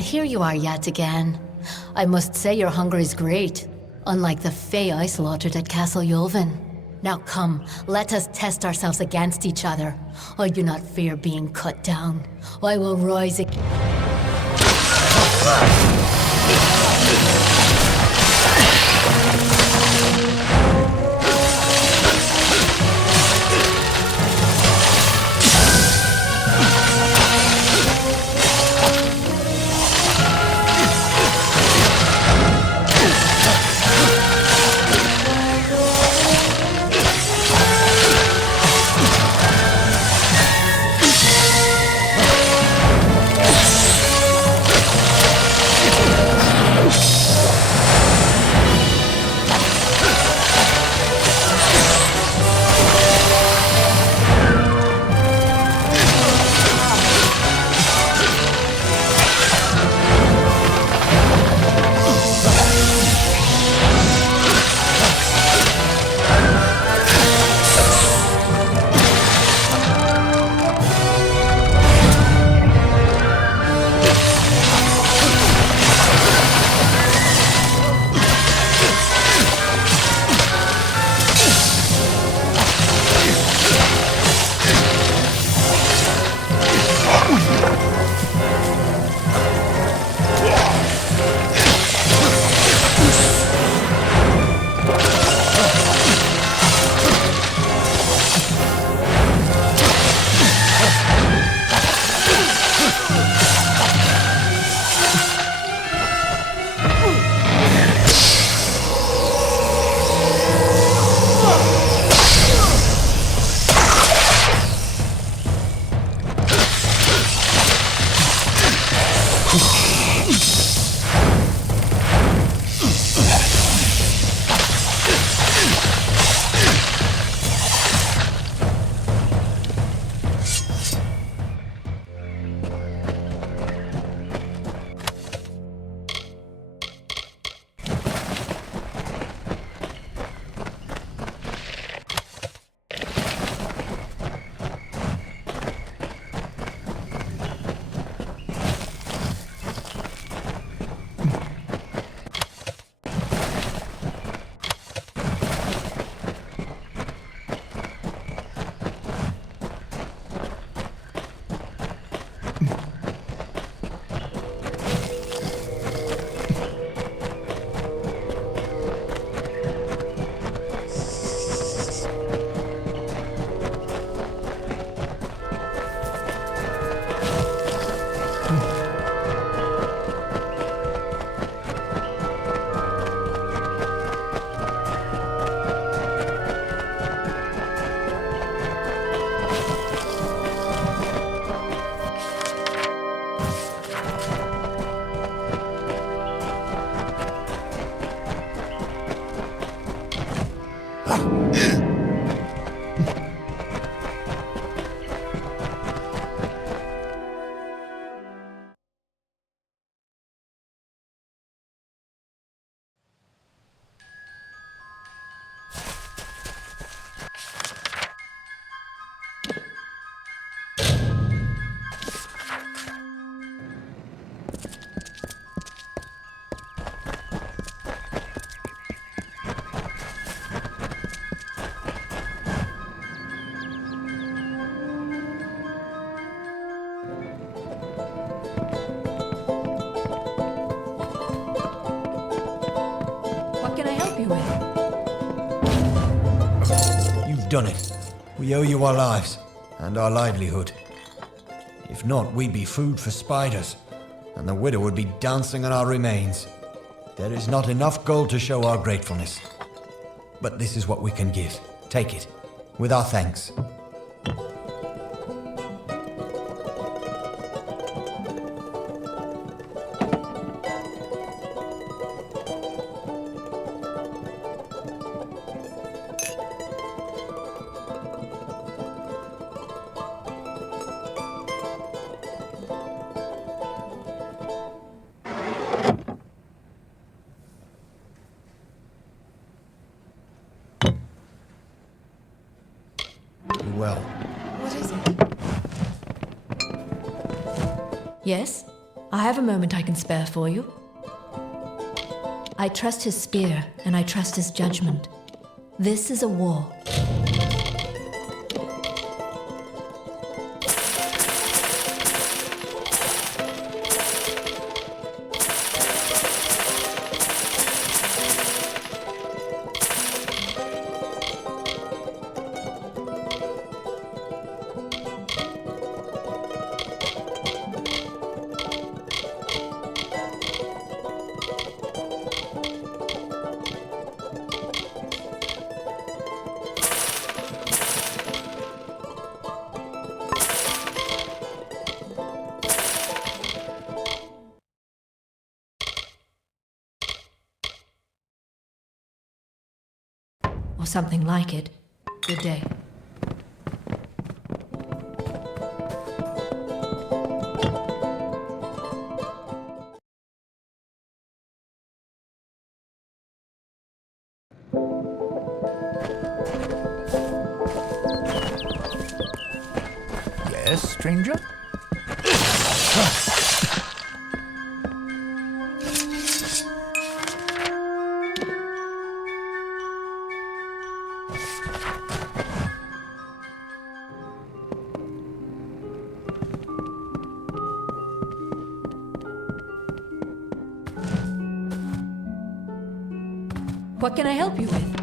And here you are yet again. I must say your hunger is great, unlike the Fae I slaughtered at Castle Yulvin. Now come, let us test ourselves against each other. I do not fear being cut down. I will rise again. Done it. We owe you our lives and our livelihood. If not, we'd be food for spiders, and the widow would be dancing on our remains. There is not enough gold to show our gratefulness. But this is what we can give. Take it, with our thanks. Yes? I have a moment I can spare for you. I trust his spear, and I trust his judgment. This is a war. Or something like it. Good day. Yes, stranger? What can I help you with?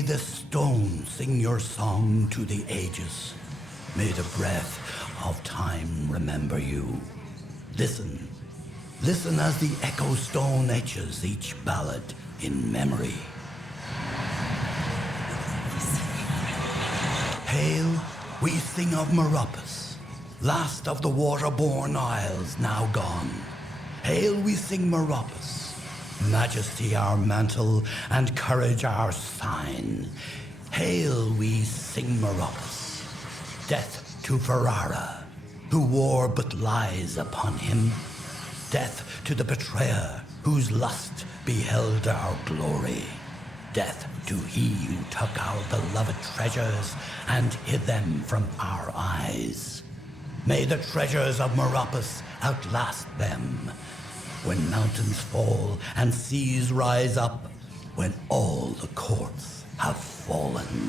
May the stone sing your song to the ages. May the breath of time remember you. Listen, listen as the echo stone etches each ballad in memory. Hail, we sing of Meropis, last of the water-born isles now gone. Hail, we sing Meropis, majesty our mantle and courage our sign. Hail, we sing Meropis, death to Ferrara, who wore but lies upon him. Death to the betrayer, whose lust beheld our glory. Death to he who took our beloved treasures and hid them from our eyes. May the treasures of Meropis outlast them. When mountains fall and seas rise up, when all the courts have fallen.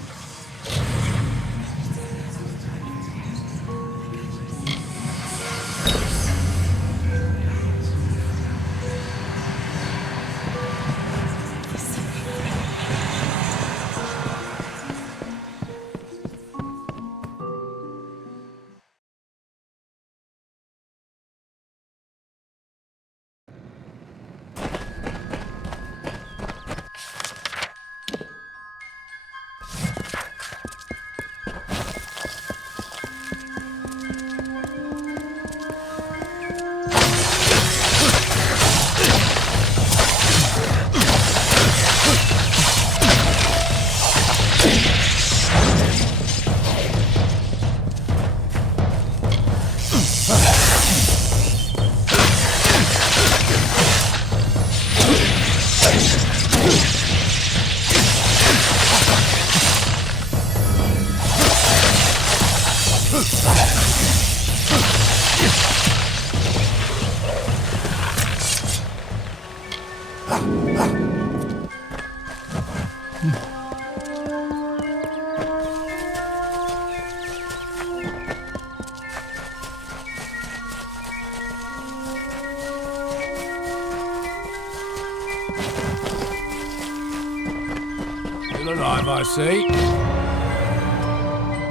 Still alive, I see.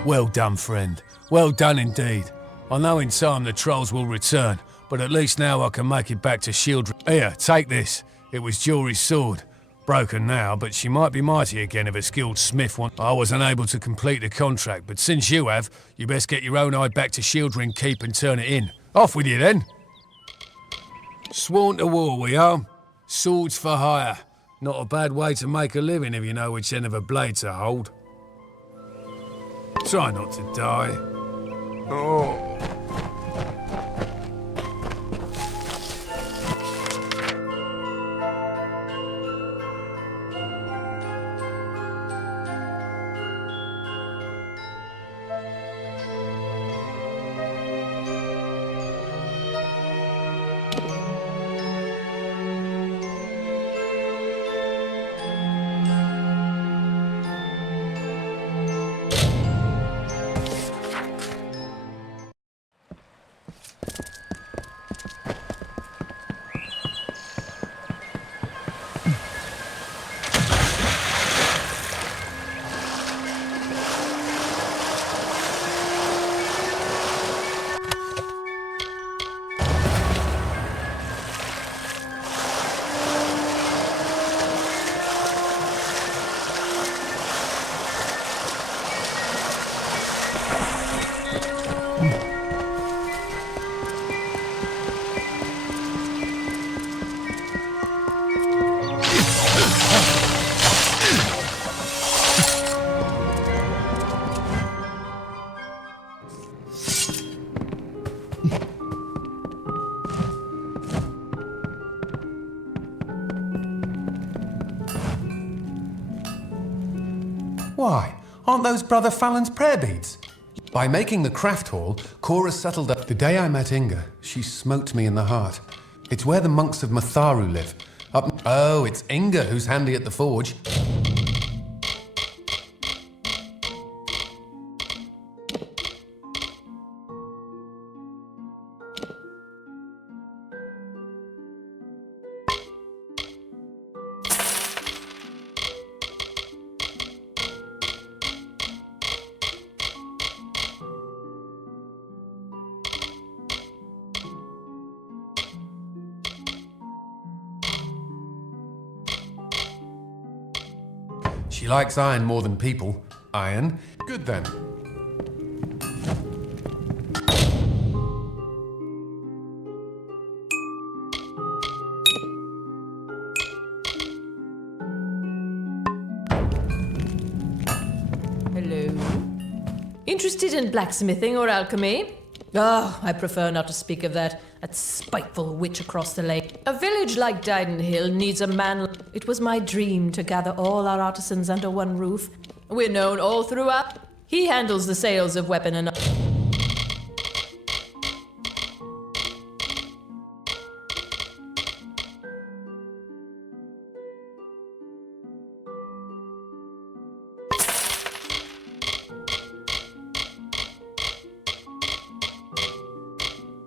Well done, friend. Well done indeed. I know in time the trolls will return, but at least now I can make it back to Shield. Here, take this. It was Jory's sword. Broken now, but she might be mighty again if a skilled smith wants. I was unable to complete the contract, but since you have, you best get your own eye back to Shieldring Keep and turn it in. Off with you then. Sworn to war we are. Swords for hire. Not a bad way to make a living if you know which end of a blade to hold. Try not to die. Oh. Why, aren't those Brother Fallon's prayer beads? By making the craft hall, Cora settled up. The day I met Inga, she smote me in the heart. It's where the monks of Matharu live. Oh, it's Inga who's handy at the forge. She likes iron more than people. Iron? Good then. Hello? Interested in blacksmithing or alchemy? Oh, I prefer not to speak of that spiteful witch across the lake. A village like Didenhill needs a man. It was my dream to gather all our artisans under one roof. We're known all throughout. He handles the sales of weapon and...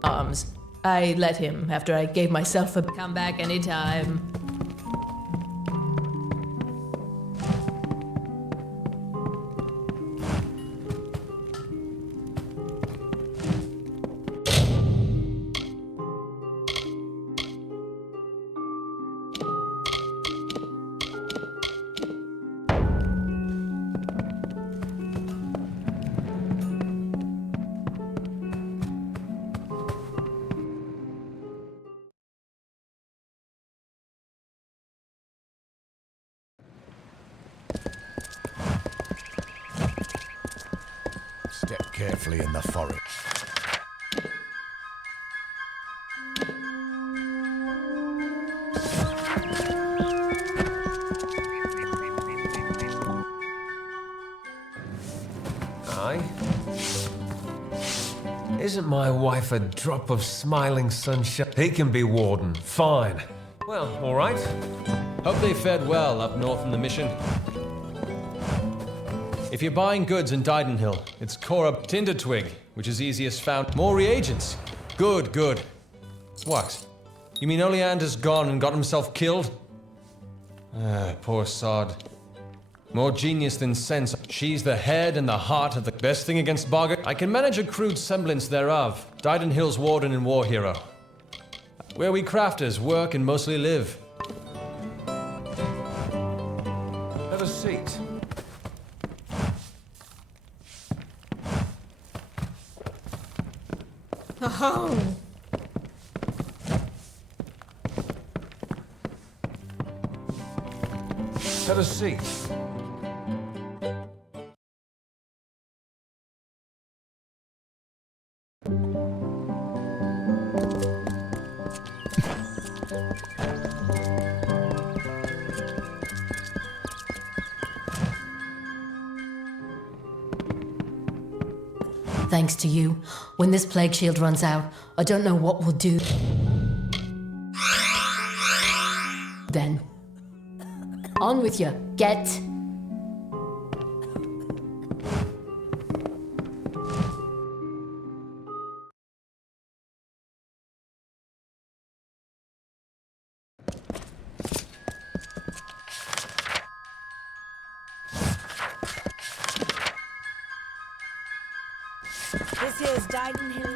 arms. I let him after I gave myself a come back anytime. Step carefully in the forest. Aye. Isn't my wife a drop of smiling sunshine? He can be warden. Fine. Well, all right. Hope they fared well up north in the mission. If you're buying goods in Didenhill, it's Korab tinder twig, which is easiest found. More reagents. Good, good. What? You mean Oleander's gone and got himself killed? Ah, poor sod. More genius than sense. She's the head and the heart of the best thing against Boggart. I can manage a crude semblance thereof. Didenhill's warden and war hero. Where we crafters work and mostly live. Have a seat. Oh. Have a seat. Thanks to you. When this plague shield runs out, I don't know what we'll do. Then. On with you. Get. This here's Didenhill.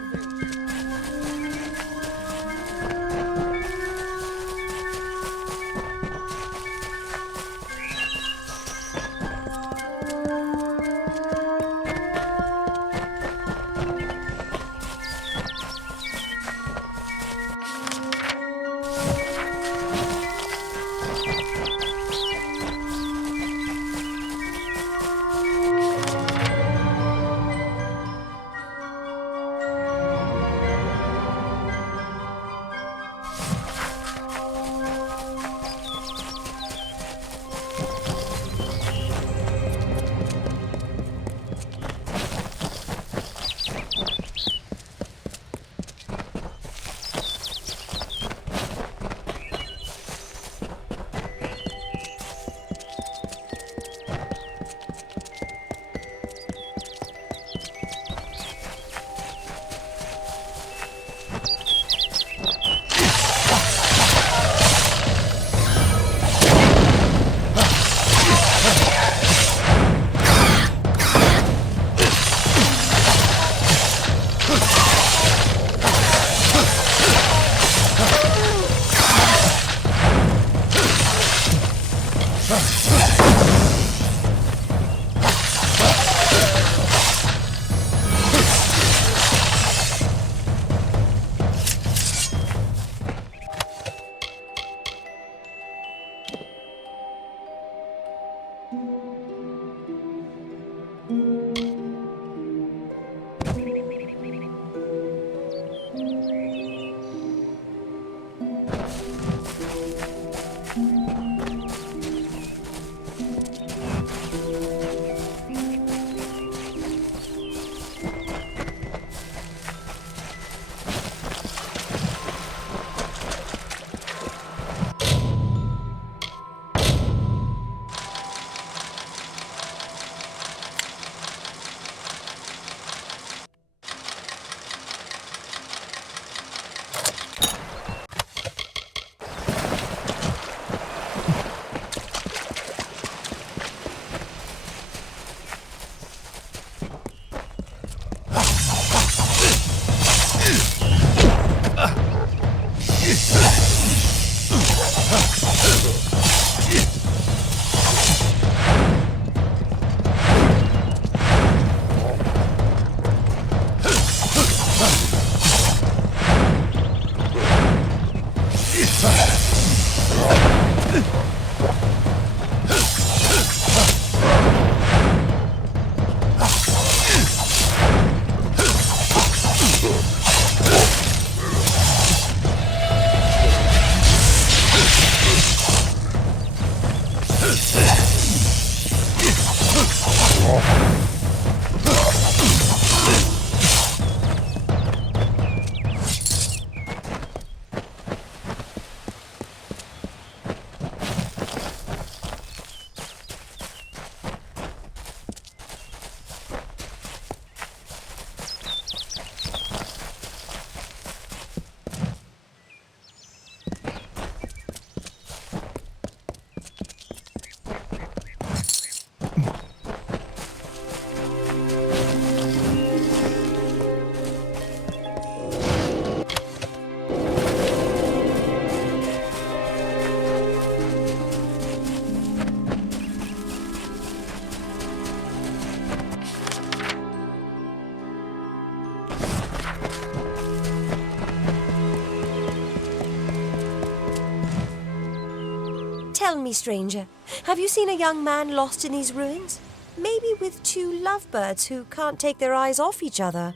Tell me, stranger, have you seen a young man lost in these ruins? Maybe with two lovebirds who can't take their eyes off each other.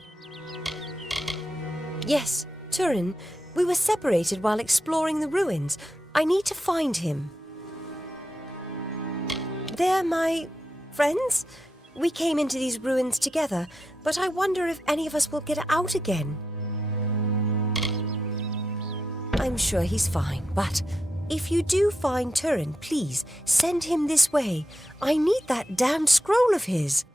Yes, Turin. We were separated while exploring the ruins. I need to find him. They're my friends? We came into these ruins together, but I wonder if any of us will get out again. I'm sure he's fine, but if you do find Turin, please send him this way. I need that damned scroll of his.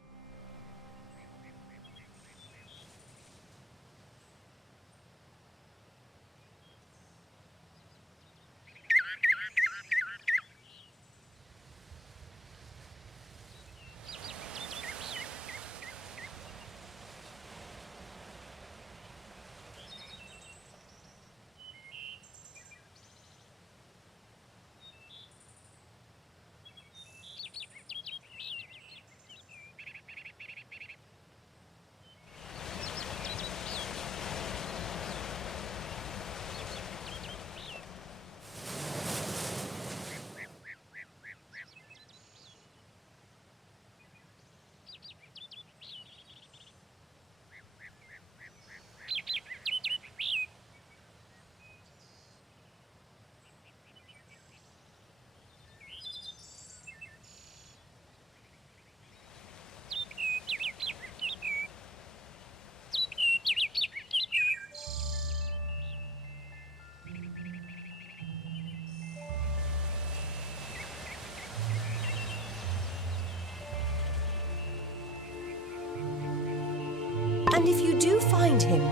And if you do find him,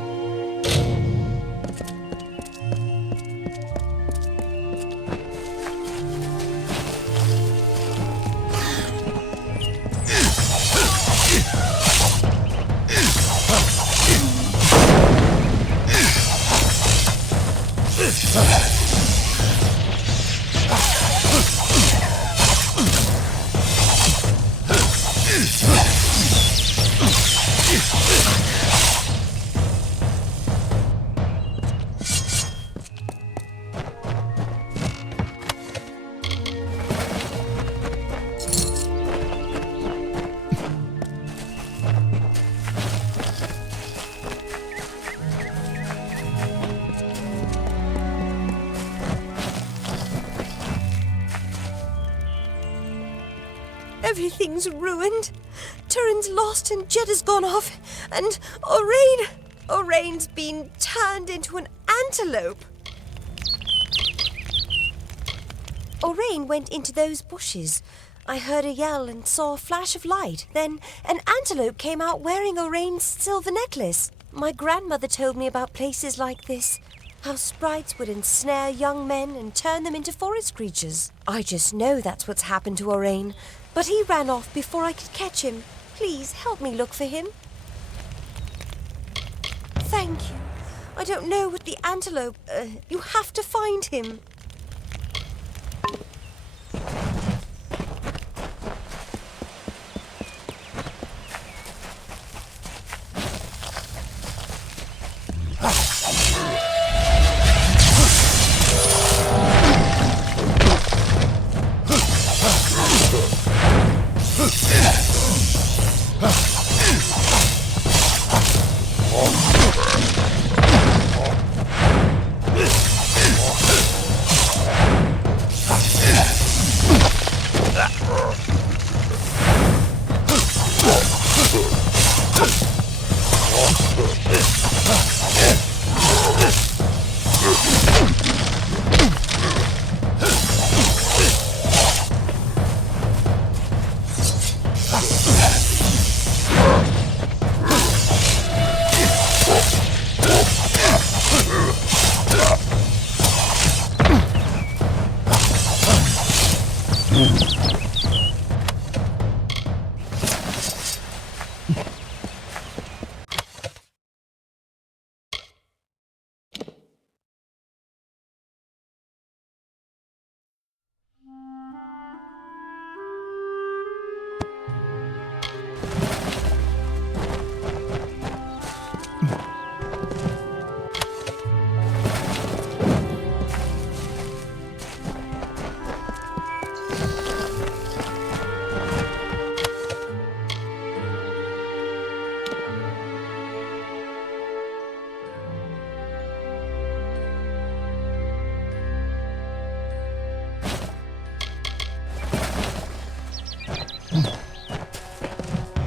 everything's ruined. Turin's lost and Jeddah's gone off. And Oraine's been turned into an antelope. Oraine went into those bushes. I heard a yell and saw a flash of light. Then an antelope came out wearing Oraine's silver necklace. My grandmother told me about places like this. How sprites would ensnare young men and turn them into forest creatures. I just know that's what's happened to Oraine. But he ran off before I could catch him. Please help me look for him. Thank you. I don't know what the antelope... you have to find him.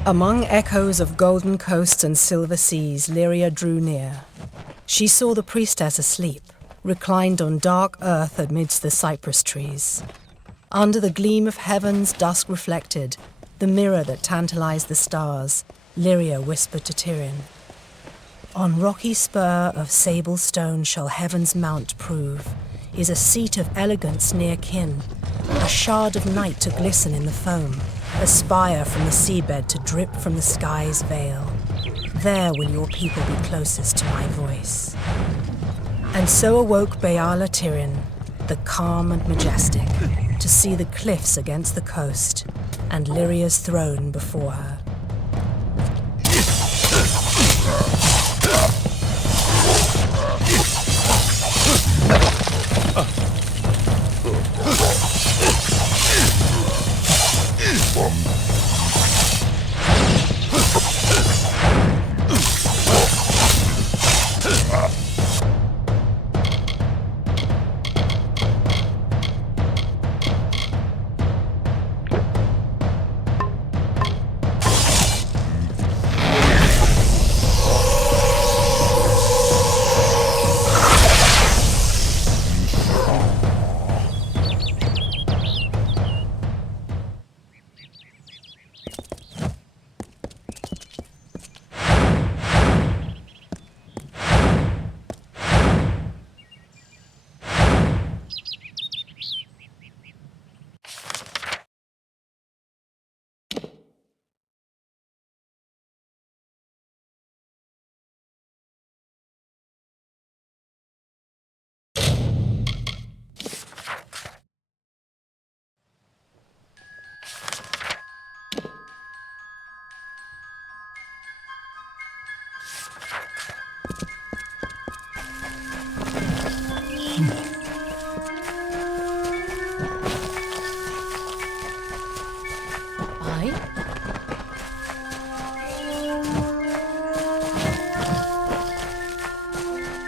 Among echoes of golden coasts and silver seas, Lyria drew near. She saw the priestess asleep, reclined on dark earth amidst the cypress trees. Under the gleam of heaven's dusk reflected, the mirror that tantalized the stars, Lyria whispered to Tyrion, "On rocky spur of sable stone shall heaven's mount prove, is a seat of elegance near kin, a shard of night to glisten in the foam, a spire from the seabed to drip from the sky's veil. There will your people be closest to my voice." And so awoke Beala Tyrion, the calm and majestic, to see the cliffs against the coast, and Lyria's throne before her.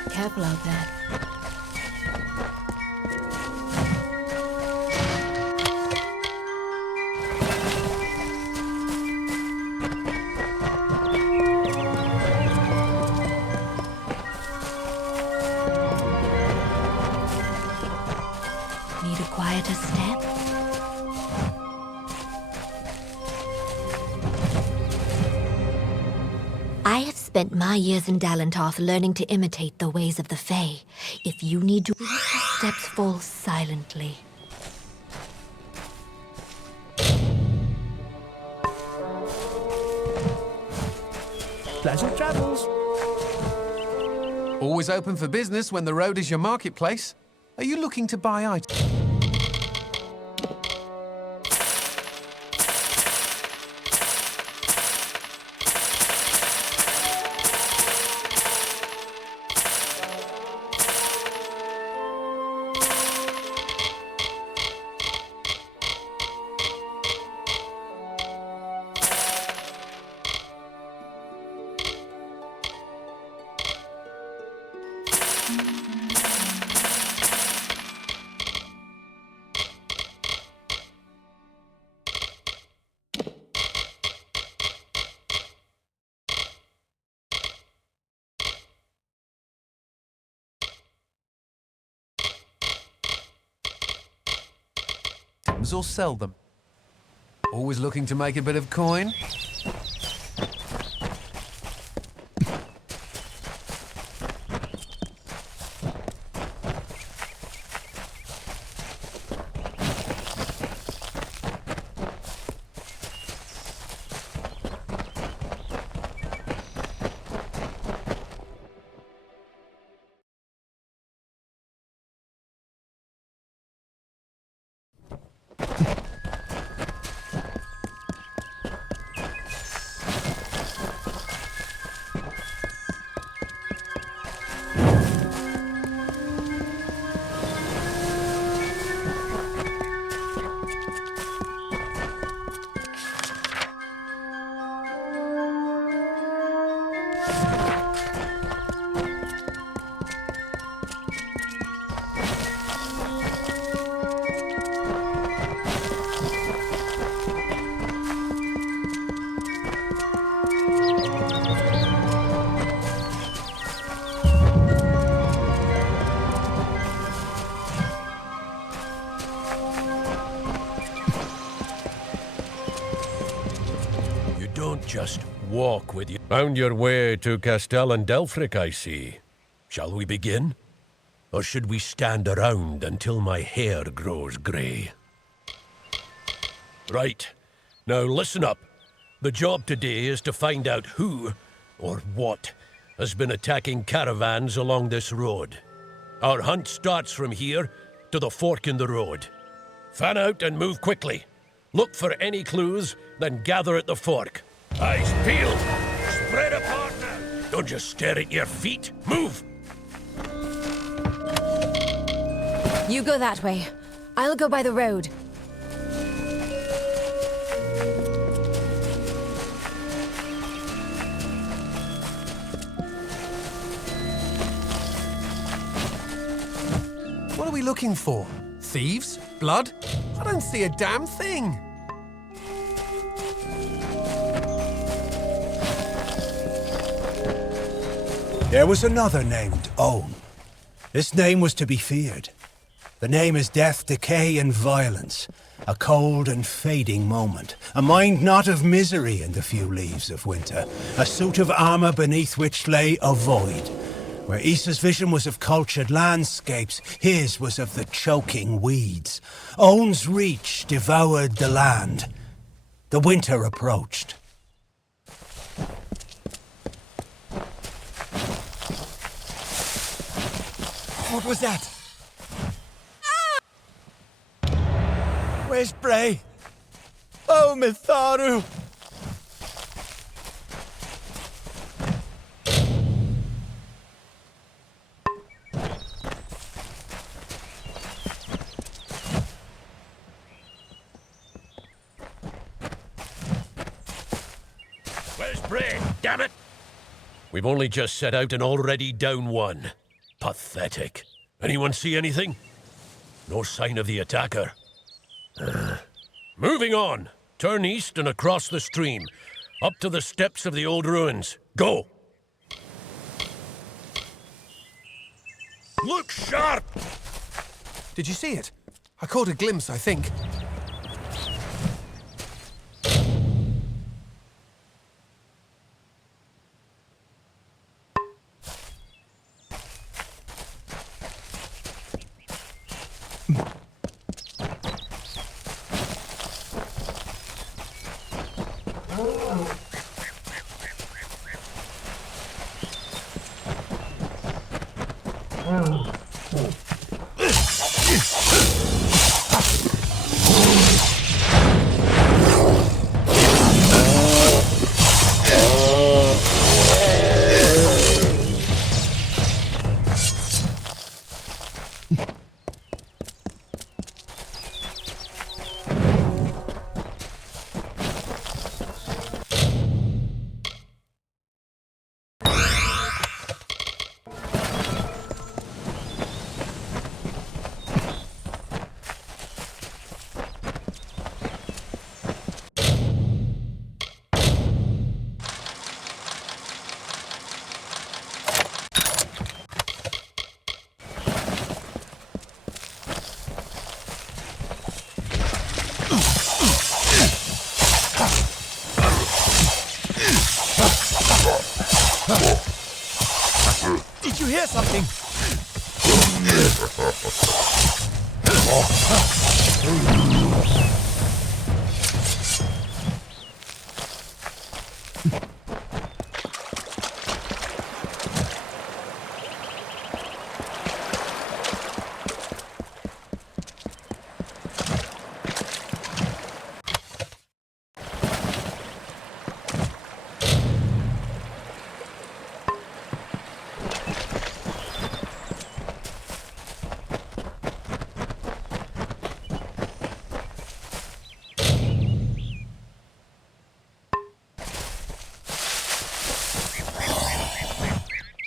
Careful out there. Need a quieter step? I have spent my years in Dalentarth learning to imitate the ways of the Fae. If you need to, steps fall silently. Pleasant travels. Always open for business when the road is your marketplace. Are you looking to buy items? Or sell them. Always looking to make a bit of coin? just walk with you. Found your way to Castel and Delfric, I see. Shall we begin? Or should we stand around until my hair grows grey? Right. Now listen up. The job today is to find out who, or what, has been attacking caravans along this road. Our hunt starts from here to the fork in the road. Fan out and move quickly. Look for any clues, then gather at the fork. Eyes peeled. Spread apart now. Don't just stare at your feet. Move! You go that way. I'll go by the road. What are we looking for? Thieves? Blood? I don't see a damn thing. There was another named Owen. This name was to be feared. The name is death, decay, and violence. A cold and fading moment. A mind not of misery in the few leaves of winter. A suit of armor beneath which lay a void. Where Issa's vision was of cultured landscapes, his was of the choking weeds. Owen's reach devoured the land. The winter approached. What was that? Where's Bray? Oh, Mitharu! Where's Bray? Damn it! We've only just set out and already down one. Pathetic. Anyone see anything? No sign of the attacker. Moving on. Turn east and across the stream. Up to the steps of the old ruins. Go! Look sharp! Did you see it? I caught a glimpse, I think. Did you hear something?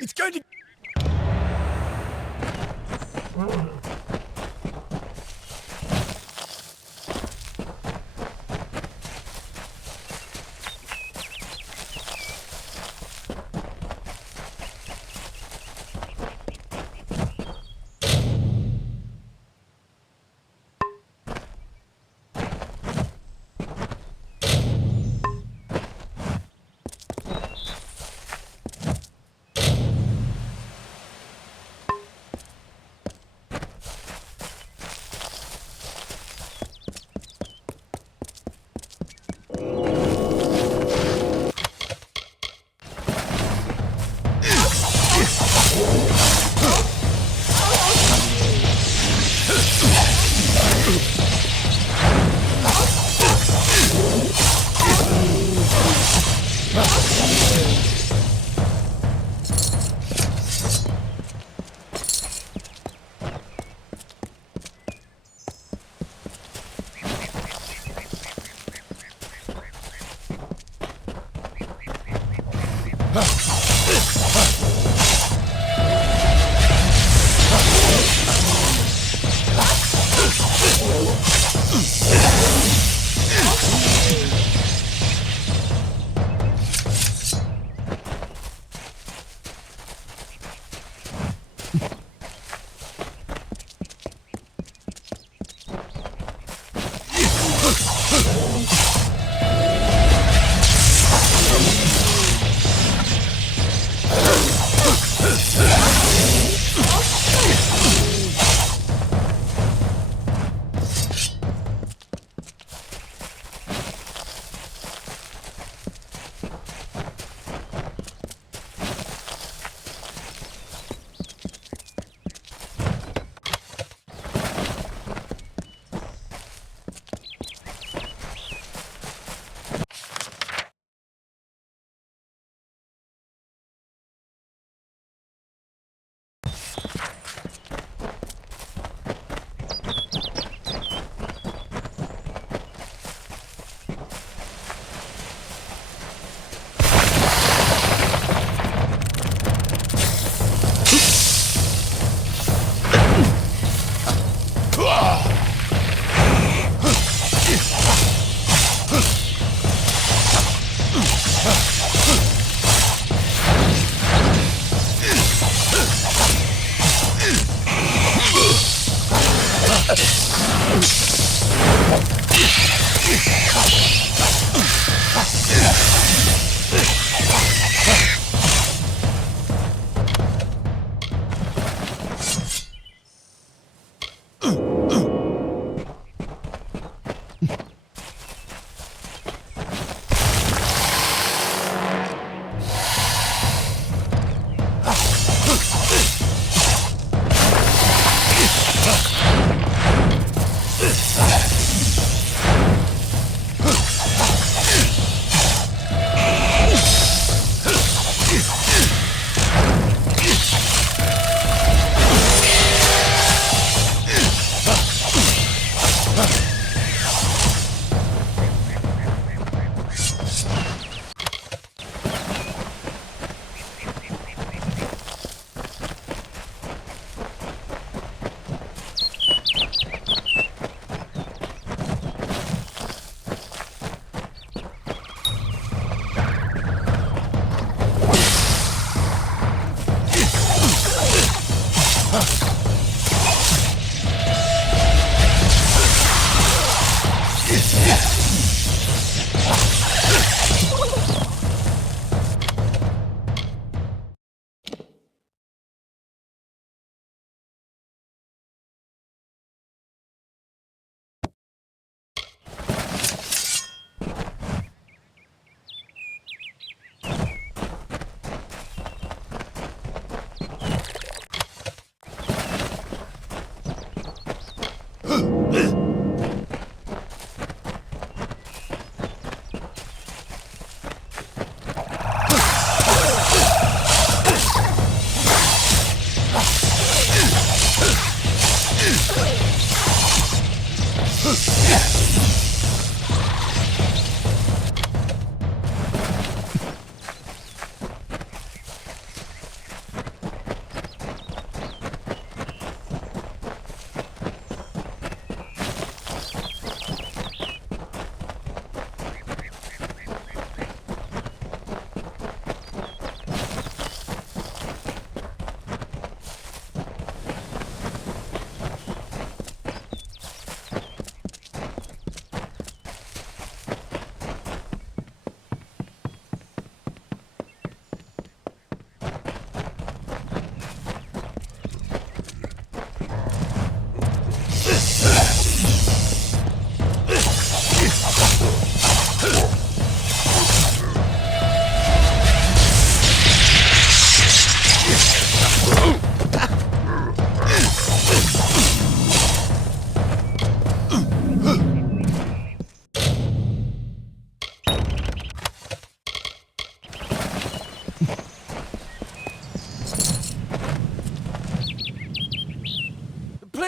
It's going to...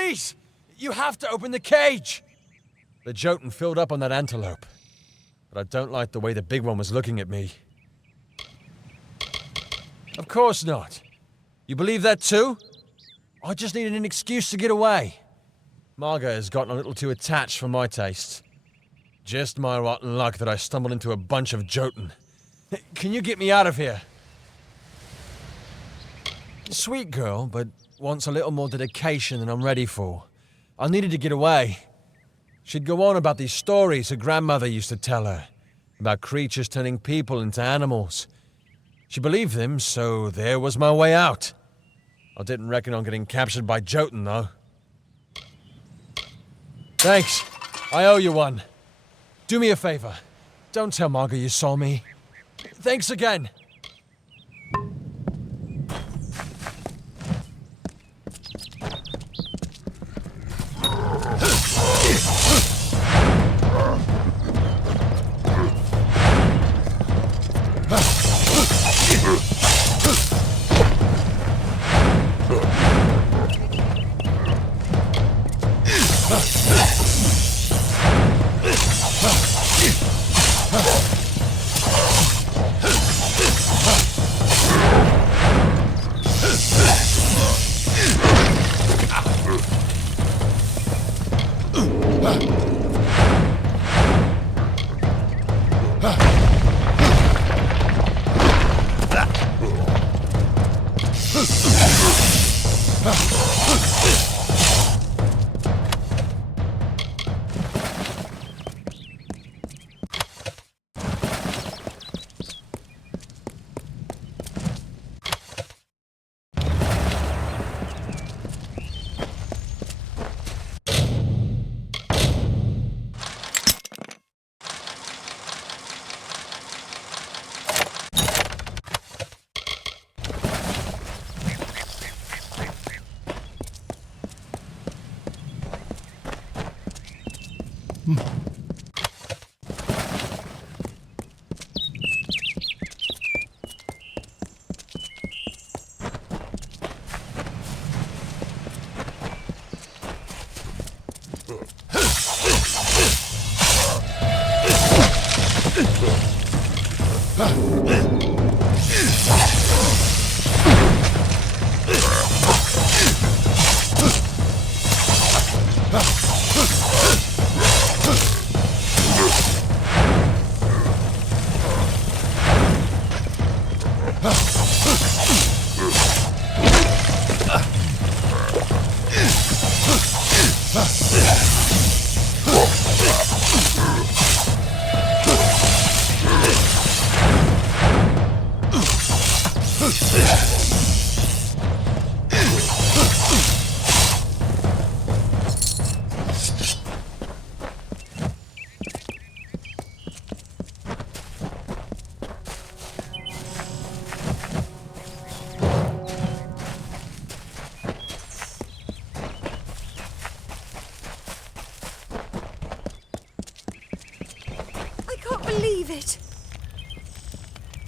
Please! You have to open the cage! The Jotun filled up on that antelope. But I don't like the way the big one was looking at me. Of course not. You believe that too? I just needed an excuse to get away. Margot has gotten a little too attached for my tastes. Just my rotten luck that I stumbled into a bunch of Jotun. Can you get me out of here? Sweet girl, but wants a little more dedication than I'm ready for. I needed to get away. She'd go on about these stories her grandmother used to tell her, about creatures turning people into animals. She believed them, so there was my way out. I didn't reckon on getting captured by Jotun, though. Thanks. I owe you one. Do me a favor. Don't tell Margot you saw me. Thanks again.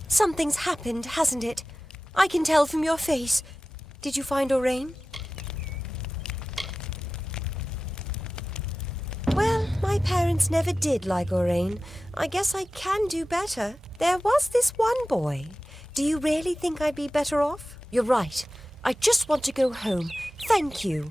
Something's happened, hasn't it? I can tell from your face. Did you find Orain? Well, my parents never did like Orain. I guess I can do better. There was this one boy. Do you really think I'd be better off? You're right. I just want to go home. Thank you.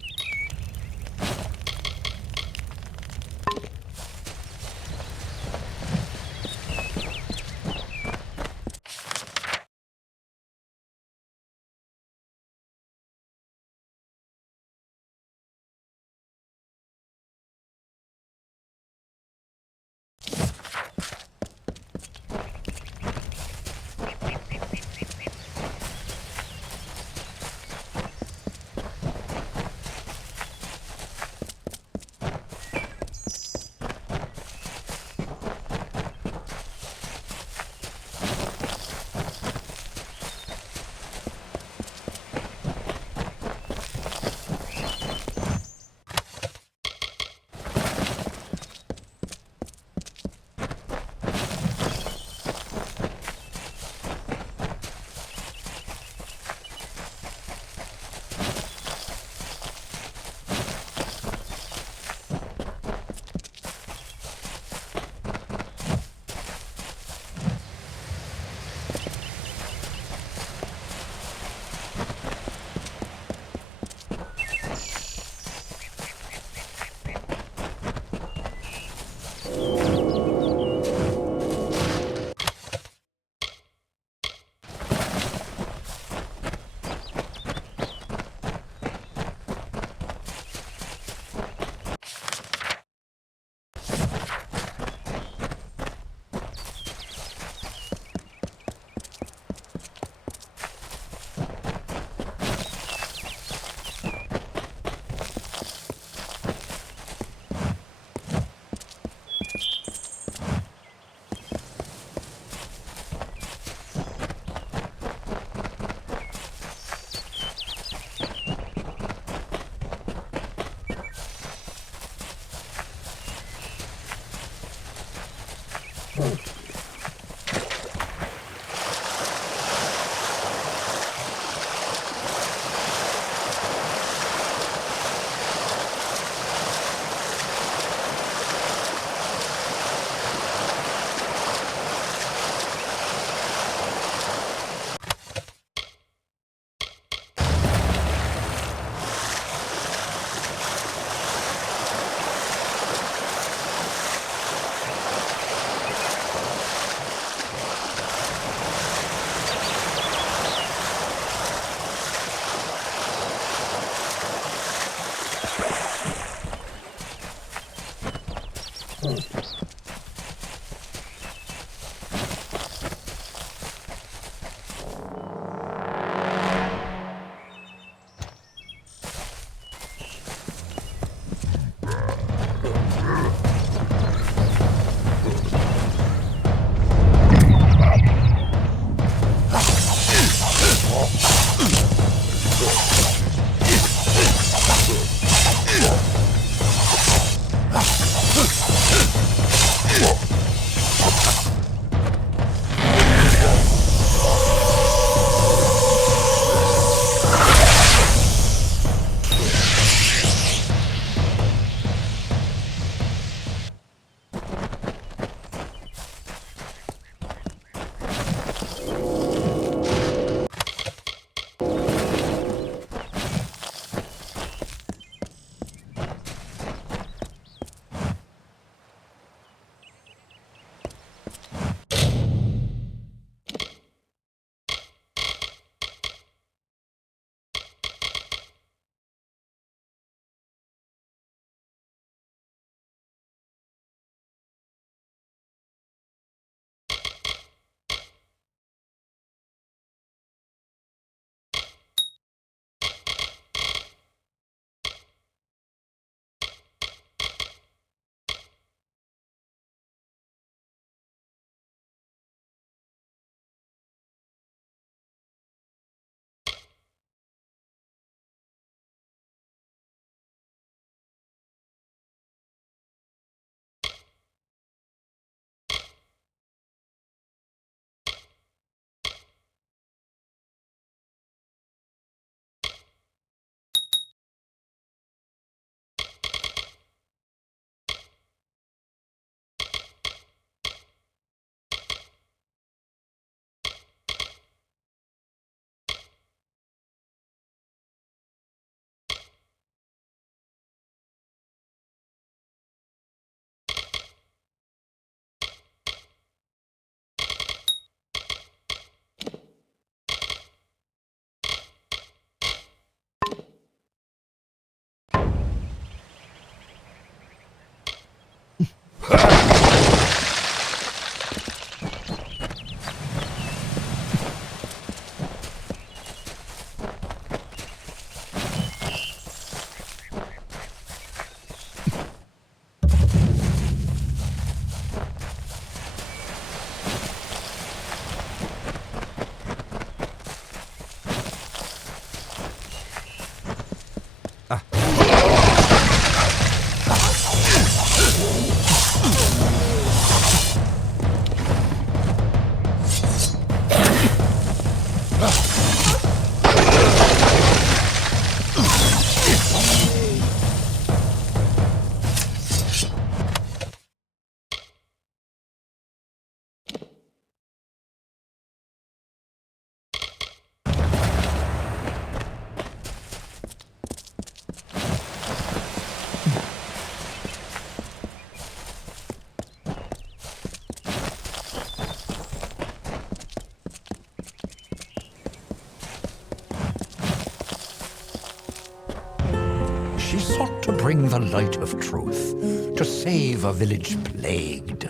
bring the light of truth, to save a village plagued,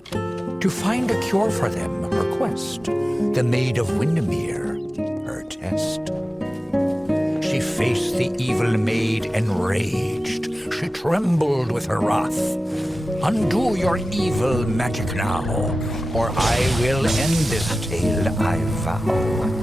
to find a cure for them, her quest, the Maid of Windermere, her test. She faced the evil maid enraged, she trembled with her wrath. Undo your evil magic now, or I will end this tale, I vow.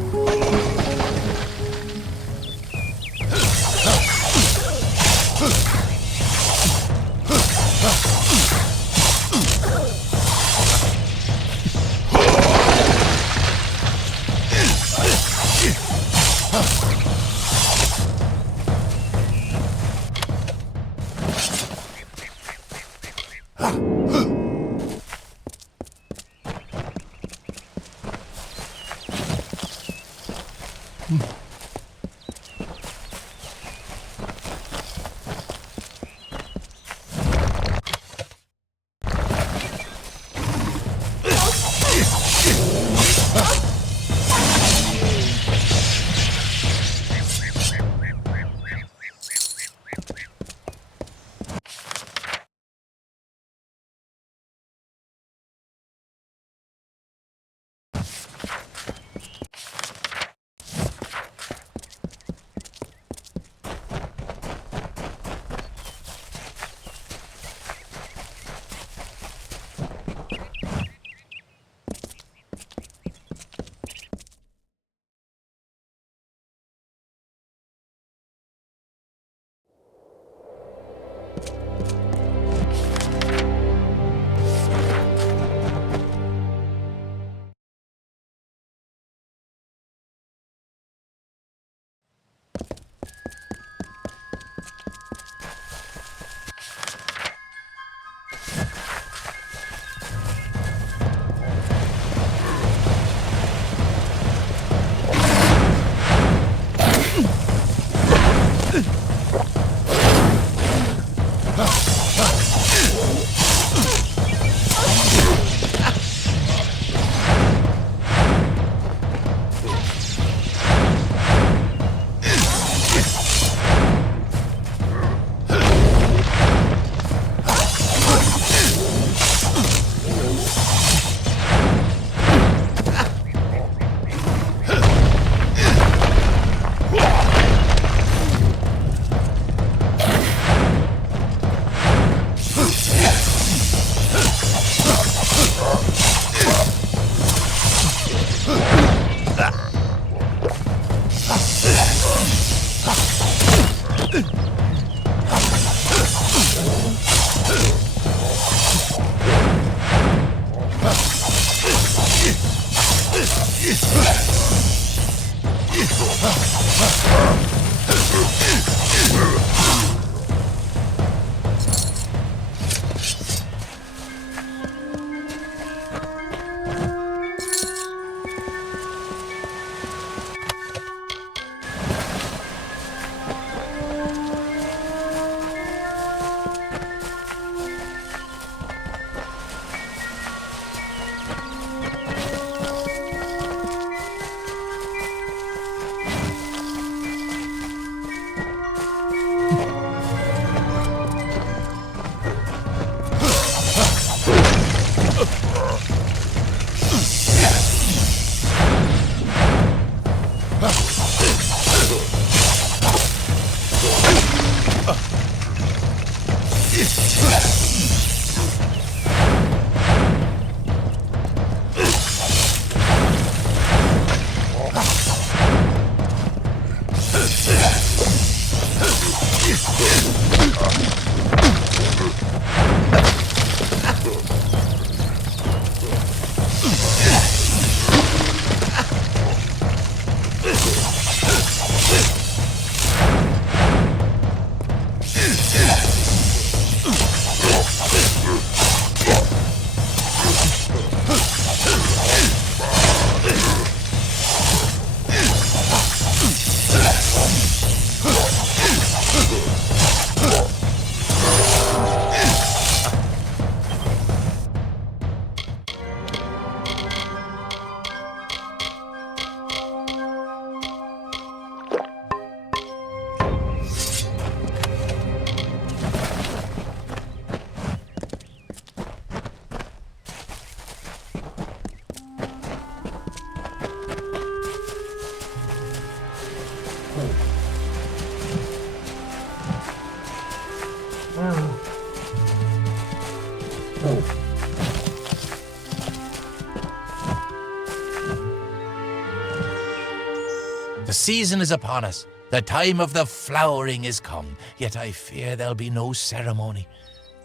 The season is upon us. The time of the flowering is come. Yet I fear there'll be no ceremony,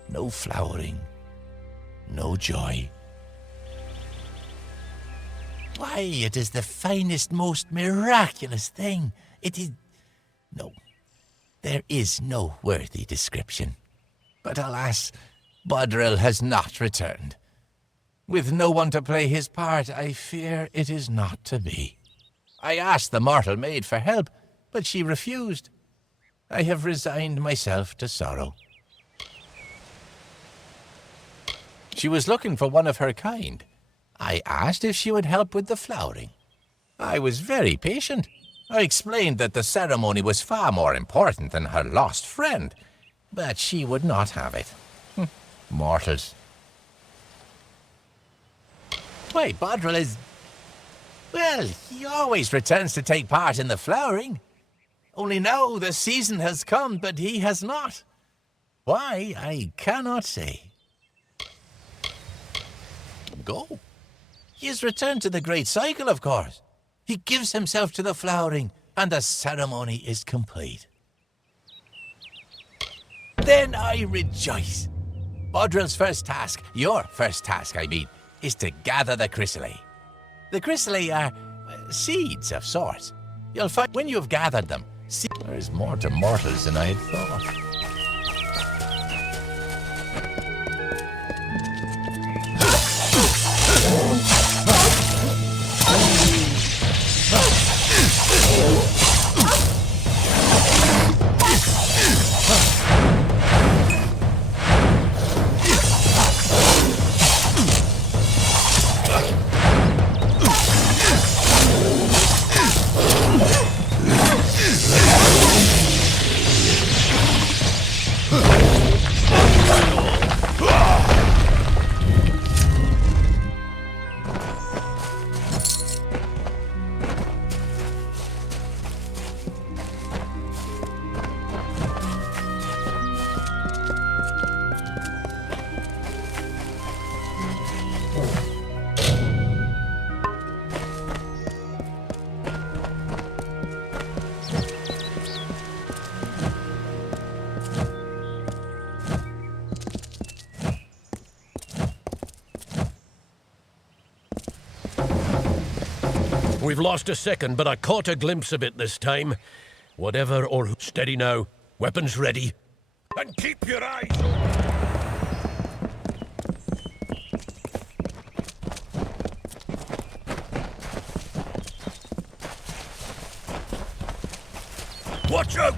no flowering, no joy. Why, it is the finest, most miraculous thing. It is... No, there is no worthy description. But alas, Bodril has not returned. With no one to play his part, I fear it is not to be. I asked the mortal maid for help, but she refused. I have resigned myself to sorrow. She was looking for one of her kind. I asked if she would help with the flowering. I was very patient. I explained that the ceremony was far more important than her lost friend, but she would not have it. Mortals. Why, Bodril is... Well, he always returns to take part in the flowering. Only now the season has come, but he has not. Why, I cannot say. Go. He has returned to the great cycle, of course. He gives himself to the flowering, and the ceremony is complete. Then I rejoice. Bodril's first task, your first task, I mean, is to gather the chrysalis. The chrysalis are seeds of sorts. You'll find when you've gathered them, there is more to mortals than I had thought. We've lost a second, but I caught a glimpse of it this time. Whatever or who... Steady now. Weapons ready. And keep your eyes open. Watch out!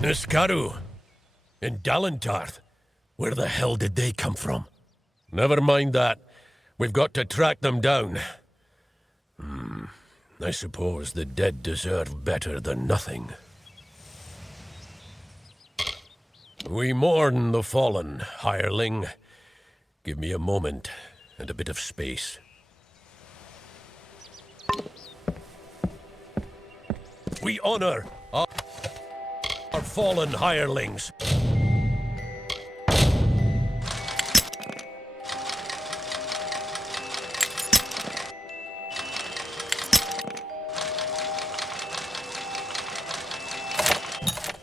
Niskaru in Dalentarth. Where the hell did they come from? Never mind that. We've got to track them down. I suppose the dead deserve better than nothing. We mourn the fallen, hireling. Give me a moment and a bit of space. We honor our fallen hirelings.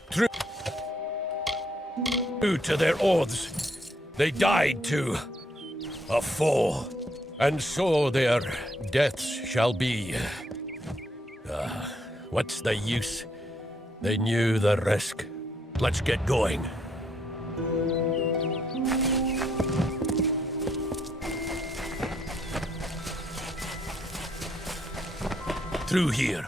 True to their oaths, they died to a foe, and so their deaths shall be. What's the use? They knew the risk. Let's get going. Through here.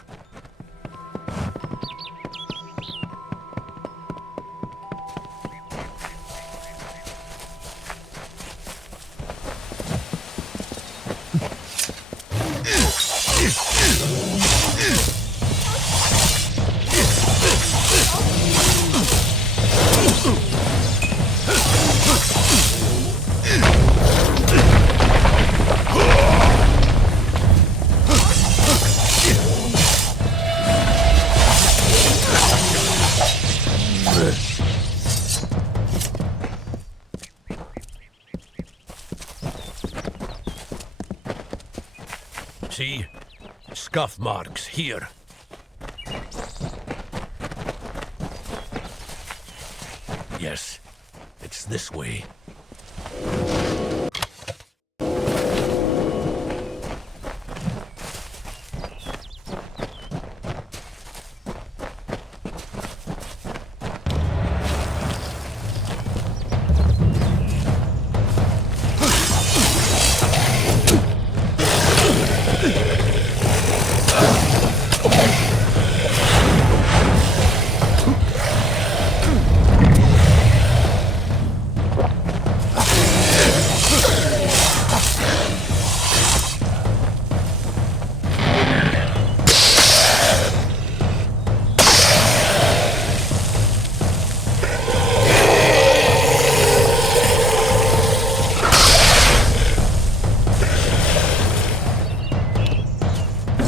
See? Scuff marks here. Yes, it's this way.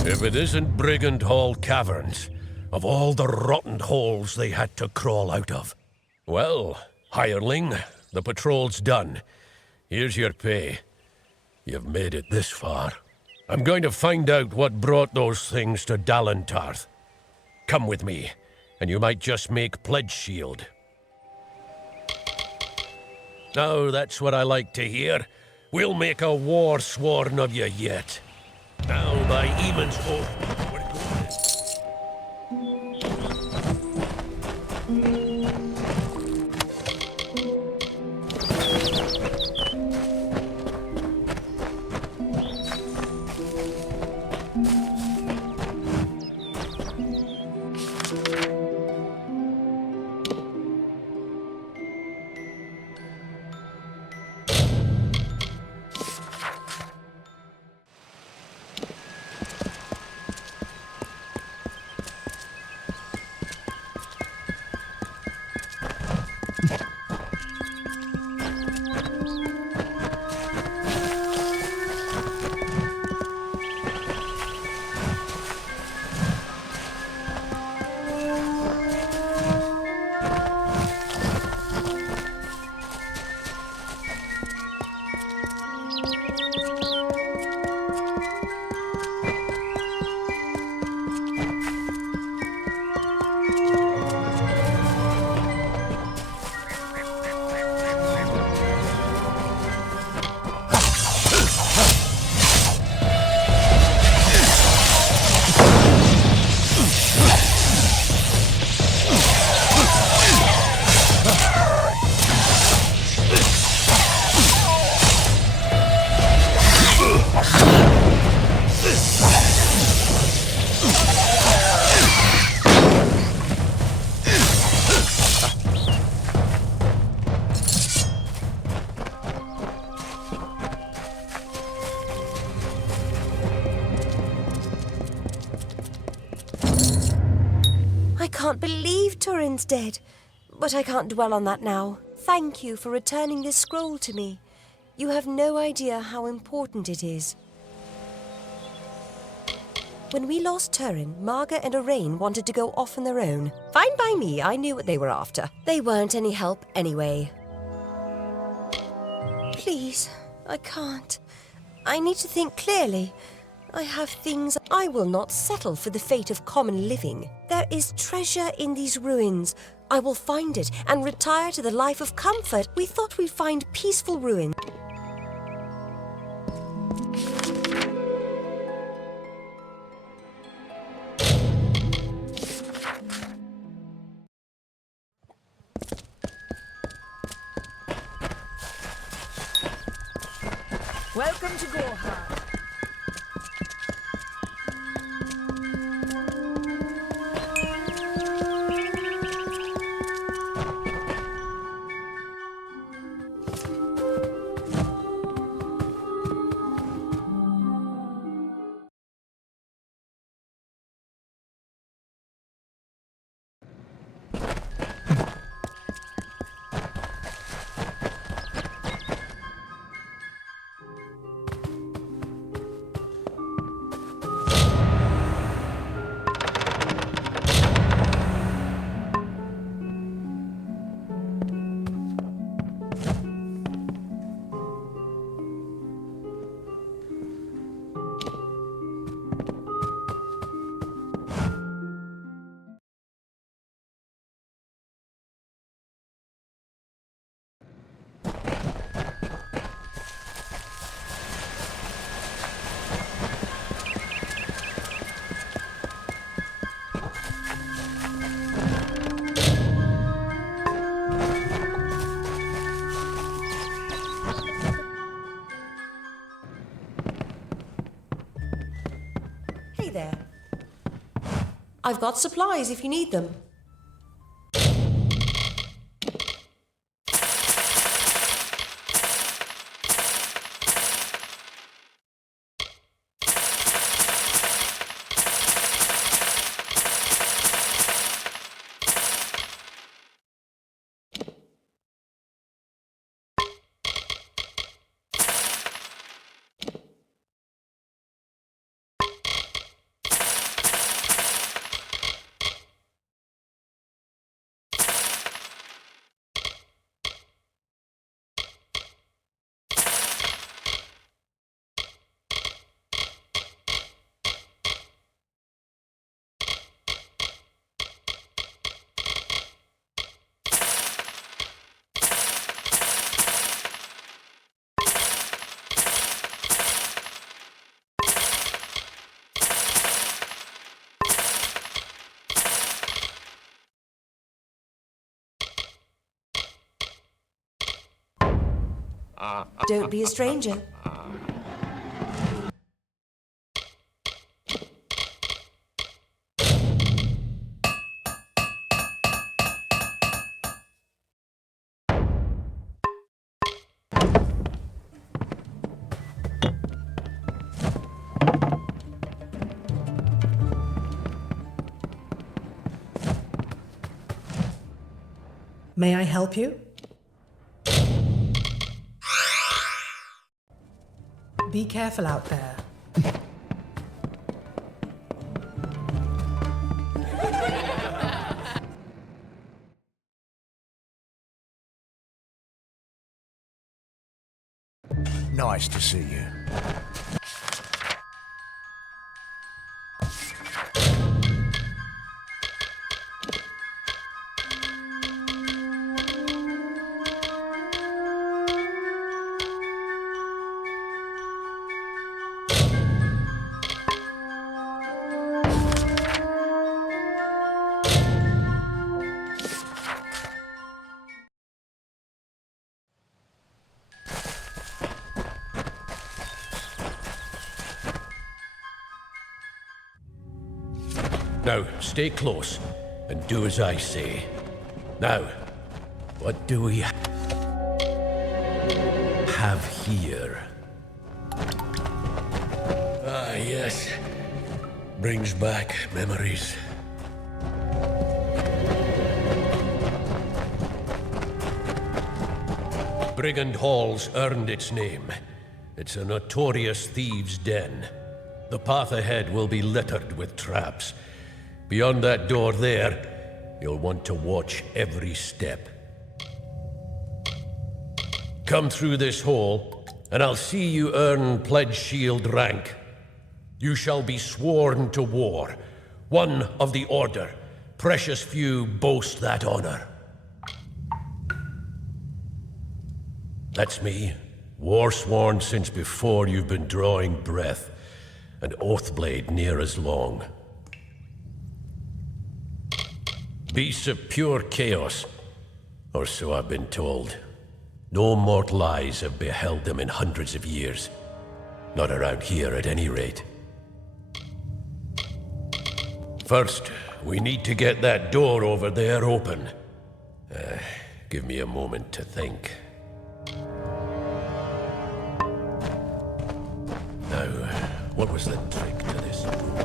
If it isn't Brigand Hall Caverns, of all the rotten holes they had to crawl out of. Well, hireling, the patrol's done. Here's your pay. You've made it this far. I'm going to find out what brought those things to Dalentarth. Come with me, and you might just make pledge shield. Now that's what I like to hear. We'll make a war sworn of you yet. Now, by Eamon's oath, we're going. I can't believe Turin's dead. But I can't dwell on that now. Thank you for returning this scroll to me. You have no idea how important it is. When we lost Turin, Marga and Arain wanted to go off on their own. Fine by me, I knew what they were after. They weren't any help anyway. Please, I can't. I need to think clearly. I have things I will not settle for the fate of common living. There is treasure in these ruins. I will find it and retire to the life of comfort. We thought we'd find peaceful ruins. Welcome to Gorhard. Hey there. I've got supplies if you need them. Don't be a stranger. May I help you? Be careful out there. Nice to see you. Now, stay close and do as I say. Now, what do we have here? Ah, yes. Brings back memories. Brigand Hall's earned its name. It's a notorious thieves' den. The path ahead will be littered with traps. Beyond that door there, you'll want to watch every step. Come through this hole, and I'll see you earn Pledge Shield rank. You shall be sworn to war, one of the Order. Precious few boast that honor. That's me, war-sworn since before you've been drawing breath, and Oathblade near as long. Beasts of pure chaos, or so I've been told. No mortal eyes have beheld them in hundreds of years. Not around here, at any rate. First, we need to get that door over there open. Give me a moment to think. Now, what was the trick to this door?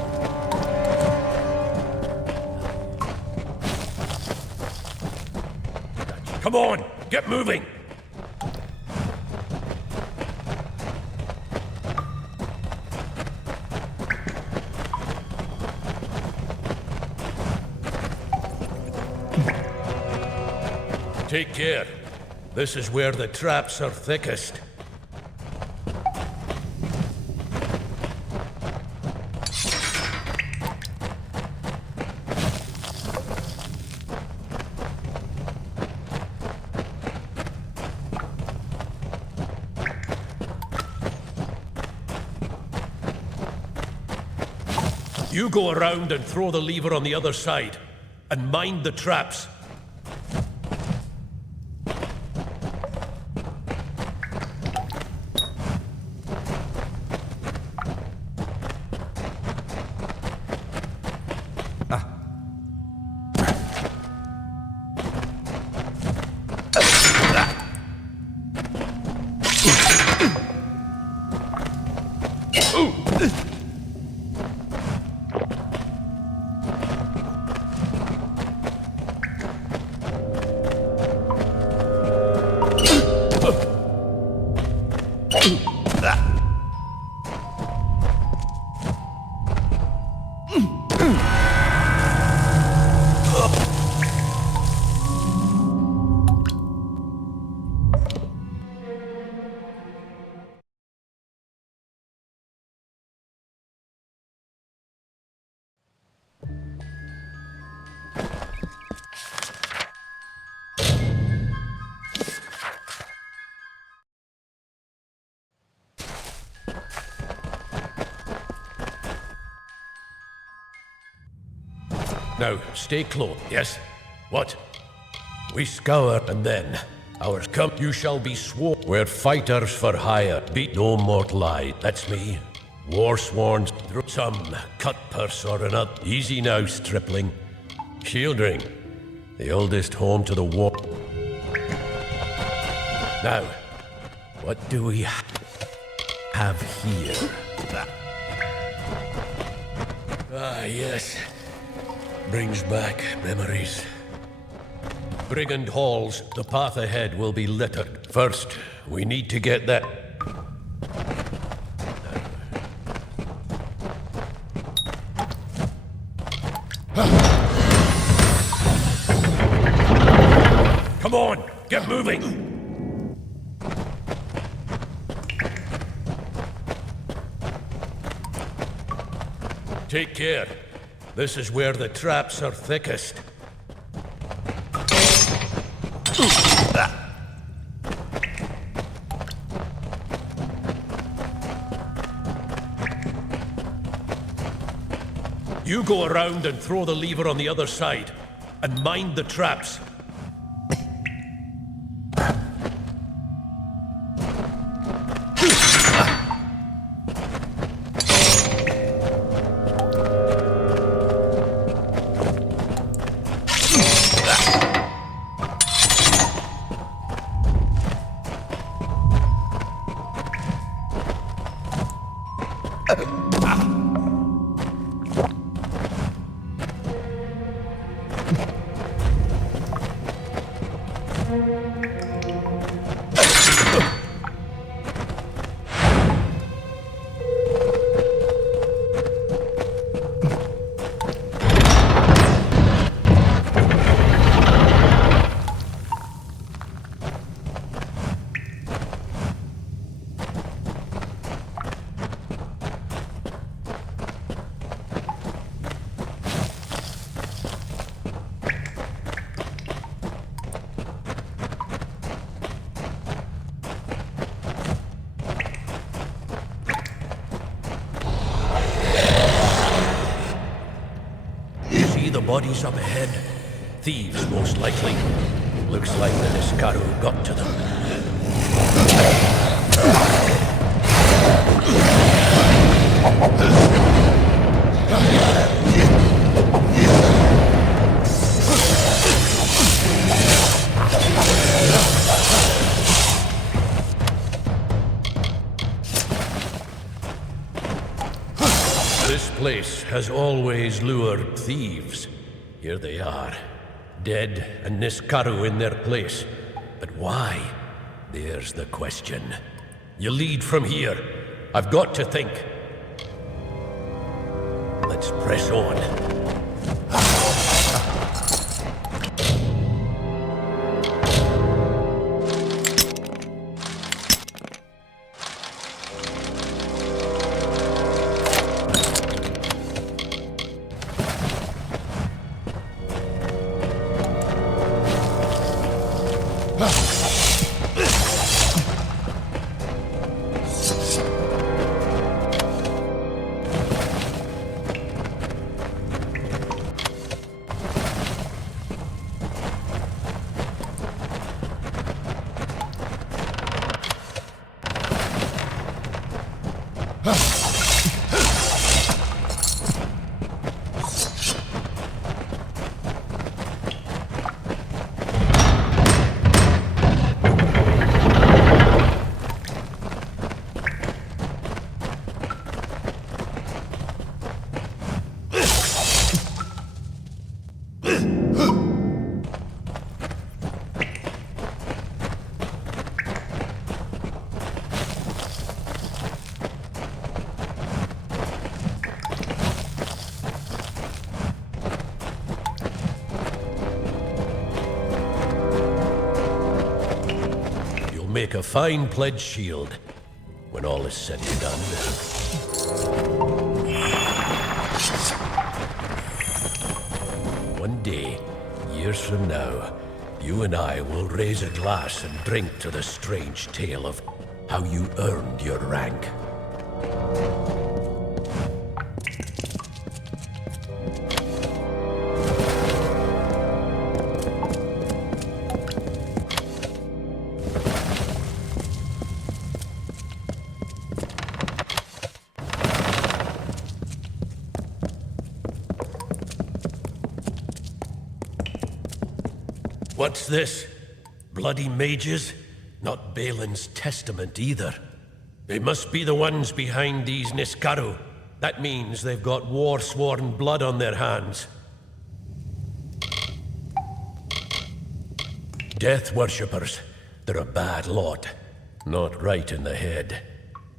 Come on, get moving! Take care. This is where the traps are thickest. You go around and throw the lever on the other side, and mind the traps. Now, stay close. Yes? What? We scour, and then ours come. You shall be sworn. We're fighters for hire. Beat no mortal eye. That's me. War sworn. Some cut purse or another. Easy now, stripling. Shield ring. The oldest home to the war. Now, what do we have here? Ah, yes. Brings back memories. Brigand halls, the path ahead will be littered. First, we need to get that... Come on, get moving! Take care. This is where the traps are thickest. You go around and throw the lever on the other side, and mind the traps. Bodies up ahead. Thieves, most likely. Looks like the Niskaru got to them. This place has always lured thieves. Here they are, dead and Niskaru in their place. But why? There's the question. You lead from here. I've got to think. Let's press on. make a fine pledge shield when all is said and done. One day, years from now, you and I will raise a glass and drink to the strange tale of how you earned your rank. What's this? Bloody mages? Not Balin's testament either. They must be the ones behind these Niskaru. That means they've got war-sworn blood on their hands. Death worshippers. They're a bad lot. Not right in the head.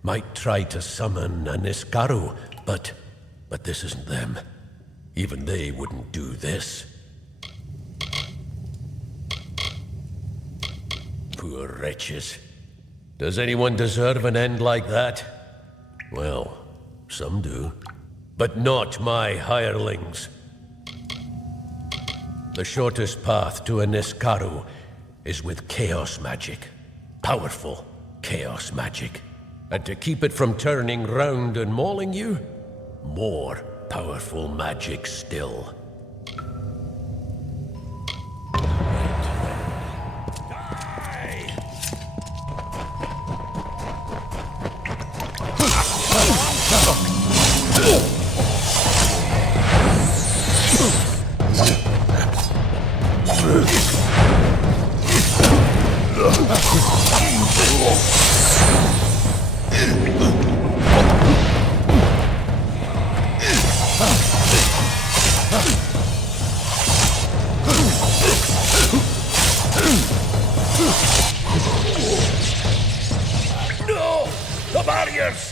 Might try to summon a Niskaru, but this isn't them. Even they wouldn't do this. Poor wretches. Does anyone deserve an end like that? Well, some do. But not my hirelings. The shortest path to a Niskaru is with chaos magic. Powerful chaos magic. And to keep it from turning round and mauling you, more powerful magic still. No! The barriers!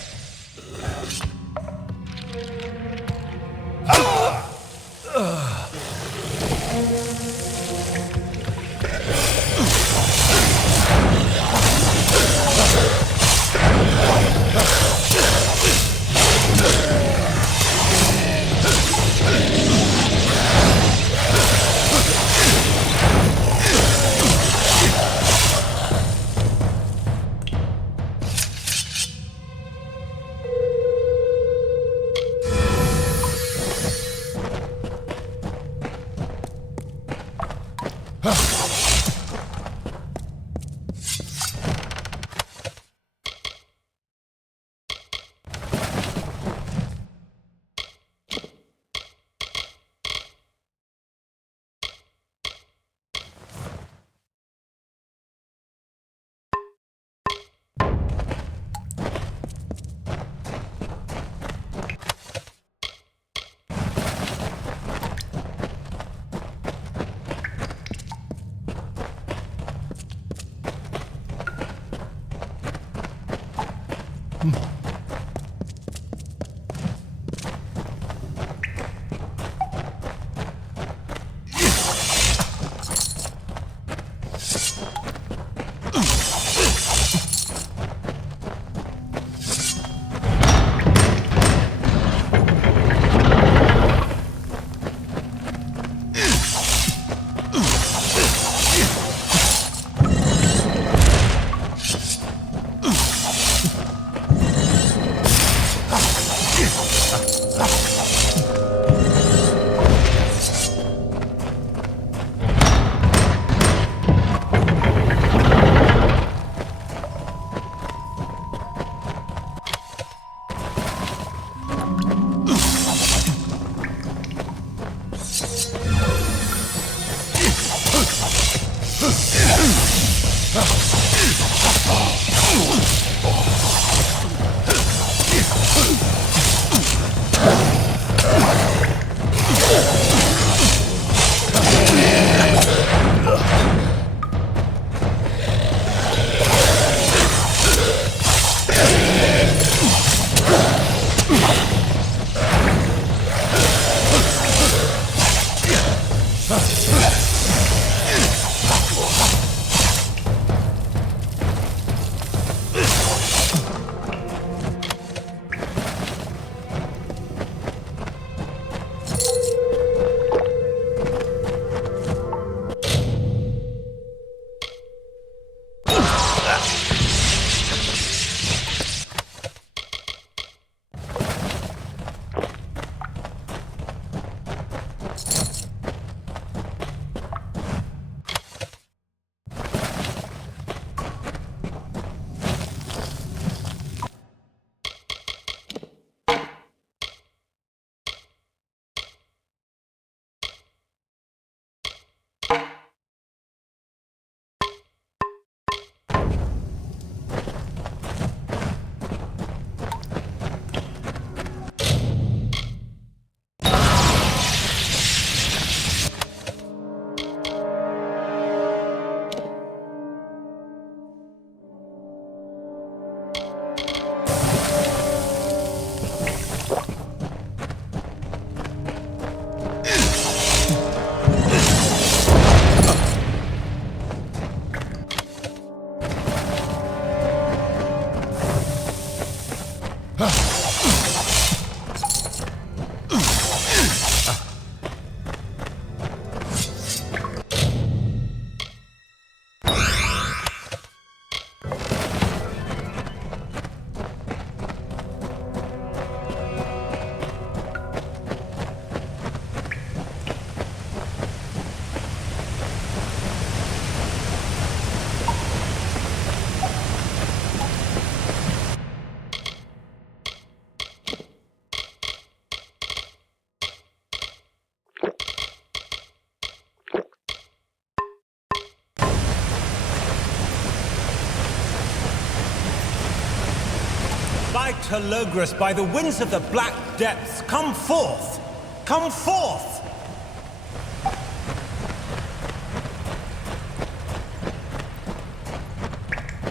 Halogras, by the winds of the black depths, come forth! Come forth!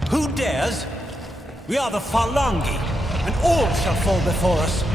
Who dares? We are the Phalangi, and all shall fall before us.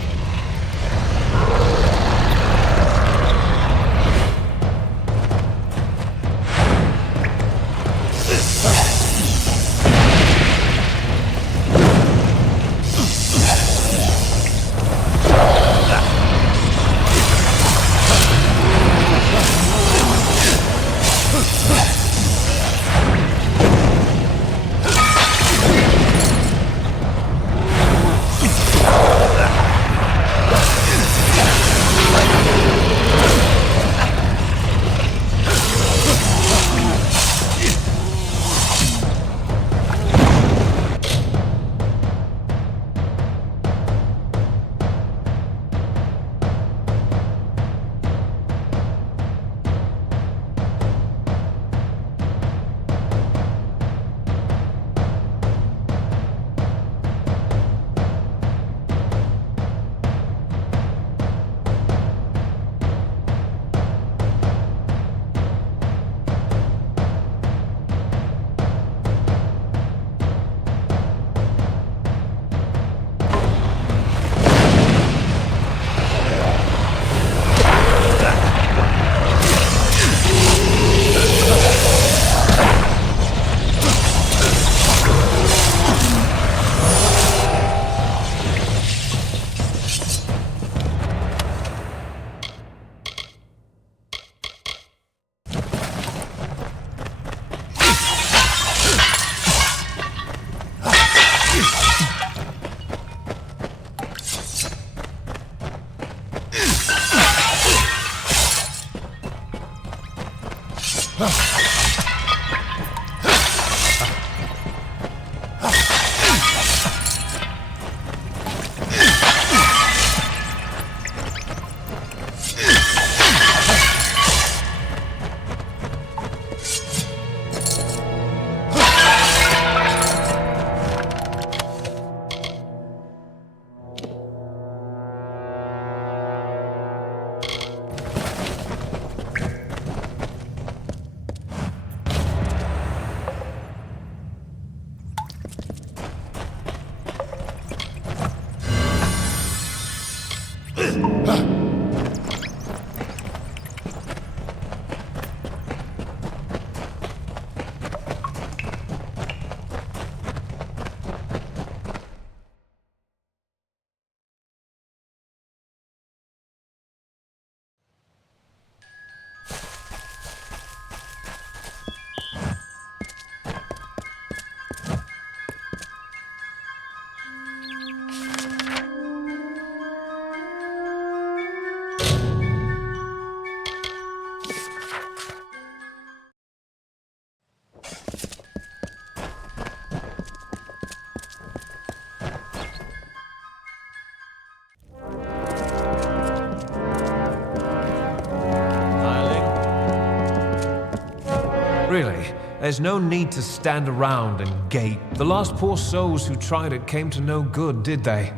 Really, there's no need to stand around and gape. The last poor souls who tried it came to no good, did they?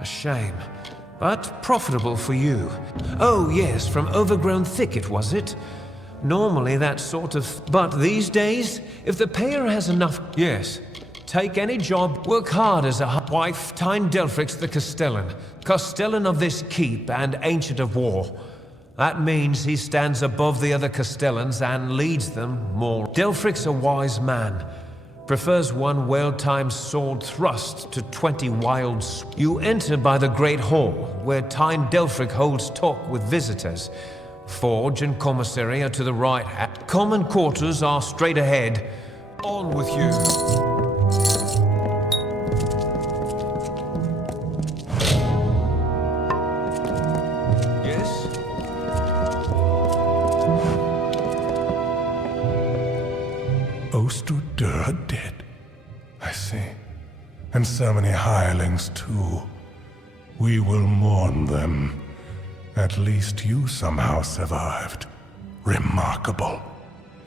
A shame. But profitable for you. Oh yes, from overgrown thicket, was it? Normally that sort of... But these days, if the payer has enough... Yes. Take any job, work hard as a wife, Tyne Delphrix the Castellan of this keep and ancient of war. That means he stands above the other Castellans and leads them more. Delphrix, a wise man, prefers one well-timed sword thrust to 20 wild... You enter by the Great Hall, where Tyne Delphrix holds talk with visitors. Forge and commissary are to the right. Common quarters are straight ahead. On with you. Oster dead. I see. And so many hirelings too. We will mourn them. At least you somehow survived. Remarkable.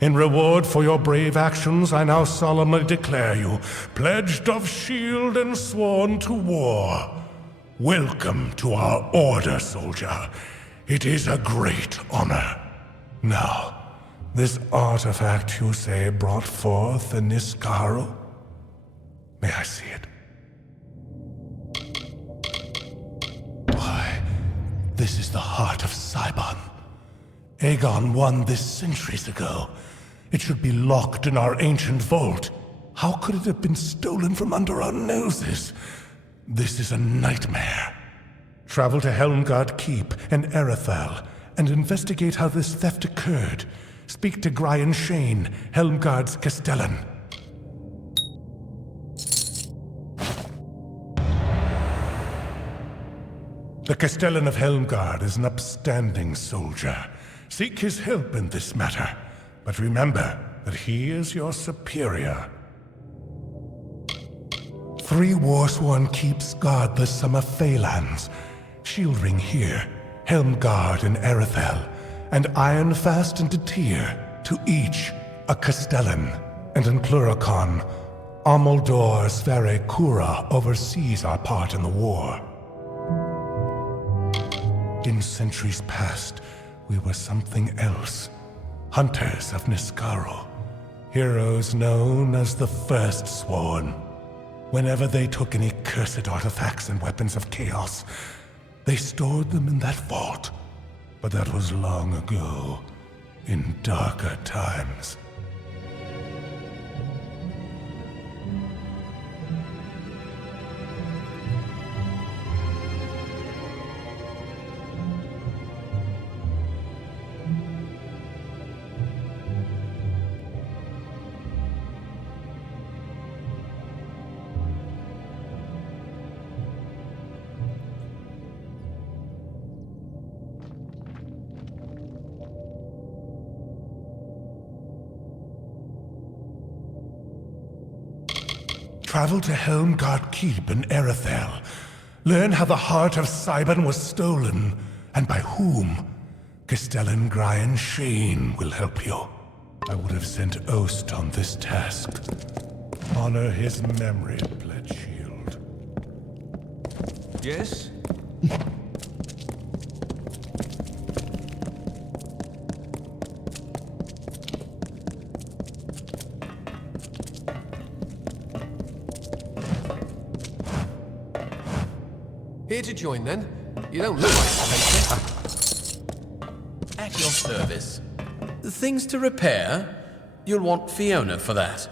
In reward for your brave actions, I now solemnly declare you pledged of shield and sworn to war. Welcome to our order, soldier. It is a great honor. Now, this artifact you say brought forth the Niskaro? May I see it? Why, this is the heart of Cybon. Aegon won this centuries ago. It should be locked in our ancient vault. How could it have been stolen from under our noses? This is a nightmare. Travel to Helmgard Keep and Erethal and investigate how this theft occurred. Speak to Grian Shane, Helmgard's Castellan. The Castellan of Helmgard is an upstanding soldier. Seek his help in this matter, but remember that he is your superior. 3 Warsworn keeps guard the Summer Feylands. Shieldring here, Helmgard and Erethel, and Ironfast and Detir, to each a Castellan. And in Pluricon, Amuldor Sverre Kura oversees our part in the war. In centuries past, we were something else. Hunters of Niskaro. Heroes known as the First Sworn. Whenever they took any cursed artifacts and weapons of chaos, they stored them in that vault. But that was long ago, in darker times. Travel to Helmgard Keep in Erethel. Learn how the heart of Cybon was stolen, and by whom. Castellan Grian Shane will help you. I would have sent Ost on this task. Honor his memory, Pledge Shield. Yes? Here to join, then? You don't look like a patient. At your service. Things to repair? You'll want Fiona for that.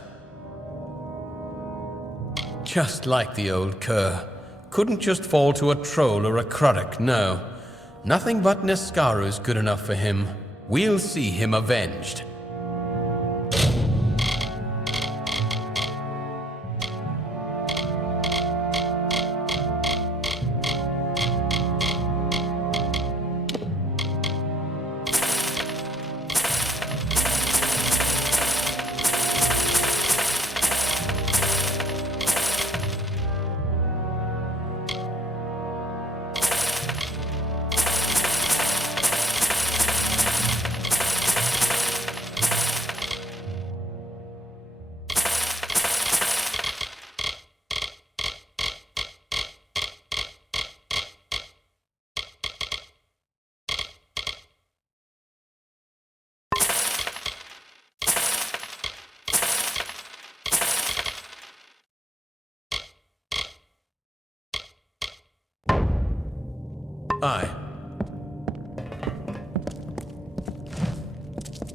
Just like the old cur. Couldn't just fall to a troll or a Kruddock, no. Nothing but Niskaro's good enough for him. We'll see him avenged. Aye.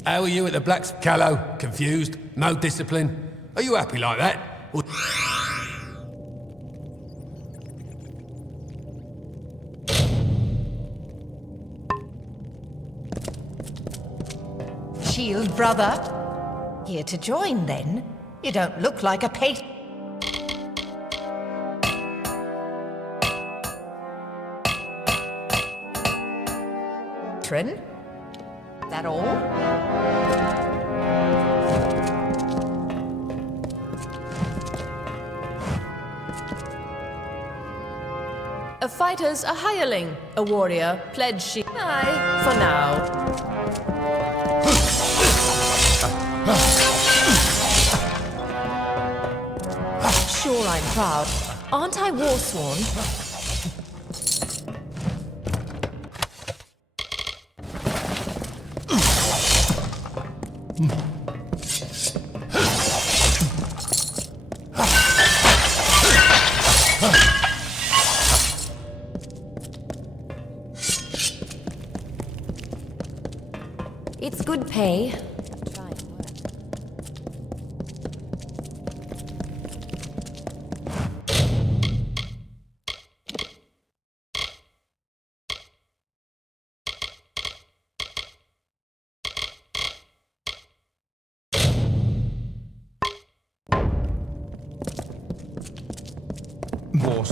How are you at the Blacks? Callow, confused, no discipline. Are you happy like that? Or Shield brother? Here to join, then? You don't look like a patron. That all? A fighter's a hireling, a warrior, pledge shield. Aye, for now. Sure, I'm proud. Aren't I Warsworn? It's good pay.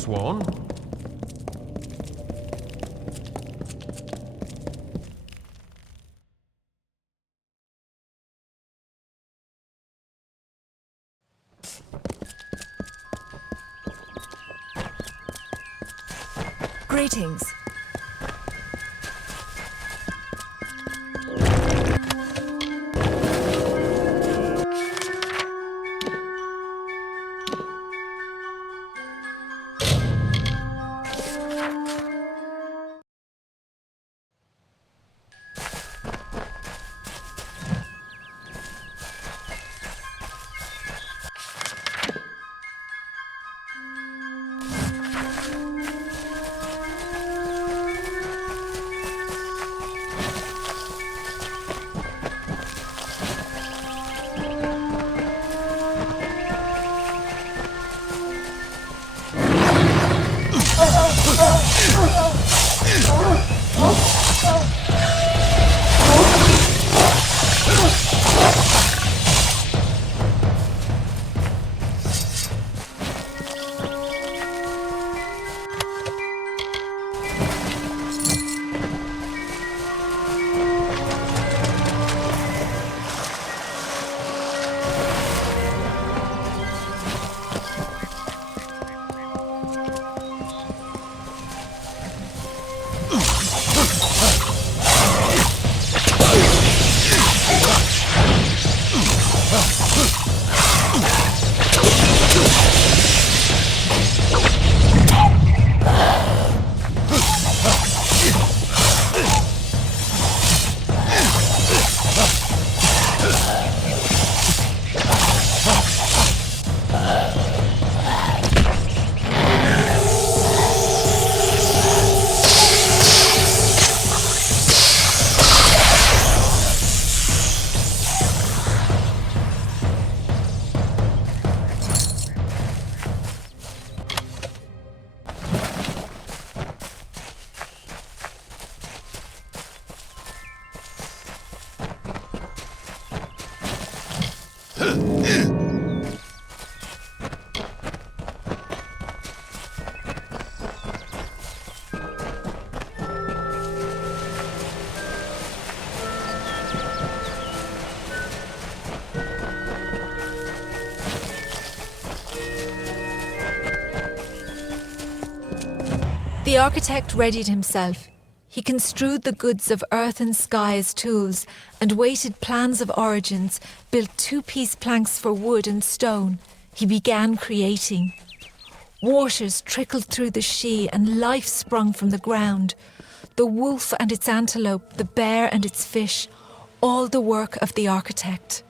Swan? Greetings. The architect readied himself. He construed the goods of earth and sky as tools, and weighted plans of origins, built two-piece planks for wood and stone. He began creating. Waters trickled through the Shee, and life sprung from the ground. The wolf and its antelope, the bear and its fish, all the work of the architect.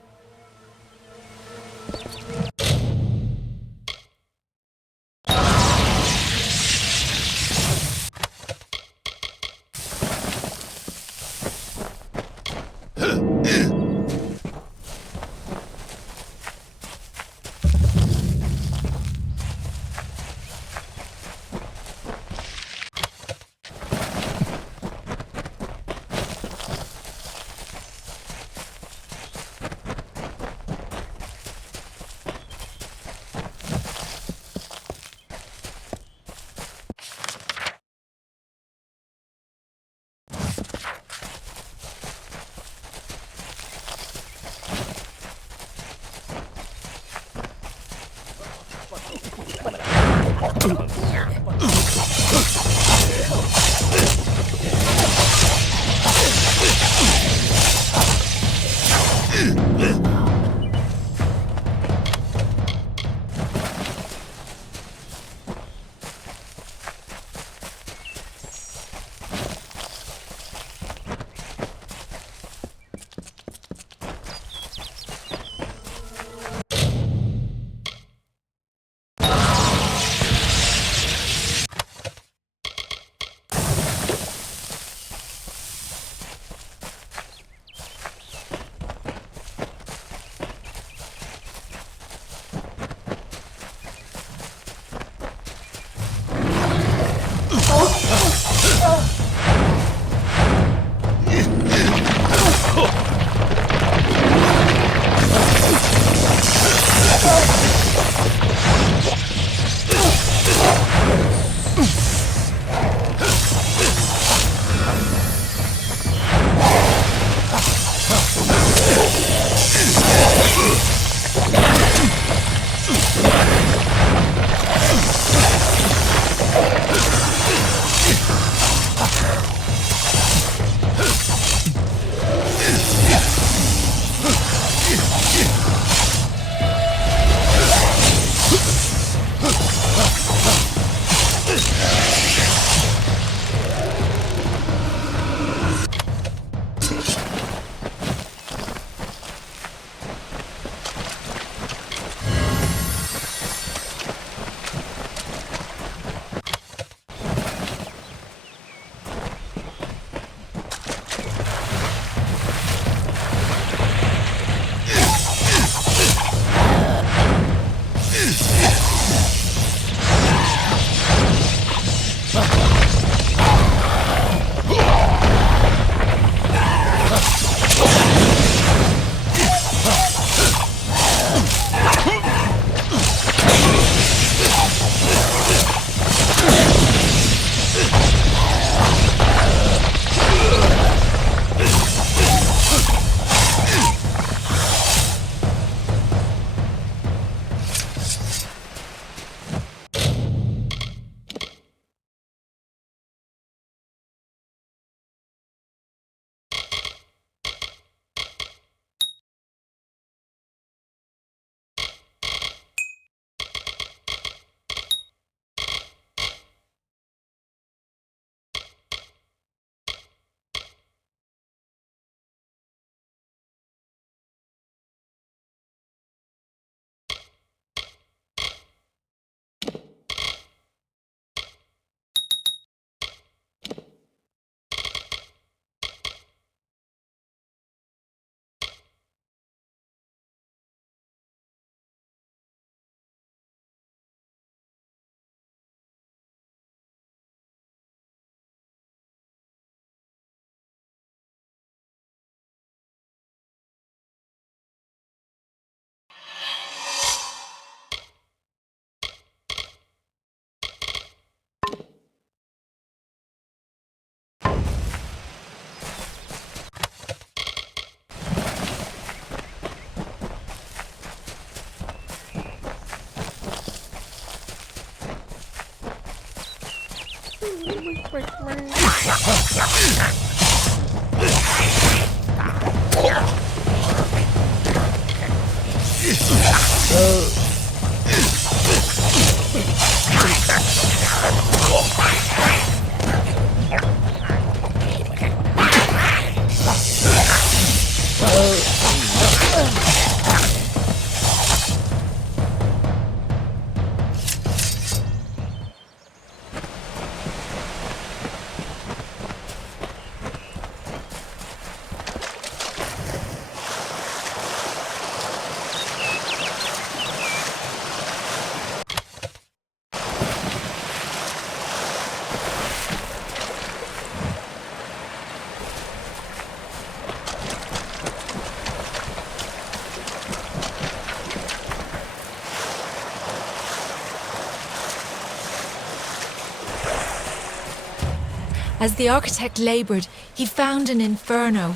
As the architect laboured, he found an inferno.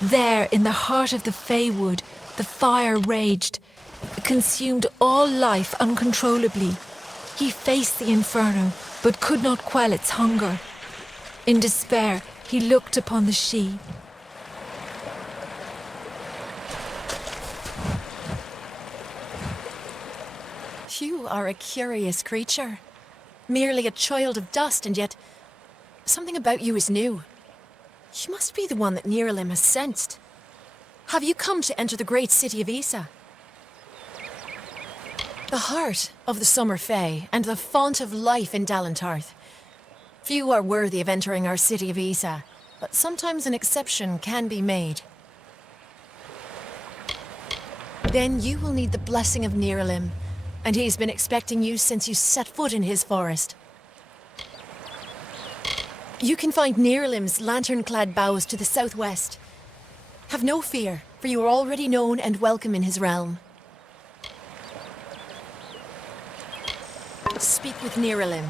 There, in the heart of the Feywood, the fire raged, consumed all life uncontrollably. He faced the inferno, but could not quell its hunger. In despair, he looked upon the Sidhe. You are a curious creature. Merely a child of dust, and yet something about you is new. You must be the one that Niralim has sensed. Have you come to enter the great city of Isa? The heart of the Summer Fae and the font of life in Dalantarth. Few are worthy of entering our city of Isa, but sometimes an exception can be made. Then you will need the blessing of Niralim, and he's been expecting you since you set foot in his forest. You can find Niralim's lantern-clad boughs to the southwest. Have no fear, for you are already known and welcome in his realm. Speak with Niralim.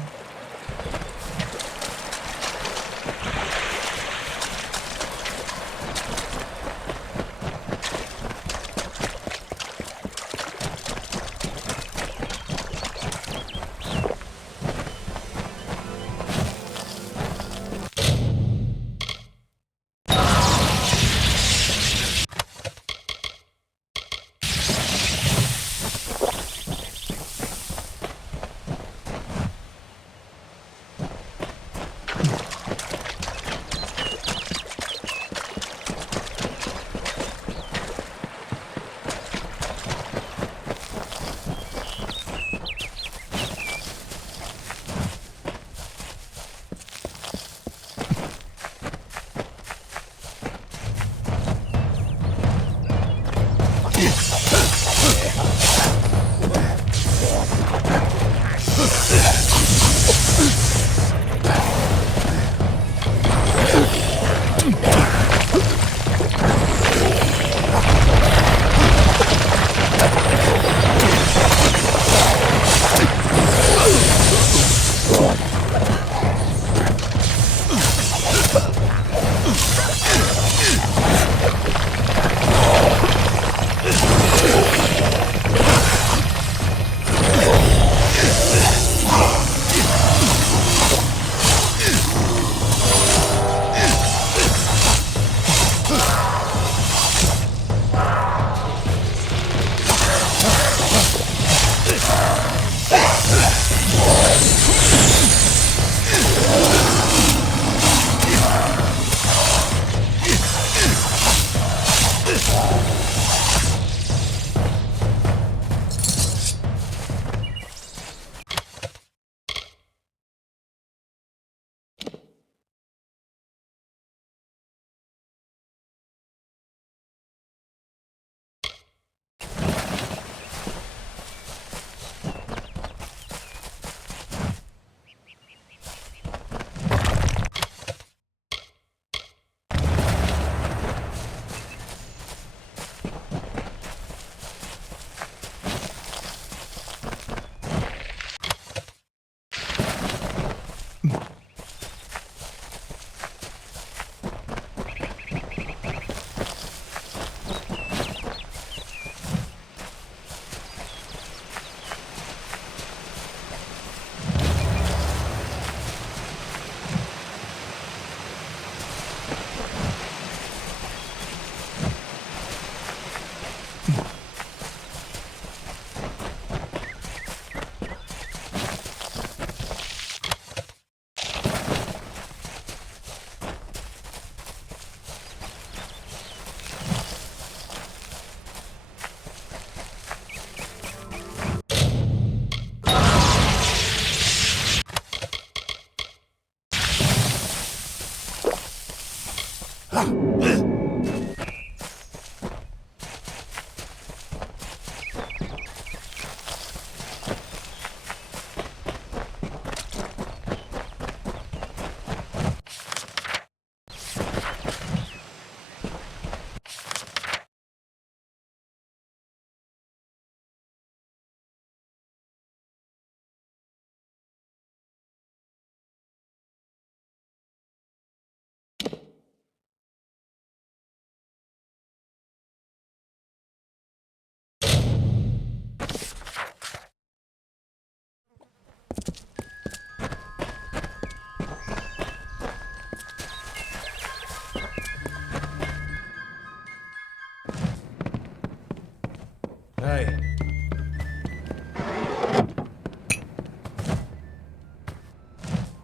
Hey.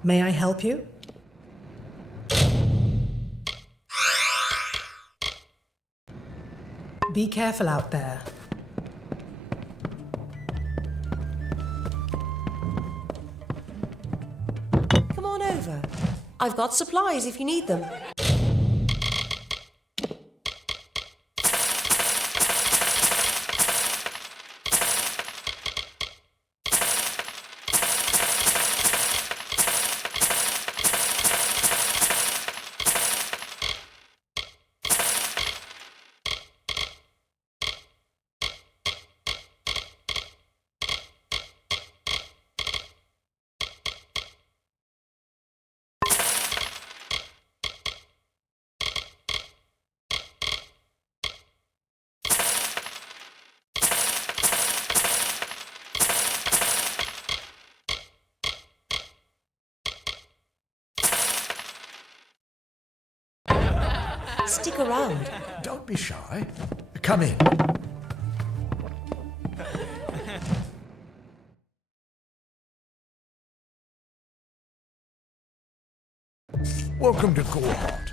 May I help you? Be careful out there. Come on over. I've got supplies if you need them. Stick around. Don't be shy. Come in. Welcome to Cohort.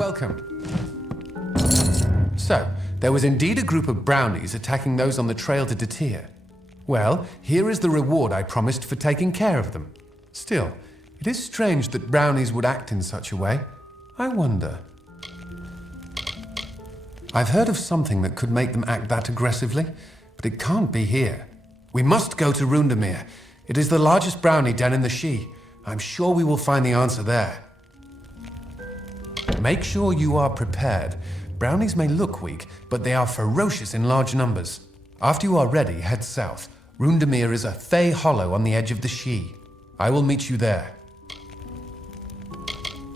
Welcome. So, there was indeed a group of brownies attacking those on the trail to Detir. Well, here is the reward I promised for taking care of them. Still, it is strange that brownies would act in such a way. I wonder. I've heard of something that could make them act that aggressively, but it can't be here. We must go to Rundamir. It is the largest brownie den in the Shi. I'm sure we will find the answer there. Make sure you are prepared. Brownies may look weak, but they are ferocious in large numbers. After you are ready, head south. Rundamir is a Fey hollow on the edge of the Shi. I will meet you there.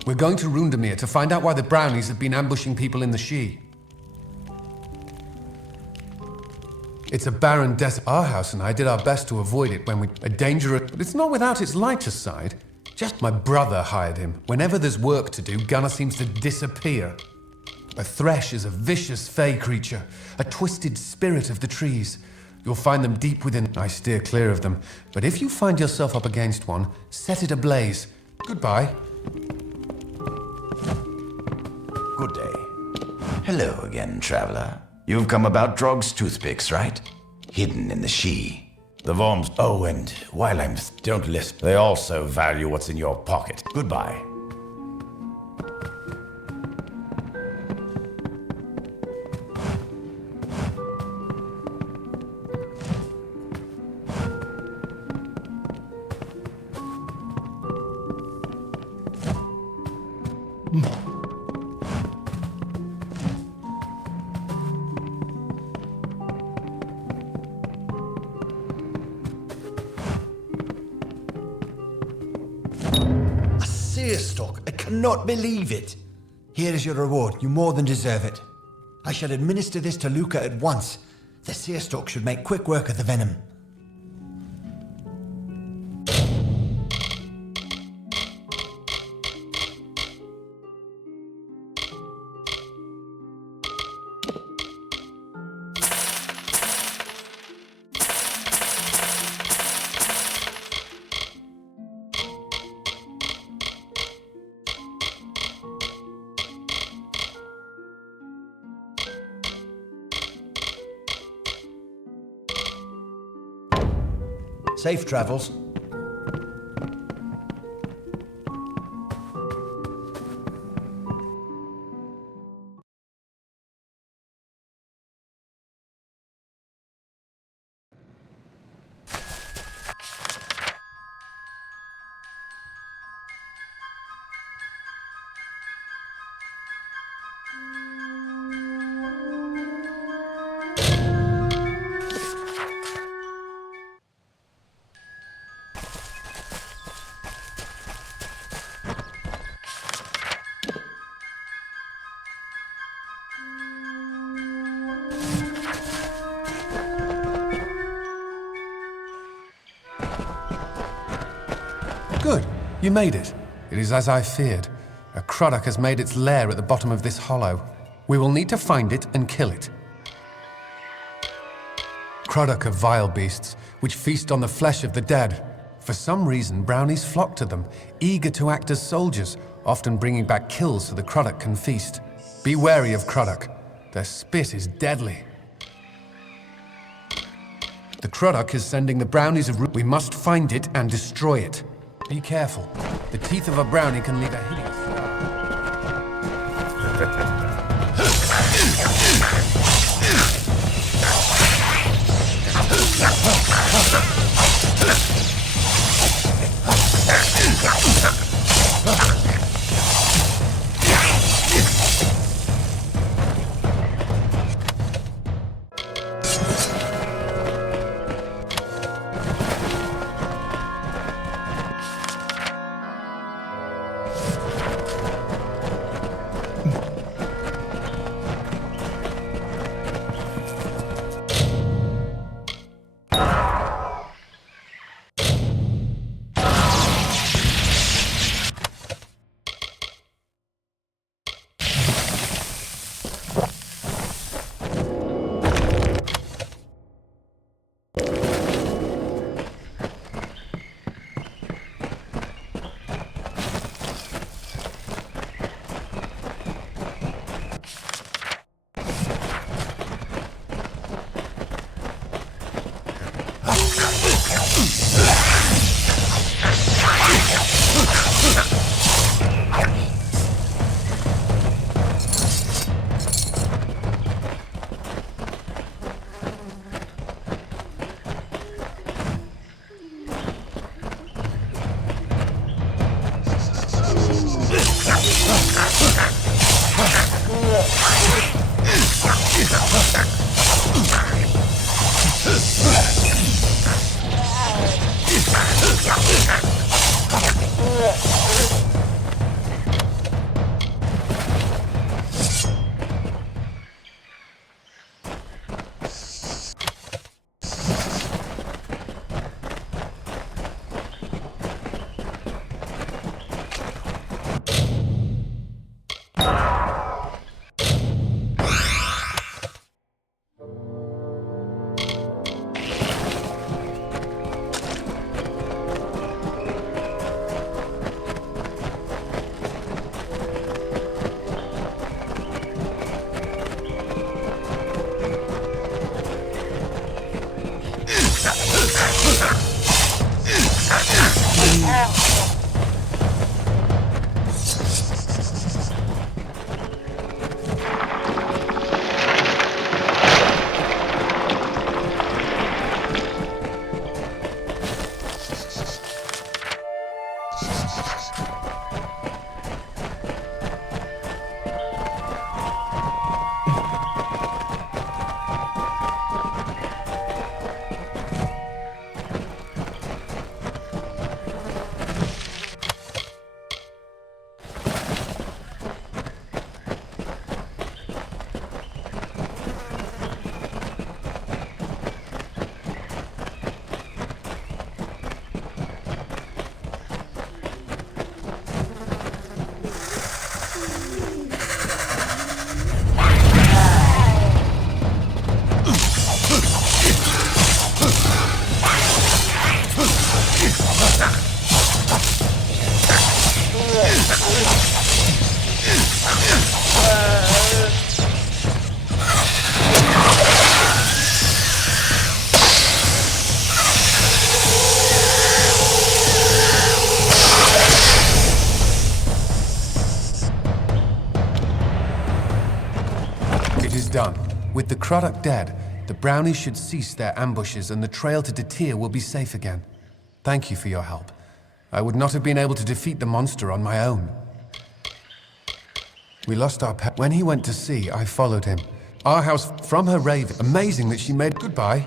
We're going to Rundamir to find out why the brownies have been ambushing people in the Shi. It's a barren desert. Our house and I did our best to avoid it when a dangerous... But it's not without its lighter side. Just my brother hired him. Whenever there's work to do, Gunnar seems to disappear. A thresh is a vicious fey creature, a twisted spirit of the trees. You'll find them deep within. I steer clear of them. But if you find yourself up against one, set it ablaze. Goodbye. Good day. Hello again, traveler. You've come about Drog's toothpicks, right? Hidden in the Shi. The Worms. Oh, and while I'm... Don't lisp. They also value what's in your pocket. Goodbye. I cannot believe it. Here is your reward. You more than deserve it. I shall administer this to Luca at once. The seerstalk should make quick work of the venom. Safe travels. Good. You made it. It is as I feared. A Croddock has made its lair at the bottom of this hollow. We will need to find it and kill it. Croddock are vile beasts, which feast on the flesh of the dead. For some reason, brownies flock to them, eager to act as soldiers, often bringing back kills so the Croddock can feast. Be wary of Croddock. Their spit is deadly. The Croddock is sending the brownies of root. We must find it and destroy it. Be careful. The teeth of a brownie can leave a hideous With the Croddock dead, the brownies should cease their ambushes and the trail to Detir will be safe again. Thank you for your help. I would not have been able to defeat the monster on my own. We lost our pet. When he went to sea, I followed him. Our house from her raven. Amazing that she made goodbye.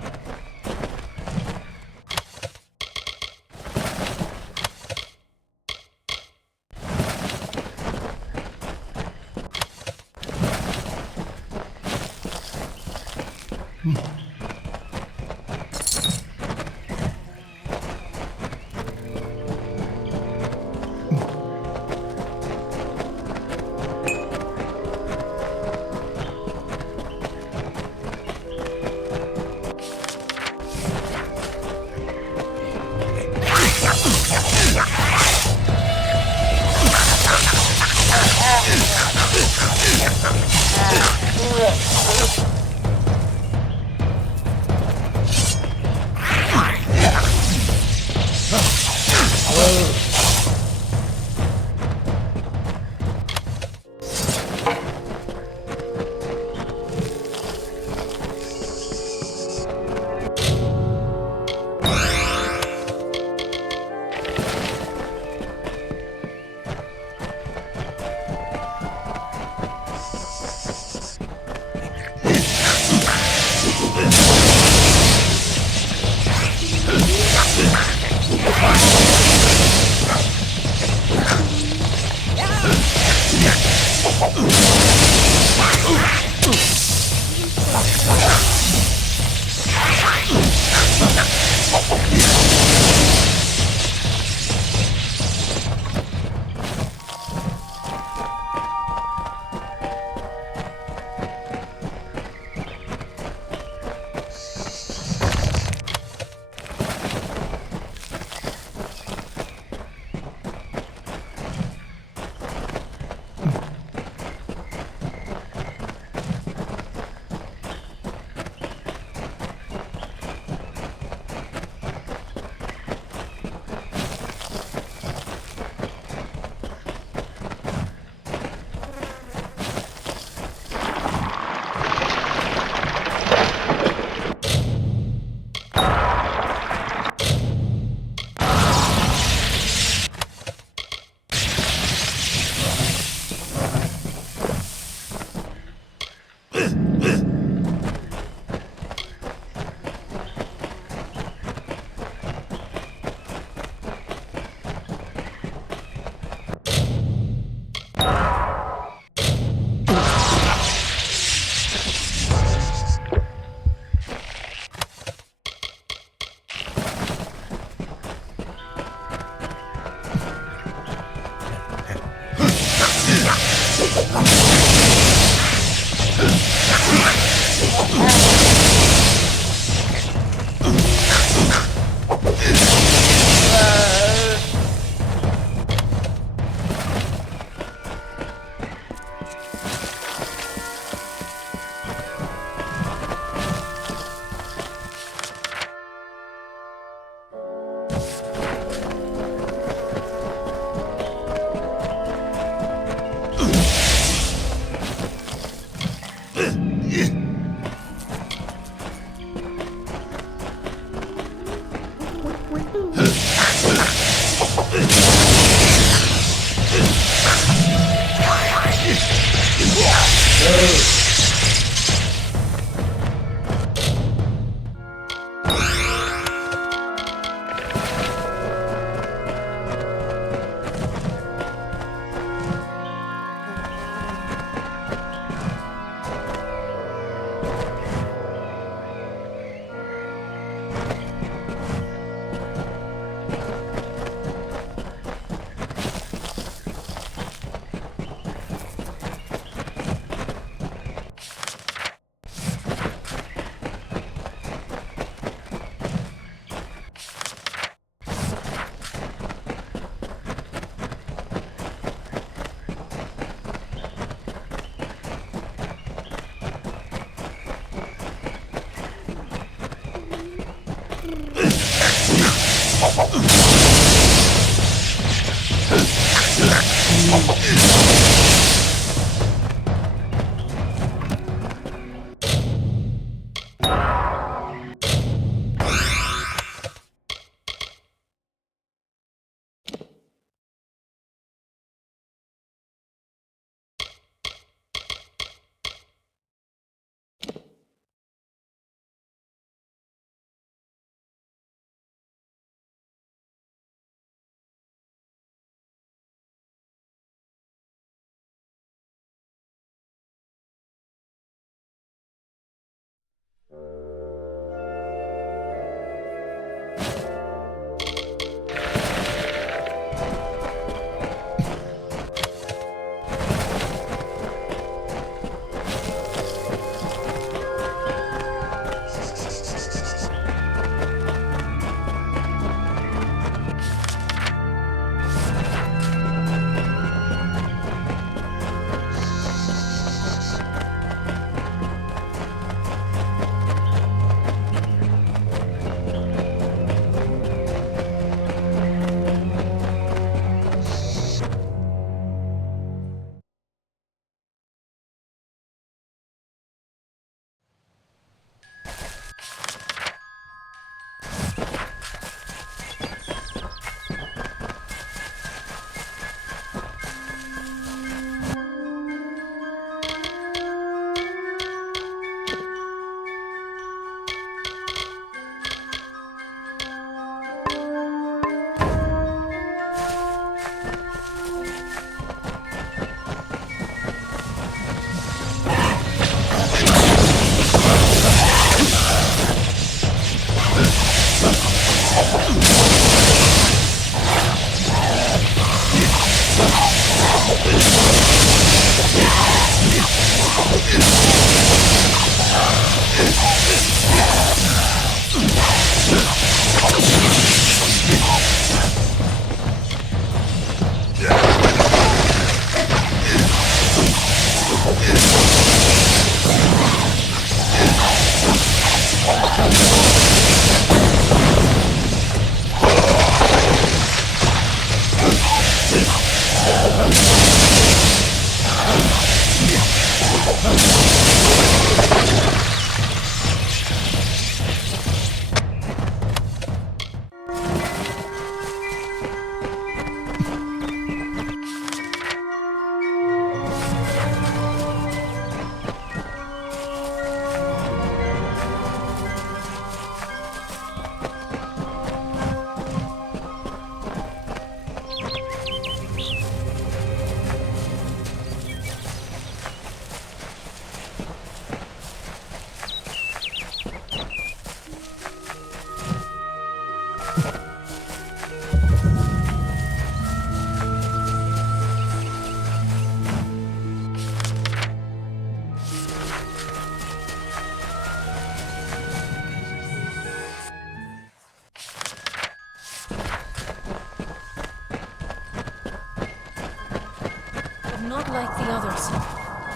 not like the others.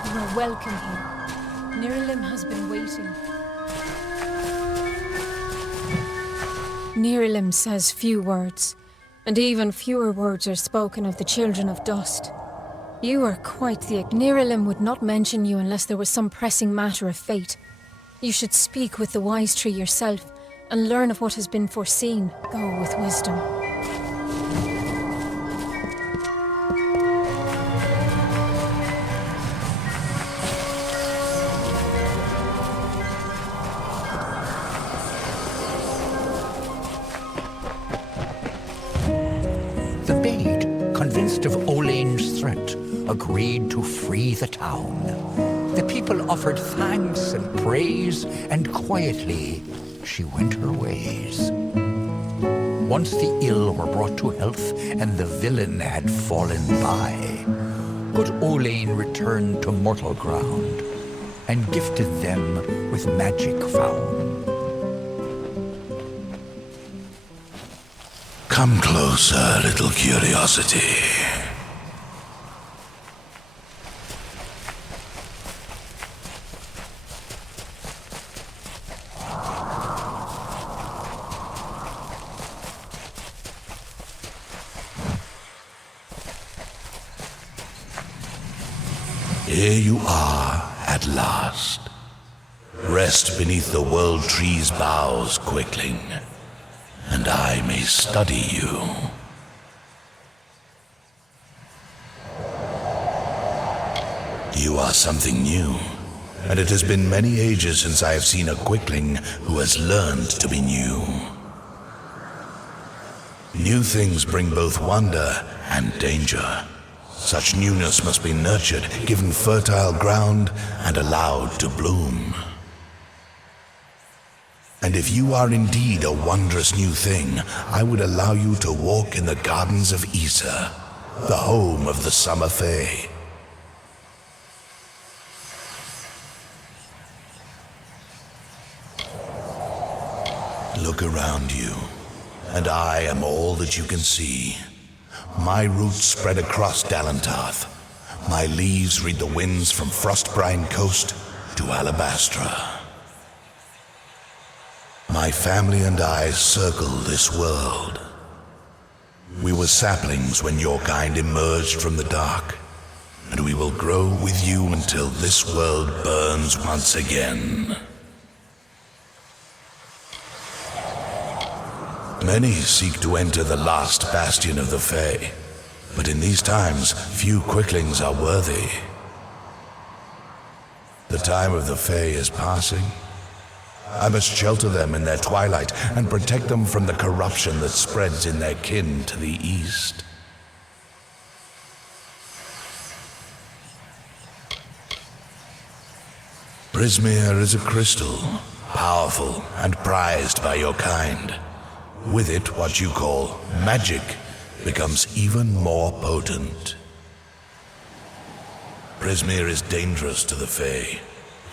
You are welcome here. Nirilim has been waiting. Nirilim says few words, and even fewer words are spoken of the children of dust. You are quite the... Nirilim would not mention you unless there was some pressing matter of fate. You should speak with the wise tree yourself, and learn of what has been foreseen. Go with wisdom. The maid, convinced of Olain's threat, agreed to free the town. The people offered thanks and praise, and quietly she went her ways. Once the ill were brought to health, and the villain had fallen by, good Olain returned to mortal ground, and gifted them with magic found. Come closer, little curiosity. Here you are at last. Rest beneath the world tree's boughs, quickling, and I may study you. You are something new, and it has been many ages since I have seen a quickling who has learned to be new. New things bring both wonder and danger. Such newness must be nurtured, given fertile ground, and allowed to bloom. And if you are indeed a wondrous new thing, I would allow you to walk in the gardens of Issa, the home of the Summer Fae. Look around you, and I am all that you can see. My roots spread across Dalantarth. My leaves read the winds from Frostbrine Coast to Alabastra. My family and I circle this world. We were saplings when your kind emerged from the dark, and we will grow with you until this world burns once again. Many seek to enter the last bastion of the Fae, but in these times, few quicklings are worthy. The time of the Fae is passing. I must shelter them in their twilight and protect them from the corruption that spreads in their kin to the east. Prismeer is a crystal, powerful and prized by your kind. With it, what you call magic becomes even more potent. Prismeer is dangerous to the Fae.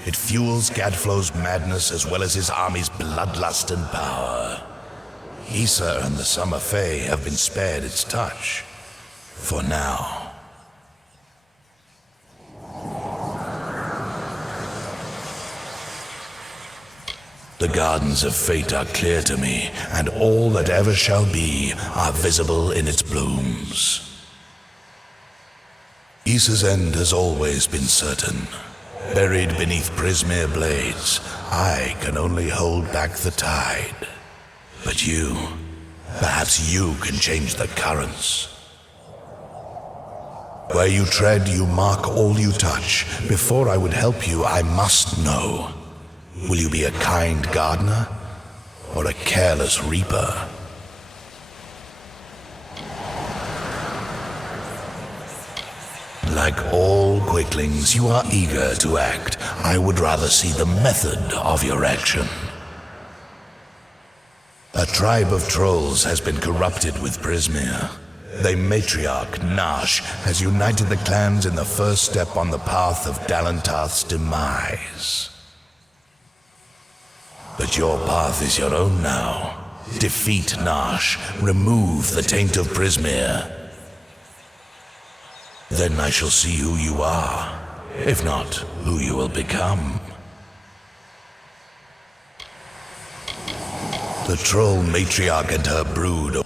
It fuels Gadflow's madness as well as his army's bloodlust and power. Issa and the Summer Fae have been spared its touch. For now. The gardens of fate are clear to me, and all that ever shall be are visible in its blooms. Issa's end has always been certain. Buried beneath Prismeer blades, I can only hold back the tide. But you, perhaps you can change the currents. Where you tread, you mark all you touch. Before I would help you, I must know. Will you be a kind gardener or a careless reaper? Like all quicklings, you are eager to act. I would rather see the method of your action. A tribe of trolls has been corrupted with Prismeer. Their matriarch, Nash, has united the clans in the first step on the path of Dalantarth's demise. But your path is your own now. Defeat Nash, remove the taint of Prismeer. Then I shall see who you are, if not, who you will become. The troll matriarch and her brood.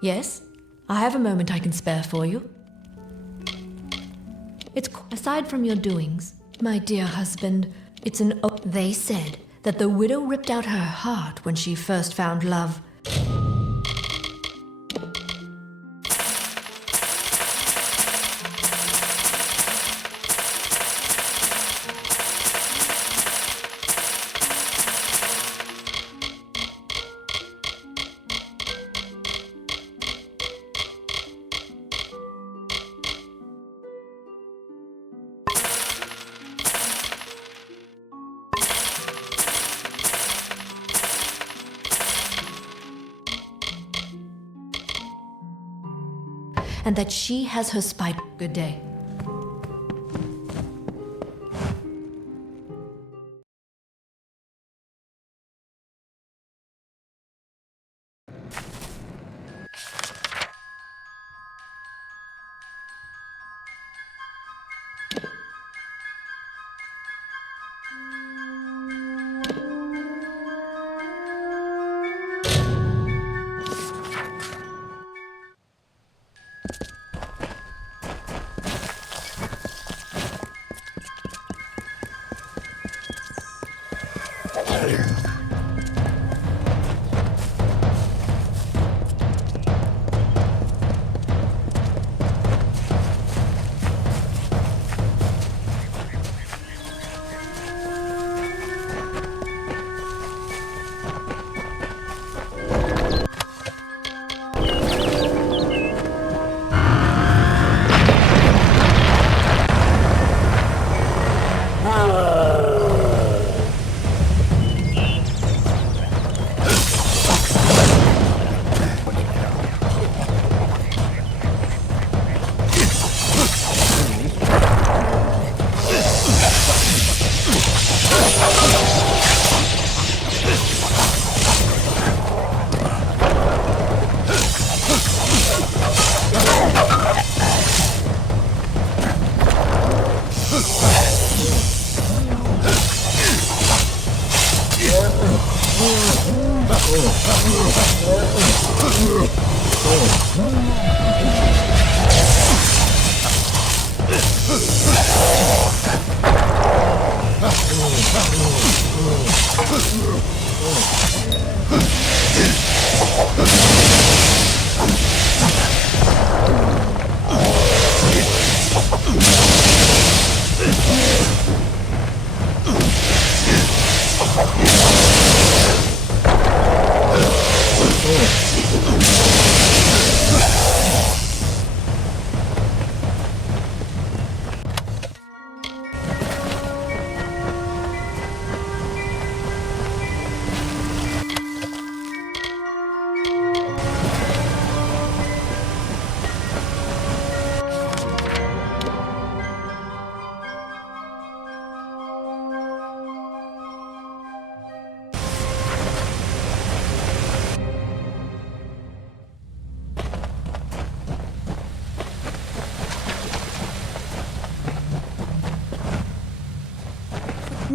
Yes? I have a moment I can spare for you. It's aside from your doings, my dear husband, it's an they said that the widow ripped out her heart when she first found love. And that she has her spite. Good day.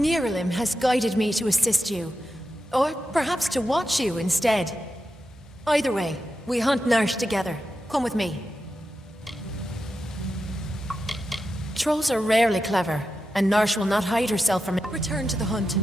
Neralim has guided me to assist you. Or perhaps to watch you instead. Either way, we hunt Narsh together. Come with me. Trolls are rarely clever, and Narsh will not hide herself from it. Return to the hunt.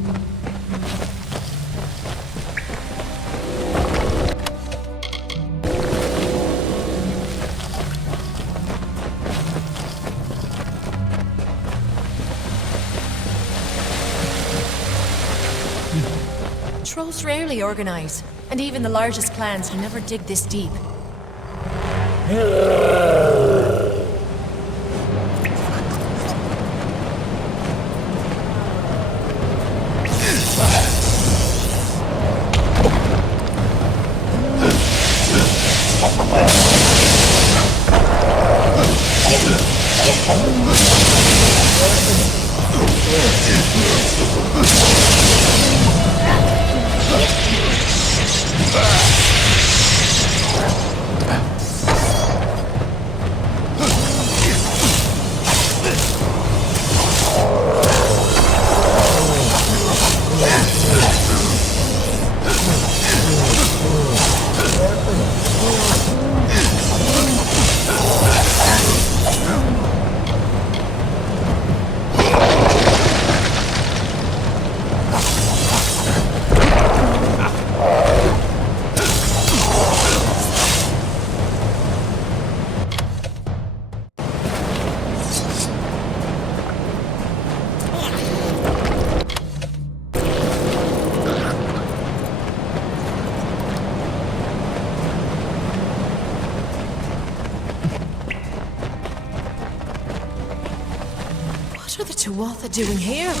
Trolls rarely organize, and even the largest clans never dig this deep. What are the Tuatha doing here?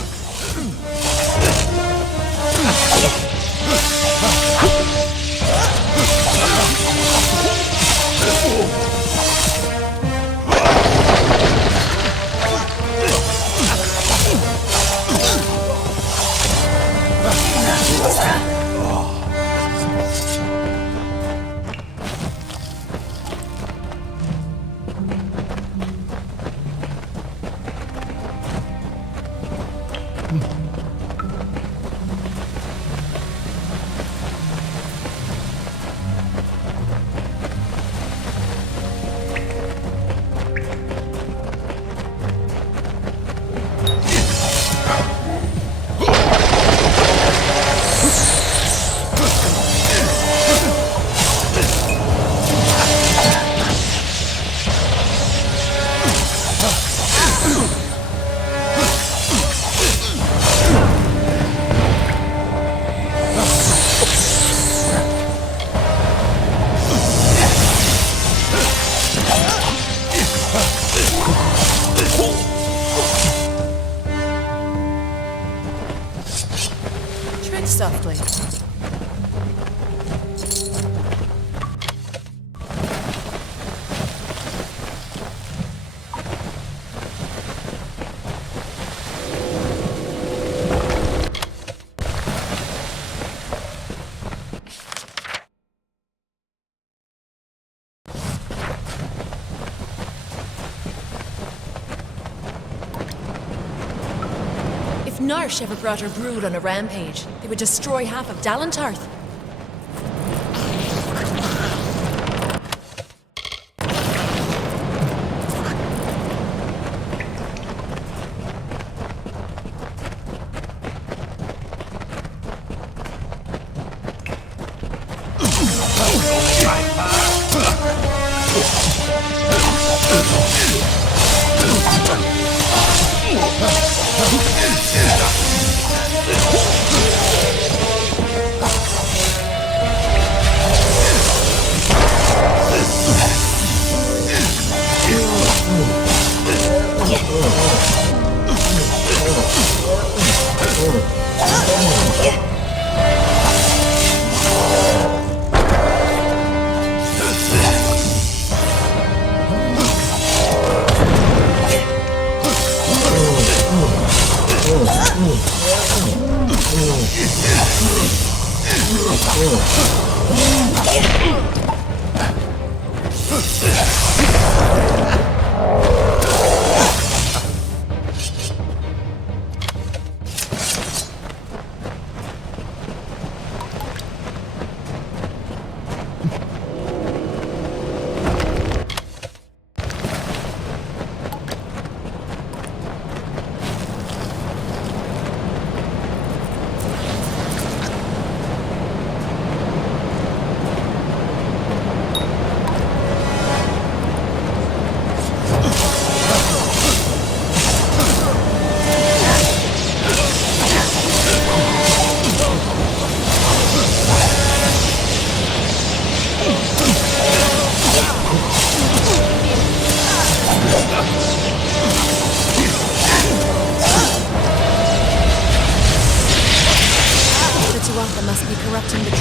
Tread softly. If Narsh ever brought her brood on a rampage, they would destroy half of Dalantarth.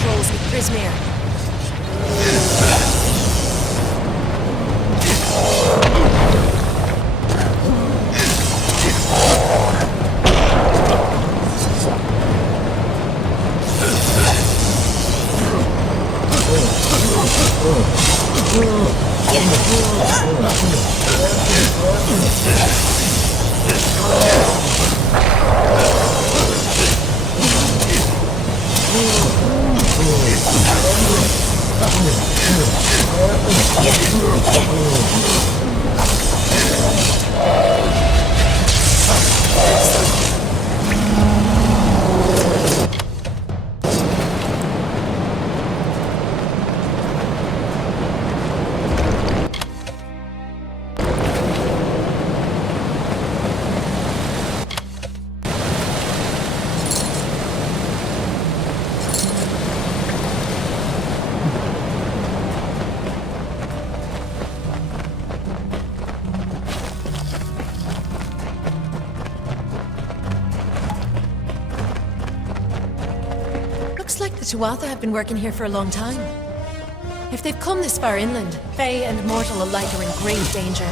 controls with Prismere. Looks like the Tuatha have been working here for a long time. If they've come this far inland, Fae and mortal alike are in great danger.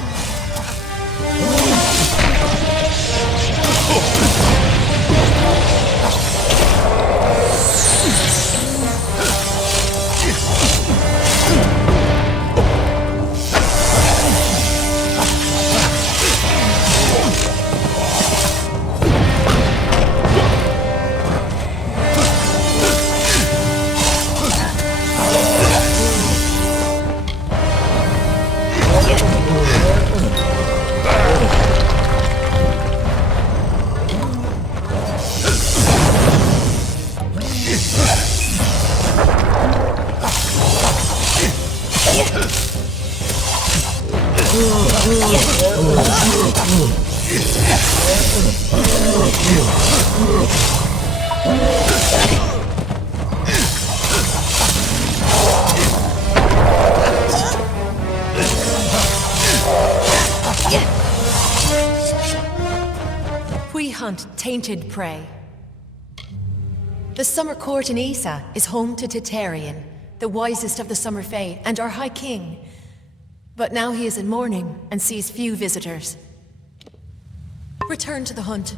We hunt tainted prey. The Summer Court in Isa is home to Titarian, the wisest of the Summer Fae, and our High King. But now he is in mourning and sees few visitors. Return to the hunt.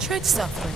Tread softly.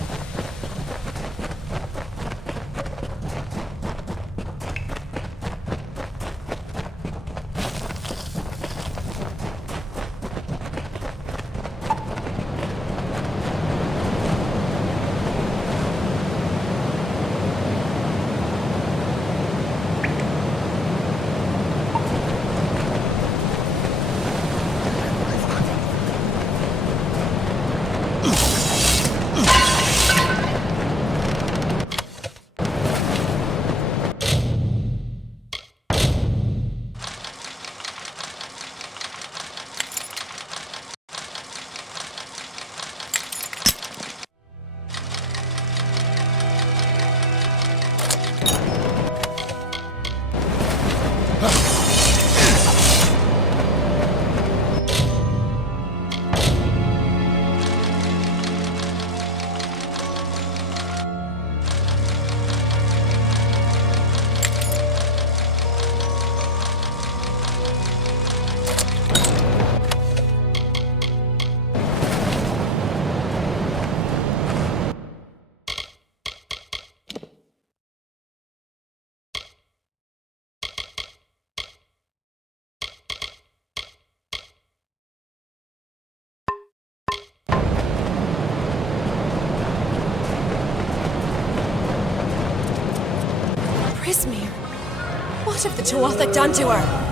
What if the Tuatha done to her?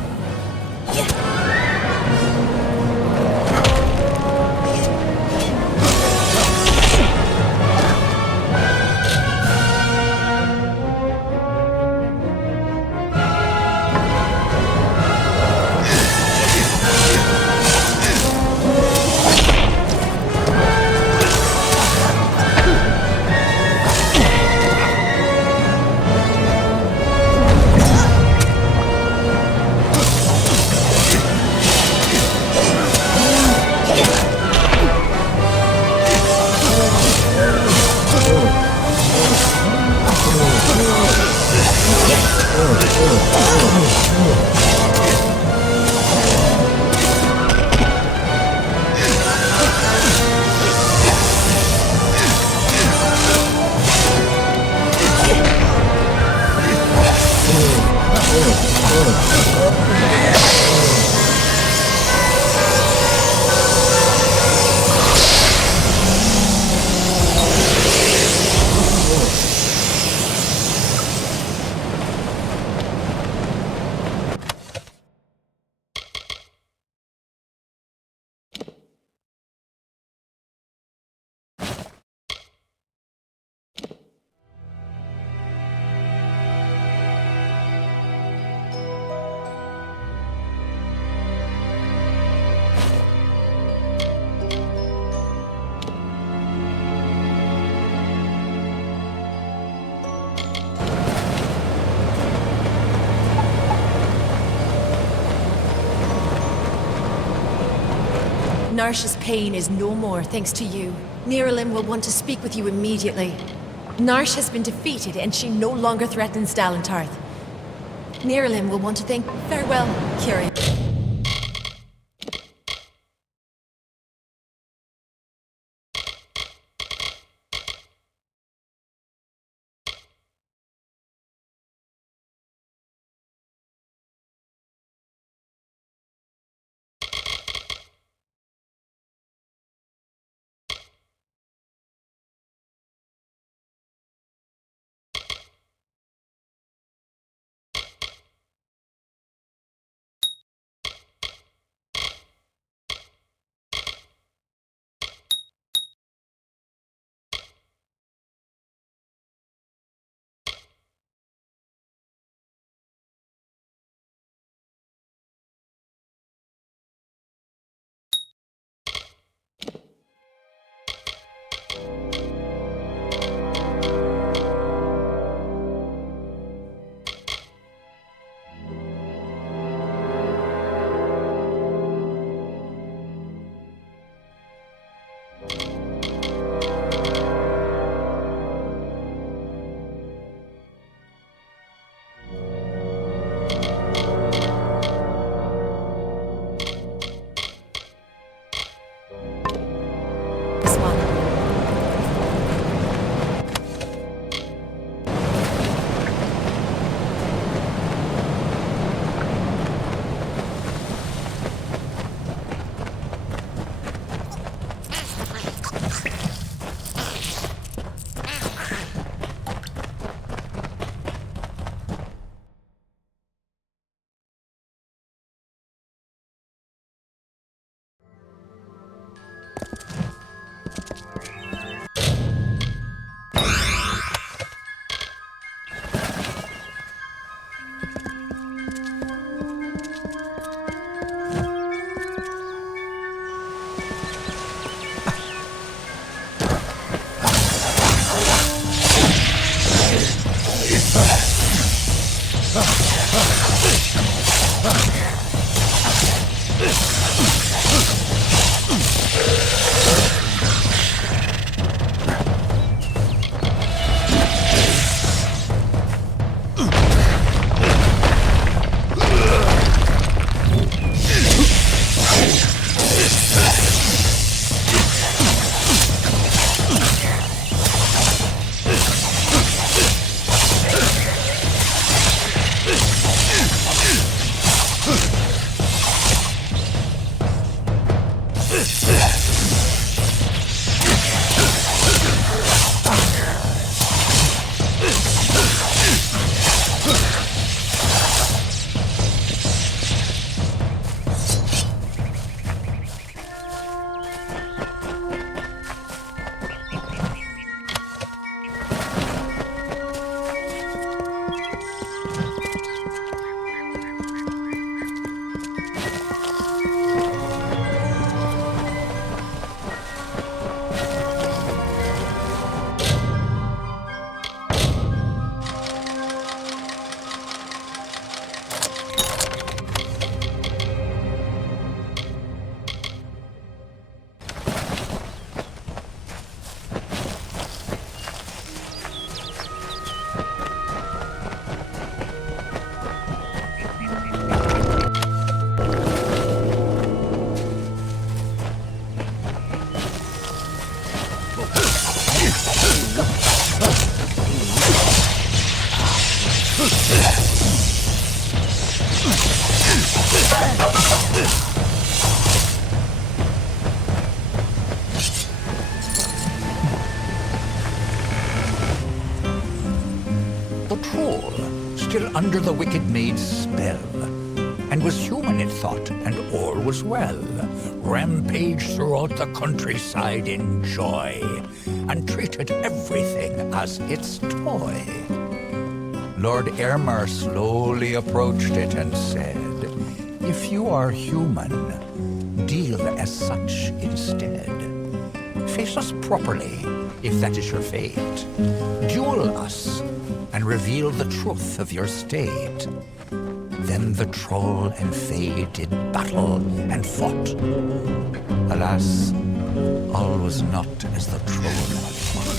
Narsha's pain is no more thanks to you. Niralim will want to speak with you immediately. Narsh has been defeated and she no longer threatens Dalentarth. Niralim will want to thank... Farewell, Kieran. under the wicked maid's spell, and was human, it thought, and all was well. Rampaged throughout the countryside in joy, and treated everything as its toy. Lord Aylmer slowly approached it and said, "If you are human, deal as such instead. Face us properly, if that is your fate. Duel us, and reveal the truth of your state." Then the troll and fae did battle and fought. Alas, all was not as the troll had thought.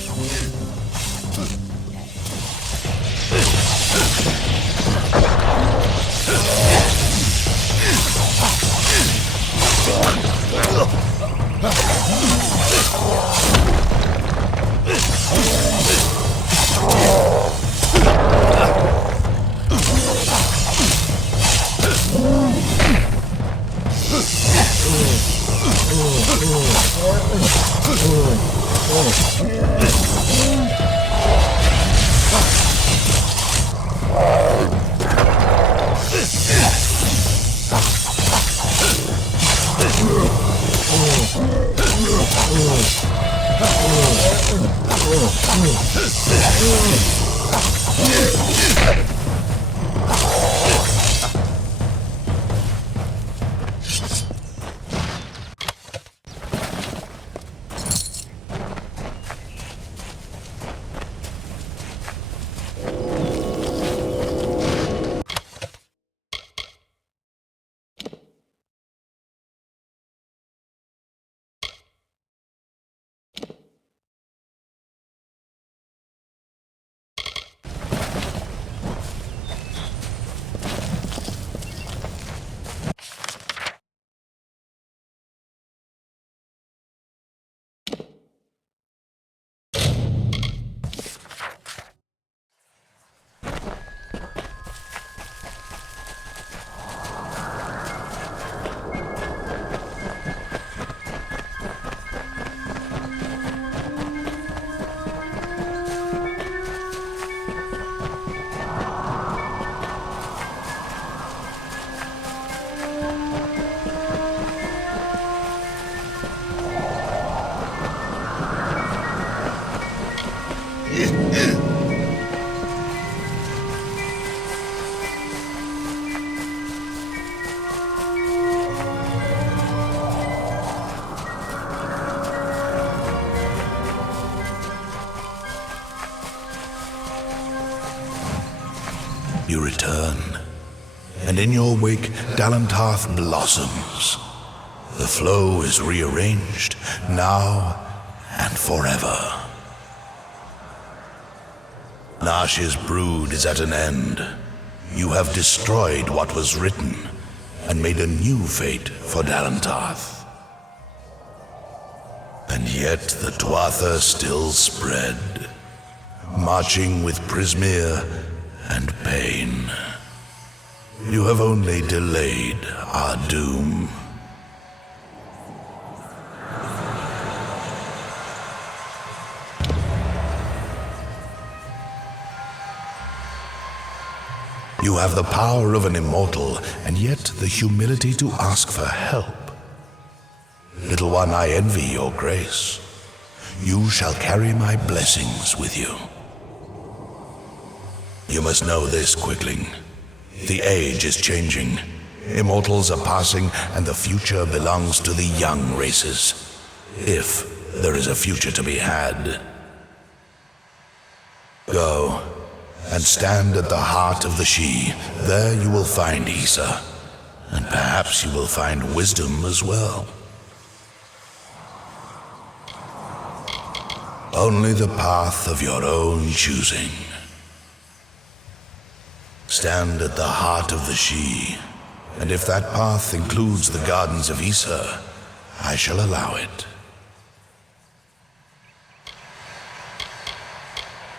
You return, and in your wake Dalantarth blossoms. The flow is rearranged, now and forever. Nash's brood is at an end. You have destroyed what was written, and made a new fate for Dalantarth. And yet the Tuatha still spread, marching with Prismeer and pain. You have only delayed our doom. You have the power of an immortal, and yet the humility to ask for help. Little one, I envy your grace. You shall carry my blessings with you. You must know this, Quickling. The age is changing. Immortals are passing, and the future belongs to the young races. If there is a future to be had. Go, and stand at the heart of the She. There you will find Issa, and perhaps you will find wisdom as well. Only the path of your own choosing. Stand at the heart of the She, and if that path includes the gardens of Issa, I shall allow it.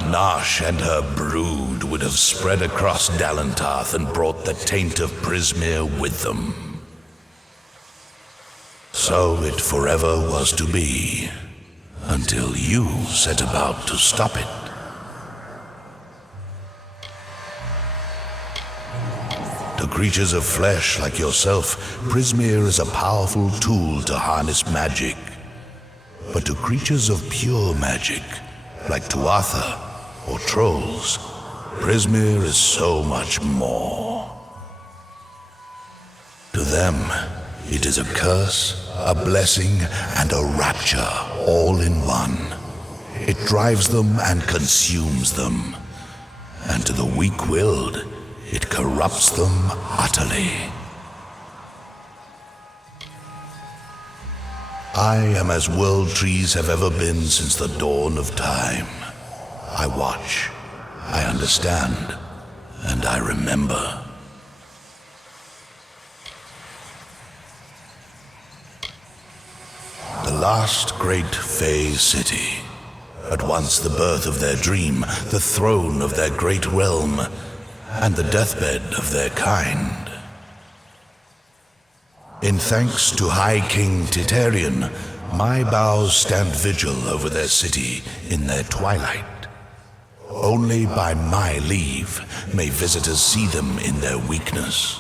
Nash and her brood would have spread across Dalantarth and brought the taint of Prismeer with them. So it forever was to be, until you set about to stop it. creatures of flesh like yourself, Prismeer is a powerful tool to harness magic. But to creatures of pure magic, like Tuatha or trolls, Prismeer is so much more. To them, it is a curse, a blessing, and a rapture all in one. It drives them and consumes them. And to the weak-willed, it corrupts them utterly. I am as world trees have ever been since the dawn of time. I watch, I understand, and I remember. The last great Fey city, at once the birth of their dream, the throne of their great realm, and the deathbed of their kind. In thanks to High King Titarian, my boughs stand vigil over their city in their twilight. Only by my leave may visitors see them in their weakness.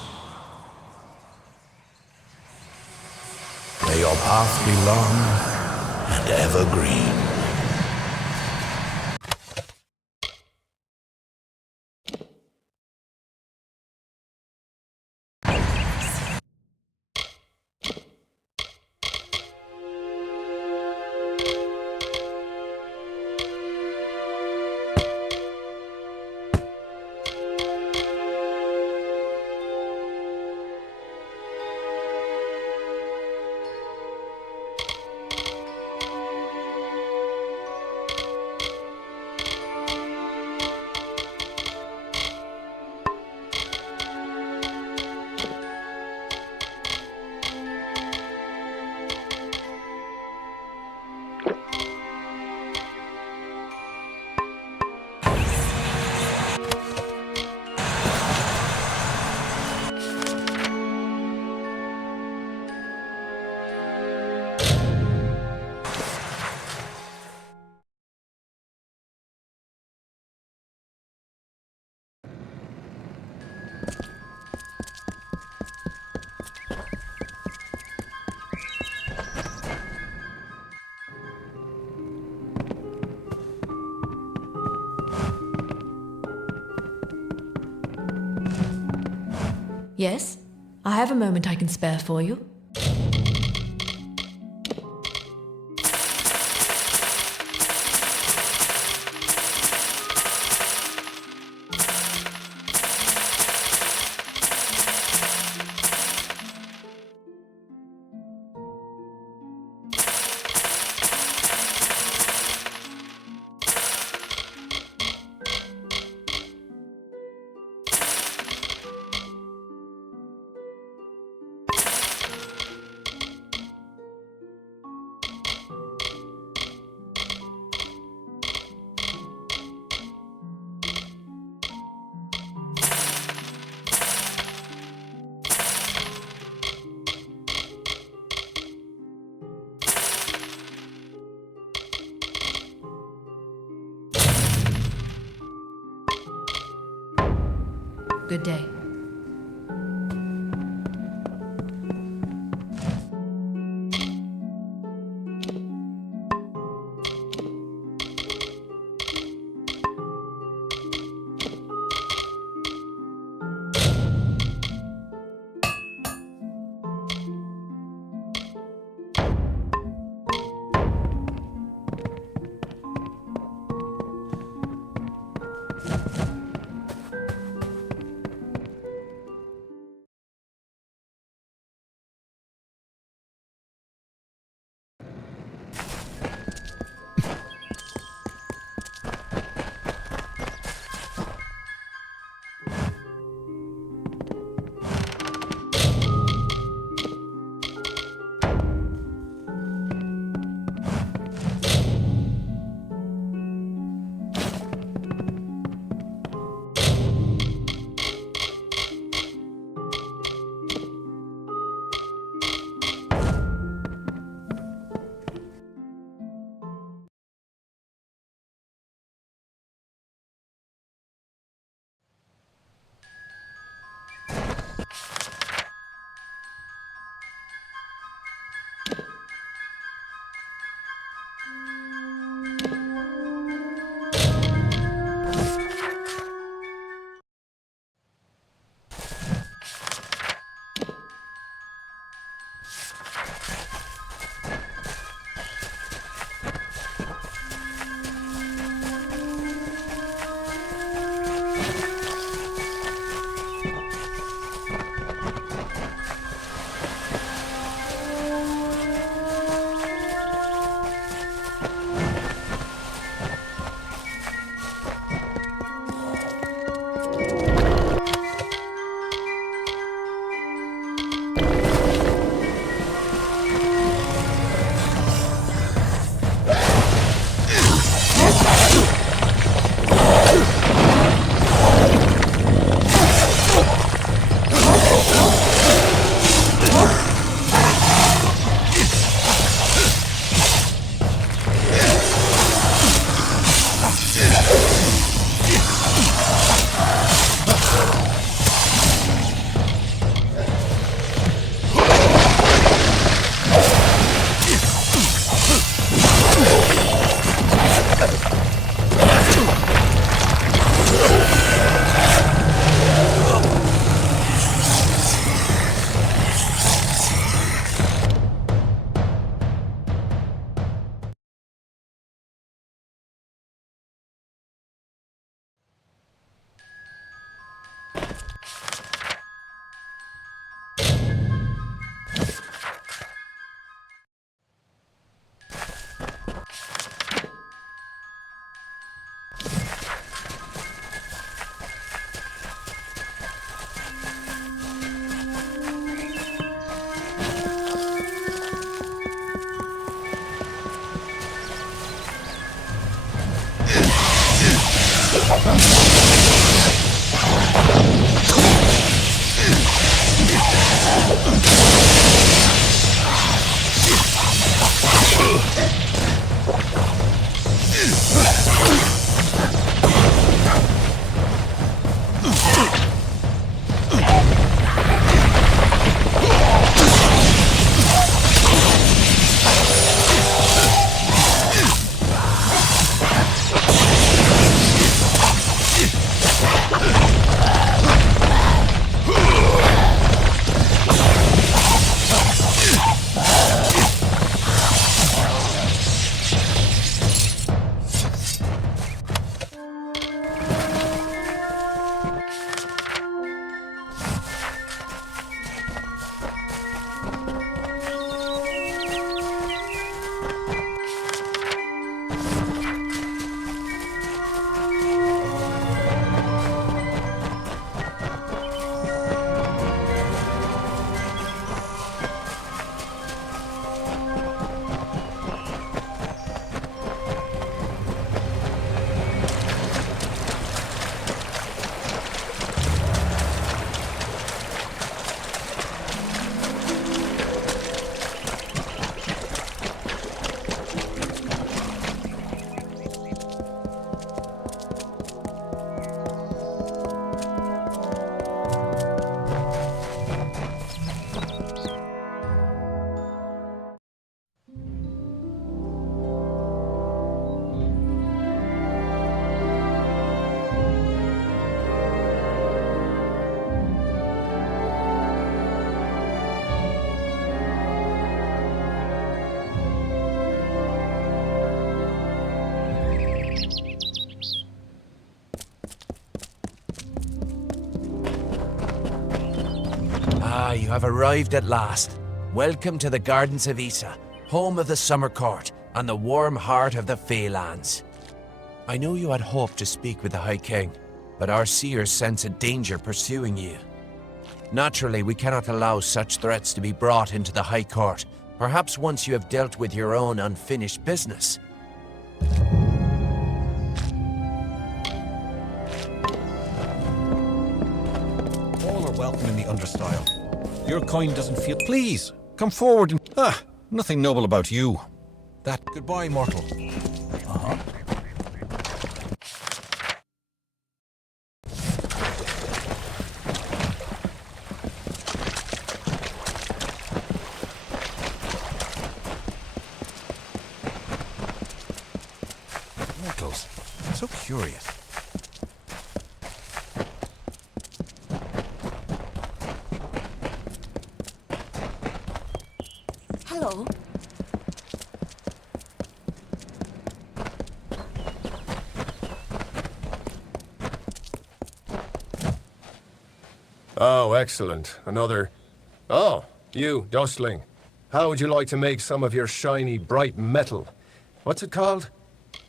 May your path be long and evergreen. Yes? I have a moment I can spare for you. Good day. You have arrived at last. Welcome to the Gardens of Issa, home of the Summer Court and the warm heart of the Feylands. I know you had hoped to speak with the High King, but our seers sense a danger pursuing you. Naturally, we cannot allow such threats to be brought into the High Court, perhaps once you have dealt with your own unfinished business. All are welcome in the understyle. Your coin doesn't feel... Please, come forward and... nothing noble about you. That... Goodbye, mortal. Uh-huh. Mortals. So curious. Hello. Oh, excellent. Another... Oh, you, Dustling. How would you like to make some of your shiny, bright metal? What's it called?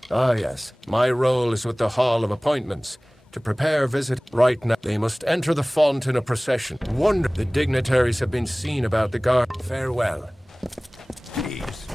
Ah, yes. My role is with the Hall of Appointments. To prepare visit right now, they must enter the font in a procession. Wonder the dignitaries have been seen about the guard. Farewell. Please.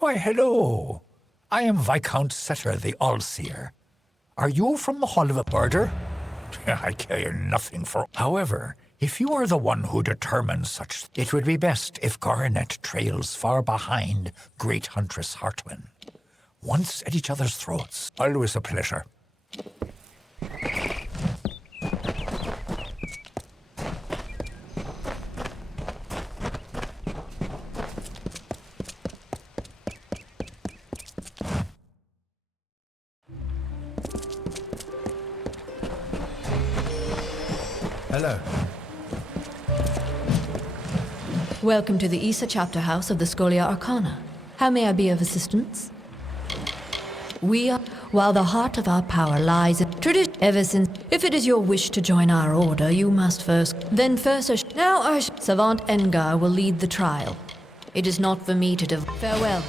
Why, hello. I am Viscount Setter the All-Seer. Are you from the Hall of a Murder? I care nothing for... However, if you are the one who determines such, it would be best if Garnet trails far behind Great Huntress Hartwin. Once at each other's throats. Always a pleasure. Hello. Welcome to the Issa Chapter House of the Scholia Arcana. How may I be of assistance? We are... While the heart of our power lies in tradition, ever since... If it is your wish to join our order, you must first... Then first... Now our Savant Engar will lead the trial. It is not for me to Farewell.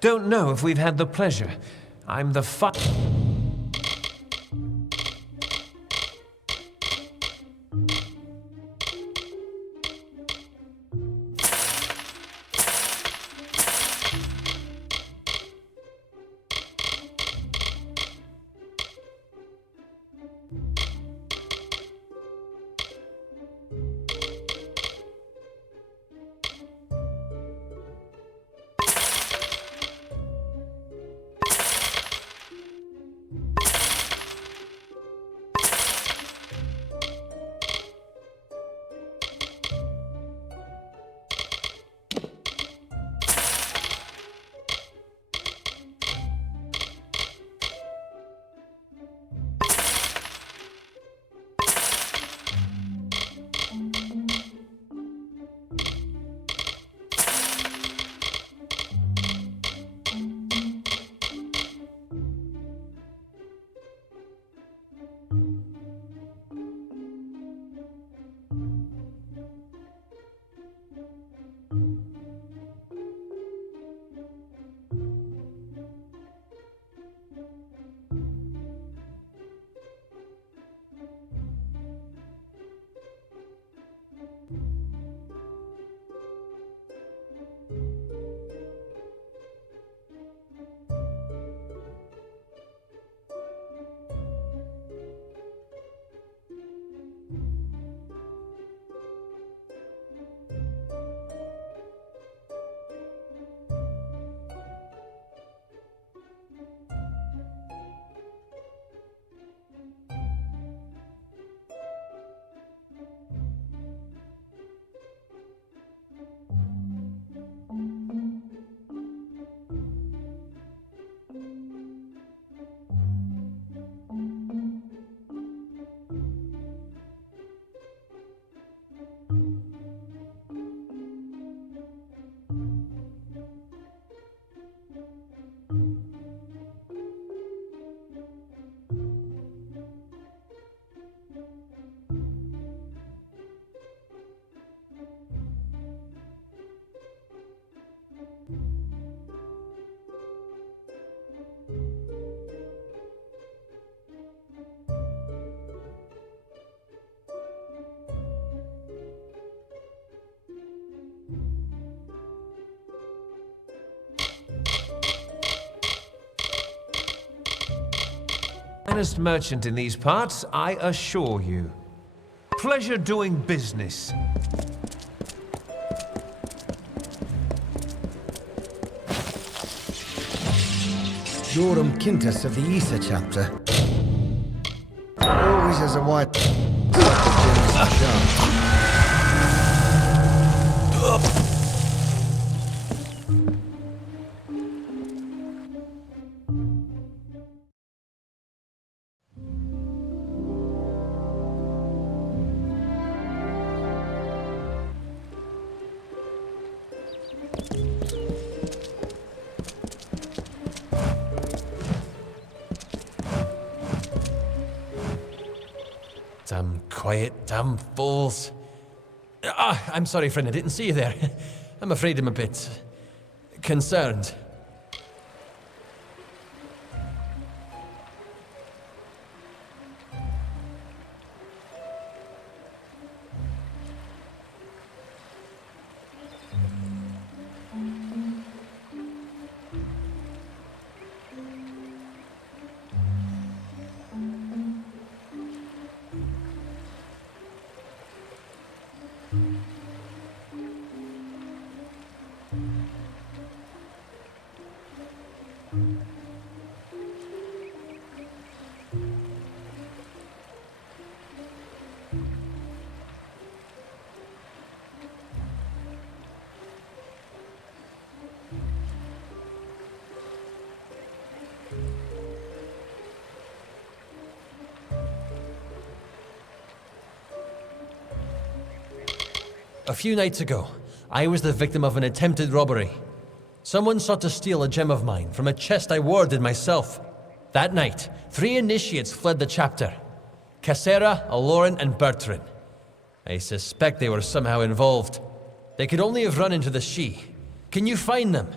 Don't know if we've had the pleasure. I'm the Finest merchant in these parts, I assure you. Pleasure doing business. Joram Quintus of the Issa chapter. Always has a white... Damn quiet, damn fools. I'm sorry, friend, I didn't see you there. I'm afraid I'm a bit... concerned. A few nights ago, I was the victim of an attempted robbery. Someone sought to steal a gem of mine from a chest I warded myself. That night, 3 initiates fled the chapter. Cassera, Aloran, and Bertrand. I suspect they were somehow involved. They could only have run into the Sidhe. Can you find them?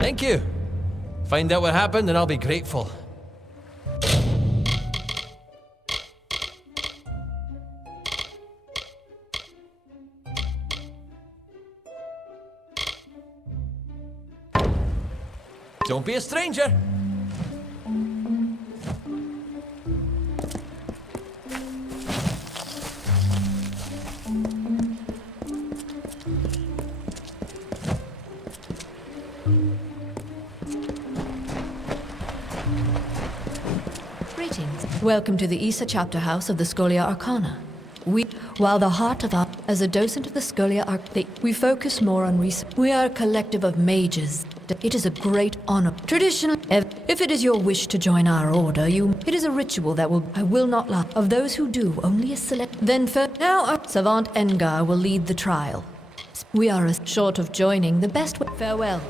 Thank you. Find out what happened and I'll be grateful. Don't be a stranger. Welcome to the Issa chapter house of the Scholia Arcana. While the heart of our... As a docent of the Scholia Arcana, we focus more on research. We are a collective of mages. It is a great honor. Traditionally, if it is your wish to join our order, it is a ritual that I will not lie. Of those who do, only a select... Then now our Savant Engar will lead the trial. We are short of joining the best way. Farewell.